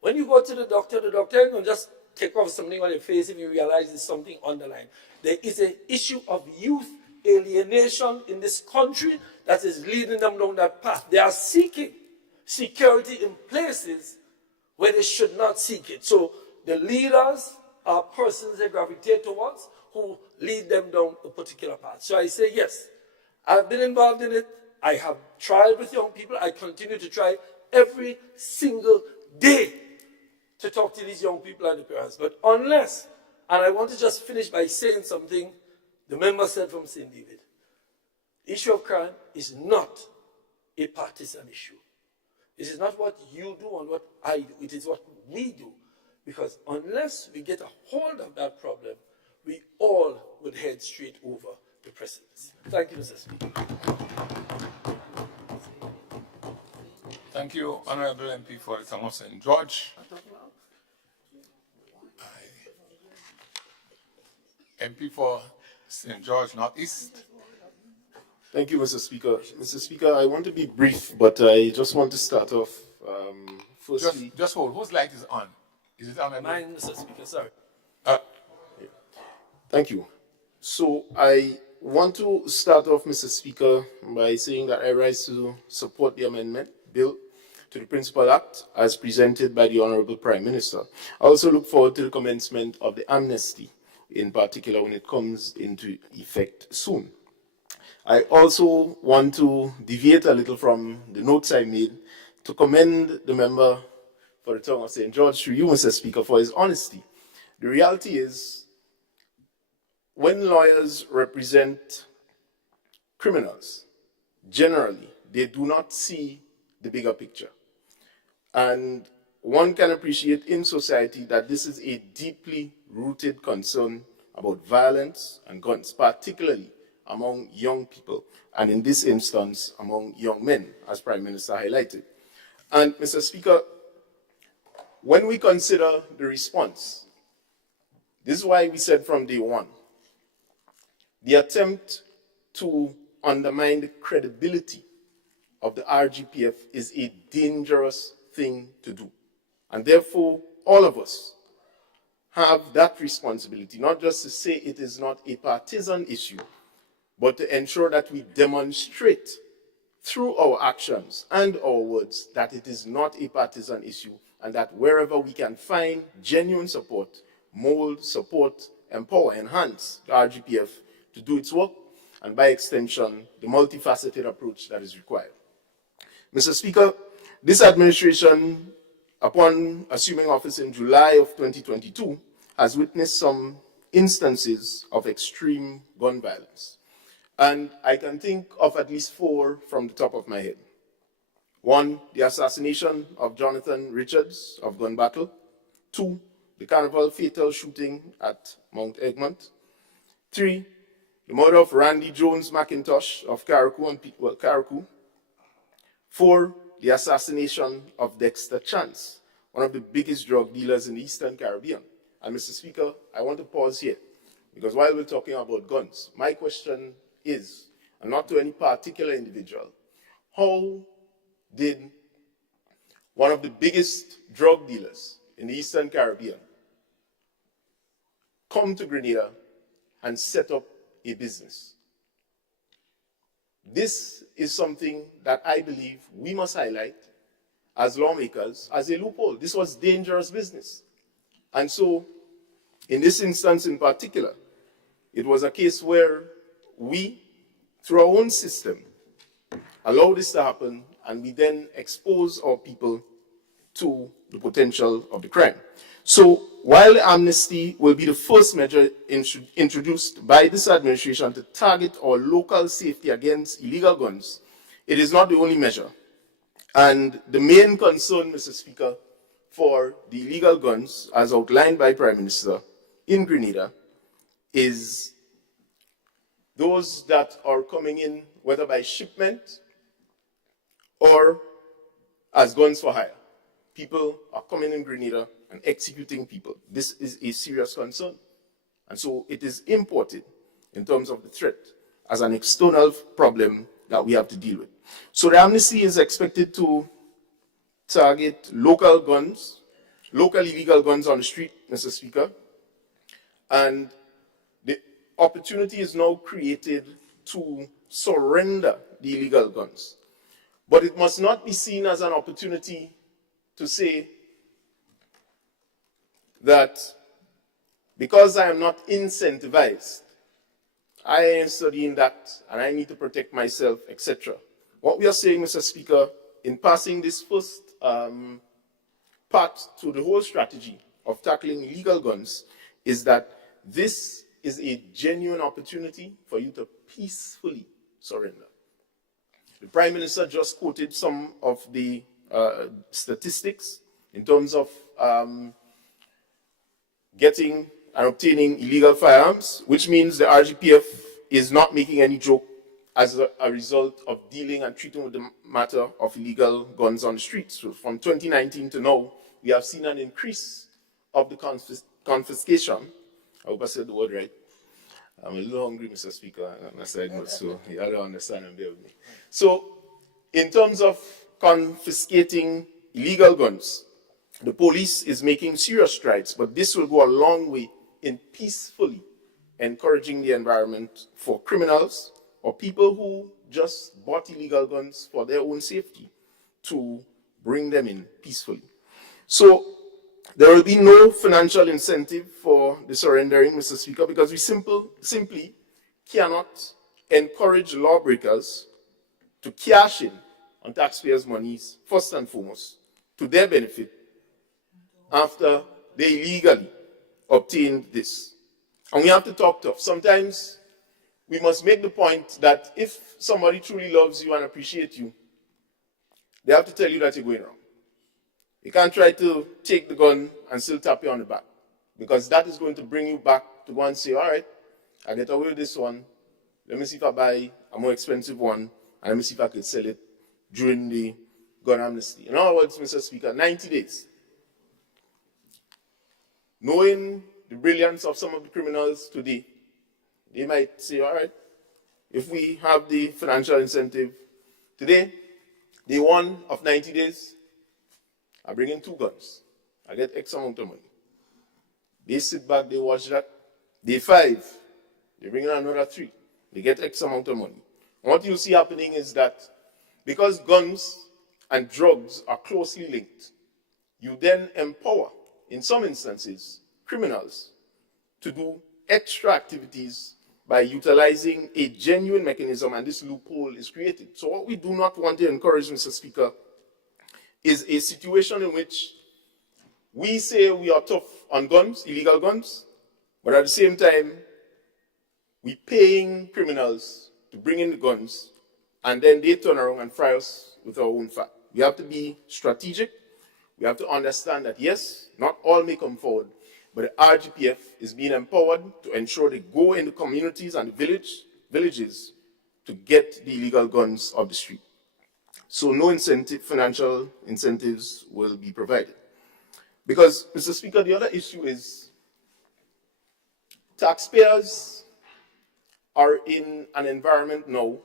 When you go to the doctor ain't going to just take off something on your face if you realize there's something underlying. There is an issue of youth alienation in this country that is leading them down that path. They are seeking security in places where they should not seek it. So the leaders are persons they gravitate towards who lead them down a particular path. So I say, yes, I've been involved in it. I have tried with young people. I continue to try every single day to talk to these young people and the parents. But unless, and I want to just finish by saying something the member said from St. David, the issue of crime is not a partisan issue. It is not what you do and what I do. It is what we do. Because unless we get a hold of that problem, we all would head straight over the precipice. Thank you, Mr. Speaker. Thank you, Honorable MP for the town of St. George. MP for St. George Northeast. Thank you, Mr. Speaker. Mr. Speaker, I want to be brief, but I just want to start off firstly. Just hold. Whose light is on? Is it on? Mine, Mr. Speaker, sorry. Thank you. So I want to start off, Mr. Speaker, by saying that I rise to support the amendment bill to the Principal Act as presented by the Honorable Prime Minister. I also look forward to the commencement of the amnesty, in particular when it comes into effect soon. I also want to deviate a little from the notes I made to commend the member for the town of St. George through you, Mr. Speaker, for his honesty. The reality is, when lawyers represent criminals, generally, they do not see the bigger picture. And one can appreciate in society that this is a deeply rooted concern about violence and guns, particularly among young people, and in this instance, among young men, as Prime Minister highlighted. And Mr. Speaker, when we consider the response, this is why we said from day one, the attempt to undermine the credibility of the RGPF is a dangerous thing to do. And therefore, all of us have that responsibility, not just to say it is not a partisan issue, but to ensure that we demonstrate through our actions and our words that it is not a partisan issue, and that wherever we can find genuine support, mold, support, empower, enhance the RGPF to do its work, and by extension, the multifaceted approach that is required. Mr. Speaker, this administration upon assuming office in July of 2022, has witnessed some instances of extreme gun violence. And I can think of at least 4 from the top of my head. 1, the assassination of Jonathan Richards of Gun Battle. 2, the Carnival fatal shooting at Mount Egmont. 3, the murder of Randy Jones McIntosh of Carriacou. 4, the assassination of Dexter Chance, one of the biggest drug dealers in the Eastern Caribbean. And Mr. Speaker, I want to pause here, because while we're talking about guns, my question is, and not to any particular individual, how did one of the biggest drug dealers in the Eastern Caribbean come to Grenada and set up a business? This is something that I believe we must highlight as lawmakers as a loophole. This was dangerous business. And so, in this instance in particular, it was a case where we, through our own system, allow this to happen, and we then expose our people to the potential of the crime. So, while amnesty will be the first measure introduced by this administration to target our local safety against illegal guns, it is not the only measure. And the main concern, Mr. Speaker, for the illegal guns, as outlined by Prime Minister in Grenada, is those that are coming in, whether by shipment or as guns for hire. People are coming in Grenada and executing people. This is a serious concern. And so it is imported in terms of the threat as an external problem that we have to deal with. So the amnesty is expected to target local guns, local illegal guns on the street, Mr. Speaker. And the opportunity is now created to surrender the illegal guns. But it must not be seen as an opportunity to say that because I am not incentivized, I am studying that and I need to protect myself, etc. What we are saying, Mr. Speaker, in passing this first part to the whole strategy of tackling illegal guns, is that this is a genuine opportunity for you to peacefully surrender. The Prime Minister just quoted some of the statistics in terms of getting and obtaining illegal firearms, which means the RGPF is not making any joke as a result of dealing and treating with the matter of illegal guns on the streets. So from 2019 to now, we have seen an increase of the confiscation. I hope I said the word right. I'm a little hungry, Mr. Speaker, on my side note, so you have to understand and bear with me. So, in terms of confiscating illegal guns, the police is making serious strides, but this will go a long way in peacefully encouraging the environment for criminals or people who just bought illegal guns for their own safety to bring them in peacefully. So, there will be no financial incentive for the surrendering, Mr. Speaker, because we simply cannot encourage lawbreakers to cash in on taxpayers' monies, first and foremost, to their benefit, after they illegally obtained this. And we have to talk tough. Sometimes we must make the point that if somebody truly loves you and appreciates you, they have to tell you that you're going wrong. You can't try to take the gun and still tap you on the back, because that is going to bring you back to go and say, all right, I get away with this one. Let me see if I buy a more expensive one, and let me see if I can sell it during the gun amnesty. In other words, Mr. Speaker, 90 days. Knowing the brilliance of some of the criminals today, they might say, all right, if we have the financial incentive today, day 1 of 90 days, I bring in 2 guns. I get X amount of money. They sit back, they watch that. Day 5, they bring in another 3. They get X amount of money. And what you see happening is that because guns and drugs are closely linked, you then empower, in some instances, criminals to do extra activities by utilizing a genuine mechanism, and this loophole is created. So what we do not want to encourage, Mr. Speaker, is a situation in which we say we are tough on guns, illegal guns, but at the same time, we paying criminals to bring in the guns, and then they turn around and fry us with our own fat. We have to be strategic. We have to understand that, yes, not all may come forward, but the RGPF is being empowered to ensure they go in the communities and the villages to get the illegal guns off the street. So no financial incentives will be provided. Because, Mr. Speaker, the other issue is taxpayers are in an environment now,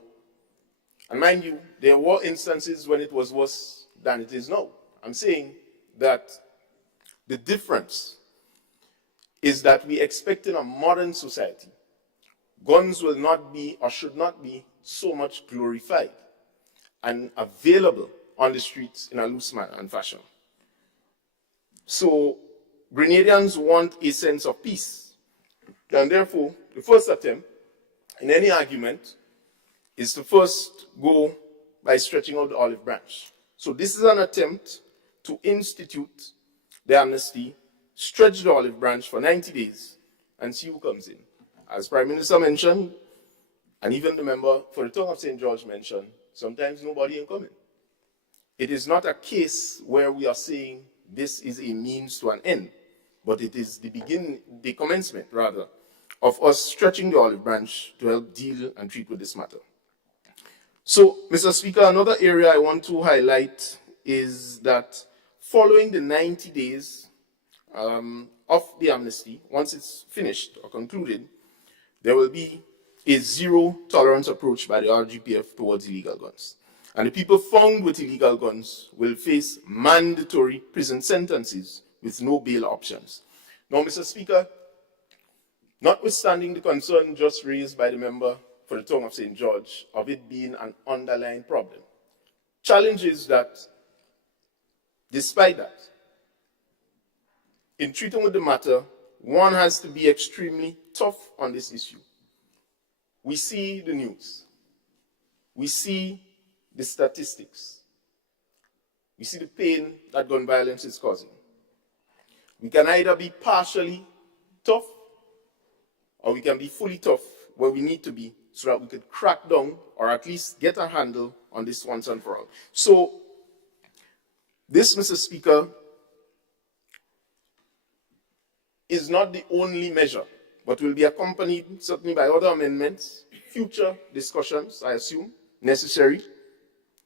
and mind you, there were instances when it was worse than it is now. I'm saying that the difference is that we expect in a modern society, guns will not be or should not be so much glorified and available on the streets in a loose manner and fashion. So Grenadians want a sense of peace. And therefore, the first attempt in any argument is to first go by stretching out the olive branch. So this is an attempt to institute the amnesty, stretch the olive branch for 90 days, and see who comes in. As Prime Minister mentioned, and even the member for the Tongue of St. George mentioned, sometimes nobody ain't coming. It is not a case where we are saying this is a means to an end, but it is the commencement, rather, of us stretching the olive branch to help deal and treat with this matter. So, Mr. Speaker, another area I want to highlight is that following the 90 days of the amnesty, once it's finished or concluded, there will be a zero-tolerance approach by the RGPF towards illegal guns. And the people found with illegal guns will face mandatory prison sentences with no bail options. Now, Mr. Speaker, notwithstanding the concern just raised by the member for the Tongue of St. George of it being an underlying problem, challenge is that, despite that, in treating with the matter, one has to be extremely tough on this issue. We see the news. We see the statistics. We see the pain that gun violence is causing. We can either be partially tough or we can be fully tough where we need to be so that we could crack down or at least get a handle on this once and for all. So this, Mr. Speaker, is not the only measure, but will be accompanied certainly by other amendments, future discussions, I assume, necessary,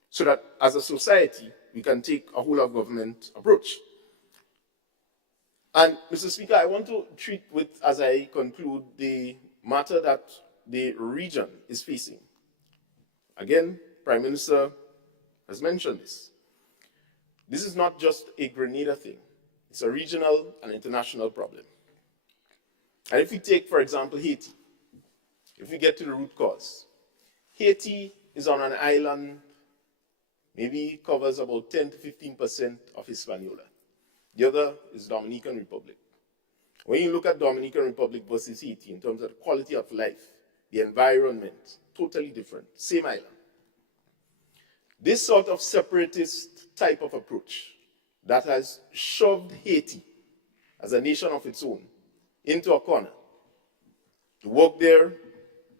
so that as a society, we can take a whole of government approach. And, Mr. Speaker, I want to treat with, as I conclude, the matter that the region is facing. Again, Prime Minister has mentioned this. This is not just a Grenada thing. It's a regional and international problem. And if we take, for example, Haiti, if we get to the root cause, Haiti is on an island, maybe covers about 10 to 15% of Hispaniola. The other is Dominican Republic. When you look at Dominican Republic versus Haiti in terms of the quality of life, the environment, totally different, same island. This sort of separatist type of approach that has shoved Haiti as a nation of its own into a corner, to work there,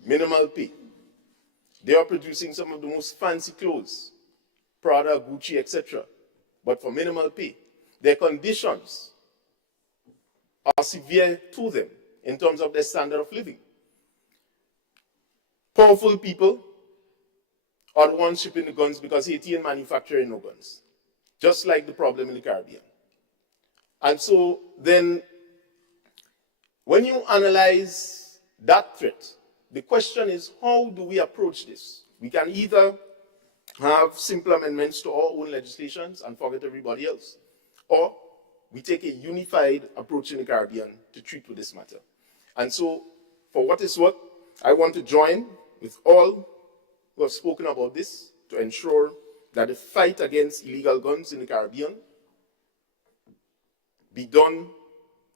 minimal pay. They are producing some of the most fancy clothes, Prada, Gucci, etc., but for minimal pay. Their conditions are severe to them in terms of their standard of living. Powerful people are the ones shipping the guns because Haiti ain't manufacturing no guns, just like the problem in the Caribbean. And so then, when you analyze that threat, the question is, how do we approach this? We can either have simple amendments to our own legislations and forget everybody else, or we take a unified approach in the Caribbean to treat with this matter. And so, for what it's worth, I want to join with all who have spoken about this to ensure that the fight against illegal guns in the Caribbean be done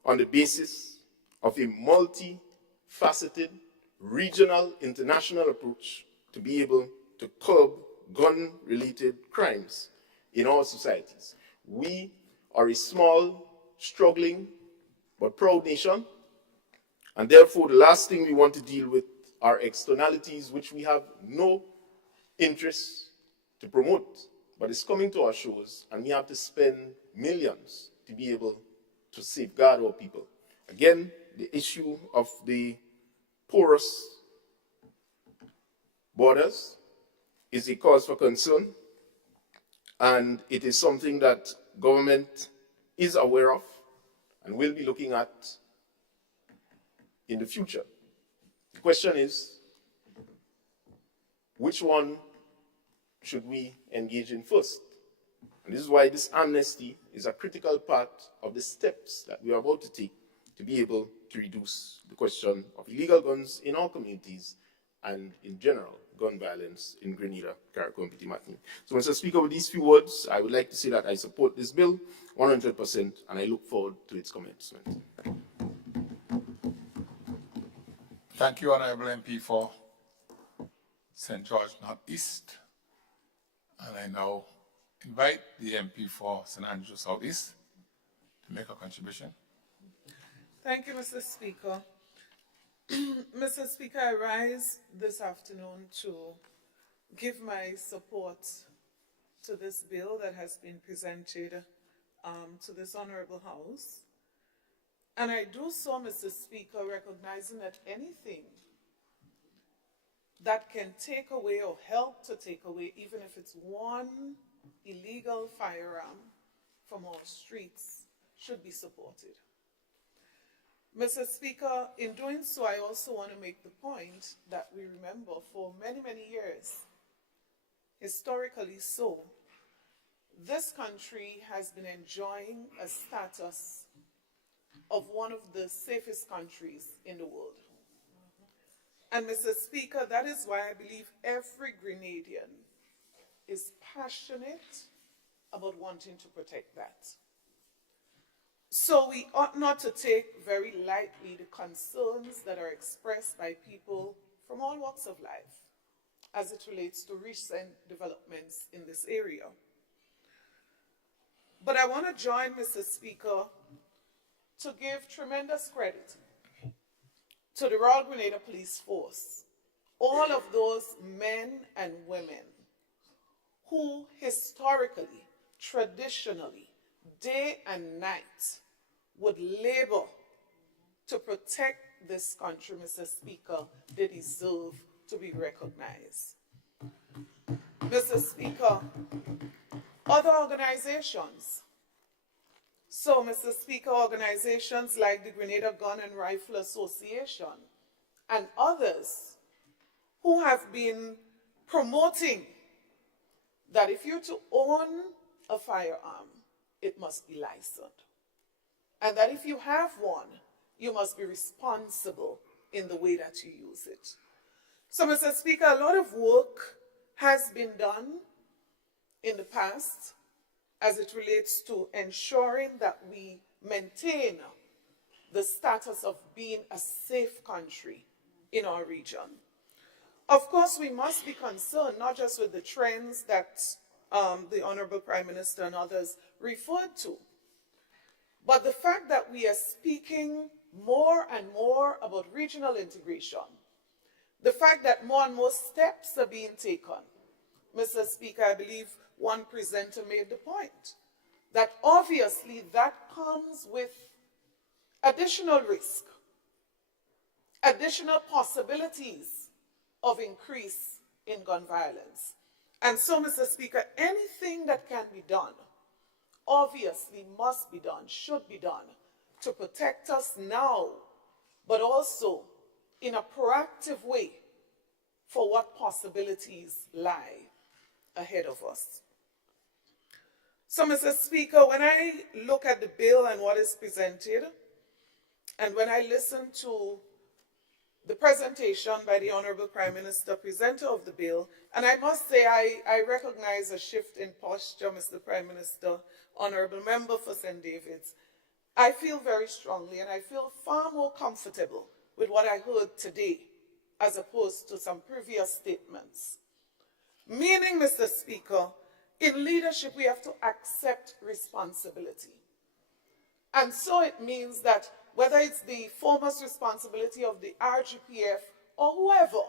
on the basis of a multifaceted, regional, international approach to be able to curb gun-related crimes in our societies. We are a small, struggling but proud nation. And therefore, the last thing we want to deal with are externalities which we have no interest to promote. But it's coming to our shores, and we have to spend millions to be able to safeguard our people. Again, the issue of the porous borders is a cause for concern, and it is something that government is aware of and will be looking at in the future. The question is, which one should we engage in first? And this is why this amnesty is a critical part of the steps that we are about to take to be able to reduce the question of illegal guns in our communities and in general gun violence in Grenada, CARICOM, Petit Martinique. So, Mr. Speaker, with these few words, I would like to say that I support this bill 100%, and I look forward to its commencement. Thank you, Honorable MP for St. George Northeast. And I now invite the MP for St. Andrew Southeast to make a contribution. Thank you, Mr. Speaker. Mr. Speaker, I rise this afternoon to give my support to this bill that has been presented to this Honorable House. And I do so, Mr. Speaker, recognizing that anything that can take away or help to take away, even if it's one illegal firearm from our streets, should be supported. Mr. Speaker, in doing so, I also want to make the point that we remember for many, many years, historically so, this country has been enjoying a status of one of the safest countries in the world. And Mr. Speaker, that is why I believe every Grenadian is passionate about wanting to protect that. So we ought not to take very lightly the concerns that are expressed by people from all walks of life as it relates to recent developments in this area. But I want to join, Mr. Speaker, to give tremendous credit to the Royal Grenada Police Force, all of those men and women who historically, traditionally, day and night would labor to protect this country, Mr. Speaker. They deserve to be recognized. Mr. Speaker, other organizations, so Mr. Speaker, organizations like the Grenada Gun and Rifle Association and others who have been promoting that if you're to own a firearm, it must be licensed. And that if you have one, you must be responsible in the way that you use it. So, Mr. Speaker, a lot of work has been done in the past as it relates to ensuring that we maintain the status of being a safe country in our region. Of course, we must be concerned not just with the trends that the Honorable Prime Minister and others referred to, but the fact that we are speaking more and more about regional integration, the fact that more and more steps are being taken. Mr. Speaker, I believe one presenter made the point that obviously that comes with additional risk, additional possibilities of increase in gun violence. And so, Mr. Speaker, anything that can be done obviously must be done, should be done, to protect us now, but also in a proactive way for what possibilities lie ahead of us. So, Mr. Speaker, when I look at the bill and what is presented, and when I listen to the presentation by the Honorable Prime Minister, presenter of the bill, and I must say I recognize a shift in posture, Mr. Prime Minister, Honorable Member for St. David's. I feel very strongly and I feel far more comfortable with what I heard today as opposed to some previous statements. Meaning, Mr. Speaker, in leadership we have to accept responsibility. And so it means that whether it's the foremost responsibility of the RGPF or whoever,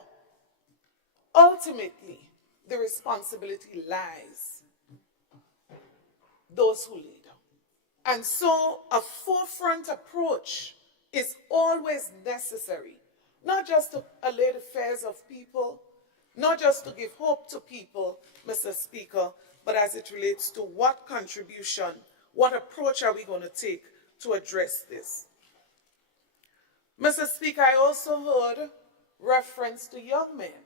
ultimately the responsibility lies those who lead. And so a forefront approach is always necessary, not just to allay the fears of people, not just to give hope to people, Mr. Speaker, but as it relates to what contribution, what approach are we going to take to address this. Mr. Speaker, I also heard reference to young men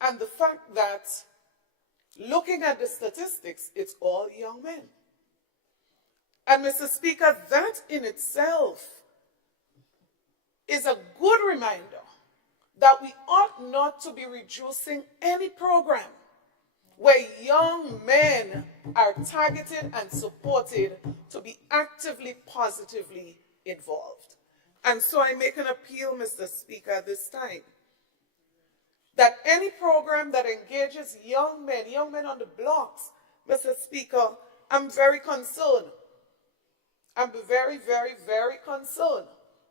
and the fact that looking at the statistics, it's all young men. And Mr. Speaker, that in itself is a good reminder that we ought not to be reducing any program where young men are targeted and supported to be actively, positively involved. And so I make an appeal, Mr. Speaker, this time, that any program that engages young men on the blocks, Mr. Speaker, I'm very concerned. I'm very, very, very concerned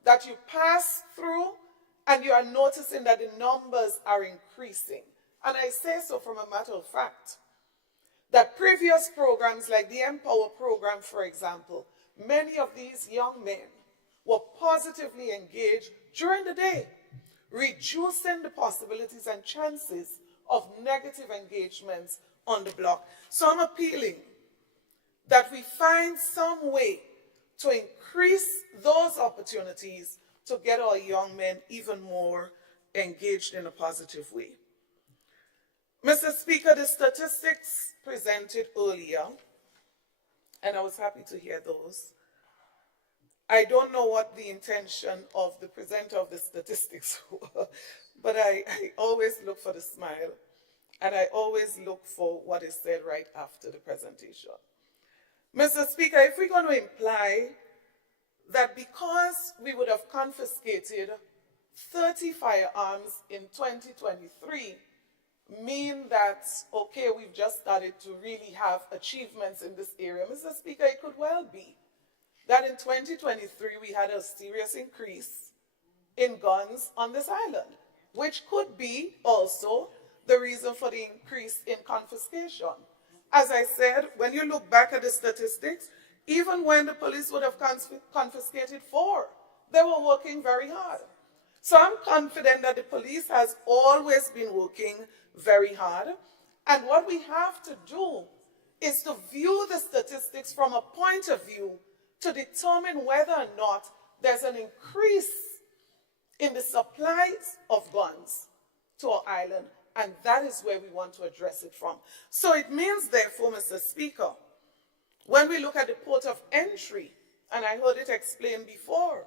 that you pass through and you are noticing that the numbers are increasing. And I say so from a matter of fact, that previous programs like the Empower program, for example, many of these young men were positively engaged during the day, reducing the possibilities and chances of negative engagements on the block. So I'm appealing that we find some way to increase those opportunities to get our young men even more engaged in a positive way. Mr. Speaker, the statistics presented earlier, and I was happy to hear those. I don't know what the intention of the presenter of the statistics were, but I always look for the smile, and I always look for what is said right after the presentation. Mr. Speaker, if we're going to imply that because we would have confiscated 30 firearms in 2023, mean that, okay, we've just started to really have achievements in this area. Mr. Speaker, it could well be that in 2023 we had a serious increase in guns on this island, which could be also the reason for the increase in confiscation. As I said, when you look back at the statistics, even when the police would have confiscated 4, they were working very hard. So I'm confident that the police has always been working very hard. And what we have to do is to view the statistics from a point of view to determine whether or not there's an increase in the supplies of guns to our island. And that is where we want to address it from. So it means, therefore, Mr. Speaker, when we look at the port of entry, and I heard it explained before,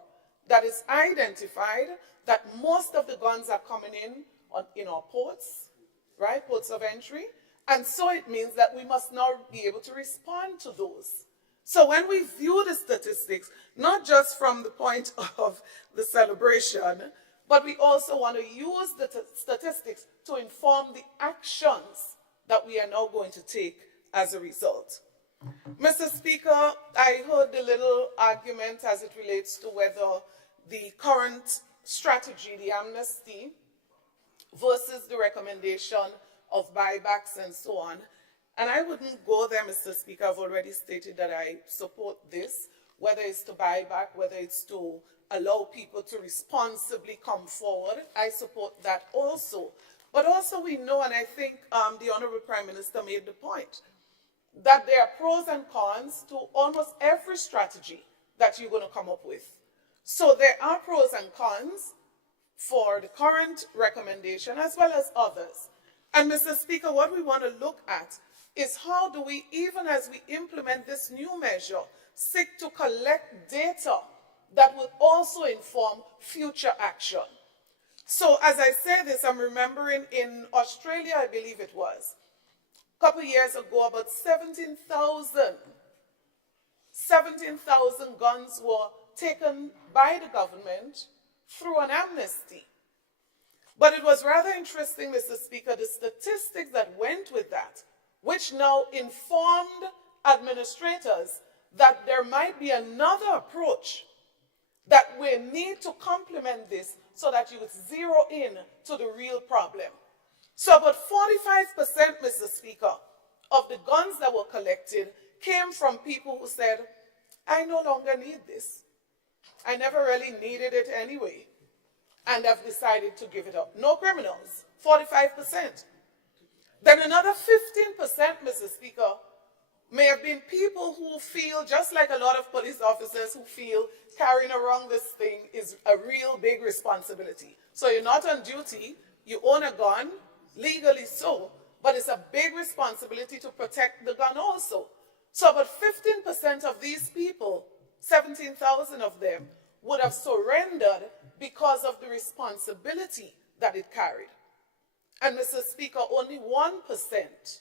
that it's identified that most of the guns are coming in our ports, right, ports of entry, and so it means that we must now be able to respond to those. So when we view the statistics, not just from the point of the celebration, but we also want to use the statistics to inform the actions that we are now going to take as a result. Mr. Speaker, I heard the little argument as it relates to whether the current strategy, the amnesty, versus the recommendation of buybacks and so on. And I wouldn't go there, Mr. Speaker. I've already stated that I support this, whether it's to buy back, whether it's to allow people to responsibly come forward. I support that also. But also we know, and I think the Honorable Prime Minister made the point, that there are pros and cons to almost every strategy that you're going to come up with. So there are pros and cons for the current recommendation as well as others. And Mr. Speaker, what we want to look at is how do we, even as we implement this new measure, seek to collect data that will also inform future action. So as I say this, I'm remembering in Australia, I believe it was, a couple of years ago, about 17,000 guns were taken by the government through an amnesty. But it was rather interesting, Mr. Speaker, the statistics that went with that, which now informed administrators that there might be another approach that we need to complement this so that you zero in to the real problem. So about 45%, Mr. Speaker, of the guns that were collected came from people who said, I no longer need this. I never really needed it anyway, and I've decided to give it up. No criminals, 45%. Then another 15%, Mr. Speaker, may have been people who feel, just like a lot of police officers who feel carrying around this thing is a real big responsibility. So you're not on duty, you own a gun, legally so, but it's a big responsibility to protect the gun also. So about 15% of these people, 17,000 of them, would have surrendered because of the responsibility that it carried. And Mr. Speaker, only 1%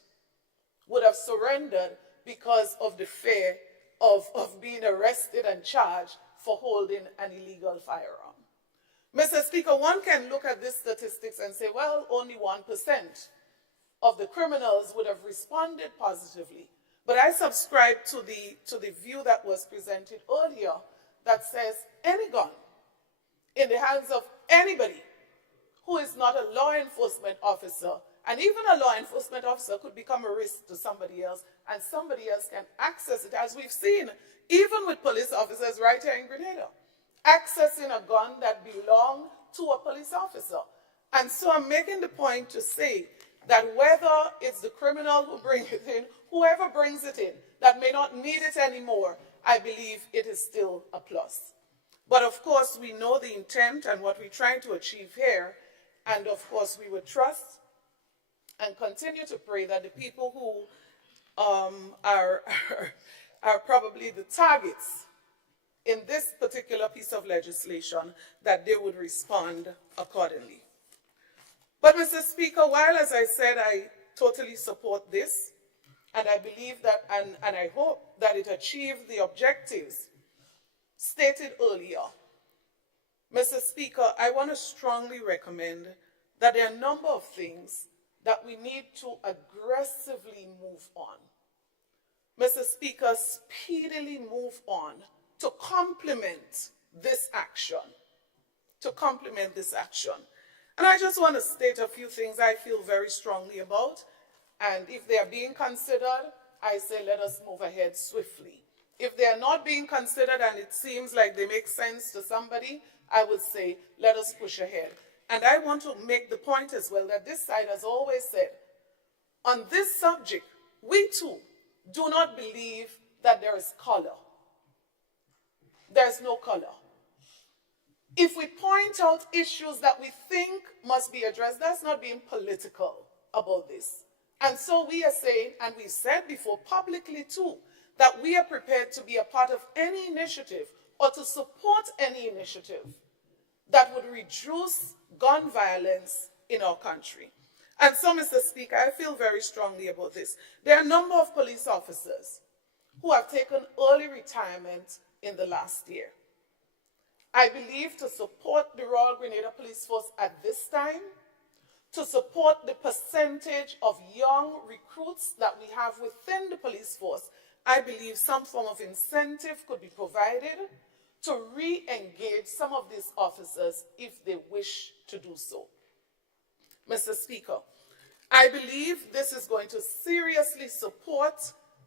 would have surrendered because of the fear of being arrested and charged for holding an illegal firearm. Mr. Speaker, one can look at these statistics and say, well, only 1% of the criminals would have responded positively. But I subscribe to the view that was presented earlier that says any gun in the hands of anybody who is not a law enforcement officer, and even a law enforcement officer could become a risk to somebody else, and somebody else can access it, as we've seen, even with police officers right here in Grenada, accessing a gun that belonged to a police officer. And so I'm making the point to say that whether it's the criminal who brings it in, whoever brings it in, that may not need it anymore, I believe it is still a plus. But of course, we know the intent and what we're trying to achieve here, and of course, we would trust and continue to pray that the people who are probably the targets in this particular piece of legislation, that they would respond accordingly. But Mr. Speaker, while, as I said, I totally support this, and I believe that, and I hope that it achieved the objectives stated earlier, Mr. Speaker, I want to strongly recommend that there are a number of things that we need to aggressively move on. Mr. Speaker, speedily move on to complement this action, And I just want to state a few things I feel very strongly about, and if they are being considered, I say let us move ahead swiftly. If they are not being considered and it seems like they make sense to somebody, I would say let us push ahead. And I want to make the point as well that this side has always said, on this subject, we too do not believe that there is color. There's no color. If we point out issues that we think must be addressed, that's not being political about this. And so we are saying, and we said before publicly too, that we are prepared to be a part of any initiative or to support any initiative that would reduce gun violence in our country. And so, Mr. Speaker, I feel very strongly about this. There are a number of police officers who have taken early retirement in the last year. I believe to support the Royal Grenada Police Force at this time, to support the percentage of young recruits that we have within the police force, I believe some form of incentive could be provided to re-engage some of these officers if they wish to do so. Mr. Speaker, I believe this is going to seriously support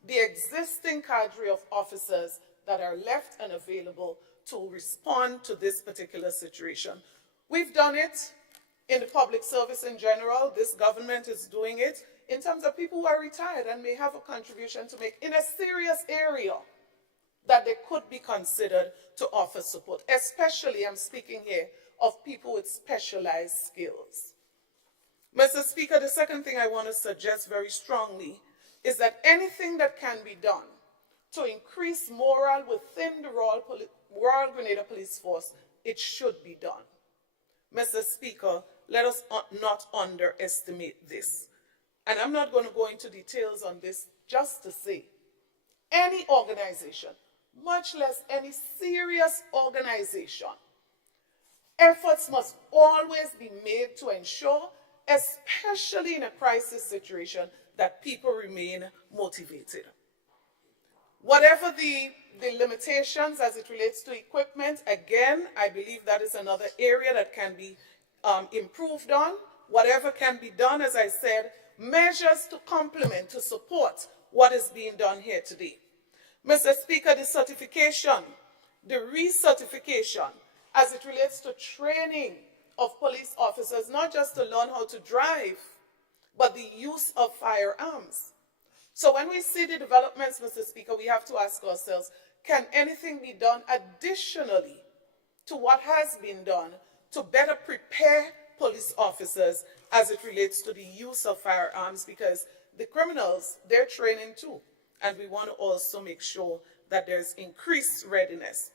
the existing cadre of officers that are left and available to respond to this particular situation. We've done it in the public service in general. This government is doing it in terms of people who are retired and may have a contribution to make in a serious area that they could be considered to offer support. Especially, I'm speaking here of people with specialized skills. Mr. Speaker, the second thing I want to suggest very strongly is that anything that can be done to increase morale within the Royal Grenada Police Force, it should be done. Mr. Speaker, let us not underestimate this. And I'm not going to go into details on this, just to say, any organization, much less any serious organization, efforts must always be made to ensure, especially in a crisis situation, that people remain motivated. Whatever the limitations as it relates to equipment, again, I believe that is another area that can be improved on. Whatever can be done, as I said, measures to complement, to support what is being done here today. Mr. Speaker, the certification, the recertification, as it relates to training of police officers, not just to learn how to drive, but the use of firearms. So when we see the developments, Mr. Speaker, we have to ask ourselves, can anything be done additionally to what has been done to better prepare police officers as it relates to the use of firearms? Because the criminals, they're training too. And we want to also make sure that there's increased readiness.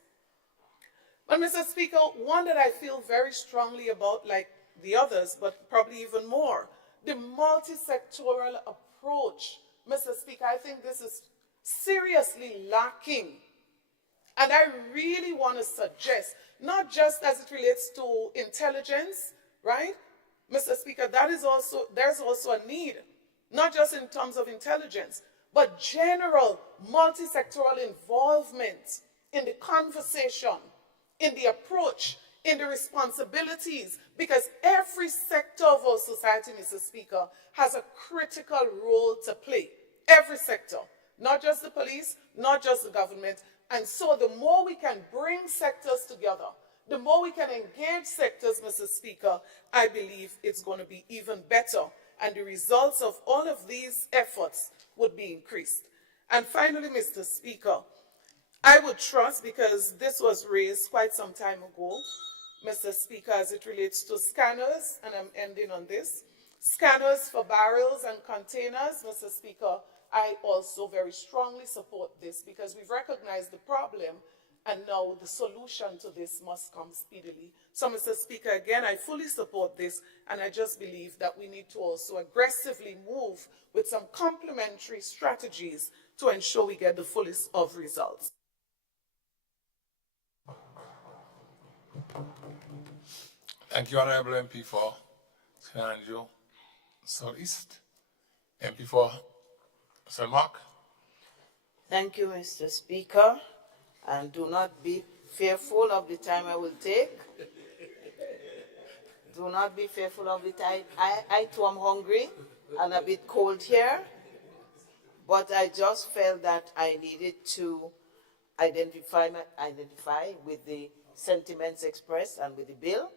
But Mr. Speaker, one that I feel very strongly about, like the others, but probably even more, the multi-sectoral approach. Mr. Speaker, I think this is seriously lacking. And I really want to suggest, not just as it relates to intelligence, right? Mr. Speaker, there's also a need, not just in terms of intelligence, but general multi-sectoral involvement in the conversation, in the approach, in the responsibilities, because every sector of our society, Mr. Speaker, has a critical role to play. Every sector, not just the police, not just the government. And so the more we can bring sectors together, the more we can engage sectors, Mr. Speaker, I believe it's going to be even better. And the results of all of these efforts would be increased. And finally, Mr. Speaker, I would trust, because this was raised quite some time ago, Mr. Speaker, as it relates to scanners, and I'm ending on this, scanners for barrels and containers, Mr. Speaker, I also very strongly support this because we've recognized the problem and now the solution to this must come speedily. So, Mr. Speaker, again, I fully support this, and I just believe that we need to also aggressively move with some complementary strategies to ensure we get the fullest of results. Thank you, Honorable MP for Anjo Southeast. MP for Sir Mark. Thank you, Mr. Speaker. And do not be fearful of the time I will take. Do not be fearful of the time. I too am hungry and a bit cold here, but I just felt that I needed to identify with the sentiments expressed and with the bill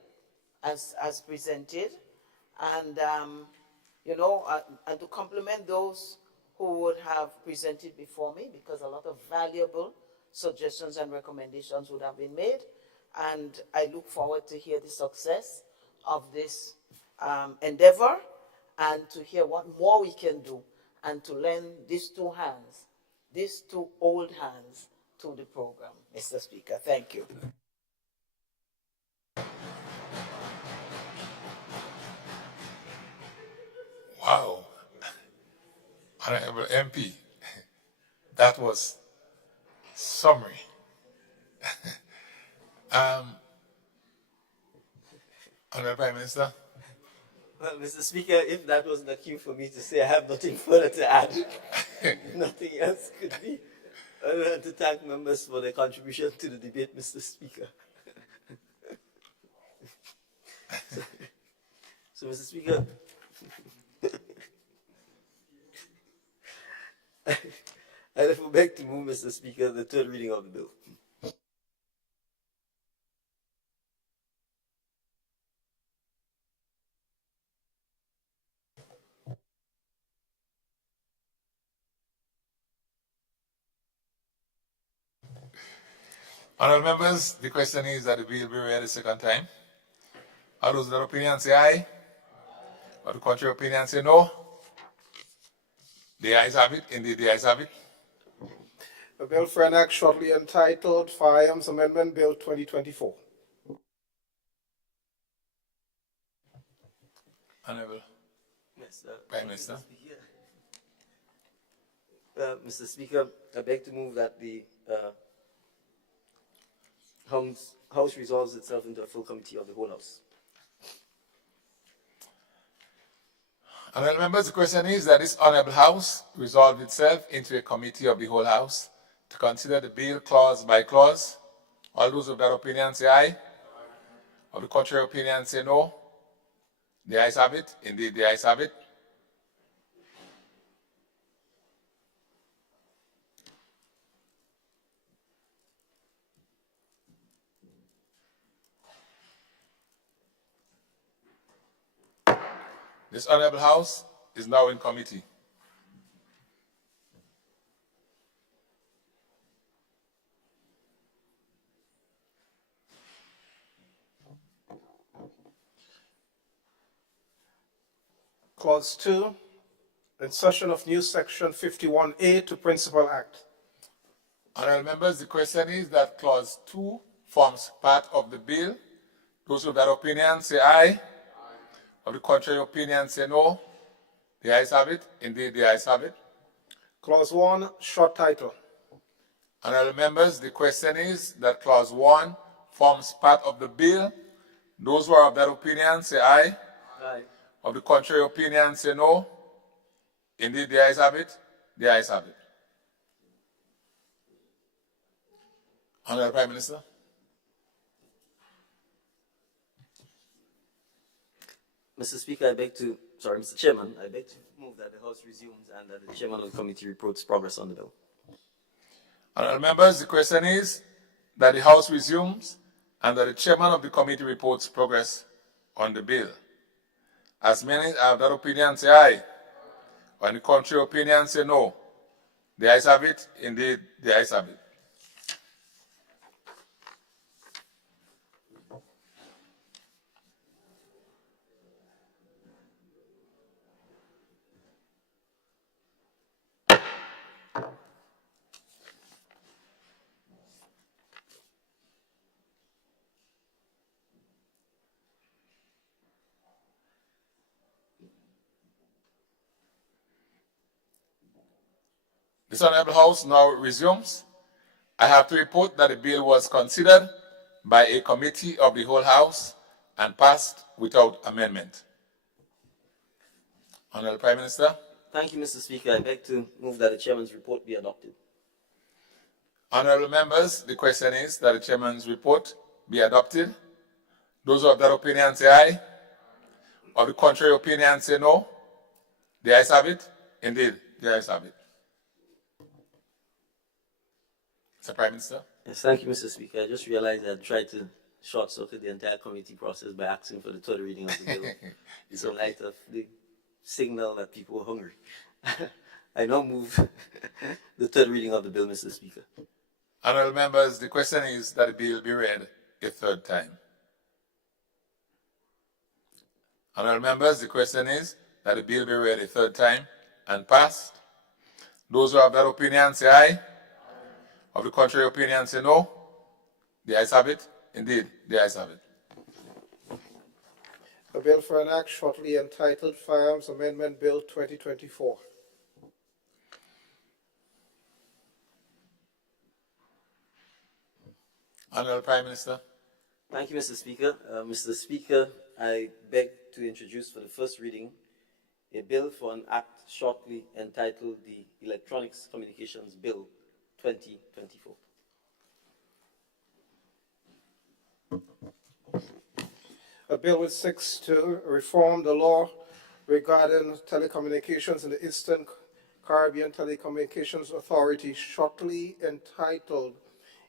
as presented, and and to compliment those who would have presented before me, because a lot of valuable suggestions and recommendations would have been made, and I look forward to hear the success of this endeavor and to hear what more we can do and to lend these two hands, these two old hands to the program. Mr. Speaker, thank you. Wow. Honorable MP, that was summary. Honorable Prime Minister. Well, Mr. Speaker, if that wasn't a cue for me to say, I have nothing further to add. Nothing else could be. I want to thank members for their contribution to the debate, Mr. Speaker. So, Mr. Speaker, I therefore beg to move, Mr. Speaker, the third reading of the bill. Honourable members, the question is that the bill be read a second time. All those that opinion say aye. Or the contrary opinion say no. The ayes have it. Indeed, the ayes have it. A bill for an act shortly entitled Firearms Amendment Bill 2024. Honourable Prime Minister. Mr. Speaker, I beg to move that the House resolves itself into a full committee of the whole House. Honourable members, the question is that this Honourable House resolved itself into a committee of the whole House to consider the bill clause by clause. All those of that opinion say aye. Of the contrary opinion say no. The ayes have it. Indeed, the ayes have it. This Honorable House is now in committee. Clause 2, insertion of new section 51A to Principal Act. Honorable members, the question is that clause 2 forms part of the bill. Those of that opinion say aye. Of the contrary opinion say no. The ayes have it. Indeed, the ayes have it. Clause 1, short title. Honorable members, the question is that clause 1 forms part of the bill. Those who are of that opinion say aye. Aye. Of the contrary opinion say no. Indeed, the ayes have it. The ayes have it. Honorable Prime Minister. Mr. Speaker, Mr. Chairman, I beg to move that the House resumes and that the Chairman of the committee reports progress on the bill. Honorable members, the question is that the House resumes and that the Chairman of the committee reports progress on the bill. As many of that opinion say aye. On the contrary opinion say no. The ayes have it. Indeed, the ayes have it. This Honorable House now resumes. I have to report that the bill was considered by a committee of the whole House and passed without amendment. Honorable Prime Minister. Thank you, Mr. Speaker. I beg to move that the Chairman's report be adopted. Honorable members, the question is that the Chairman's report be adopted. Those of that opinion say aye. Of the contrary opinion say no. The ayes have it. Indeed, the ayes have it. Mr. Prime Minister. Yes, thank you, Mr. Speaker. I just realized I tried to short-circuit the entire committee process by asking for the third reading of the bill in light of the signal that people were hungry. I now move the third reading of the bill, Mr. Speaker. Honorable members, the question is that the bill be read a third time. Honorable members, the question is that the bill be read a third time and passed. Those who have that opinion say aye. Of the contrary opinion say no. The ayes have it. Indeed, the ayes have it. A bill for an act shortly entitled Firearms Amendment Bill 2024. Honorable Prime Minister. Thank you, Mr. Speaker. Mr. Speaker, I beg to introduce for the first reading a bill for an act shortly entitled the Electronics Communications Bill 2024. A bill which seeks to reform the law regarding telecommunications in the Eastern Caribbean Telecommunications Authority, shortly entitled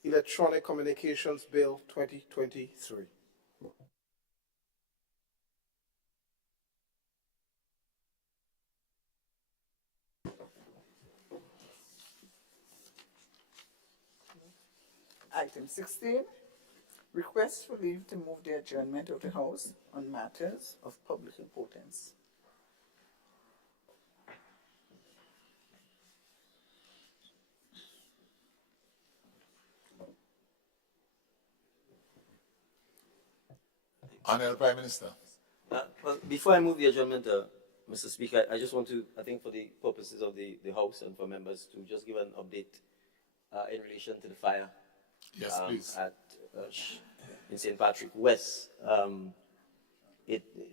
Electronic Communications Bill 2023. Item 16, request for leave to move the adjournment of the House on matters of public importance. Honorable Prime Minister. Well, before I move the adjournment, Mr. Speaker, I just want to, I think for the purposes of the House and for members, to just give an update in relation to the fire. Yes, please. In St. Patrick West.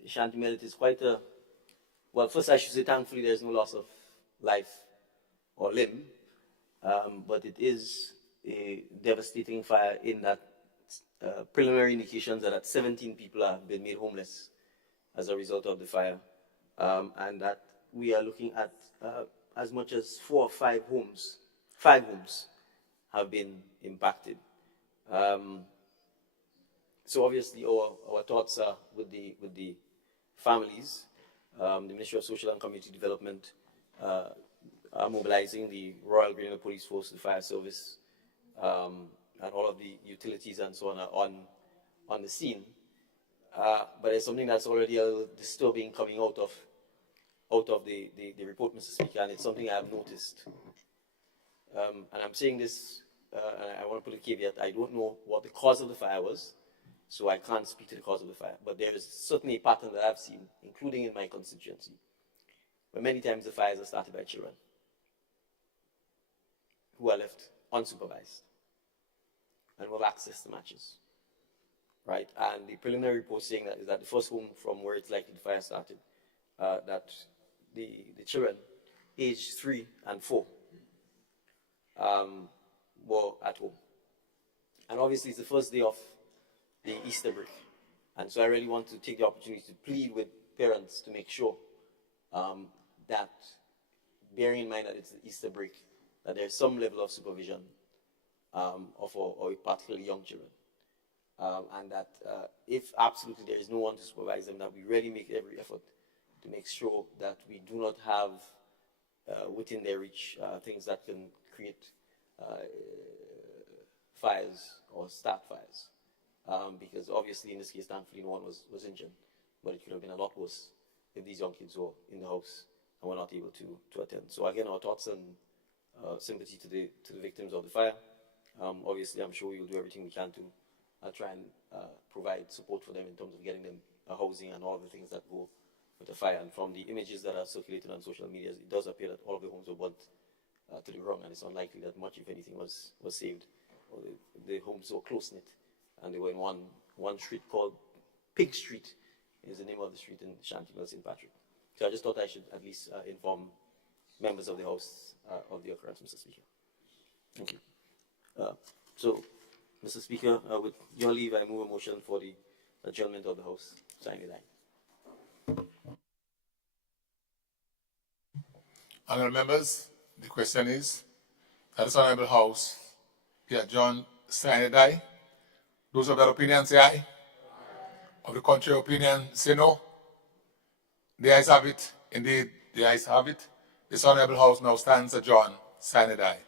Shanty Millet is quite a, well, first I should say thankfully there's no loss of life or limb. but it is a devastating fire in that preliminary indications are that 17 people have been made homeless as a result of the fire, and that we are looking at as much as 4 or 5 homes, 5 homes have been impacted. So obviously our thoughts are with the families. The Ministry of Social and Community Development are mobilizing the Royal Grenada Police Force, the fire service, and all of the utilities and so on are on the scene. But there's something that's already a little disturbing coming out of the report, Mr. Speaker, and it's something I have noticed. And I'm saying this, and I want to put a caveat, I don't know what the cause of the fire was, so I can't speak to the cause of the fire. But there is certainly a pattern that I've seen, including in my constituency, where many times the fires are started by children who are left unsupervised and will have access to matches, right? And the preliminary report saying that is that the first home from where it's likely the fire started, that the children aged 3 and 4 were at home. And obviously it's the first day of the Easter break. And so I really want to take the opportunity to plead with parents to make sure that, bearing in mind that it's the Easter break, that there's some level of supervision of our particularly young children. And that if absolutely there is no one to supervise them, that we really make every effort to make sure that we do not have within their reach things that can create fires or start fires. Because obviously in this case, thankfully, no one was injured, but it could have been a lot worse if these young kids were in the house and were not able to attend. So again, our thoughts and sympathy to the victims of the fire. Obviously, I'm sure we will do everything we can to try and provide support for them in terms of getting them housing and all the things that go with the fire. And from the images that are circulated on social media, it does appear that all of the homes were burnt to the ground, and it's unlikely that much, if anything, was saved. Or the homes were close-knit, and they were in one street called Pig Street, is the name of the street in Shantyville, St. Patrick. So I just thought I should at least inform members of the House of the occurrence, Mr. Speaker. Thank you. So, Mr. Speaker, with your leave, I move a motion for the adjournment of the House. Sign the line. Honourable members, the question is that this Honourable House be adjourned, sine die. Those of that opinion say aye. Of the contrary opinion say no. The ayes have it. Indeed, the ayes have it. This Honourable House now stands adjourned, sine die.